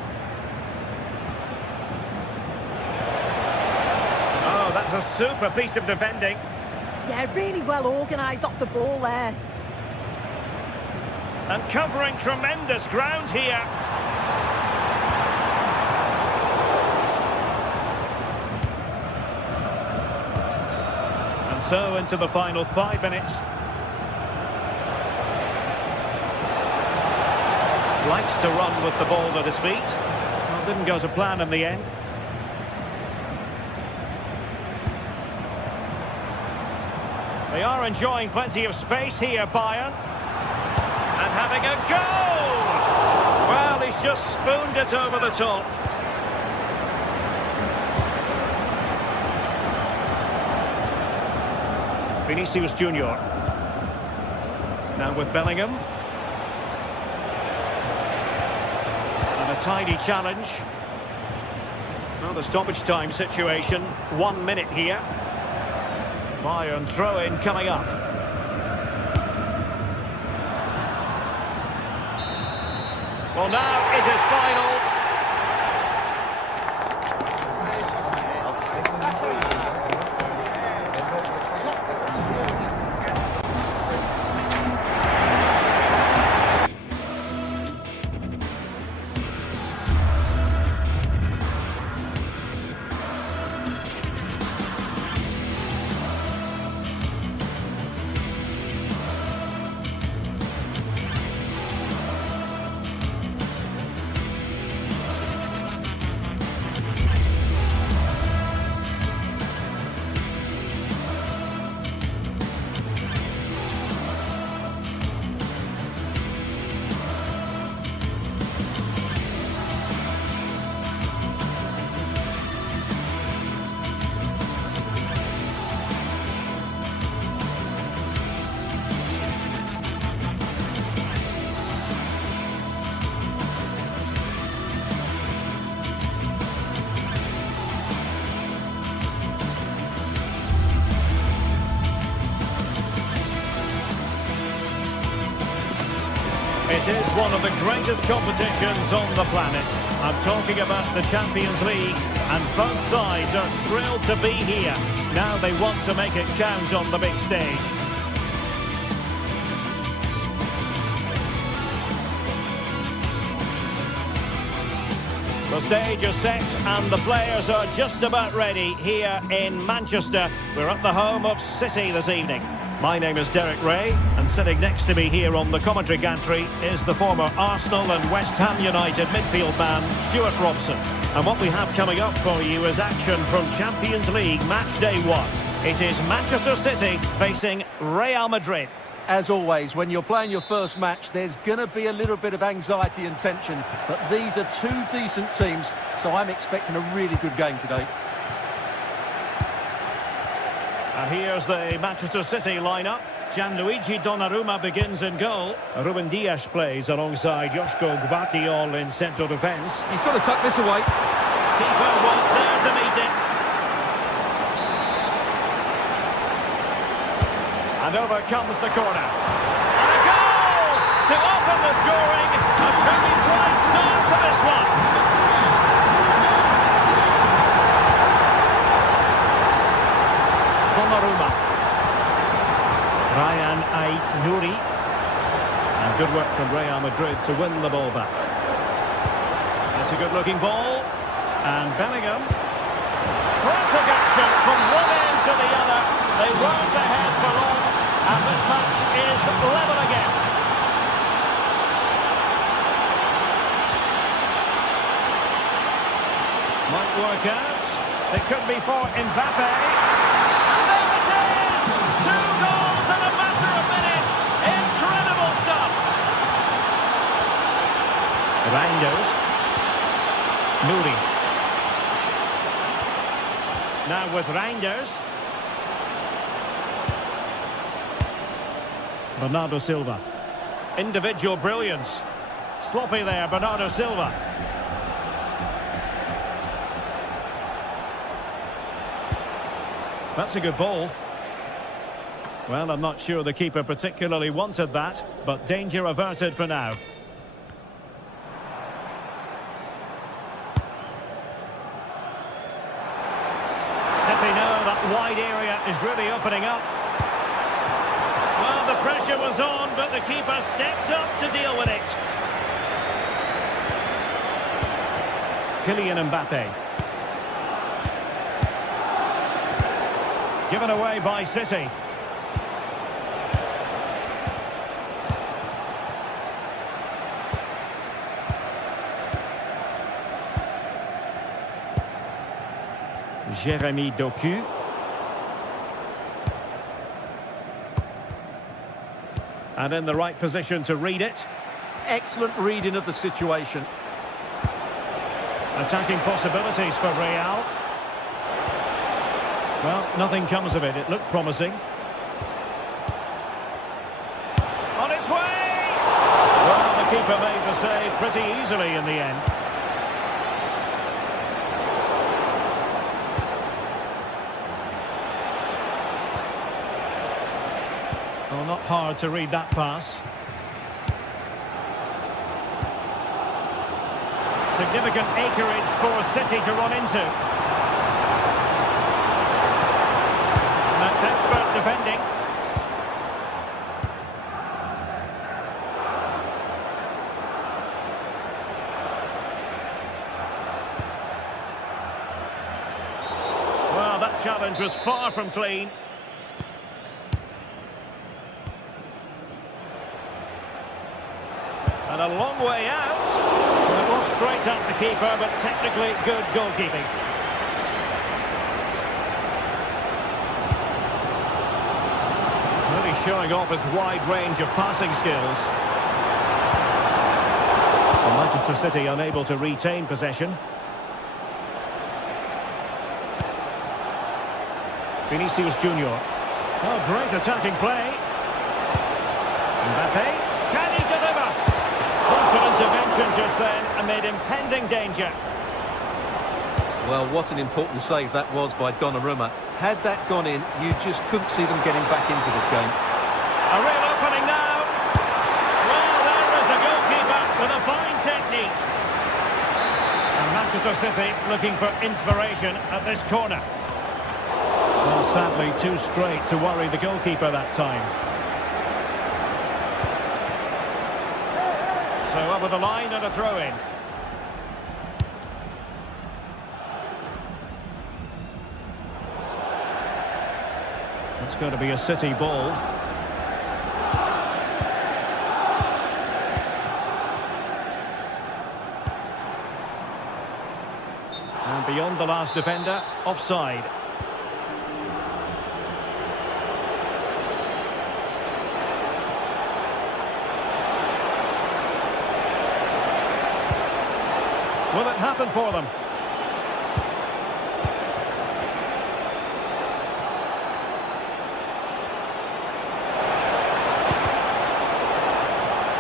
Oh, that's a super piece of defending. Yeah, really well organised off the ball there. And covering tremendous ground here. And so into the final 5 minutes. Likes to run with the ball at his feet. Well, didn't go to plan in the end. They are enjoying plenty of space here, Bayern. And having a goal! Well, he's just spooned it over the top. Vinicius Junior. Now with Bellingham. And a tidy challenge. Well, the stoppage time situation. 1 minute here. Bayern throw-in coming up. Well, now it is final. It is one of the greatest competitions on the planet. I'm talking about the Champions League, and both sides are thrilled to be here. Now they want to make it count on the big stage. The stage is set and the players are just about ready here in Manchester. We're at the home of City this evening. My name is Derek Ray, and sitting next to me here on the commentary gantry is the former Arsenal and West Ham United midfield man, Stuart Robson. And what we have coming up for you is action from Champions League match day 1. It is Manchester City facing Real Madrid. As always, when you're playing your first match, there's going to be a little bit of anxiety and tension. But these are two decent teams, so I'm expecting a really good game today. And here's the Manchester City lineup. Gianluigi Donnarumma begins in goal. Ruben Dias plays alongside Joško Gvardiol in central defence. He's got to tuck this away. Keeper was there to meet it. And over comes the corner. And a goal to open the scoring. A very dry start to this one. Donnarumma. Ryan Ait-Nouri. And good work from Real Madrid to win the ball back. That's a good-looking ball. And Bellingham. Frantic action from one end to the other. They weren't ahead for long. And this match is level again. Might work out. It could be for Mbappe. And there it is! 2 goals in a matter of minutes. Incredible stuff. Reinders. Nouri. Now with Reinders. Bernardo Silva. Individual brilliance. Sloppy there, Bernardo Silva. That's a good ball. Well, I'm not sure the keeper particularly wanted that, but danger averted for now. City know that wide area is really opening up. Well, the pressure was on, but the keeper stepped up to deal with it. Kylian Mbappe. Given away by City. Jérémy Doku. And in the right position to read it. Excellent reading of the situation. Attacking possibilities for Real. Well, nothing comes of it. It looked promising. On its way! Well, the keeper made the save pretty easily in the end. Well, not hard to read that pass. Significant acreage for City to run into. And that's expert defending. Well, that challenge was far from clean. And a long way out. It was straight at the keeper, but technically good goalkeeping. Really showing off his wide range of passing skills. And Manchester City unable to retain possession. Vinicius Junior. Oh, great attacking play. Mbappe. Can he deliver? Intervention just then amid impending danger. Well, what an important save that was by Donnarumma. Had that gone in, you just couldn't see them getting back into this game. A real opening now. Well, there is a goalkeeper with a fine technique. And Manchester City looking for inspiration at this corner. Well, sadly, too straight to worry the goalkeeper that time. So over the line and a throw-in. It's going to be a City ball. And beyond the last defender, offside. Will it happen for them?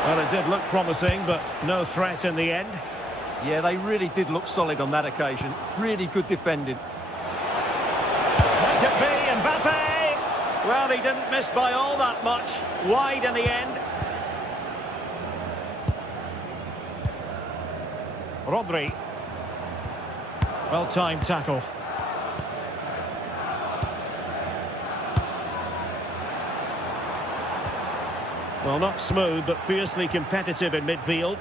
Well, it did look promising, but no threat in the end. Yeah, they really did look solid on that occasion. Really good defending. Let it be Mbappe! Well, he didn't miss by all that much. Wide in the end. Rodri. Well-timed tackle. Well, not smooth, but fiercely competitive in midfield.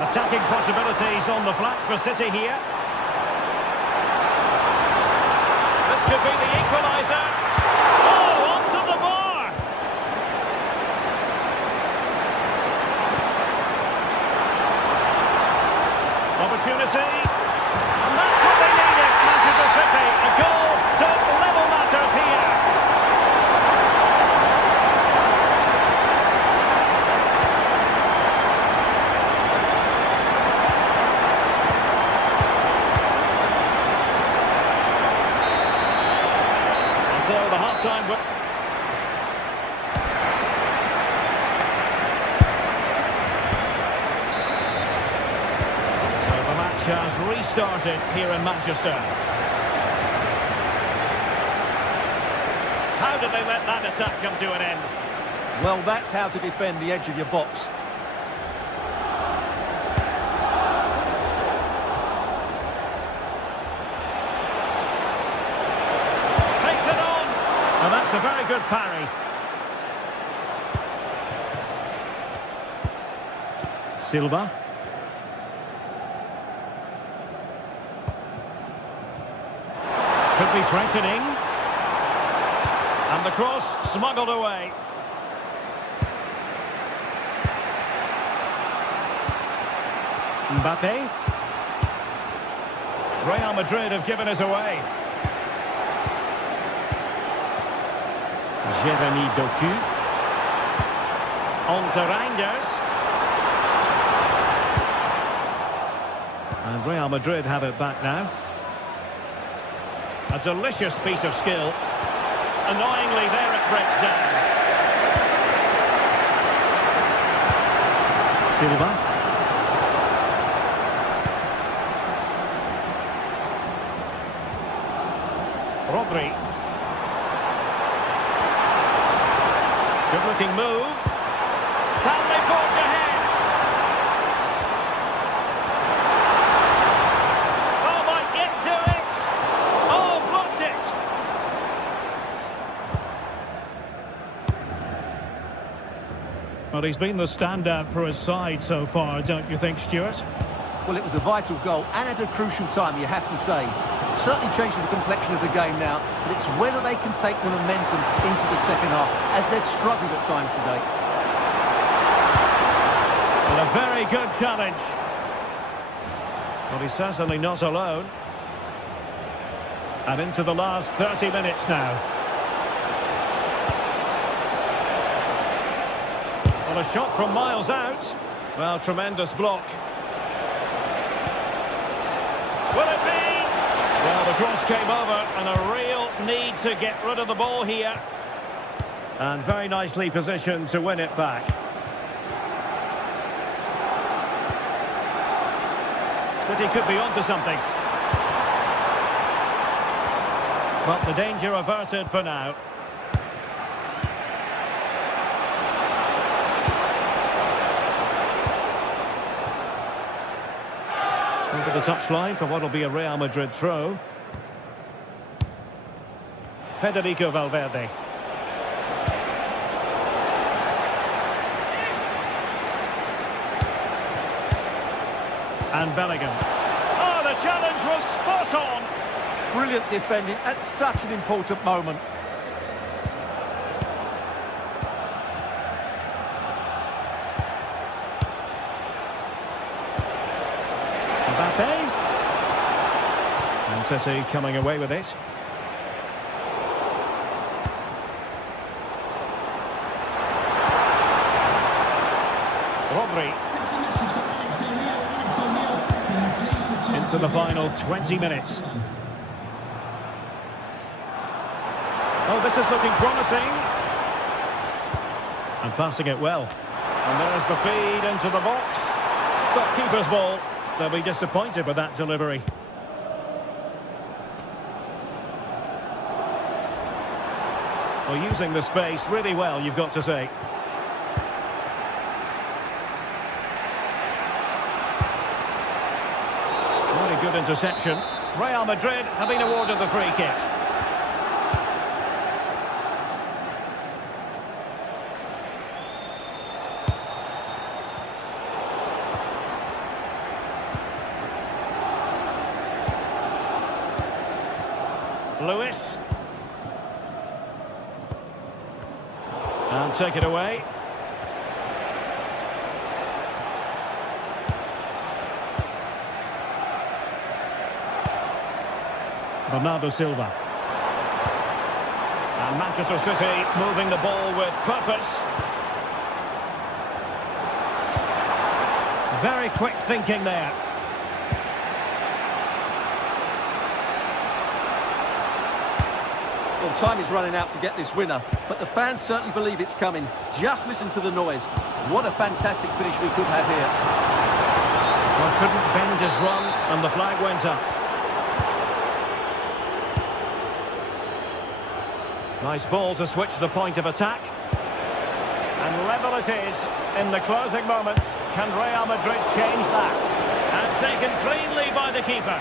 Attacking possibilities on the flank for City here. This could be the equaliser. Oh, onto the bar! Opportunity. And that's what they needed, Manchester City. A goal to level matters here. So the half-time... has restarted here in Manchester. How did they let that attack come to an end? Well, that's how to defend the edge of your box. Takes it on! And that's a very good parry. Silva. Could be threatening. And the cross smuggled away. Mbappe. Real Madrid have given us away. Jeremy Doku. On to Reinders. And Real Madrid have it back now. A delicious piece of skill. Annoyingly, there it breaks down. Silva. Rodri. Good-looking move. Can they forge ahead? Oh, might get to it. Oh, blocked it. Well, he's been the standout for his side so far, don't you think, Stuart? Well, it was a vital goal and at a crucial time, you have to say. It certainly changes the complexion of the game now, but it's whether they can take the momentum into the second half, as they've struggled at times today. And a very good challenge. Well, he's certainly not alone. And into the last 30 minutes now. Well, a shot from miles out. Well, tremendous block. Will it be? Well, the cross came over and a real need to get rid of the ball here. And very nicely positioned to win it back. City could be onto something. But the danger averted for now. Over the touchline for what will be a Real Madrid throw. Federico Valverde. And Bellingham. Oh, the challenge was spot on. Brilliant defending at such an important moment. Mbappe. And City coming away with it. Rodri. to the final 20 minutes. Oh, this is looking promising. And passing it well. And there's the feed into the box. Got keeper's ball. They'll be disappointed with that delivery. Well, using the space really well, you've got to say. Very good interception. Real Madrid have been awarded the free kick. Lewis. And take it away. Bernardo Silva. And Manchester City moving the ball with purpose. Very quick thinking there. Well, time is running out to get this winner, but the fans certainly believe it's coming. Just listen to the noise. What a fantastic finish we could have here. Well, couldn't bend his run, and the flag went up. Nice ball to switch the point of attack. And level it is in the closing moments. Can Real Madrid change that? And taken cleanly by the keeper.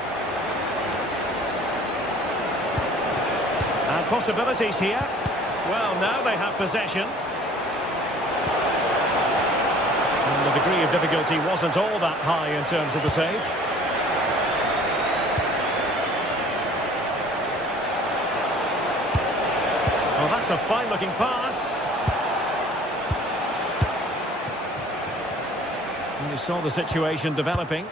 And possibilities here. Well, now they have possession. And the degree of difficulty wasn't all that high in terms of the save. Well, that's a fine-looking pass. And you saw the situation developing.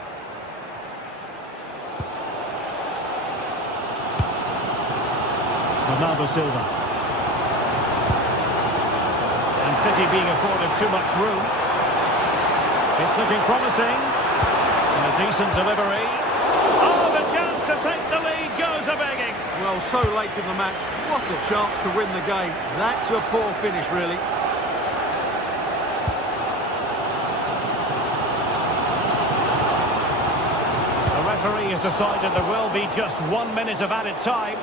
Bernardo Silva. And City being afforded too much room. It's looking promising. And a decent delivery. Oh, the chance to take the lead goes a-begging. Well, so late in the match, what a chance to win the game. That's a poor finish, really. The referee has decided there will be just 1 minute of added time.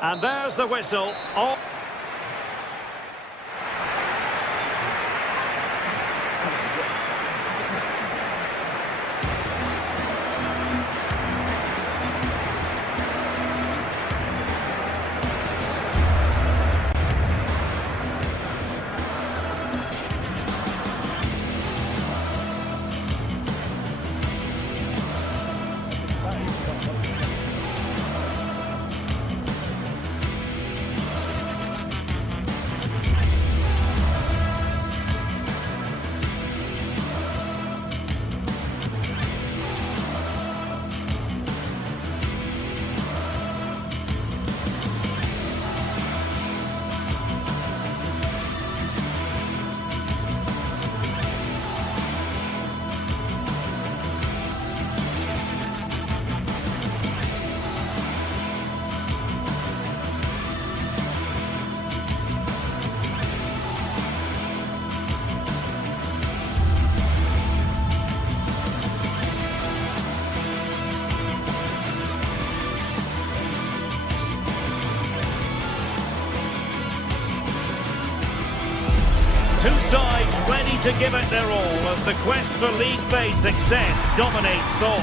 And there's the whistle. Oh. Two sides ready to give it their all as the quest for league phase success dominates thoughts.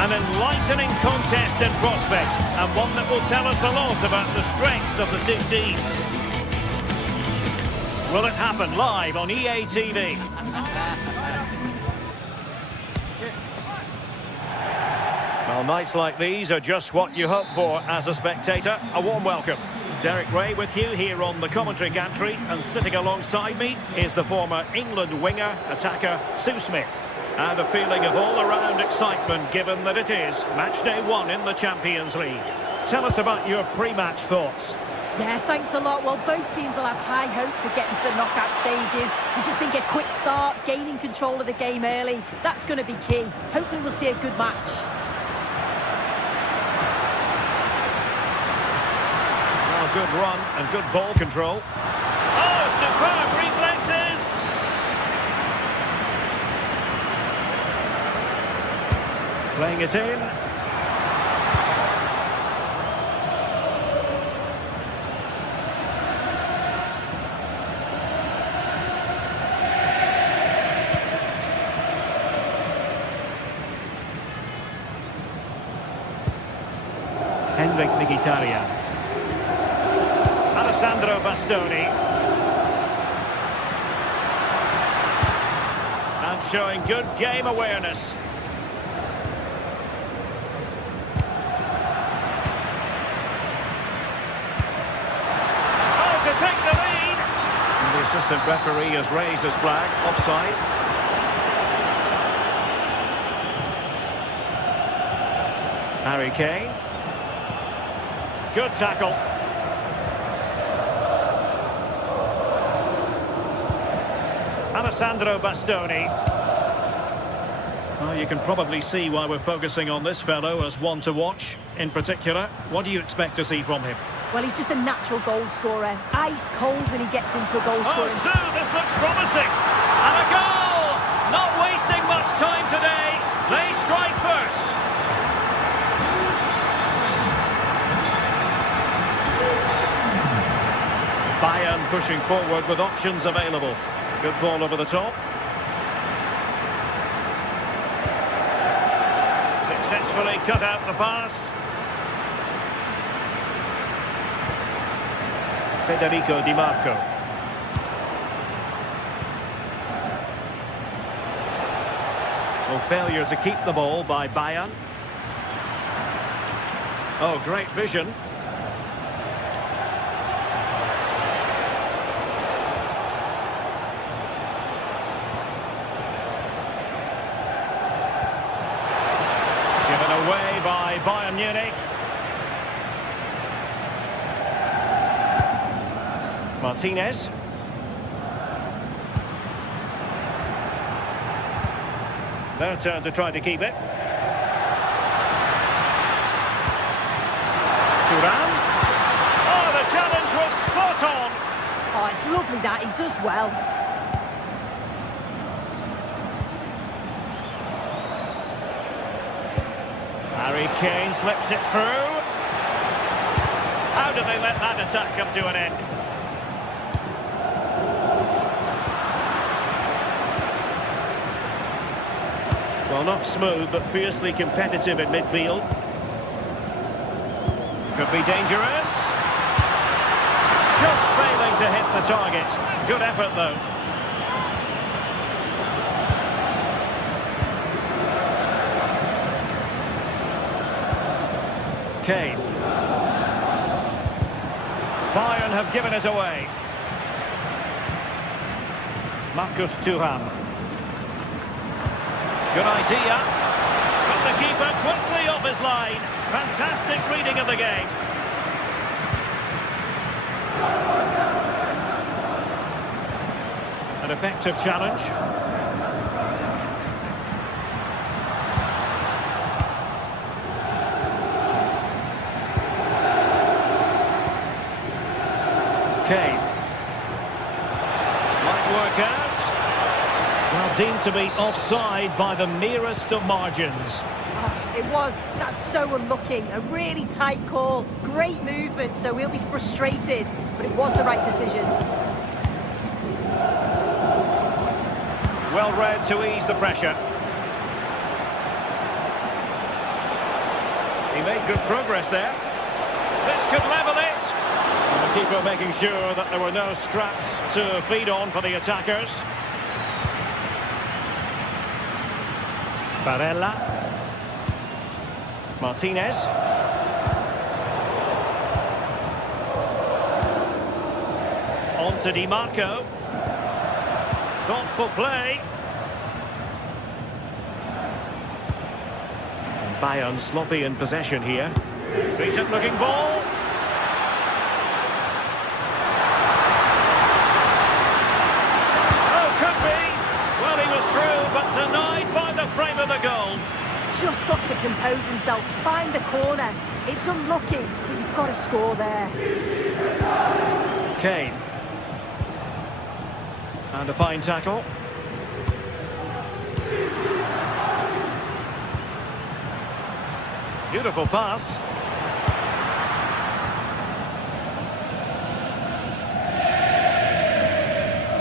An enlightening contest in prospect, and one that will tell us a lot about the strengths of the two teams. Will it happen live on EA TV? Well, nights like these are just what you hope for as a spectator. A warm welcome. Derek Ray with you here on the commentary gantry, and sitting alongside me is the former England winger, attacker, Sue Smith. And a feeling of all-around excitement given that it is match day 1 in the Champions League. Tell us about your pre-match thoughts. Yeah, thanks a lot. Well, both teams will have high hopes of getting to the knockout stages. We just think a quick start, gaining control of the game early, that's going to be key. Hopefully we'll see a good match. Well, good run and good ball control. Oh, superb reflexes! Playing it in. Mkhitaryan. Alessandro Bastoni. And showing good game awareness. Oh, to take the lead! And the assistant referee has raised his flag. Offside. Harry Kane. Good tackle. Alessandro Bastoni. Well, you can probably see why we're focusing on this fellow as one to watch. In particular, what do you expect to see from him? Well, he's just a natural goal scorer. Ice cold when he gets into a goal scoring. Oh, Sue, this looks promising. And a goal! Not wasting much time today. They strike first. Bayern pushing forward with options available. Good ball over the top. Successfully cut out the pass. Federico Di Marco. Well, failure to keep the ball by Bayern. Oh, great vision. Away by Bayern Munich. Martinez. Their turn to try to keep it. Thuram. Oh, the challenge was spot on. Oh, it's lovely that. He does well. Harry Kane slips it through. How did they let that attack come to an end? Well, not smooth, but fiercely competitive in midfield. Could be dangerous. Just failing to hit the target. Good effort, though. Kane. Bayern have given it away. Marcus Thuram. Good idea. Got the keeper quickly off his line. Fantastic reading of the game. An effective challenge. Kane. Might work out. Well, deemed to be offside by the merest of margins. Oh, it was. That's so unlucky. A really tight call. Great movement, so we'll be frustrated. But it was the right decision. Well read to ease the pressure. He made good progress there. This could level it. And the keeper making sure that there were no scraps to feed on for the attackers. Barella. Martinez. On to Di Marco. Thoughtful play. And Bayern sloppy in possession here. Decent looking ball. just got to compose himself, find the corner. It's unlucky, but you've got to score there. Kane. And a fine tackle. Beautiful pass.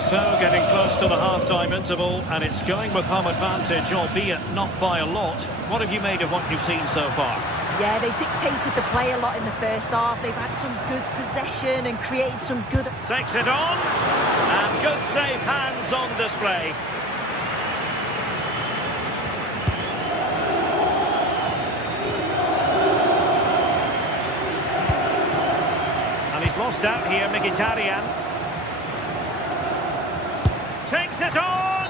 So getting close to the half-time interval, and it's going with home advantage, albeit not by a lot. What have you made of what you've seen so far? Yeah, they've dictated the play a lot in the first half. They've had some good possession and created some good... Takes it on, and good safe hands on display. And he's lost out here, Mkhitaryan. Takes it on!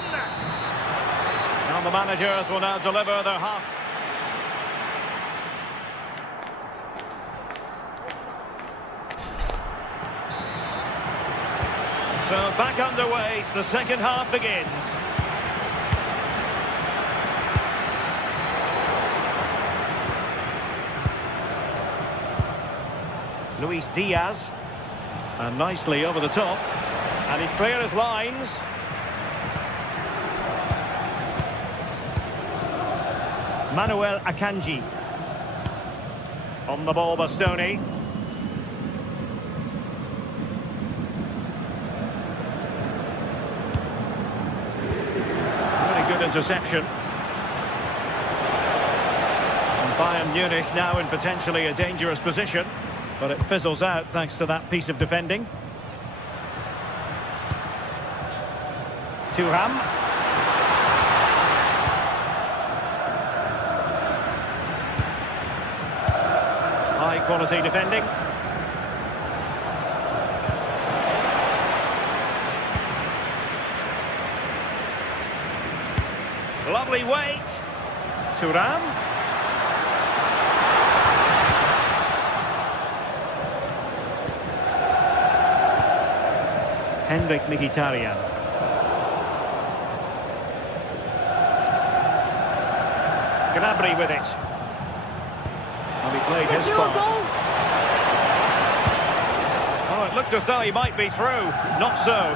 And the managers will now deliver their half. So back underway, the second half begins. Luis Diaz, and nicely over the top, and he's clear as lines. Manuel Akanji. On the ball, Bastoni. Very good interception. And Bayern Munich now in potentially a dangerous position, but it fizzles out thanks to that piece of defending. Thuram. High-quality defending. Lovely weight. Thuram. Henrik Mkhitaryan. Gnabry with it. And he played his part. Oh, it looked as though he might be through. Not so.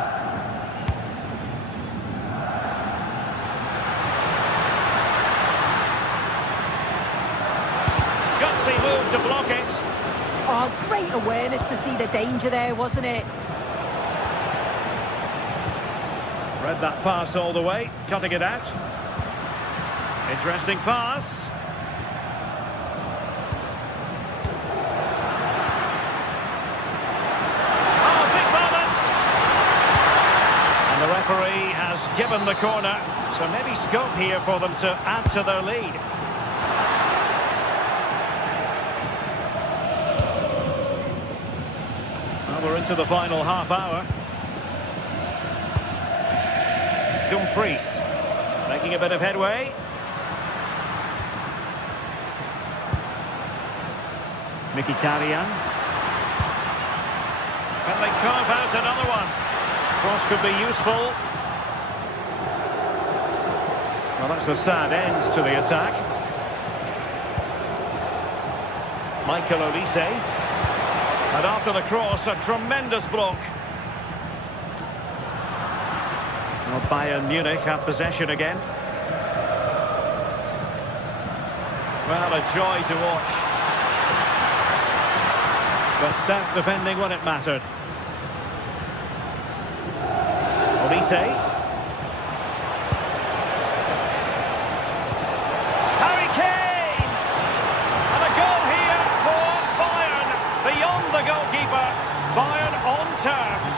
Gutsy move to block it. Oh, great awareness to see the danger there, wasn't it? Read that pass all the way, cutting it out. Interesting pass. The referee has given the corner, so maybe scope here for them to add to their lead. Well, we're into the final half hour. Dumfries making a bit of headway. Mkhitaryan. Can they carve out another one? Cross could be useful. Well, that's a sad end to the attack. Michael Olise. And after the cross, a tremendous block. Well, Bayern Munich have possession again. Well, a joy to watch. But stout defending when it mattered. Olise. Harry Kane! And a goal here for Bayern. Beyond the goalkeeper. Bayern on terms.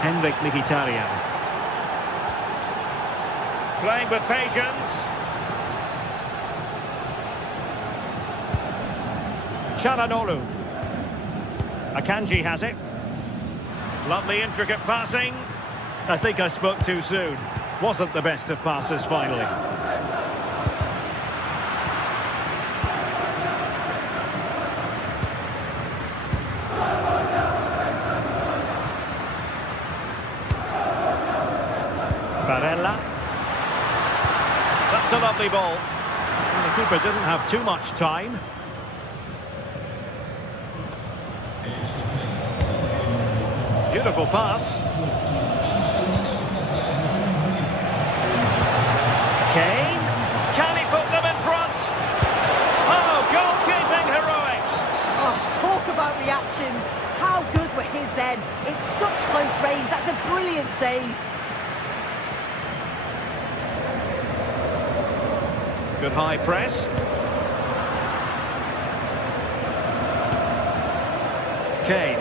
Henrik Mkhitaryan. Playing with patience. Çalhanoğlu. Akanji has it. Lovely intricate passing. I think I spoke too soon. Wasn't the best of passes finally. Barella. The That's a lovely ball. And the keeper didn't have too much time. Beautiful pass. Kane. Can he put them in front? Oh, goalkeeping heroics. Oh, talk about reactions. How good were his then? It's such close range. That's a brilliant save. Good high press. Kane.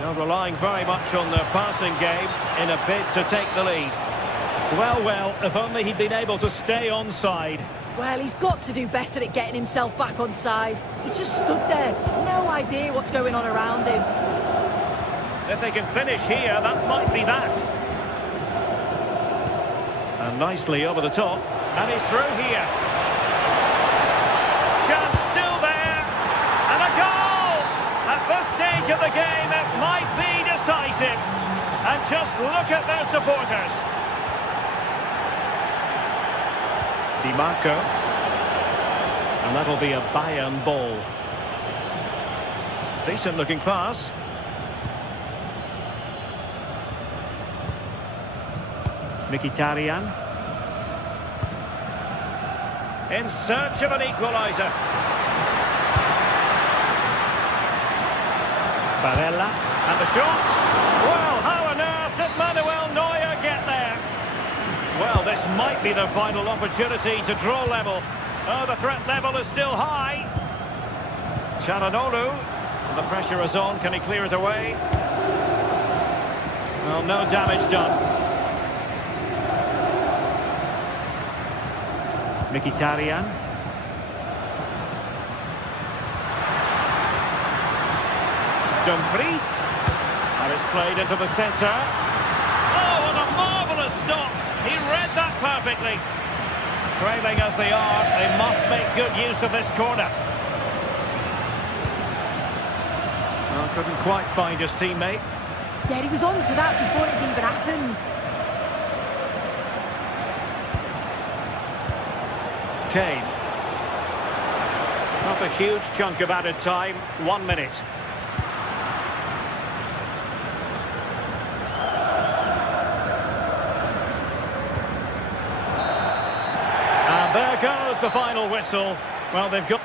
Now relying very much on their passing game in a bid to take the lead. Well, if only he'd been able to stay onside. Well, he's got to do better at getting himself back on side. He's just stood there. No idea what's going on around him. If they can finish here, that might be that. And nicely over the top. And he's through here. Chance still there. And a goal! At this stage of the game, it might be decisive. And just look at their supporters. Di Marco. And that'll be a Bayern ball. Decent looking pass. Mkhitaryan. In search of an equaliser. Barella. And the shot. Well, how on earth did Manuel Neuer get there? Well, this might be their final opportunity to draw level. Oh, the threat level is still high. Çalhanoğlu. And the pressure is on. Can he clear it away? Well, no damage done. Mkhitaryan. Dumfries. And it's played into the centre. Oh, what a marvellous stop. He read that perfectly. Trailing as they are, they must make good use of this corner. Well, couldn't quite find his teammate. Yeah, he was on to that before it even happened. Kane. Not a huge chunk of added time. 1 minute. And there goes the final whistle. Well, they've got...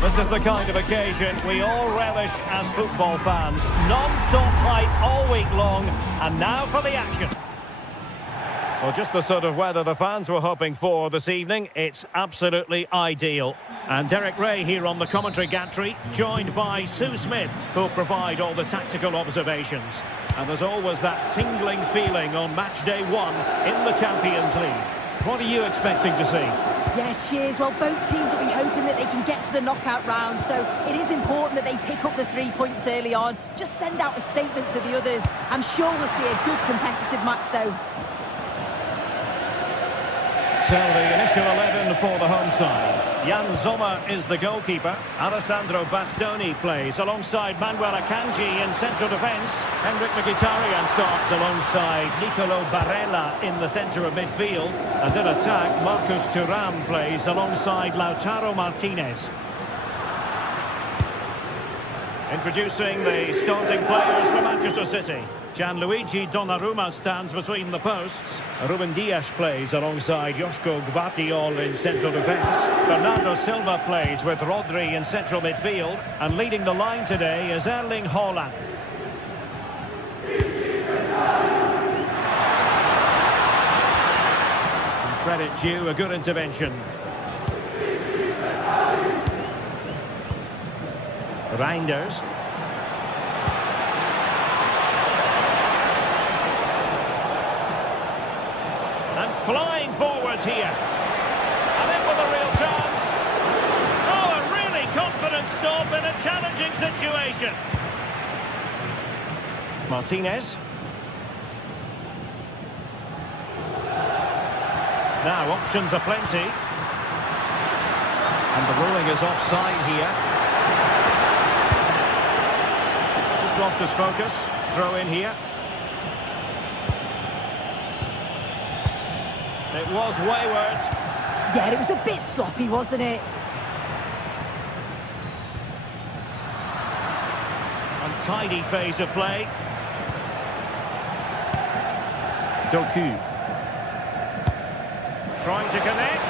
This is the kind of occasion we all relish as football fans. Non-stop hype all week long, and now for the action. Well, just the sort of weather the fans were hoping for this evening. It's absolutely ideal. And Derek Ray here on the commentary gantry, joined by Sue Smith, who'll provide all the tactical observations. And there's always that tingling feeling on match day 1 in the Champions League. What are you expecting to see? Yeah, cheers. Well, both teams will be hoping that they can get to the knockout round, so it is important that they pick up the 3 points early on. Just send out a statement to the others. I'm sure we'll see a good competitive match, though. So the initial 11 for the home side. Jan Sommer is the goalkeeper. Alessandro Bastoni plays alongside Manuel Akanji in central defence. Henrik Mkhitaryan starts alongside Nicolo Barella in the centre of midfield. And in attack, Marcus Thuram plays alongside Lautaro Martinez. Introducing the starting players for Manchester City. Gianluigi Donnarumma stands between the posts. Ruben Dias plays alongside Joško Gvardiol in central defence. Bernardo Silva plays with Rodri in central midfield. And leading the line today is Erling Haaland. And credit due, a good intervention. Reinders. And flying forwards here. And in with a real chance. Oh, a really confident stop in a challenging situation. Martinez. Now, options are plenty. And the ruling is offside here. Just lost his focus. Throw in here. It was wayward. Yeah, it was a bit sloppy, wasn't it? Untidy phase of play. Doku. Trying to connect.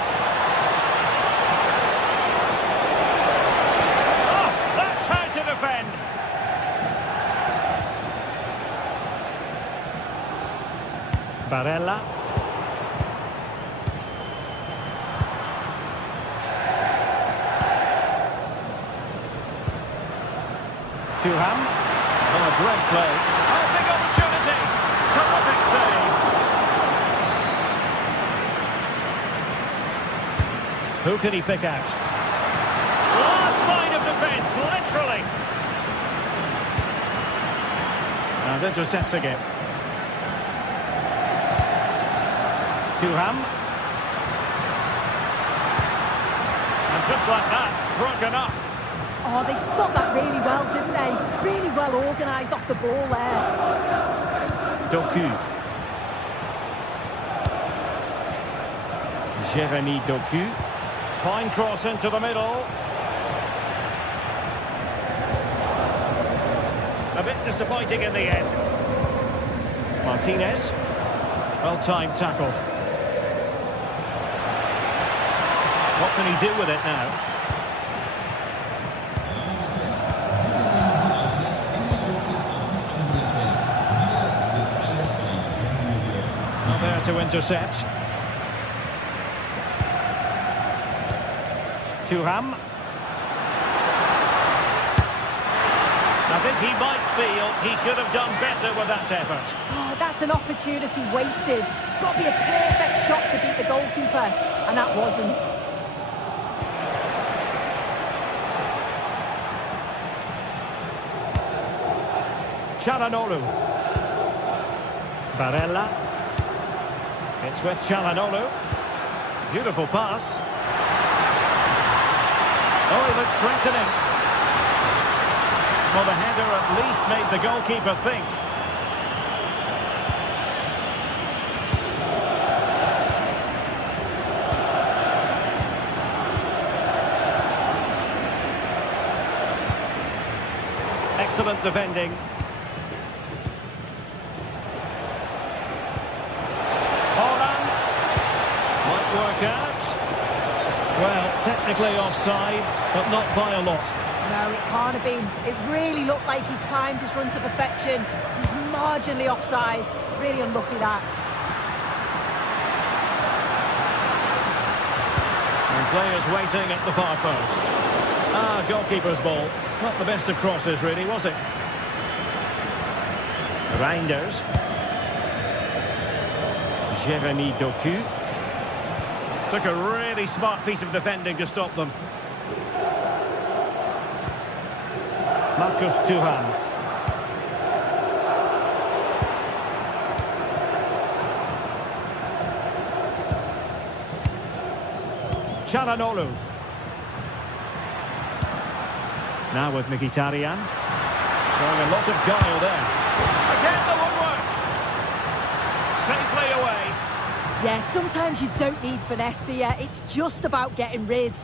Oh, that's how to defend. Barella. Thuram. Oh, a great play. Oh, big opportunity. Terrific save. Who can he pick out? Last line of defence, literally. And intercepts again. Thuram. And just like that, broken up. Oh, they stopped that really well, didn't they? Really well organised off the ball there. Doku. Jeremy Doku. Fine cross into the middle. A bit disappointing in the end. Martinez. Well-timed tackle. What can he do with it now? Not there to intercept. Thuram. I think he might feel he should have done better with that effort. Oh, that's an opportunity wasted. It's got to be a perfect shot to beat the goalkeeper, and that wasn't. Çalhanoğlu. Barella. It's with Çalhanoğlu. Beautiful pass. Oh, he looks threatening. Well, the header at least made the goalkeeper think. Excellent defending. Haaland. Might work out. Well, technically offside, but not by a lot. No, it can't have been. It really looked like he timed his run to perfection. He's marginally offside. Really unlucky, that. And players waiting at the far post. Ah, goalkeeper's ball. Not the best of crosses, really, was it? Reinders. Jeremy Doku. Took a really smart piece of defending to stop them. Marcus Thuram. Çalhanoğlu. Now with Mkhitaryan. Showing a lot of guile there. Again the woodwork. Safely away. Yeah, sometimes you don't need finesse, do you? It's just about getting rid.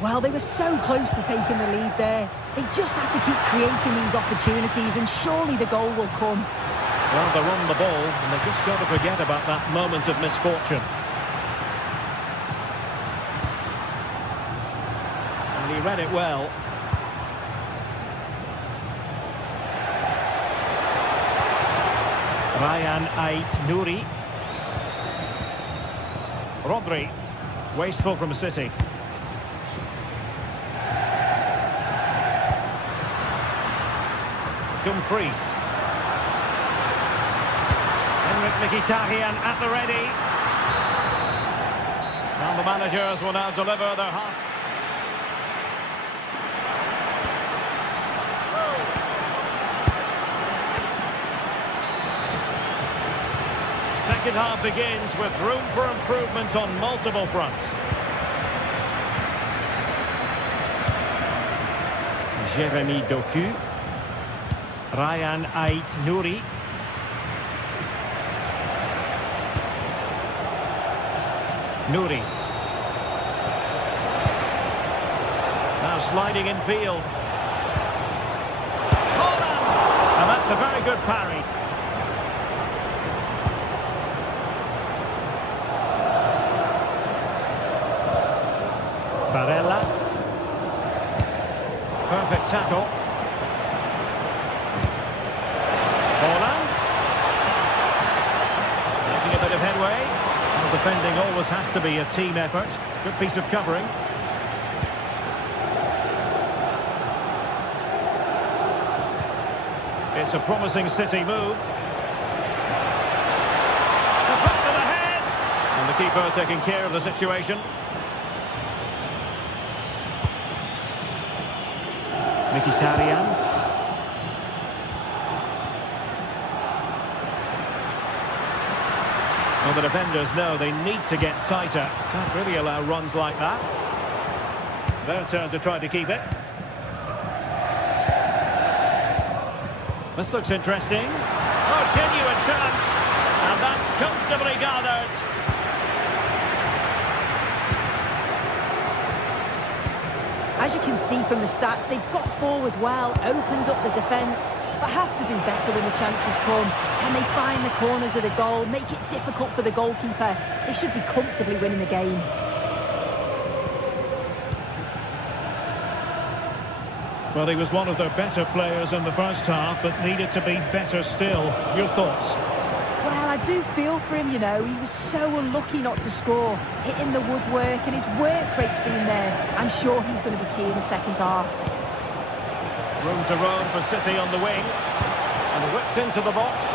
Well, they were so close to taking the lead there. They just have to keep creating these opportunities and surely the goal will come. Well, they're on the ball and they've just got to forget about that moment of misfortune. And he read it well. Ryan Ait-Nouri. Rodri. Wasteful from City. Dumfries. Mkhitaryan at the ready. And the managers will now deliver their half. Second half begins with room for improvement on multiple fronts. Jeremy Doku. Ryan Ait-Nouri. Nouri. Now sliding in field. Holland! And that's a very good parry. Barella. Perfect tackle. Holland. Making a bit of headway. Well, defending always has to be a team effort. Good piece of covering. It's a promising City move. The back of the head. And the keeper taking care of the situation. Mkhitaryan. Well, the defenders know they need to get tighter. Can't really allow runs like that. Their turn to try to keep it. This looks interesting. Oh, genuine chance. And that's comfortably gathered. As you can see from the stats, they've got forward well, opened up the defence, but have to do better when the chances come. Can they find the corners of the goal, make it difficult for the goalkeeper? They should be comfortably winning the game. Well, he was one of their better players in the first half, but needed to be better still. Your thoughts? Well, I do feel for him, you know. He was so unlucky not to score, hitting the woodwork, and his work rate's been there. I'm sure he's going to be key in the second half. Room to roam for City on the wing. And whipped into the box.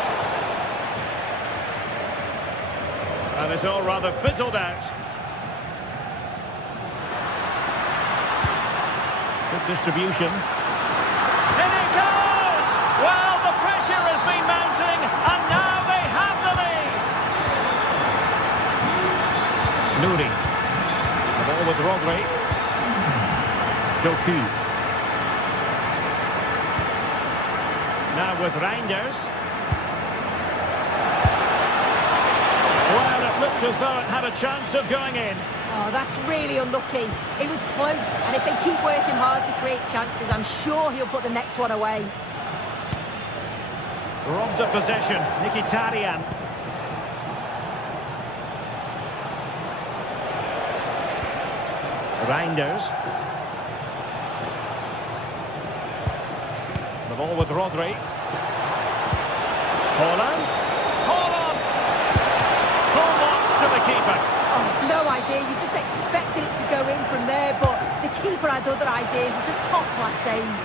And it's all rather fizzled out. Good distribution. In it goes! Well, the pressure has been mounting, and now they have the lead. Nouri. The ball with Rodri. Doku. Now with Reinders. Well, it looked as though it had a chance of going in. Oh, that's really unlucky. It was close, and if they keep working hard to create chances, I'm sure he'll put the next one away. Robbed of possession, Mkhitaryan. Reinders. The ball with Rodri. Holland. Holland! Full marks to the keeper. Oh, no idea. You just expected it to go in from there, but the keeper had other ideas. It's a top-class save.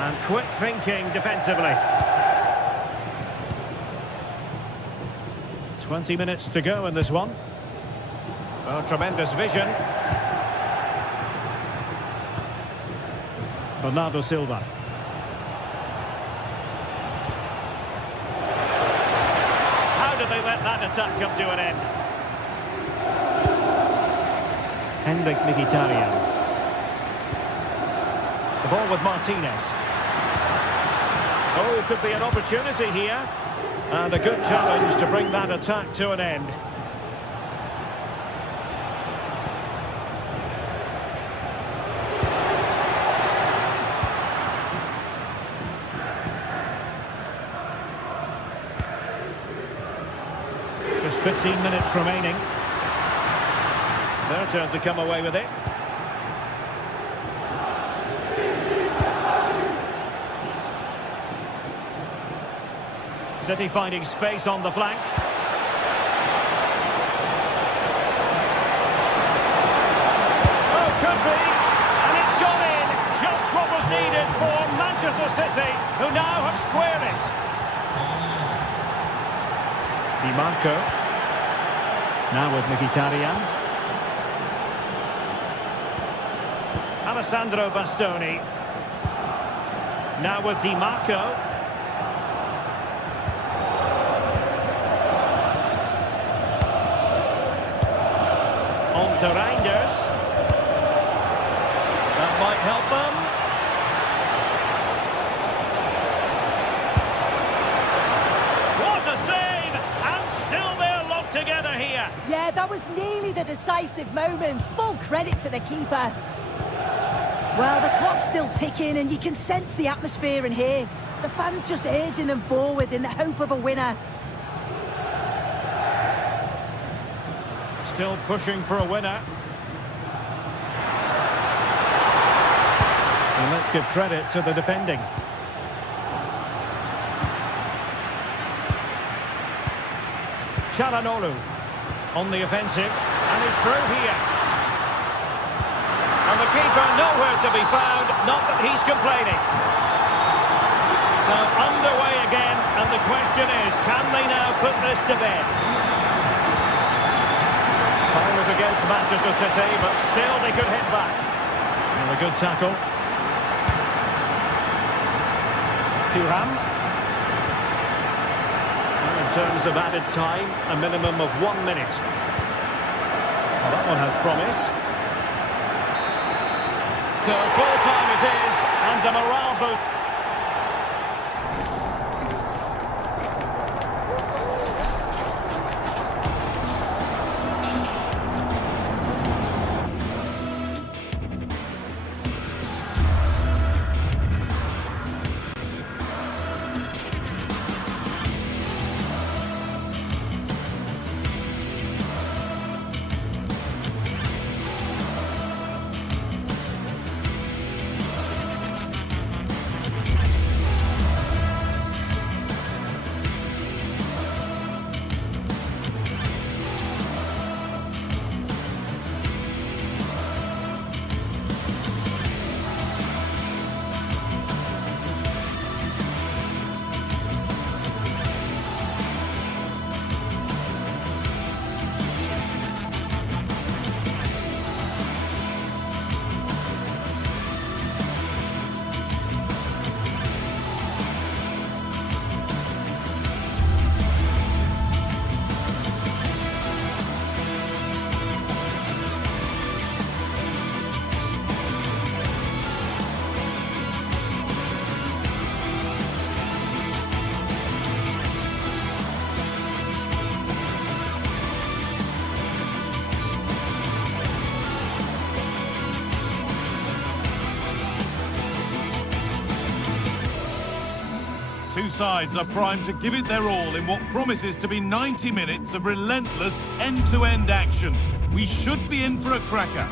And quick thinking defensively. 20 minutes to go in this one. Oh, tremendous vision. Bernardo Silva. How did they let that attack come to an end? Henrik Mkhitaryan. The ball with Martinez. Oh, could be an opportunity here. And a good challenge to bring that attack to an end. Just 15 minutes remaining. Their turn to come away with it. City finding space on the flank. Oh, could be. And it's gone in. Just what was needed for Manchester City, who now have squared it. Di Marco. Now with Mkhitaryan. Alessandro Bastoni. Now with Di Marco. On to Reinders. That might help them. What a save! And still they're locked together here. Yeah, that was nearly the decisive moment. Full credit to the keeper. Well, the clock's still ticking and you can sense the atmosphere in here. The fans just urging them forward in the hope of a winner. Still pushing for a winner. And let's give credit to the defending. Çalhanoğlu on the offensive. And he's through here. And the keeper nowhere to be found. Not that he's complaining. So underway again. And the question is, can they now put this to bed? Fires against Manchester City, but still they could hit back. And a good tackle. Thuram. And in terms of added time, a minimum of 1 minute. Well, that one has promise. So full time it is, and a morale boost. Two sides are primed to give it their all in what promises to be 90 minutes of relentless end-to-end action. We should be in for a cracker.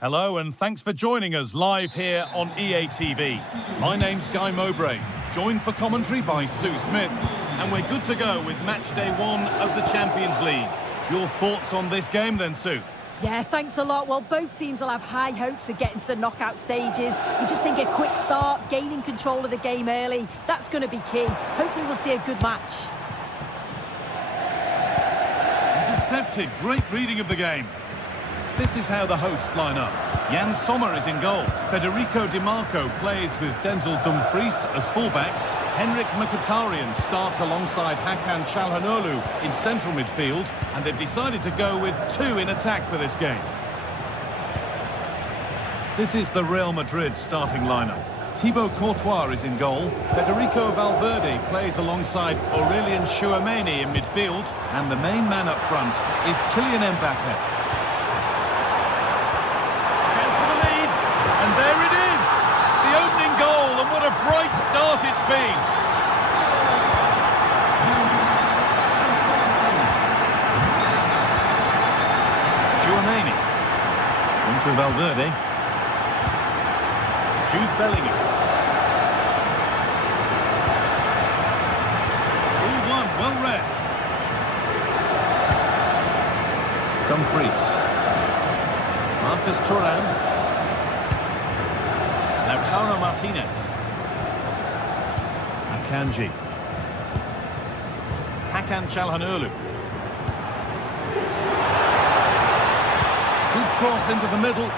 Hello and thanks for joining us live here on EA TV. My name's Guy Mowbray, joined for commentary by Sue Smith, and we're good to go with match day 1 of the Champions League. Your thoughts on this game then, Sue? Yeah, thanks a lot. Well, both teams will have high hopes of getting to the knockout stages. You just think a quick start, gaining control of the game early, that's going to be key. Hopefully we'll see a good match. Intercepted, great reading of the game. This is how the hosts line up. Jan Sommer is in goal. Federico Di Marco plays with Denzel Dumfries as fullbacks. Henrik Mkhitaryan starts alongside Hakan Çalhanoğlu in central midfield, and they've decided to go with two in attack for this game. This is the Real Madrid starting lineup. Thibaut Courtois is in goal. Federico Valverde plays alongside Aurélien Tchouaméni in midfield, and the main man up front is Kylian Mbappé. And there it is, the opening goal, and what a bright start it's been. Tchouaméni, into Valverde. Jude Bellingham. 3-1, well read. Dumfries. Marcus Thuram. Lautaro Martinez. Akanji. Hakan Çalhanoğlu. Good cross into the middle.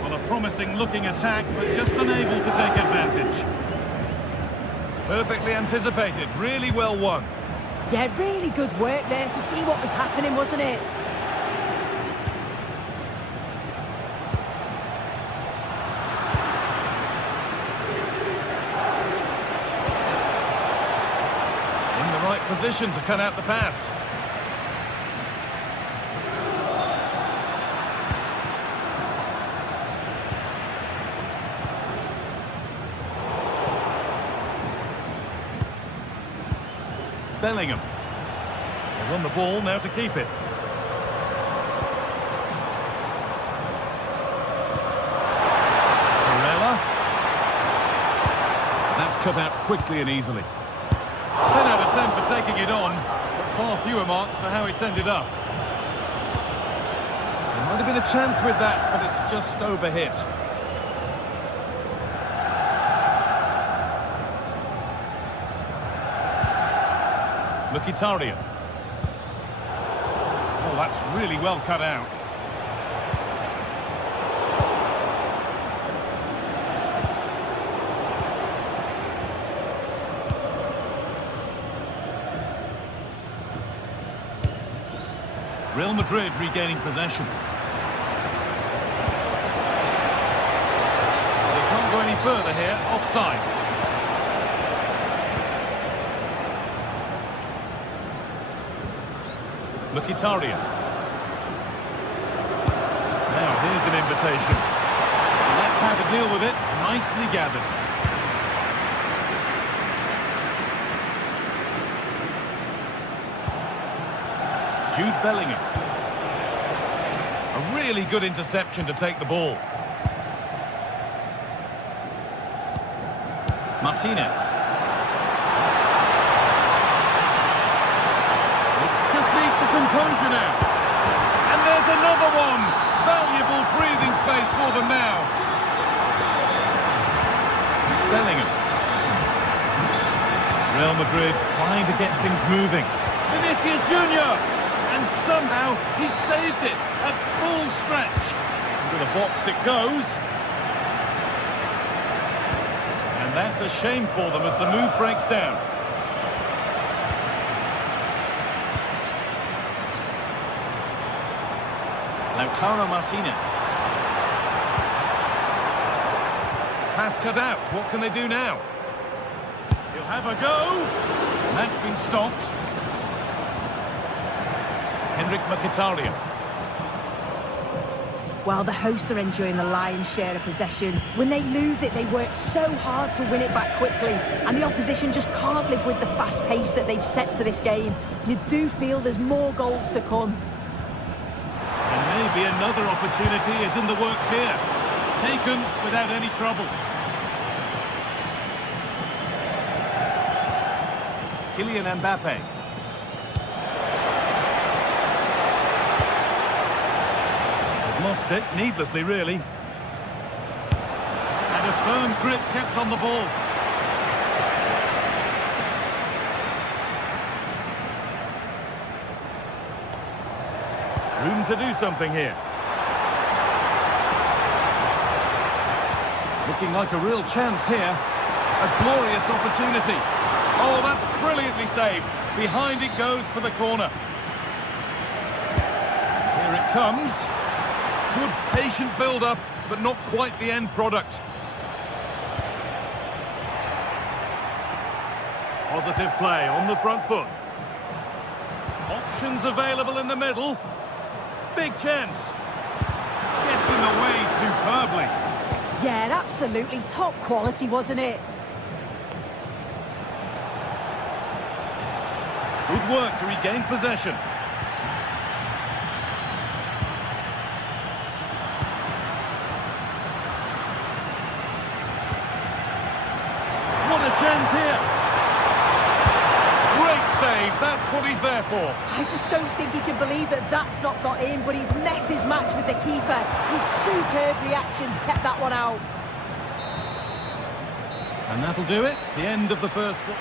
Well, a promising looking attack, but just unable to take advantage. Perfectly anticipated, really well won. Yeah, really good work there to see what was happening, wasn't it? Position to cut out the pass. Bellingham. They won the ball, now to keep it. Varela. That's cut out quickly and easily. 10 out of 10 for taking it on, but far fewer marks for how it's ended up. There might have been a chance with that, but it's just overhit. Mkhitaryan. Oh, that's really well cut out. Real Madrid regaining possession. They can't go any further here, offside. Mkhitaryan. Now here's an invitation. That's how to deal with it, nicely gathered. Jude Bellingham. A really good interception to take the ball. Martinez. It just needs the composure now. And there's another one. Valuable breathing space for them now. Bellingham. Real Madrid trying to get things moving. Vinicius Junior. And somehow he saved it at full stretch. Into the box it goes. And that's a shame for them as the move breaks down. Lautaro Martinez. Pass cut out. What can they do now? He'll have a go. And that's been stopped. Henrik Mkhitaryan. Well, the hosts are enjoying the lion's share of possession. When they lose it, they work so hard to win it back quickly, and the opposition just can't live with the fast pace that they've set to this game. You do feel there's more goals to come. And maybe another opportunity is in the works here. Taken without any trouble. Kylian Mbappé. Lost it, needlessly really. And a firm grip kept on the ball. Room to do something here. Looking like a real chance here. A glorious opportunity. Oh, that's brilliantly saved. Behind it goes for the corner. Here it comes. Good patient build-up, but not quite the end product. Positive play on the front foot. Options available in the middle. Big chance. Gets in the way superbly. Yeah, absolutely top quality, wasn't it? Good work to regain possession. What a chance here. Great save, that's what he's there for. I just don't think he can believe that that's not got in, but he's met his match with the keeper. His superb reactions kept that one out. And that'll do it. The end of the first one.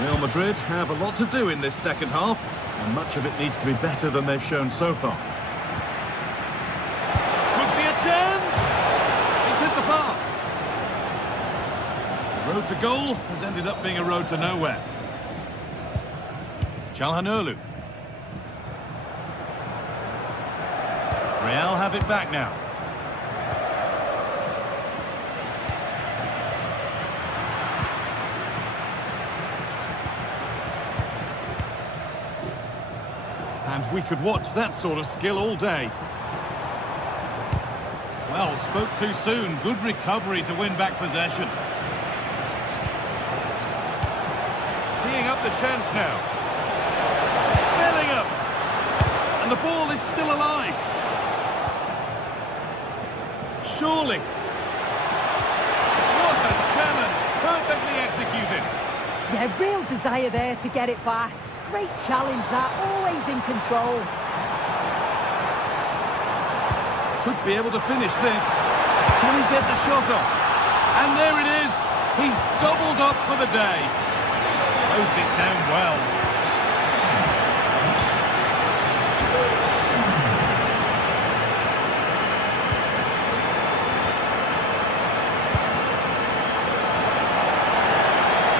Real Madrid have a lot to do in this second half, and much of it needs to be better than they've shown so far. Could be a chance! It's hit the bar. The road to goal has ended up being a road to nowhere. Çalhanoğlu. Real have it back now. And we could watch that sort of skill all day. Well, spoke too soon. Good recovery to win back possession. Teeing up the chance now. Filling up. And the ball is still alive. Surely. What a challenge. Perfectly executed. Yeah, real desire there to get it back. Great challenge that, always in control. Could be able to finish this. Can he get the shot off? And there it is. He's doubled up for the day. Closed it down well.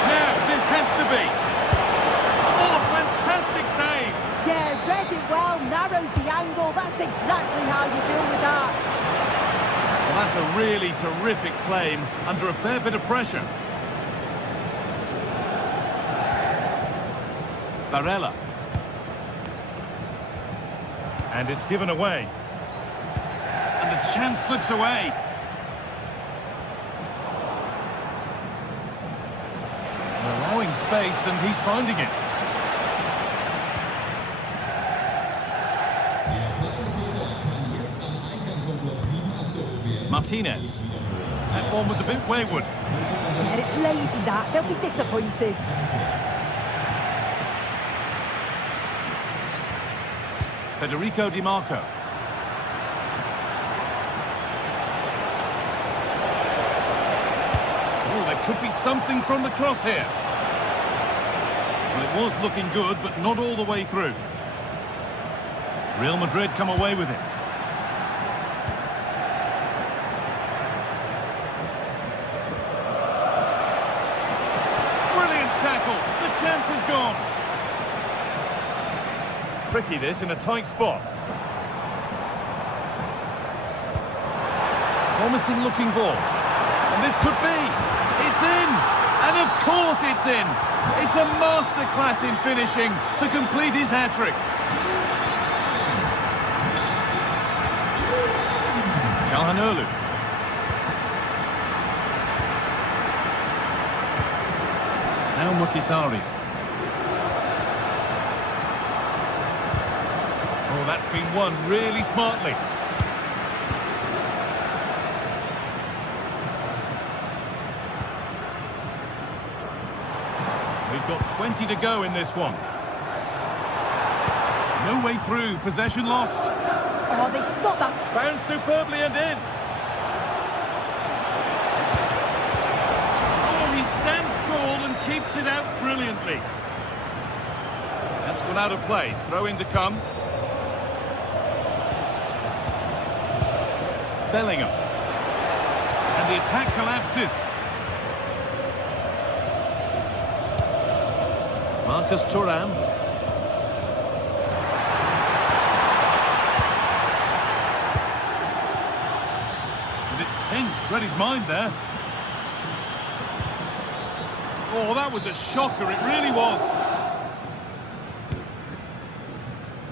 Now, this has to be. Yeah, read it well, narrowed the angle. That's exactly how you deal with that. Well, that's a really terrific claim under a fair bit of pressure. Barella. And it's given away. And the chance slips away. They're allowing space and he's finding it. Martinez. That one was a bit wayward. Yeah, it's lazy that. They'll be disappointed. Federico Di Marco. Oh, there could be something from the cross here. Well, it was looking good, but not all the way through. Real Madrid come away with it. Chance is gone. Tricky this in a tight spot. Promising looking ball. And this could be. It's in. And of course it's in. It's a masterclass in finishing to complete his hat-trick. Çalhanoğlu. Now Mkhitaryan. Oh, that's been won really smartly. to go in this one. No way through, possession lost. Oh, they stopped that. Found superbly and in. Oh, he stands tall and keeps it out brilliantly. That's gone out of play. Throw in to come. Bellingham. And the attack collapses. Marcus Thuram. And it's pinched. Read his mind there. Oh, that was a shocker. It really was.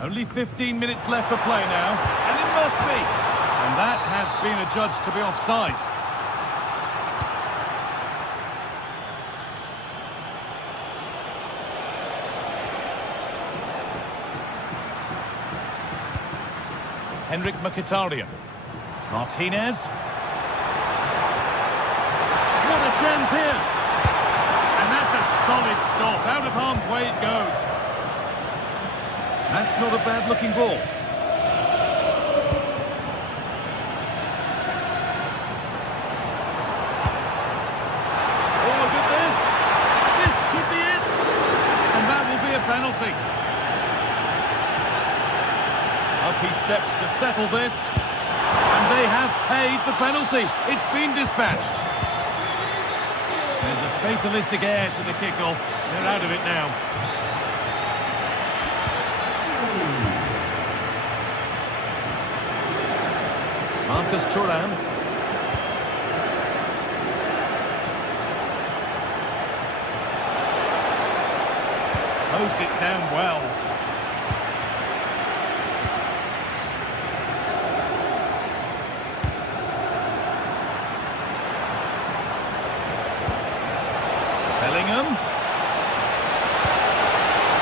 Only 15 minutes left for play now. And it must be. And that has been adjudged to be offside. Henrik Mkhitaryan. Martinez. What a chance here. And that's a solid stop. Out of harm's way it goes. That's not a bad-looking ball. Oh, look at this. This could be it. And that will be a penalty. Up he steps to settle this. And they have paid the penalty. It's been dispatched. There's a fatalistic air to the kickoff. They're out of it now. Marcus Thuram. Closed it down well. Bellingham.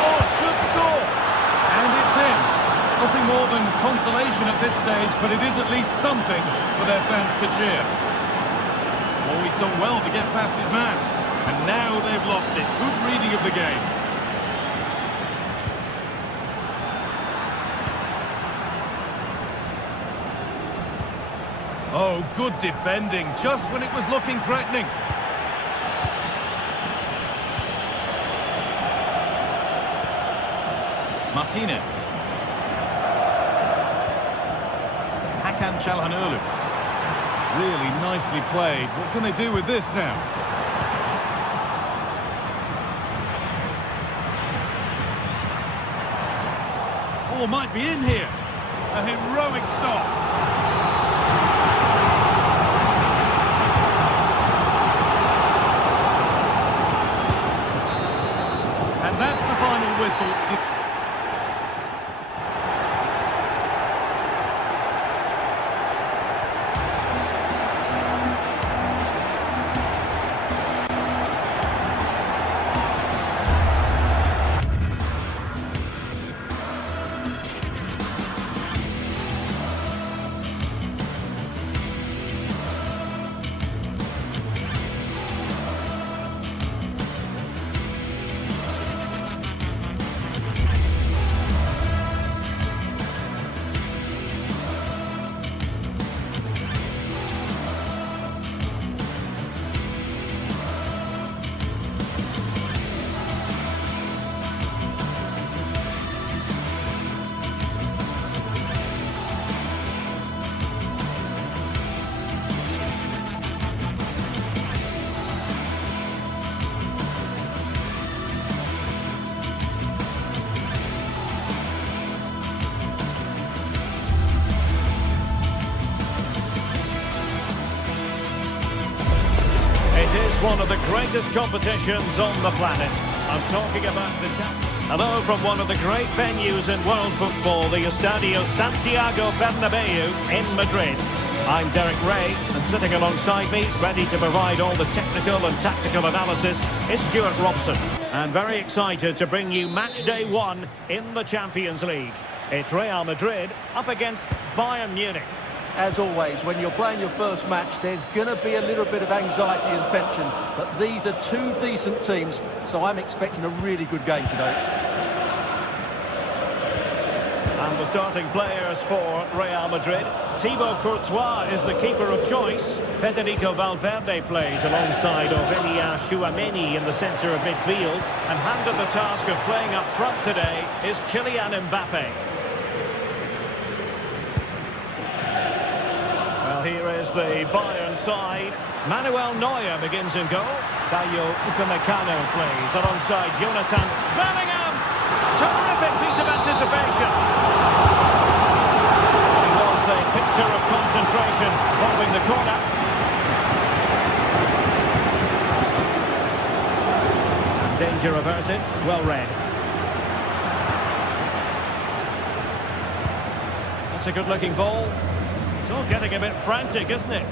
Oh, should score. And it's in. Nothing more than consolation at this stage, but it is at least something for their fans to cheer. Oh, he's done well to get past his man. And now they've lost it. Good reading of the game. Oh, good defending, just when it was looking threatening. Martinez. Hakan Çalhanoğlu. Really nicely played. What can they do with this now? Oh, might be in here. A heroic stop. And that's the final whistle. It is one of the greatest competitions on the planet. I'm talking about the Hello from one of the great venues in world football, the Estadio Santiago Bernabeu in Madrid. I'm Derek Ray, and sitting alongside me, ready to provide all the technical and tactical analysis, is Stuart Robson. And very excited to bring you match day 1 in the Champions League. It's Real Madrid up against Bayern Munich. As always, when you're playing your first match, there's going to be a little bit of anxiety and tension. But these are two decent teams, so I'm expecting a really good game today. And the starting players for Real Madrid. Thibaut Courtois is the keeper of choice. Federico Valverde plays alongside Aurélien Tchouaméni in the centre of midfield. And handed the task of playing up front today is Kylian Mbappe. Well, here is the Bayern side. Manuel Neuer begins in goal. Dayo Upamecano plays alongside Jonathan Bellingham. Terrific piece of anticipation. He was the picture of concentration following the corner. And danger averted. Well read. That's a good-looking ball. It's all getting a bit frantic, isn't it?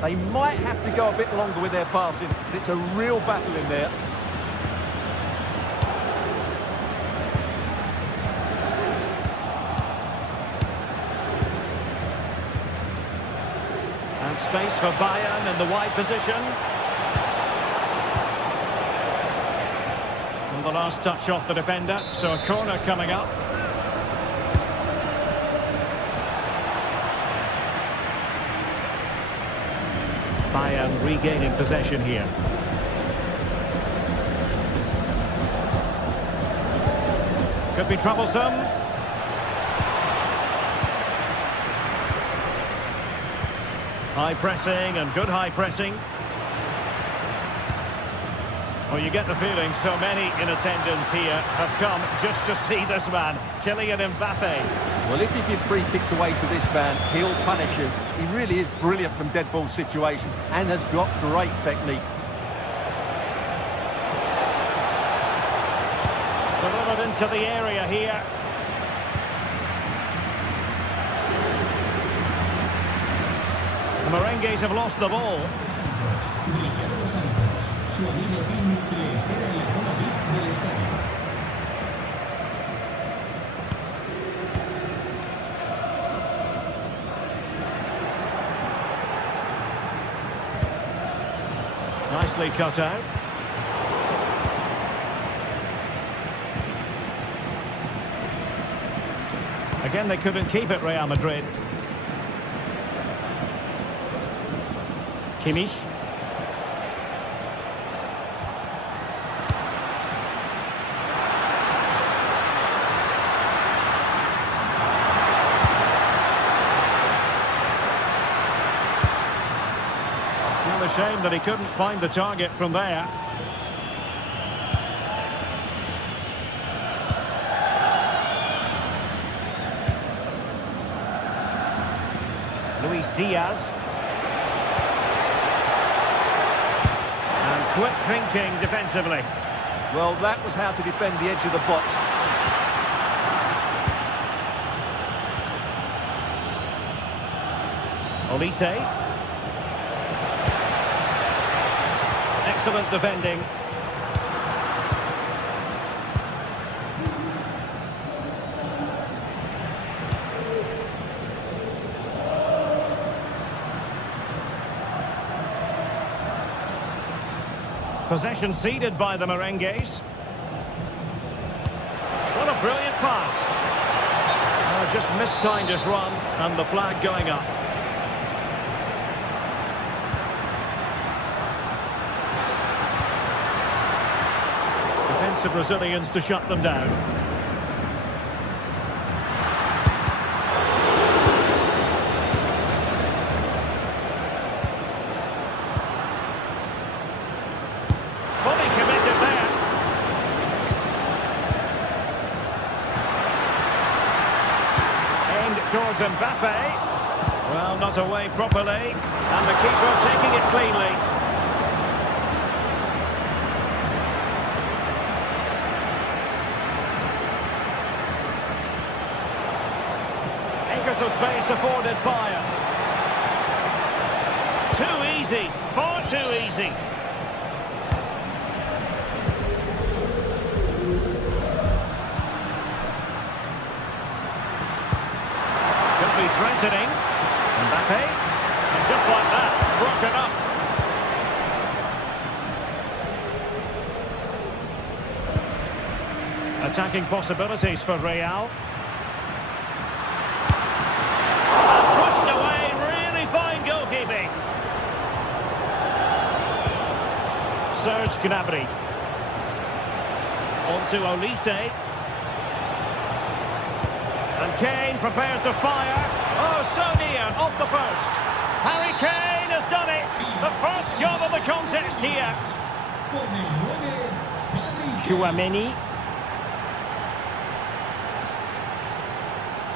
They might have to go a bit longer with their passing, but it's a real battle in there. And space for Bayern in the wide position. And the last touch off the defender, so a corner coming up. Bayern regaining possession here. Could be troublesome. High pressing and good high pressing. Well, you get the feeling so many in attendance here have come just to see this man, Kylian Mbappe. Well, if you give free kicks away to this man, he'll punish you. He really is brilliant from dead ball situations and has got great technique. Delivered into the area here. The Merengues have lost the ball. Su amigo Tim le espera en la zona VIP del estadio. Nicely cut out. Again, they couldn't keep it, Real Madrid. Kimmich. A shame that he couldn't find the target from there. Luis Diaz. And quick thinking defensively. Well, that was how to defend the edge of the box. Olise. Excellent defending. Possession ceded by the Merengues. What a brilliant pass. Oh, just mistimed his run and the flag going up. The Brazilians to shut them down. Fully committed there. Aimed towards Mbappe. Well, not away properly. And the keeper taking it cleanly. Of space afforded Bayern. Too easy, far too easy. Could be threatening. Mbappe. And just like that, broken up. Attacking possibilities for Real. And pushed away, really fine goalkeeping. Serge Gnabry. On to Olise. And Kane prepared to fire. Oh, so near, off the post. Harry Kane has done it. The first goal of the contest here. Chouameni.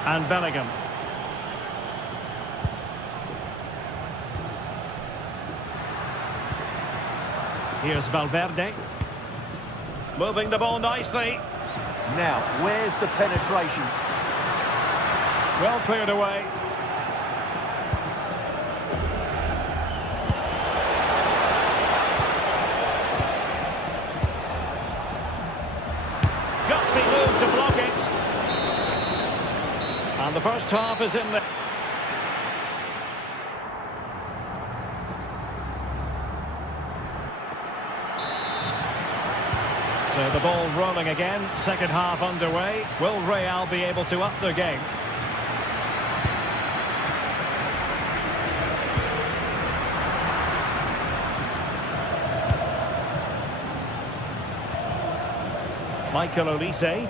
And Bellingham. Here's Valverde. Moving the ball nicely. Now, where's the penetration? Well cleared away. Gutsy move to block it. And the first half is in there. So the ball rolling again, second half underway. Will Real be able to up their game? Michael Olise.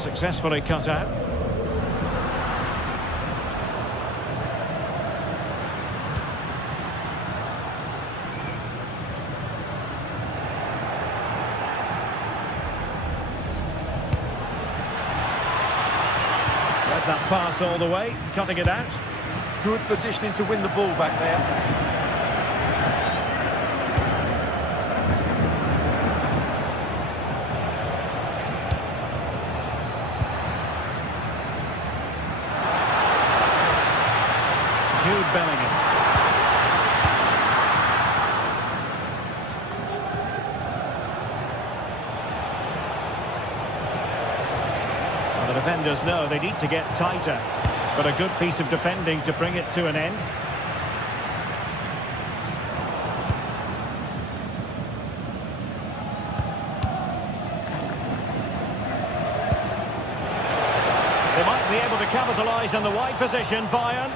Successfully cut out. Read that pass all the way, cutting it out. Good positioning to win the ball back there. Bellingham. Well, the defenders know they need to get tighter, but a good piece of defending to bring it to an end. They might be able to capitalise on the wide position. Bayern.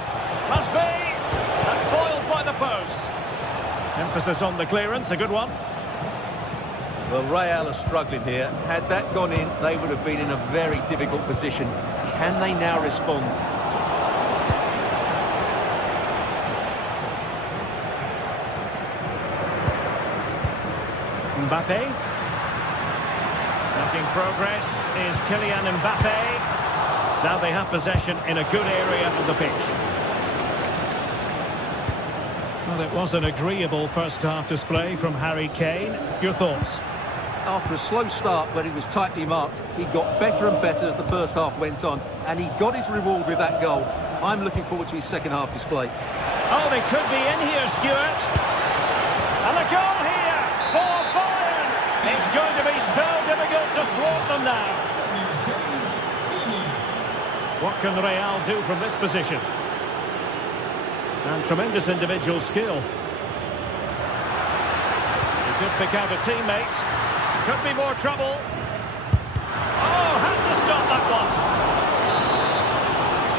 Must be! And foiled by the post. Emphasis on the clearance, a good one. Well, Real are struggling here. Had that gone in, they would have been in a very difficult position. Can they now respond? Mbappe. Making progress is Kylian Mbappe. Now they have possession in a good area of the pitch. Well, it was an agreeable first-half display from Harry Kane. Your thoughts? After a slow start when he was tightly marked, he got better and better as the first half went on, and he got his reward with that goal. I'm looking forward to his second-half display. Oh, they could be in here, Stuart. And a goal here for Bayern. It's going to be so difficult to thwart them now. What can Real do from this position? And tremendous individual skill. He could pick out a teammate. Could be more trouble. Oh, had to stop that one.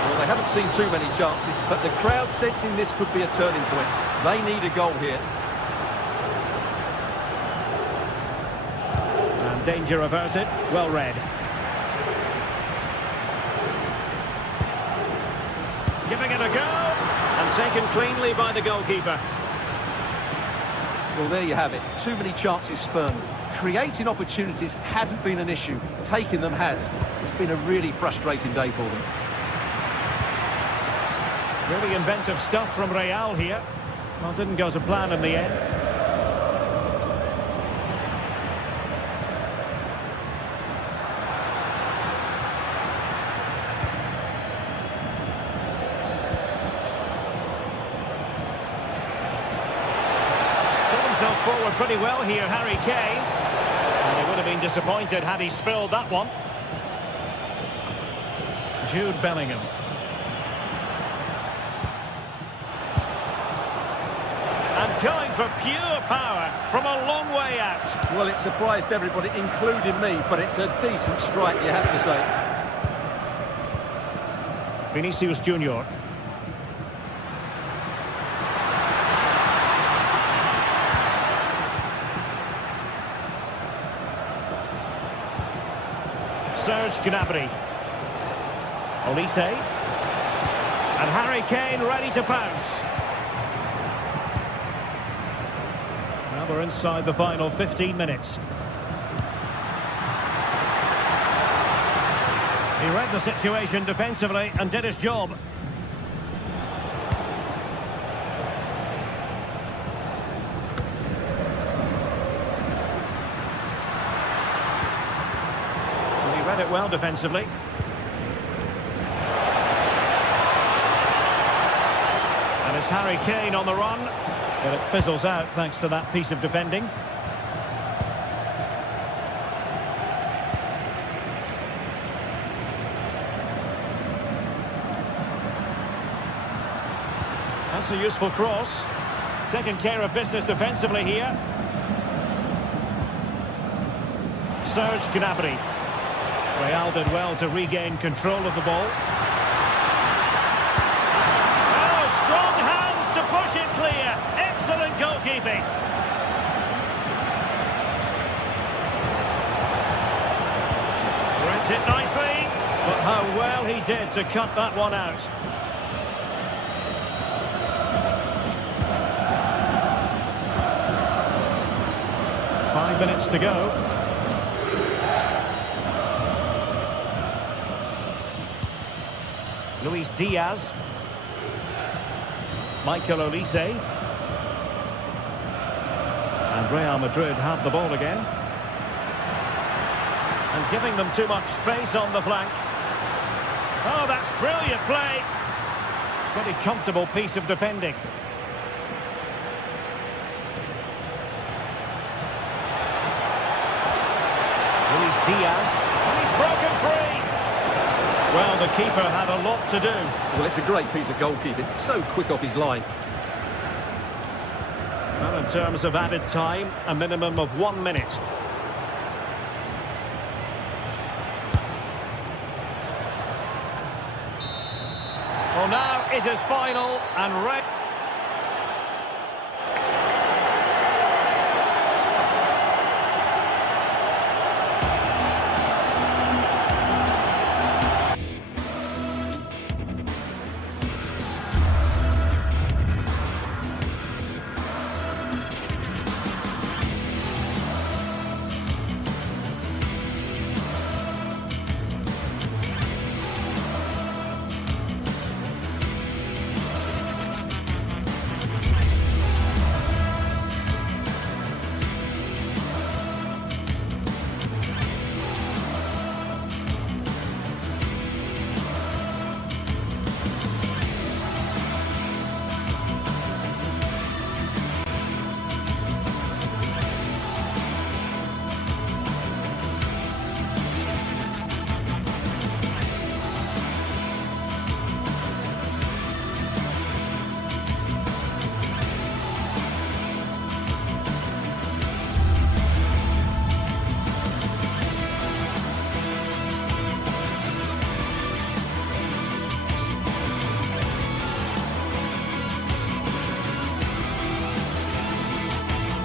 Well, they haven't seen too many chances, but the crowd sensing this could be a turning point. They need a goal here. And danger averted. Well read. Giving it a go. And taken cleanly by the goalkeeper. Well, there you have it. Too many chances spurned. Creating opportunities hasn't been an issue. Taking them has. It's been a really frustrating day for them. Really inventive stuff from Real here. Well, didn't go to plan in the end. Forward pretty well here, Harry Kane. And he would have been disappointed had he spilled that one. Jude Bellingham. Going for pure power from a long way out. Well, it surprised everybody, including me, but it's a decent strike, you have to say. Vinicius Junior. Serge Gnabry. Olise. And Harry Kane ready to pounce. Now we're inside the final 15 minutes. He read the situation defensively and did his job. He read it well defensively. And it's Harry Kane on the run. But it fizzles out thanks to that piece of defending. That's a useful cross. Taking care of business defensively here. Serge Gnabry. Real did well to regain control of the ball. Oh, strong hands to push it clear. Excellent goalkeeping. Reads it nicely. But how well he did to cut that one out. Five minutes to go. Luis Diaz. Michael Olise. And Real Madrid have the ball again. And giving them too much space on the flank. Oh, that's brilliant play. Pretty comfortable piece of defending. Luis Diaz. And he's broken free. Well, the keeper had a lot to do. Well, it's a great piece of goalkeeping. So quick off his line. Well, in terms of added time, a minimum of 1 minute. Well, now it is final and red.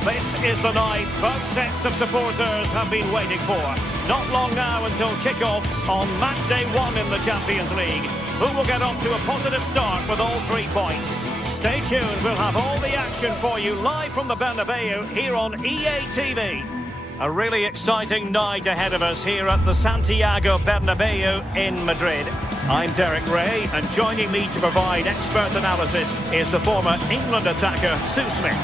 This is the night both sets of supporters have been waiting for. Not long now until kick-off on match day 1 in the Champions League. Who will get off to a positive start with all 3 points? Stay tuned, we'll have all the action for you live from the Bernabeu here on EA TV. A really exciting night ahead of us here at the Santiago Bernabeu in Madrid. I'm Derek Ray, and joining me to provide expert analysis is the former England attacker, Sue Smith.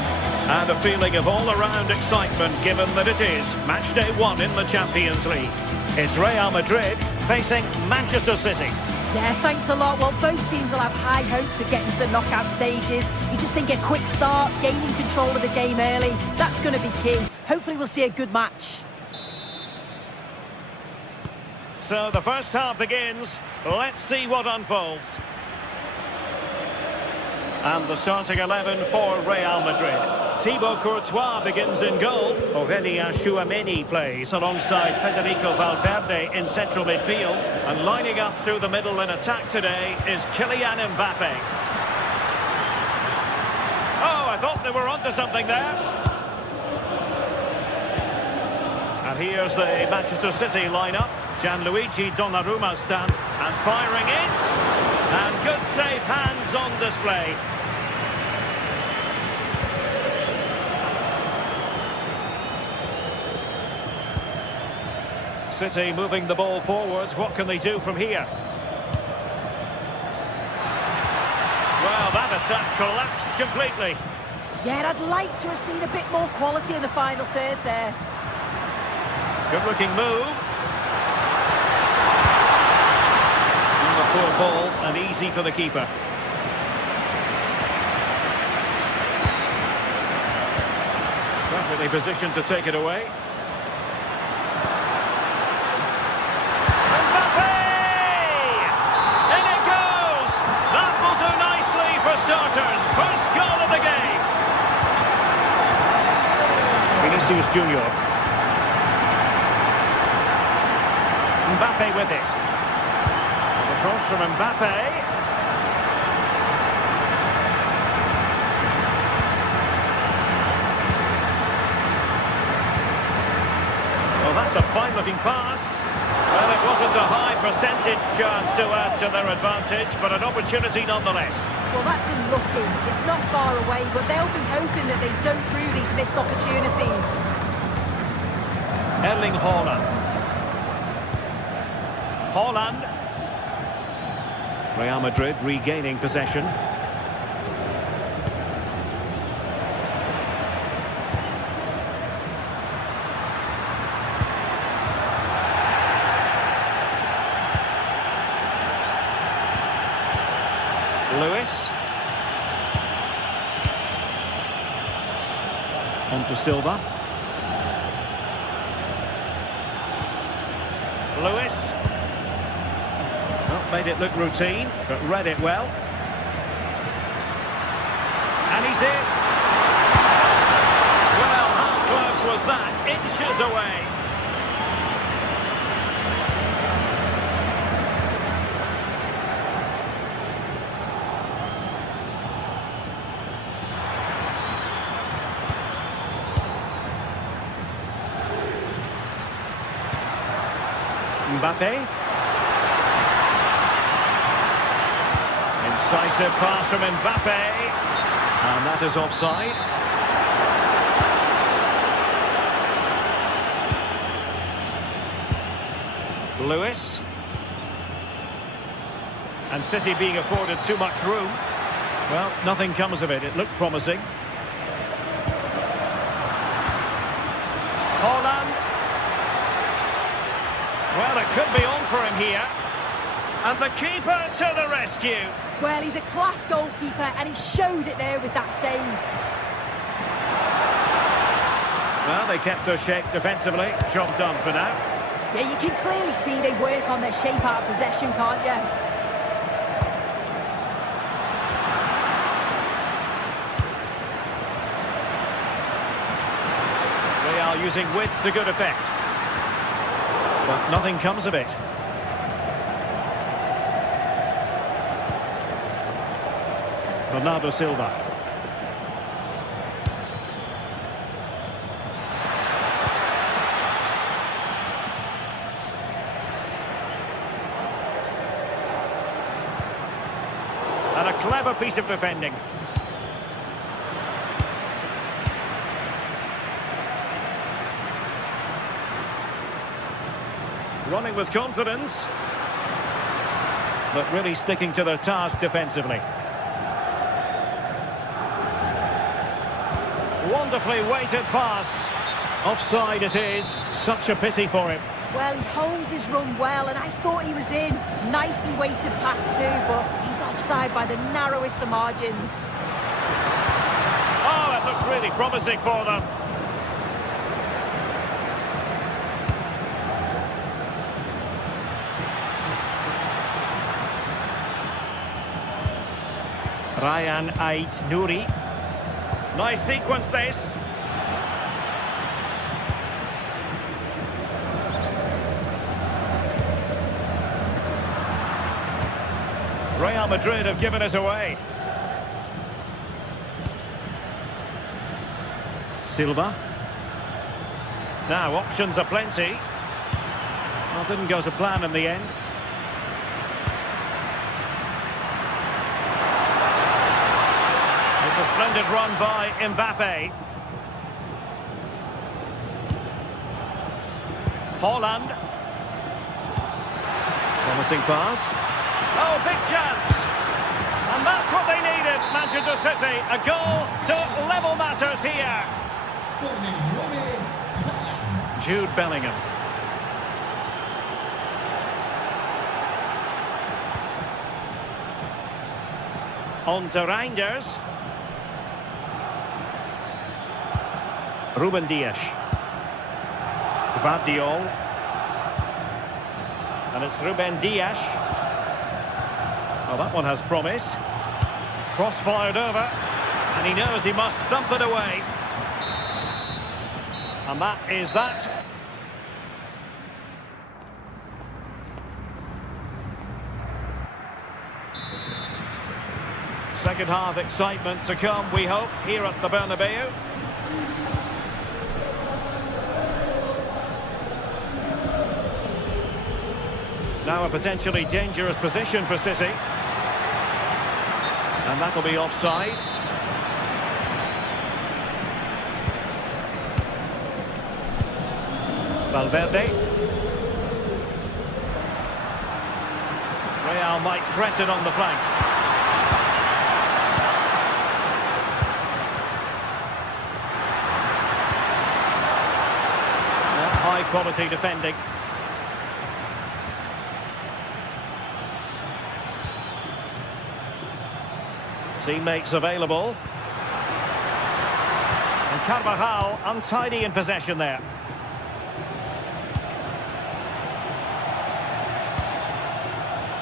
And a feeling of all-around excitement given that it is match day 1 in the Champions League. It's Real Madrid facing Manchester City. Yeah, thanks a lot. Well, both teams will have high hopes of getting to the knockout stages. You just think a quick start, gaining control of the game early, that's going to be key. Hopefully we'll see a good match. So the first half begins. Let's see what unfolds. And the starting 11 for Real Madrid. Thibaut Courtois begins in goal. Aurélien Tchouameni plays alongside Federico Valverde in central midfield. And lining up through the middle in attack today is Kylian Mbappe. Oh, I thought they were onto something there. And here's the Manchester City lineup. Gianluigi Donnarumma stands and firing it. And good safe hands on display. City moving the ball forwards. What can they do from here? Well, that attack collapsed completely. Yeah, I'd like to have seen a bit more quality in the final third there. Good-looking move. And the poor ball, and easy for the keeper. Perfectly positioned to take it away. Starters, first goal of the game. Vinicius Junior. Mbappe with it. Across from Mbappe. Well, that's a fine-looking pass. Well, it wasn't a high percentage chance to add to their advantage, but an opportunity nonetheless. Well, that's unlucky. It's not far away, but they'll be hoping that they don't brew these missed opportunities. Erling Haaland. Haaland. Real Madrid regaining possession. Lewis. On to Silva. Lewis. Not made it look routine, but read it well. And he's in. Well, how close was that? Inches away. Mbappe. Incisive pass from Mbappe. And that is offside. Lewis. And City being afforded too much room. Well, nothing comes of it. It looked promising. Haaland. Well, it could be on for him here. And the keeper to the rescue. Well, he's a class goalkeeper, and he showed it there with that save. Well, they kept their shape defensively. Job done for now. Yeah, you can clearly see they work on their shape out of possession, can't you? They are using width to good effect. But nothing comes of it. Bernardo Silva. And a clever piece of defending. Running with confidence, but really sticking to their task defensively. Wonderfully weighted pass. Offside it is. Such a pity for him. Well, he holds his run well, and I thought he was in. Nicely weighted pass too, but he's offside by the narrowest of margins. Oh, it looked really promising for them. Ryan Ait Nouri. Nice sequence, this. Real Madrid have given it away. Silva. Now, options are plenty. Well, didn't go to plan in the end. It's a splendid run by Mbappe. Haaland. Promising pass. Oh, big chance. And that's what they needed, Manchester City. A goal to level matters here. Jude Bellingham. On to Reinders. Ruben Dias. Gvardiol. And it's Ruben Dias. Well, that one has promise. Cross fired over. And he knows he must thump it away. And that is that. Second half excitement to come, we hope, here at the Bernabeu. Now a potentially dangerous position for City. And that'll be offside. Valverde. Real might threaten on the flank. High quality defending. Teammates available. And Carvajal untidy in possession there.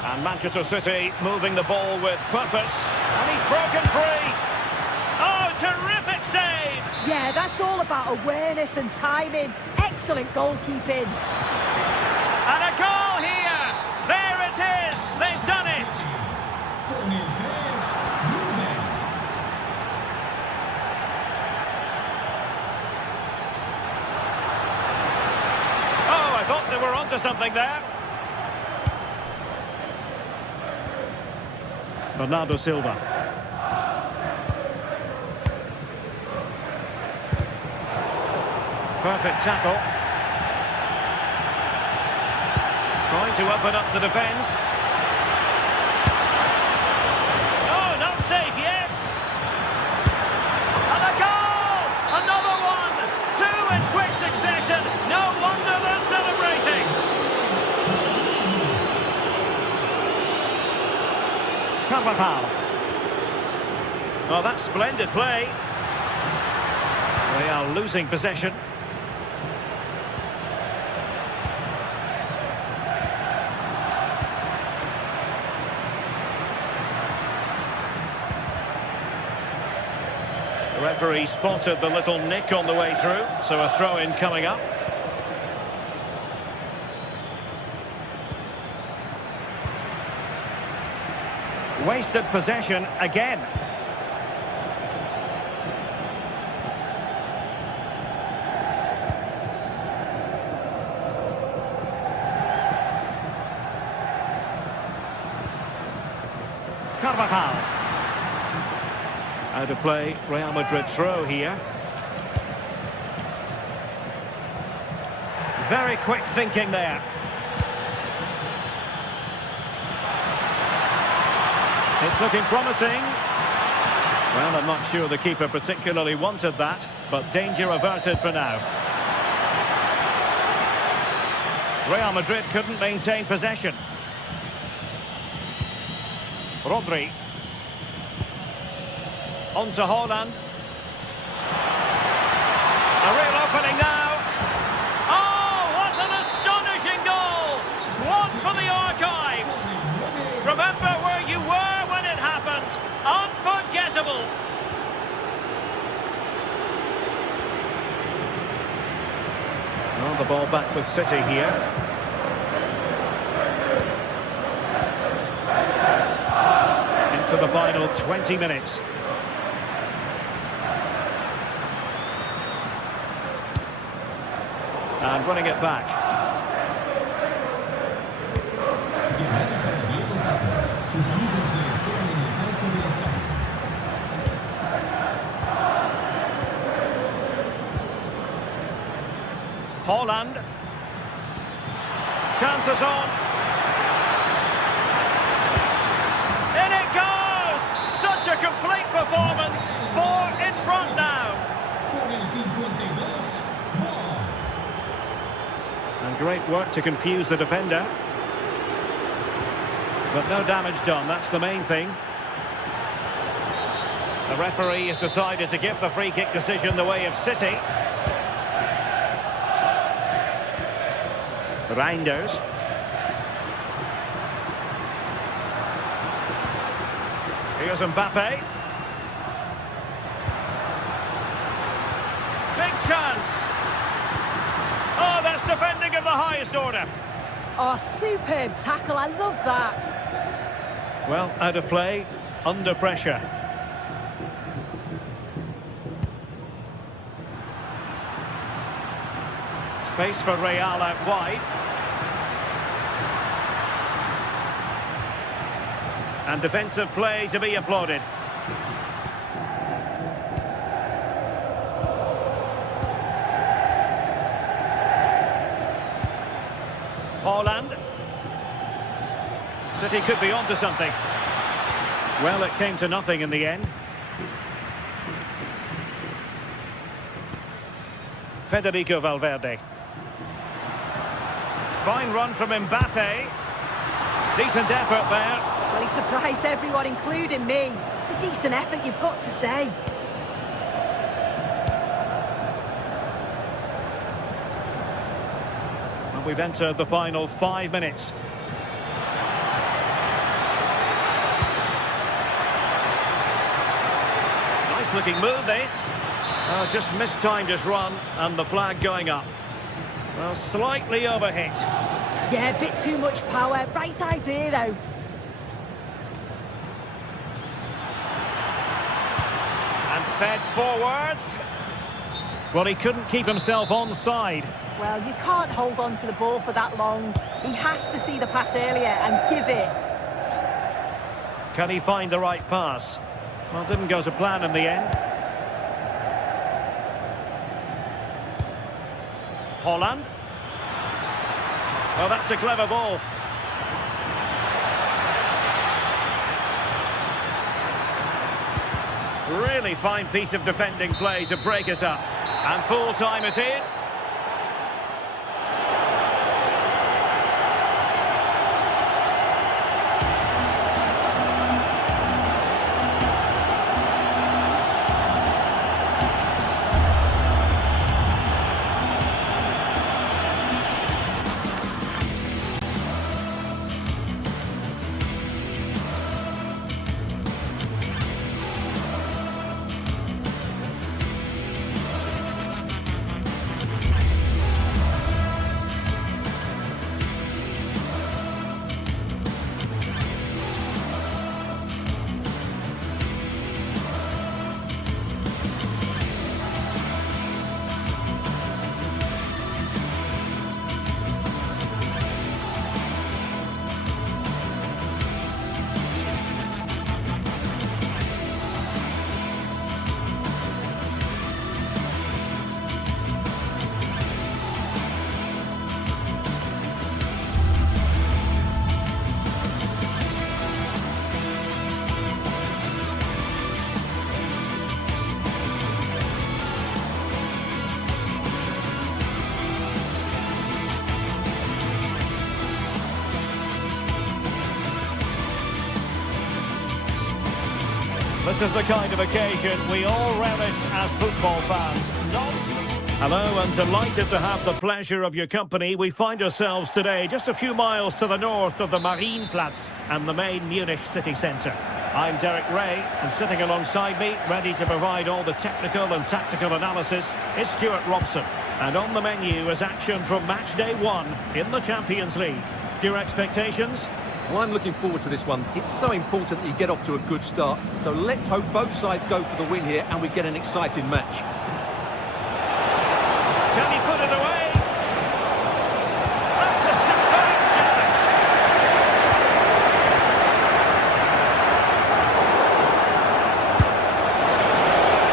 And Manchester City moving the ball with purpose. And he's broken free. Oh, terrific save! Yeah, that's all about awareness and timing. Excellent goalkeeping. And a goal here! There it is! They've done it! Oh, I thought they were onto something there. Bernardo Silva. Perfect tackle. Trying to open up the defence. Oh, not safe yet. And a goal! Another one! Two in quick succession. No wonder they're celebrating. Carvajal. Oh, that's splendid play. They are losing possession. The referee spotted the little nick on the way through, so a throw-in coming up. Wasted possession again. Carvajal. Out of play, Real Madrid throw here. Very quick thinking there. It's looking promising. Well, I'm not sure the keeper particularly wanted that, but danger averted for now. Real Madrid couldn't maintain possession. Rodri. On to Haaland. A real opening now. Oh, what an astonishing goal! One for the archives. Remember where you were when it happened. Unforgettable. the ball back with City here. Into the final 20 minutes. And running it back. Holland. Chances on. In it goes! Such a complete performance. 4 in front now. And great work to confuse the defender. But no damage done, that's the main thing. The referee has decided to give the free kick decision the way of City. Reinders. Here's Mbappe. Big chance. Oh, that's defending of the highest order. Oh, superb tackle. I love that. Well, out of play, under pressure. Space for Real out wide. And defensive play to be applauded. Holland. City could be onto something. Well, it came to nothing in the end. Federico Valverde. Fine run from Mbappe. Decent effort there. Well, he surprised everyone, including me. It's a decent effort, you've got to say. And we've entered the final 5 minutes. Nice looking move, this. Just mistimed his run, and the flag going up. Well, slightly overhit. Yeah, a bit too much power. Right idea, though. And fed forwards. Well, he couldn't keep himself onside. Well, you can't hold on to the ball for that long. He has to see the pass earlier and give it. Can he find the right pass? Well, didn't go to plan in the end. Holland. Oh, that's a clever ball. Really fine piece of defending play to break it up. And full time it is. This is the kind of occasion we all relish as football fans. Hello, and delighted to have the pleasure of your company. We find ourselves today just a few miles to the north of the Marienplatz and the main Munich city centre. I'm Derek Ray, and sitting alongside me, ready to provide all the technical and tactical analysis, is Stuart Robson. And on the menu is action from match day 1 in the Champions League. Your expectations? Well, I'm looking forward to this one. It's so important that you get off to a good start. So let's hope both sides go for the win here and we get an exciting match. Can he put it away? That's a superb challenge.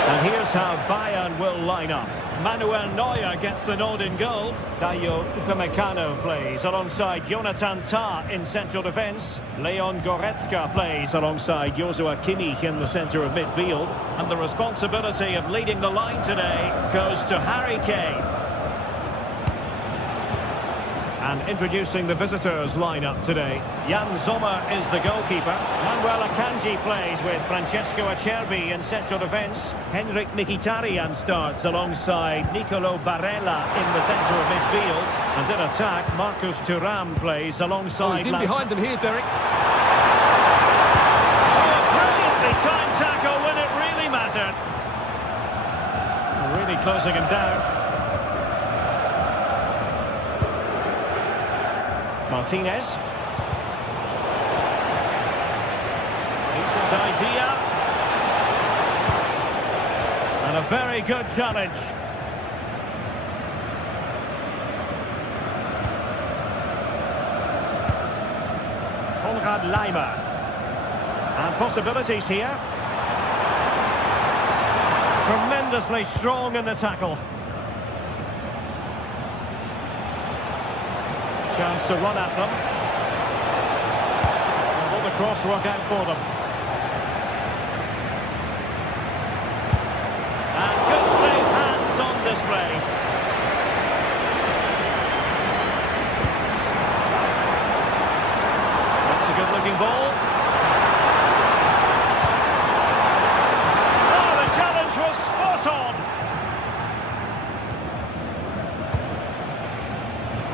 And here's how Bayern will line up. Manuel Neuer gets the nod in goal. Dayo Upamecano plays alongside Jonathan Tah in central defence. Leon Goretzka plays alongside Joshua Kimmich in the centre of midfield. And the responsibility of leading the line today goes to Harry Kane. And introducing the visitors lineup today. Jan Sommer is the goalkeeper. Manuel Akanji plays with Francesco Acerbi in central defence. Henrik Mkhitaryan starts alongside Nicolo Barella in the centre of midfield. And in attack, Marcus Thuram plays alongside... Oh, he's in behind them here, Derek. Oh, a brilliantly timed tackle when it really mattered. Really closing him down. Martinez. Decent idea. And a very good challenge. Konrad Laimer. And possibilities here. Tremendously strong in the tackle. Chance to run at them. And will the cross work out for them? And good safe hands on display. That's a good-looking ball. Oh, the challenge was spot on.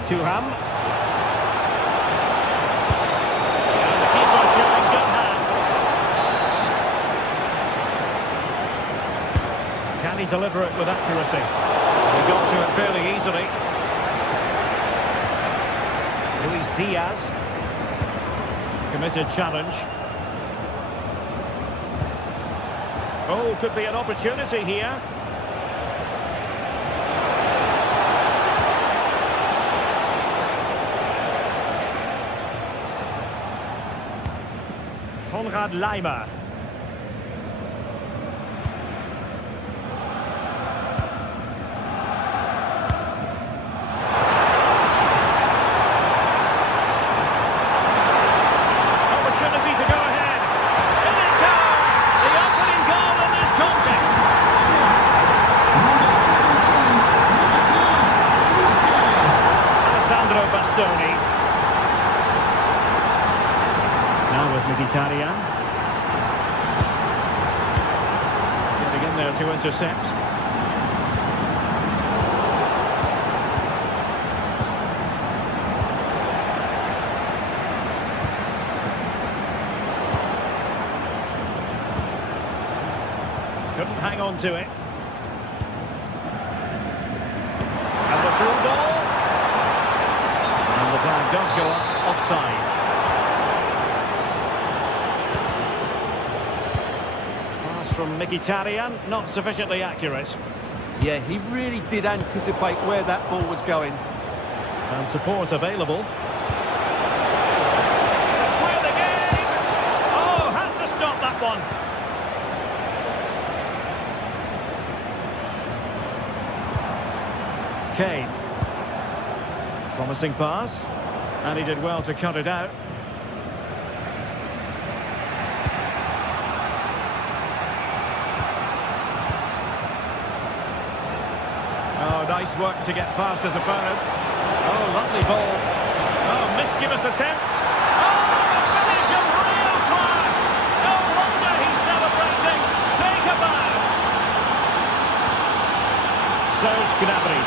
Thuram. Can he deliver it with accuracy? He got to it fairly easily. Luis Diaz. Committed challenge. Oh, could be an opportunity here. Konrad Laimer. Now with Mkhitaryan. Getting in there to intercept. Couldn't hang on to it. And the through ball. And the flag does go up offside. Pass from Mkhitaryan, not sufficiently accurate. Yeah, he really did anticipate where that ball was going. And support available. Square the game! Oh, had to stop that one. Kane. Promising pass. And he did well to cut it out. Oh, nice work to get past his opponent. Oh, lovely ball. Oh, mischievous attempt. Oh, the finish of real class. No wonder he's celebrating. Take a bow. Serge Gnabry.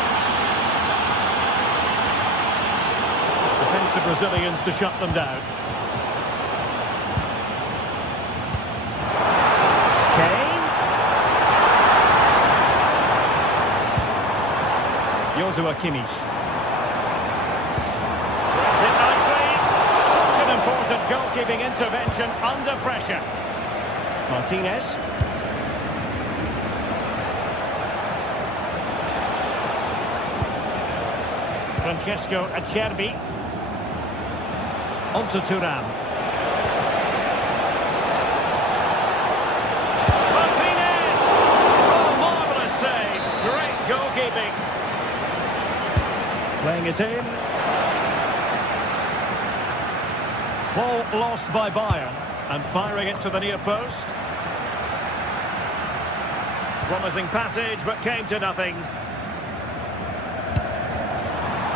Defensive Brazilians to shut them down. Kane. Joshua Kimmich. Brings it nicely. Such an important goalkeeping intervention under pressure. Martinez. Francesco Acerbi. On to Thuram. Martinez! Oh, marvellous save. Great goalkeeping. Playing it in. Ball lost by Bayern. And firing it to the near post. Promising passage, but came to nothing.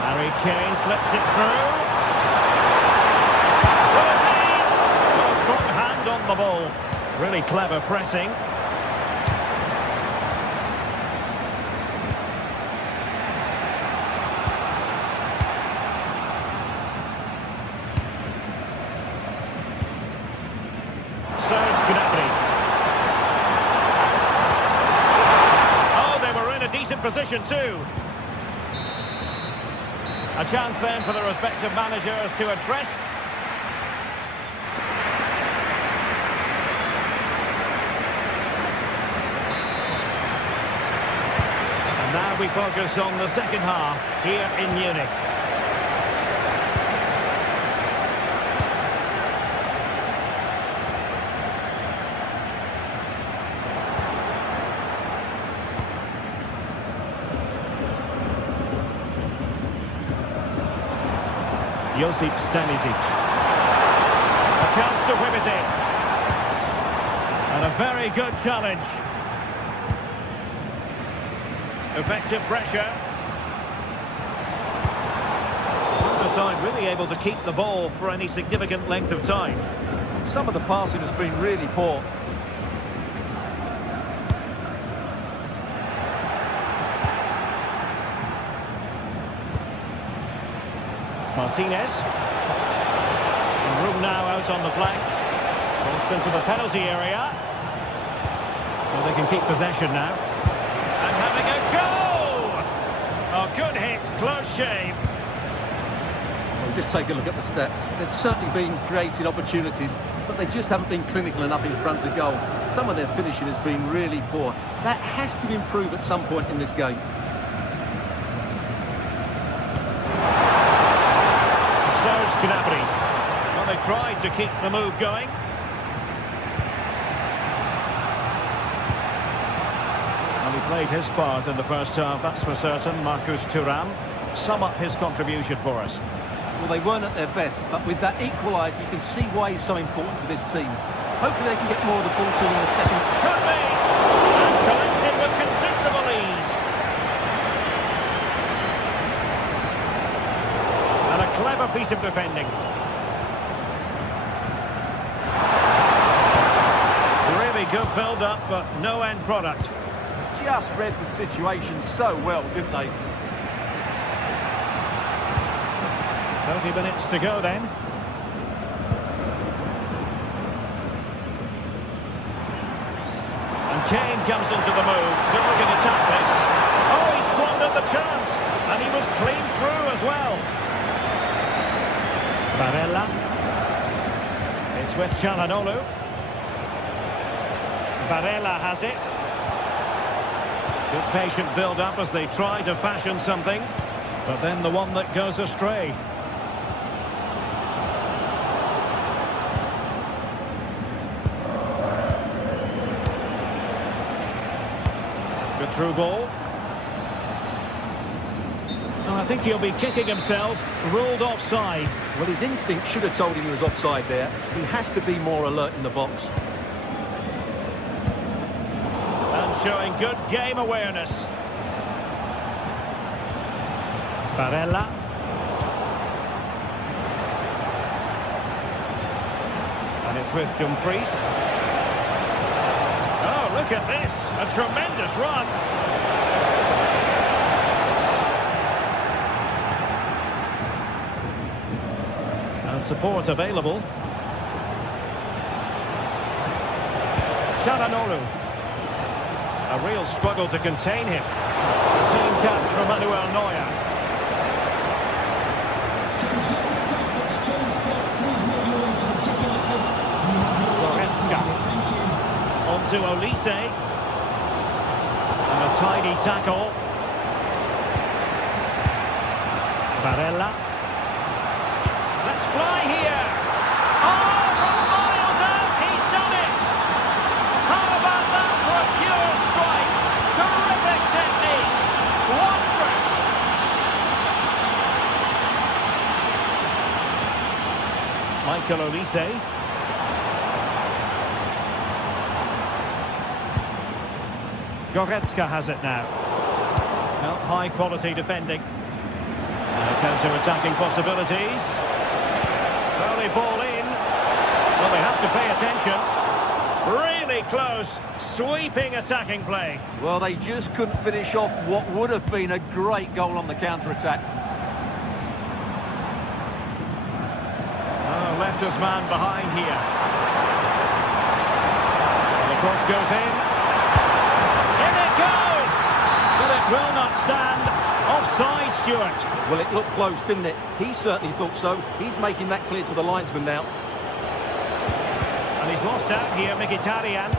Harry Kane slips it through. Will it be? Well, strong hand on the ball. Really clever pressing. Serge Gnabry. Oh, they were in a decent position too. A chance then for the respective managers to address. And now we focus on the second half here in Munich. Josip Stanisic. A chance to whip it in. And a very good challenge. Effective pressure. The side really able to keep the ball for any significant length of time. Some of the passing has been really poor. Martinez. And room now out on the flank. Crossed into the penalty area. Well, they can keep possession now. And having a go! Oh, good hit, close shave. Well, just take a look at the stats. They've certainly been creating opportunities, but they just haven't been clinical enough in front of goal. Some of their finishing has been really poor. That has to improve at some point in this game. Gnabry. Well, they tried to keep the move going. Well, he played his part in the first half, that's for certain. Marcus Thuram. Sum up his contribution for us. Well, they weren't at their best, but with that equaliser, you can see why he's so important to this team. Hopefully they can get more of the ball to him in the second. Could be! And collected with considerable ease. And a clever piece of defending. Really good build-up, but no end product. Just read the situation so well, didn't they? 30 minutes to go then. And Kane comes into the move. Good looking attack this. Oh, he squandered the chance. And he was clean through as well. Barella. It's with Çalhanoğlu. Barella has it. Good patient build-up as they try to fashion something. But then the one that goes astray. Good through ball. Oh, I think he'll be kicking himself. Ruled offside. Well, his instinct should have told him he was offside there. He has to be more alert in the box. And showing good game awareness. Barella. And it's with Dumfries. Oh, look at this. A tremendous run. And support available. Çalhanoğlu. A real struggle to contain him. The team catch from Manuel Neuer. Goretzka. On to Olise. And a tidy tackle. Barella. Let's fly here. Oh, from miles out, he's done it. How about that for a pure strike? Terrific technique. Wondrous. Michael Olise. Goretzka has it now. Well, high quality defending. Counter-attacking possibilities. Early ball in. Well, they have to pay attention. Really close, sweeping attacking play. Well, they just couldn't finish off what would have been a great goal on the counter-attack. Oh, left his man behind here. And the cross goes in. In it goes! But it will not stand. Offside, Stuart. Well, it looked close, didn't it? He certainly thought so. He's making that clear to the linesman now. And he's lost out here, Mkhitaryan.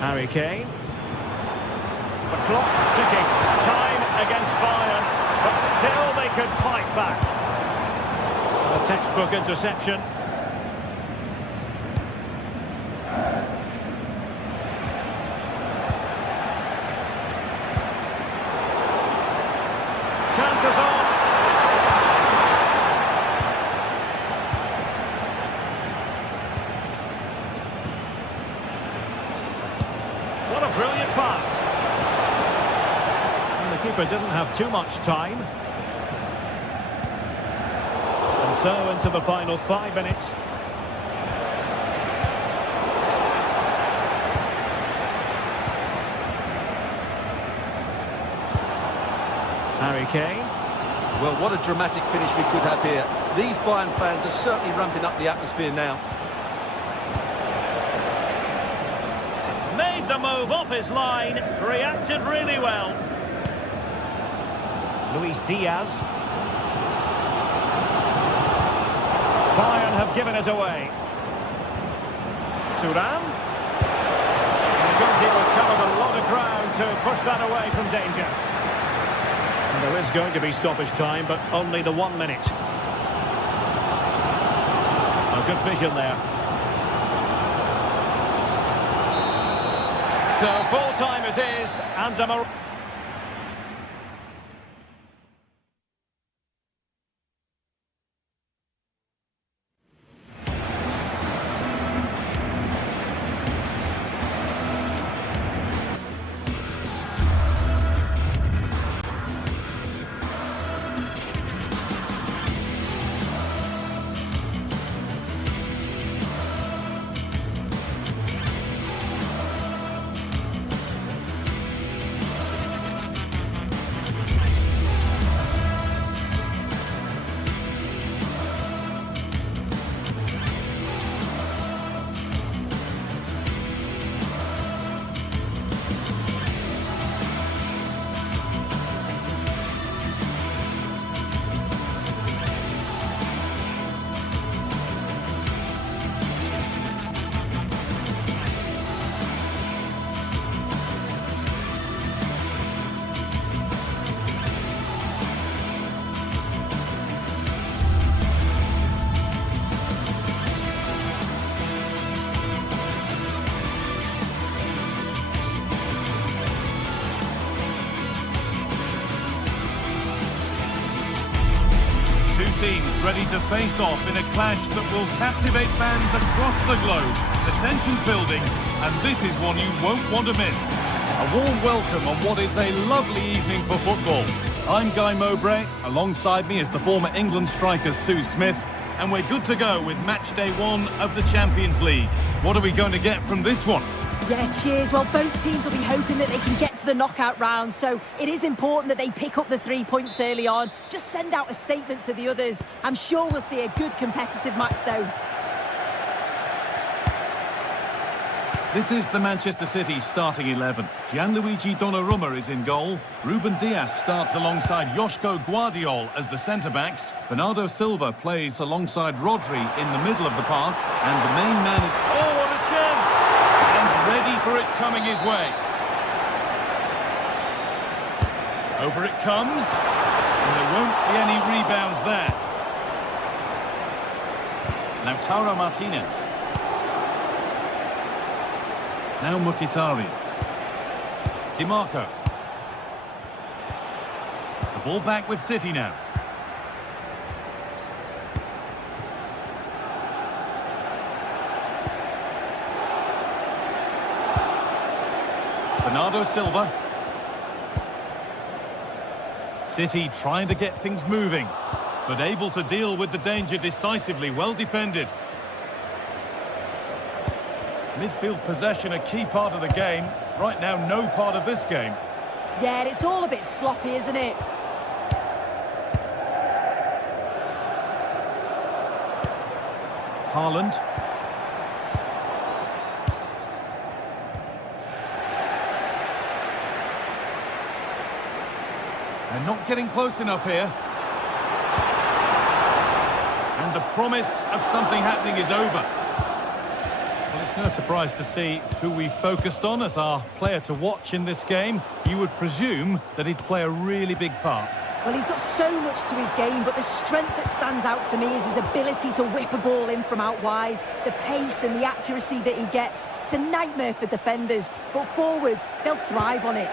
Harry Kane. The clock ticking. Time against Bayern, but still they could fight back. A textbook interception. Chances on. What a brilliant pass. And the keeper didn't have too much time. And so into the final 5 minutes. Harry Kane. Well, what a dramatic finish we could have here. These Bayern fans are certainly ramping up the atmosphere now. Made the move off his line, reacted really well. Luis Diaz. Bayern have given us away. Thuram. And the goalkeeper covered a lot of ground to push that away from danger. And there is going to be stoppage time, but only the 1 minute. A good vision there. So full time it is, and a... Teams ready to face off in a clash that will captivate fans across the globe. The tension's building, and this is one you won't want to miss. A warm welcome on what is a lovely evening for football. I'm Guy Mowbray. Alongside me is the former England striker Sue Smith, and we're good to go with match day 1 of the Champions League. What are we going to get from this one? Yeah, cheers. Well, both teams will be hoping that they can get to the knockout round, so it is important that they pick up the 3 points early on. Just send out a statement to the others. I'm sure we'll see a good competitive match, though. This is the Manchester City starting 11. Gianluigi Donnarumma is in goal. Ruben Dias starts alongside Joško Guardiol as the centre-backs. Bernardo Silva plays alongside Rodri in the middle of the park. And the main man... Oh, what a chance! And ready for it coming his way. Over it comes. And there won't be any rebounds there. Lautaro Martinez. Now Mkhitaryan. DiMarco. The ball back with City now. Bernardo Silva. City trying to get things moving, but able to deal with the danger decisively. Well defended. Midfield possession a key part of the game. Right now, no part of this game. Yeah, it's all a bit sloppy, isn't it? Haaland. They're not getting close enough here. And the promise of something happening is over. Well, it's no surprise to see who we focused on as our player to watch in this game. You would presume that he'd play a really big part. Well, he's got so much to his game, but the strength that stands out to me is his ability to whip a ball in from out wide. The pace and the accuracy that he gets. It's a nightmare for defenders, but forwards, they'll thrive on it.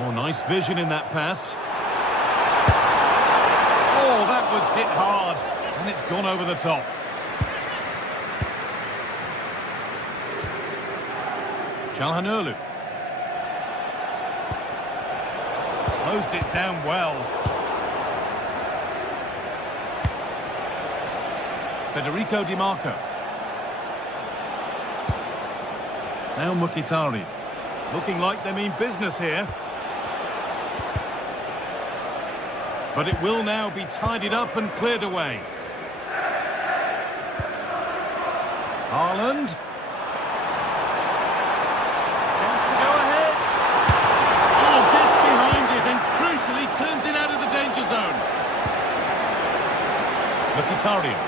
Oh, nice vision in that pass. Oh, that was hit hard, and it's gone over the top. Çalhanoğlu. Closed it down well. Federico DiMarco. Now Mkhitaryan. Looking like they mean business here. But it will now be tidied up and cleared away. Haaland. Chance to go ahead. Oh, gets behind it and crucially turns it out of the danger zone. Mkhitaryan.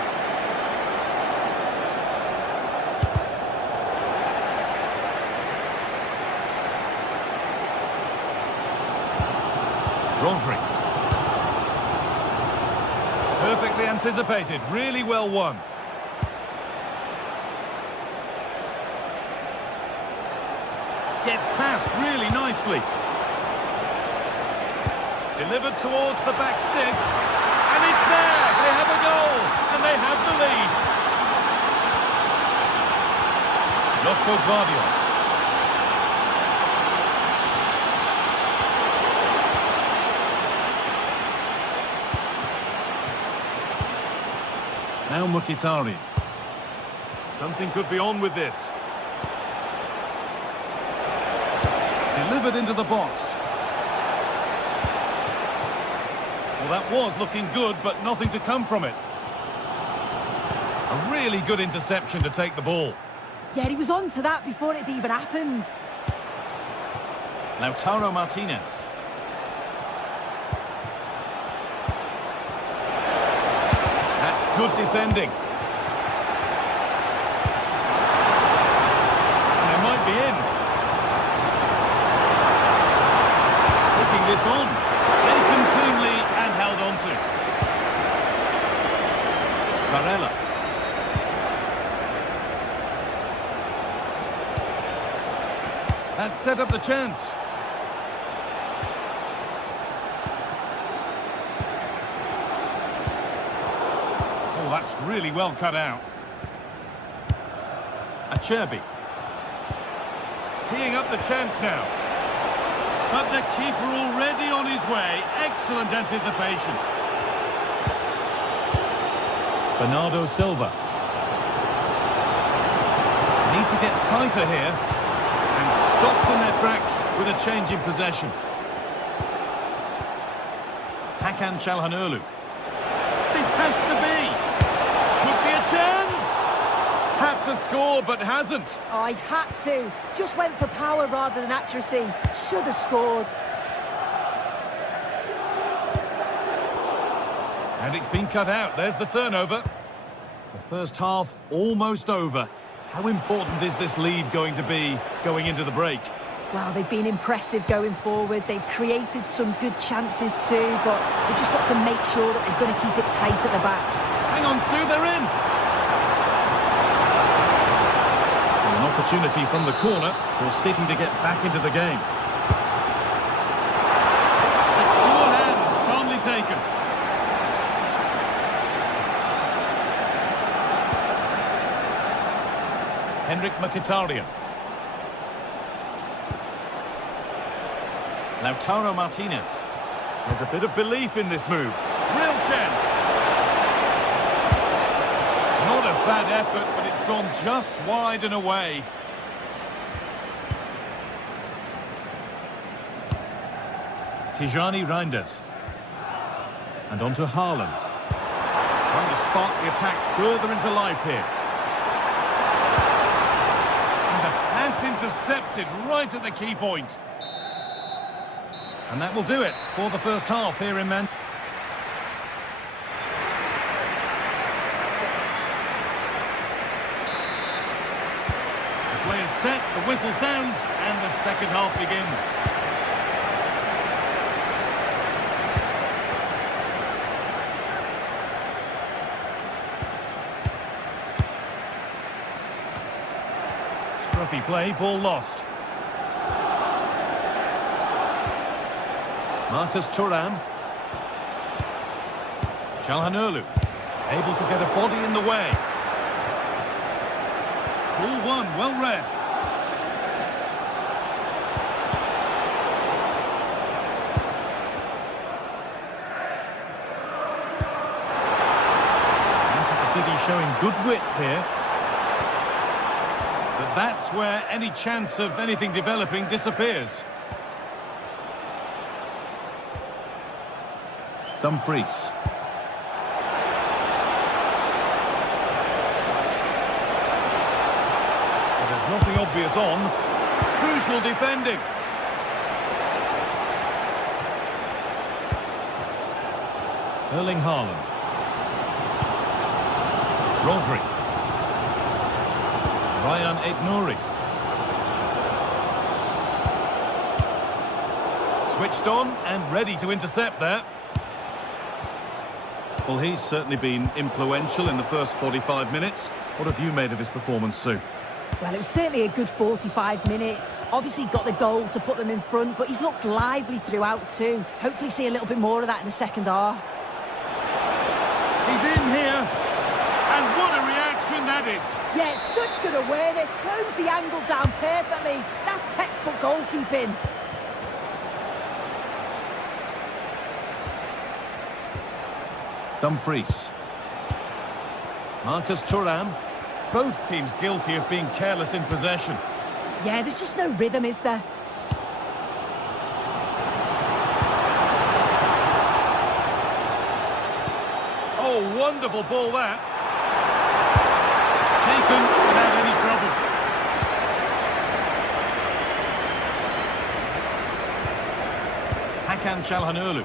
Rodri. Perfectly anticipated, really well won. Gets past really nicely. Delivered towards the back stick. And it's there! They have a goal! And they have the lead. Joško Guardiol. Now Mkhitaryan. Something could be on with this. Delivered into the box. Well, that was looking good, but nothing to come from it. A really good interception to take the ball. Yeah, he was on to that before it even happened. Lautaro Martinez. Good defending. And it might be in. Picking this on. Taken cleanly and held on to. Barella. That set up the chance. That's really well cut out. Acerbi. Teeing up the chance now. But the keeper already on his way. Excellent anticipation. Bernardo Silva. Need to get tighter here. And stopped in their tracks with a change in possession. Hakan Çalhanoğlu. This has to be. to score, but hasn't. Oh, he had to. Just went for power rather than accuracy. Should have scored. And it's been cut out. There's the turnover. The first half almost over. How important is this lead going to be going into the break? Well, they've been impressive going forward. They've created some good chances too, but they've just got to make sure that they're going to keep it tight at the back. Hang on, Sue, they're in. An opportunity from the corner for City to get back into the game. Secure hands, calmly taken. Henrik Mkhitaryan. Lautaro Martinez. There's a bit of belief in this move. Real chance. Not a bad effort, but it's gone just wide and away. Tijani Reinders. And on to Haaland. Trying to spark the attack further into life here. Intercepted right at the key point. And that will do it for the first half here in Man. The play is set, the whistle sounds, and the second half begins. Scruffy play, ball lost. Marcus Thuram. Çalhanoğlu, able to get a body in the way. Ball one, well read. Manchester City showing good width here. But that's where any chance of anything developing disappears. Dumfries. But there's nothing obvious on. Crucial defending. Erling Haaland. Rodri. Ryan Aït-Nouri. Switched on and ready to intercept there. Well, he's certainly been influential in the first 45 minutes. What have you made of his performance, Sue? Well, it was certainly a good 45 minutes. Obviously got the goal to put them in front, but he's looked lively throughout too. Hopefully see a little bit more of that in the second half. He's in here. And what a reaction that is. Yeah, such good awareness. Closed the angle down perfectly. That's textbook goalkeeping. Dumfries. Marcus Thuram. Both teams guilty of being careless in possession. Yeah, there's just no rhythm, is there? Oh, wonderful ball that. Taken without any trouble. Hakan Çalhanoğlu.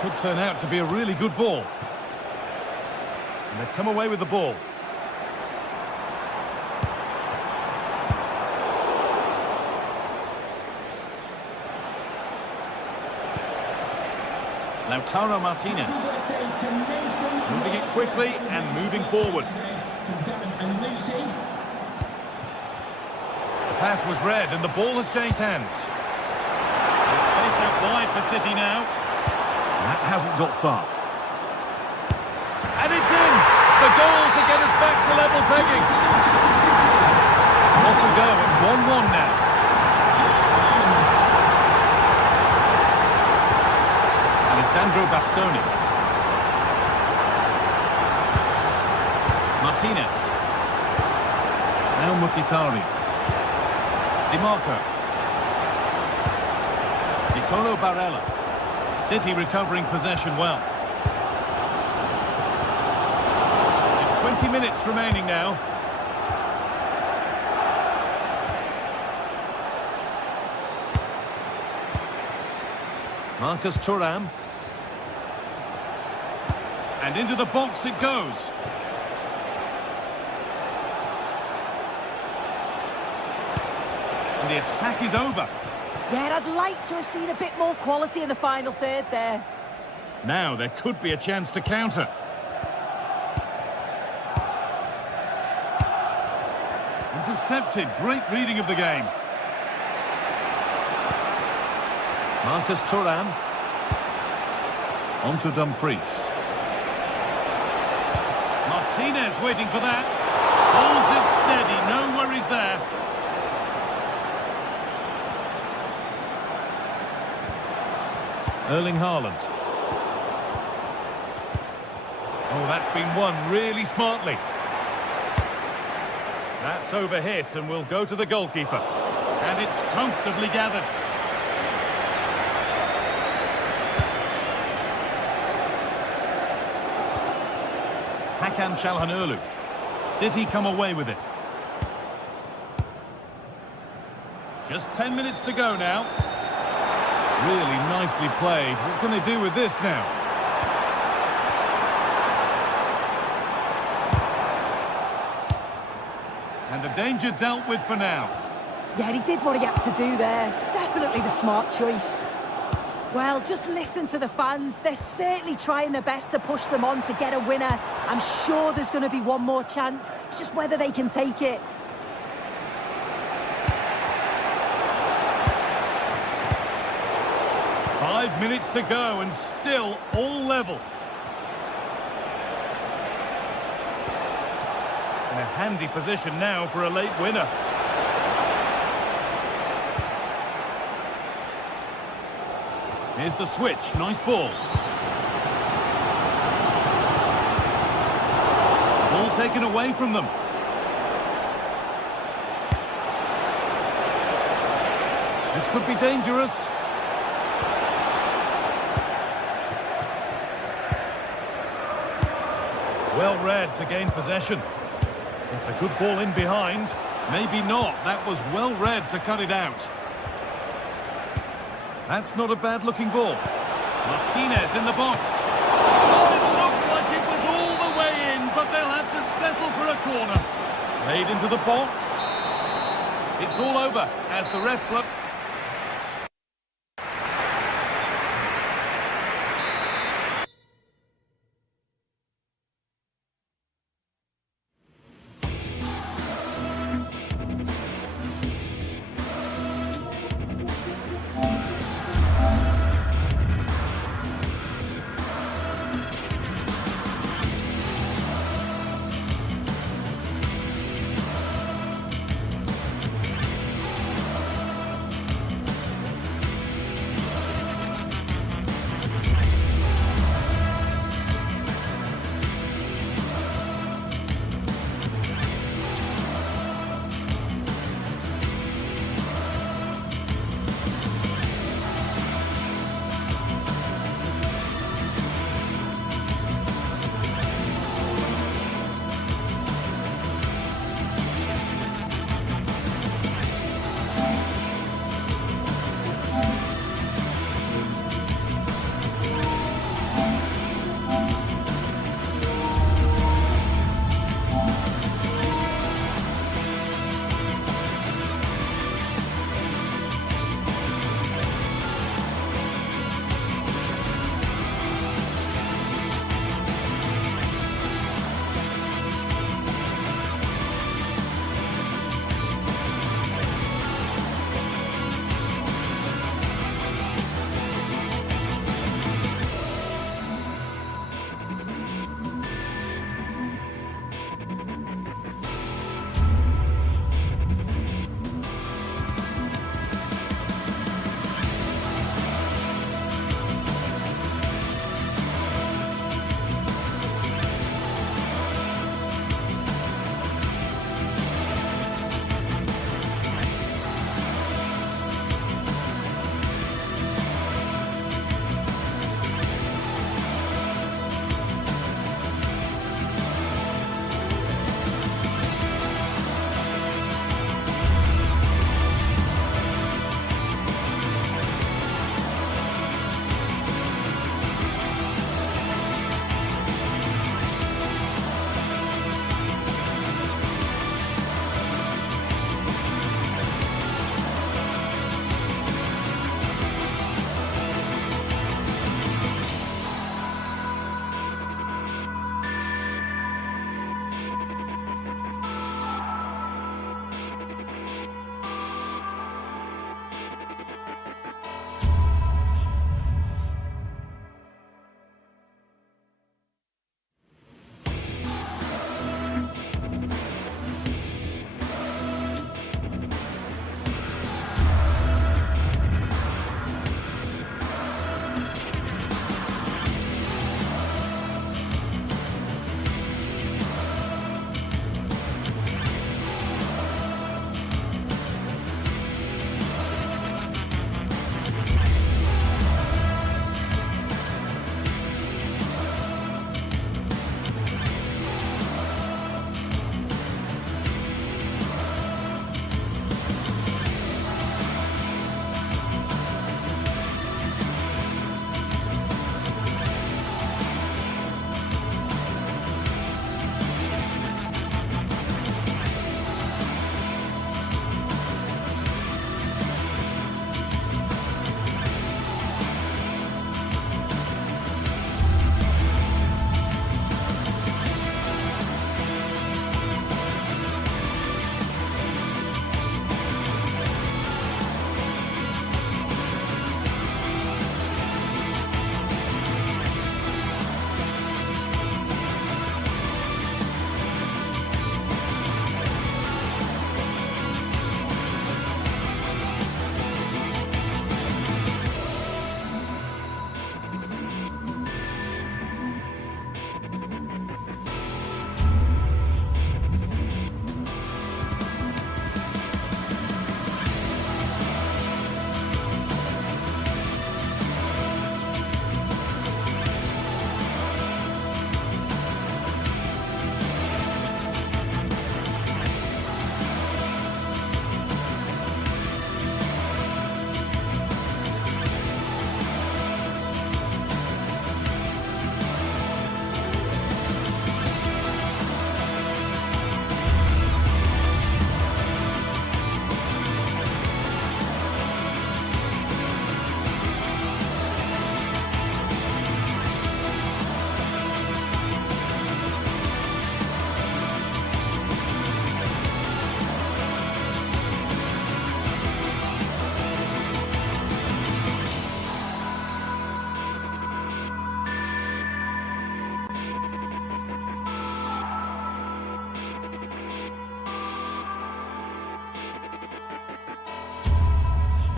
Could turn out to be a really good ball. And they've come away with the ball. Lautaro Martinez. Moving it quickly and moving forward. The pass was read and the ball has changed hands. There's space out wide for City now. That hasn't got far. And it's in! The goal to get us back to level pegging. Off we go at 1-1 now. Alessandro Bastoni. Martinez. Now Mkhitaryan. Dimarco. Nicolo Barella. City recovering possession well. 20 minutes remaining now. Marcus Thuram. And into the box it goes. And the attack is over. Yeah, I'd like to have seen a bit more quality in the final third there. Now there could be a chance to counter. Intercepted. Great reading of the game. Marcus Thuram. On to Dumfries. Martinez waiting for that. Holds it steady. No worries there. Erling Haaland. Oh, that's been won really smartly. That's overhit and will go to the goalkeeper. And it's comfortably gathered. Hakan Çalhanoğlu. City come away with it. Just 10 minutes to go now. Really nicely played. What can they do with this now? And the danger dealt with for now. Yeah, he did what he had to do there. Definitely the smart choice. Well, just listen to the fans. They're certainly trying their best to push them on to get a winner. I'm sure there's going to be one more chance. It's just whether they can take it. Five minutes to go and still all level. In a handy position now for a late winner. Here's the switch. Nice ball. Ball taken away from them. This could be dangerous. Well read to gain possession. It's a good ball in behind. Maybe not. That was well read to cut it out. That's not a bad-looking ball. Martinez in the box. Oh, it looked like it was all the way in, but they'll have to settle for a corner. Played into the box. It's all over as the ref...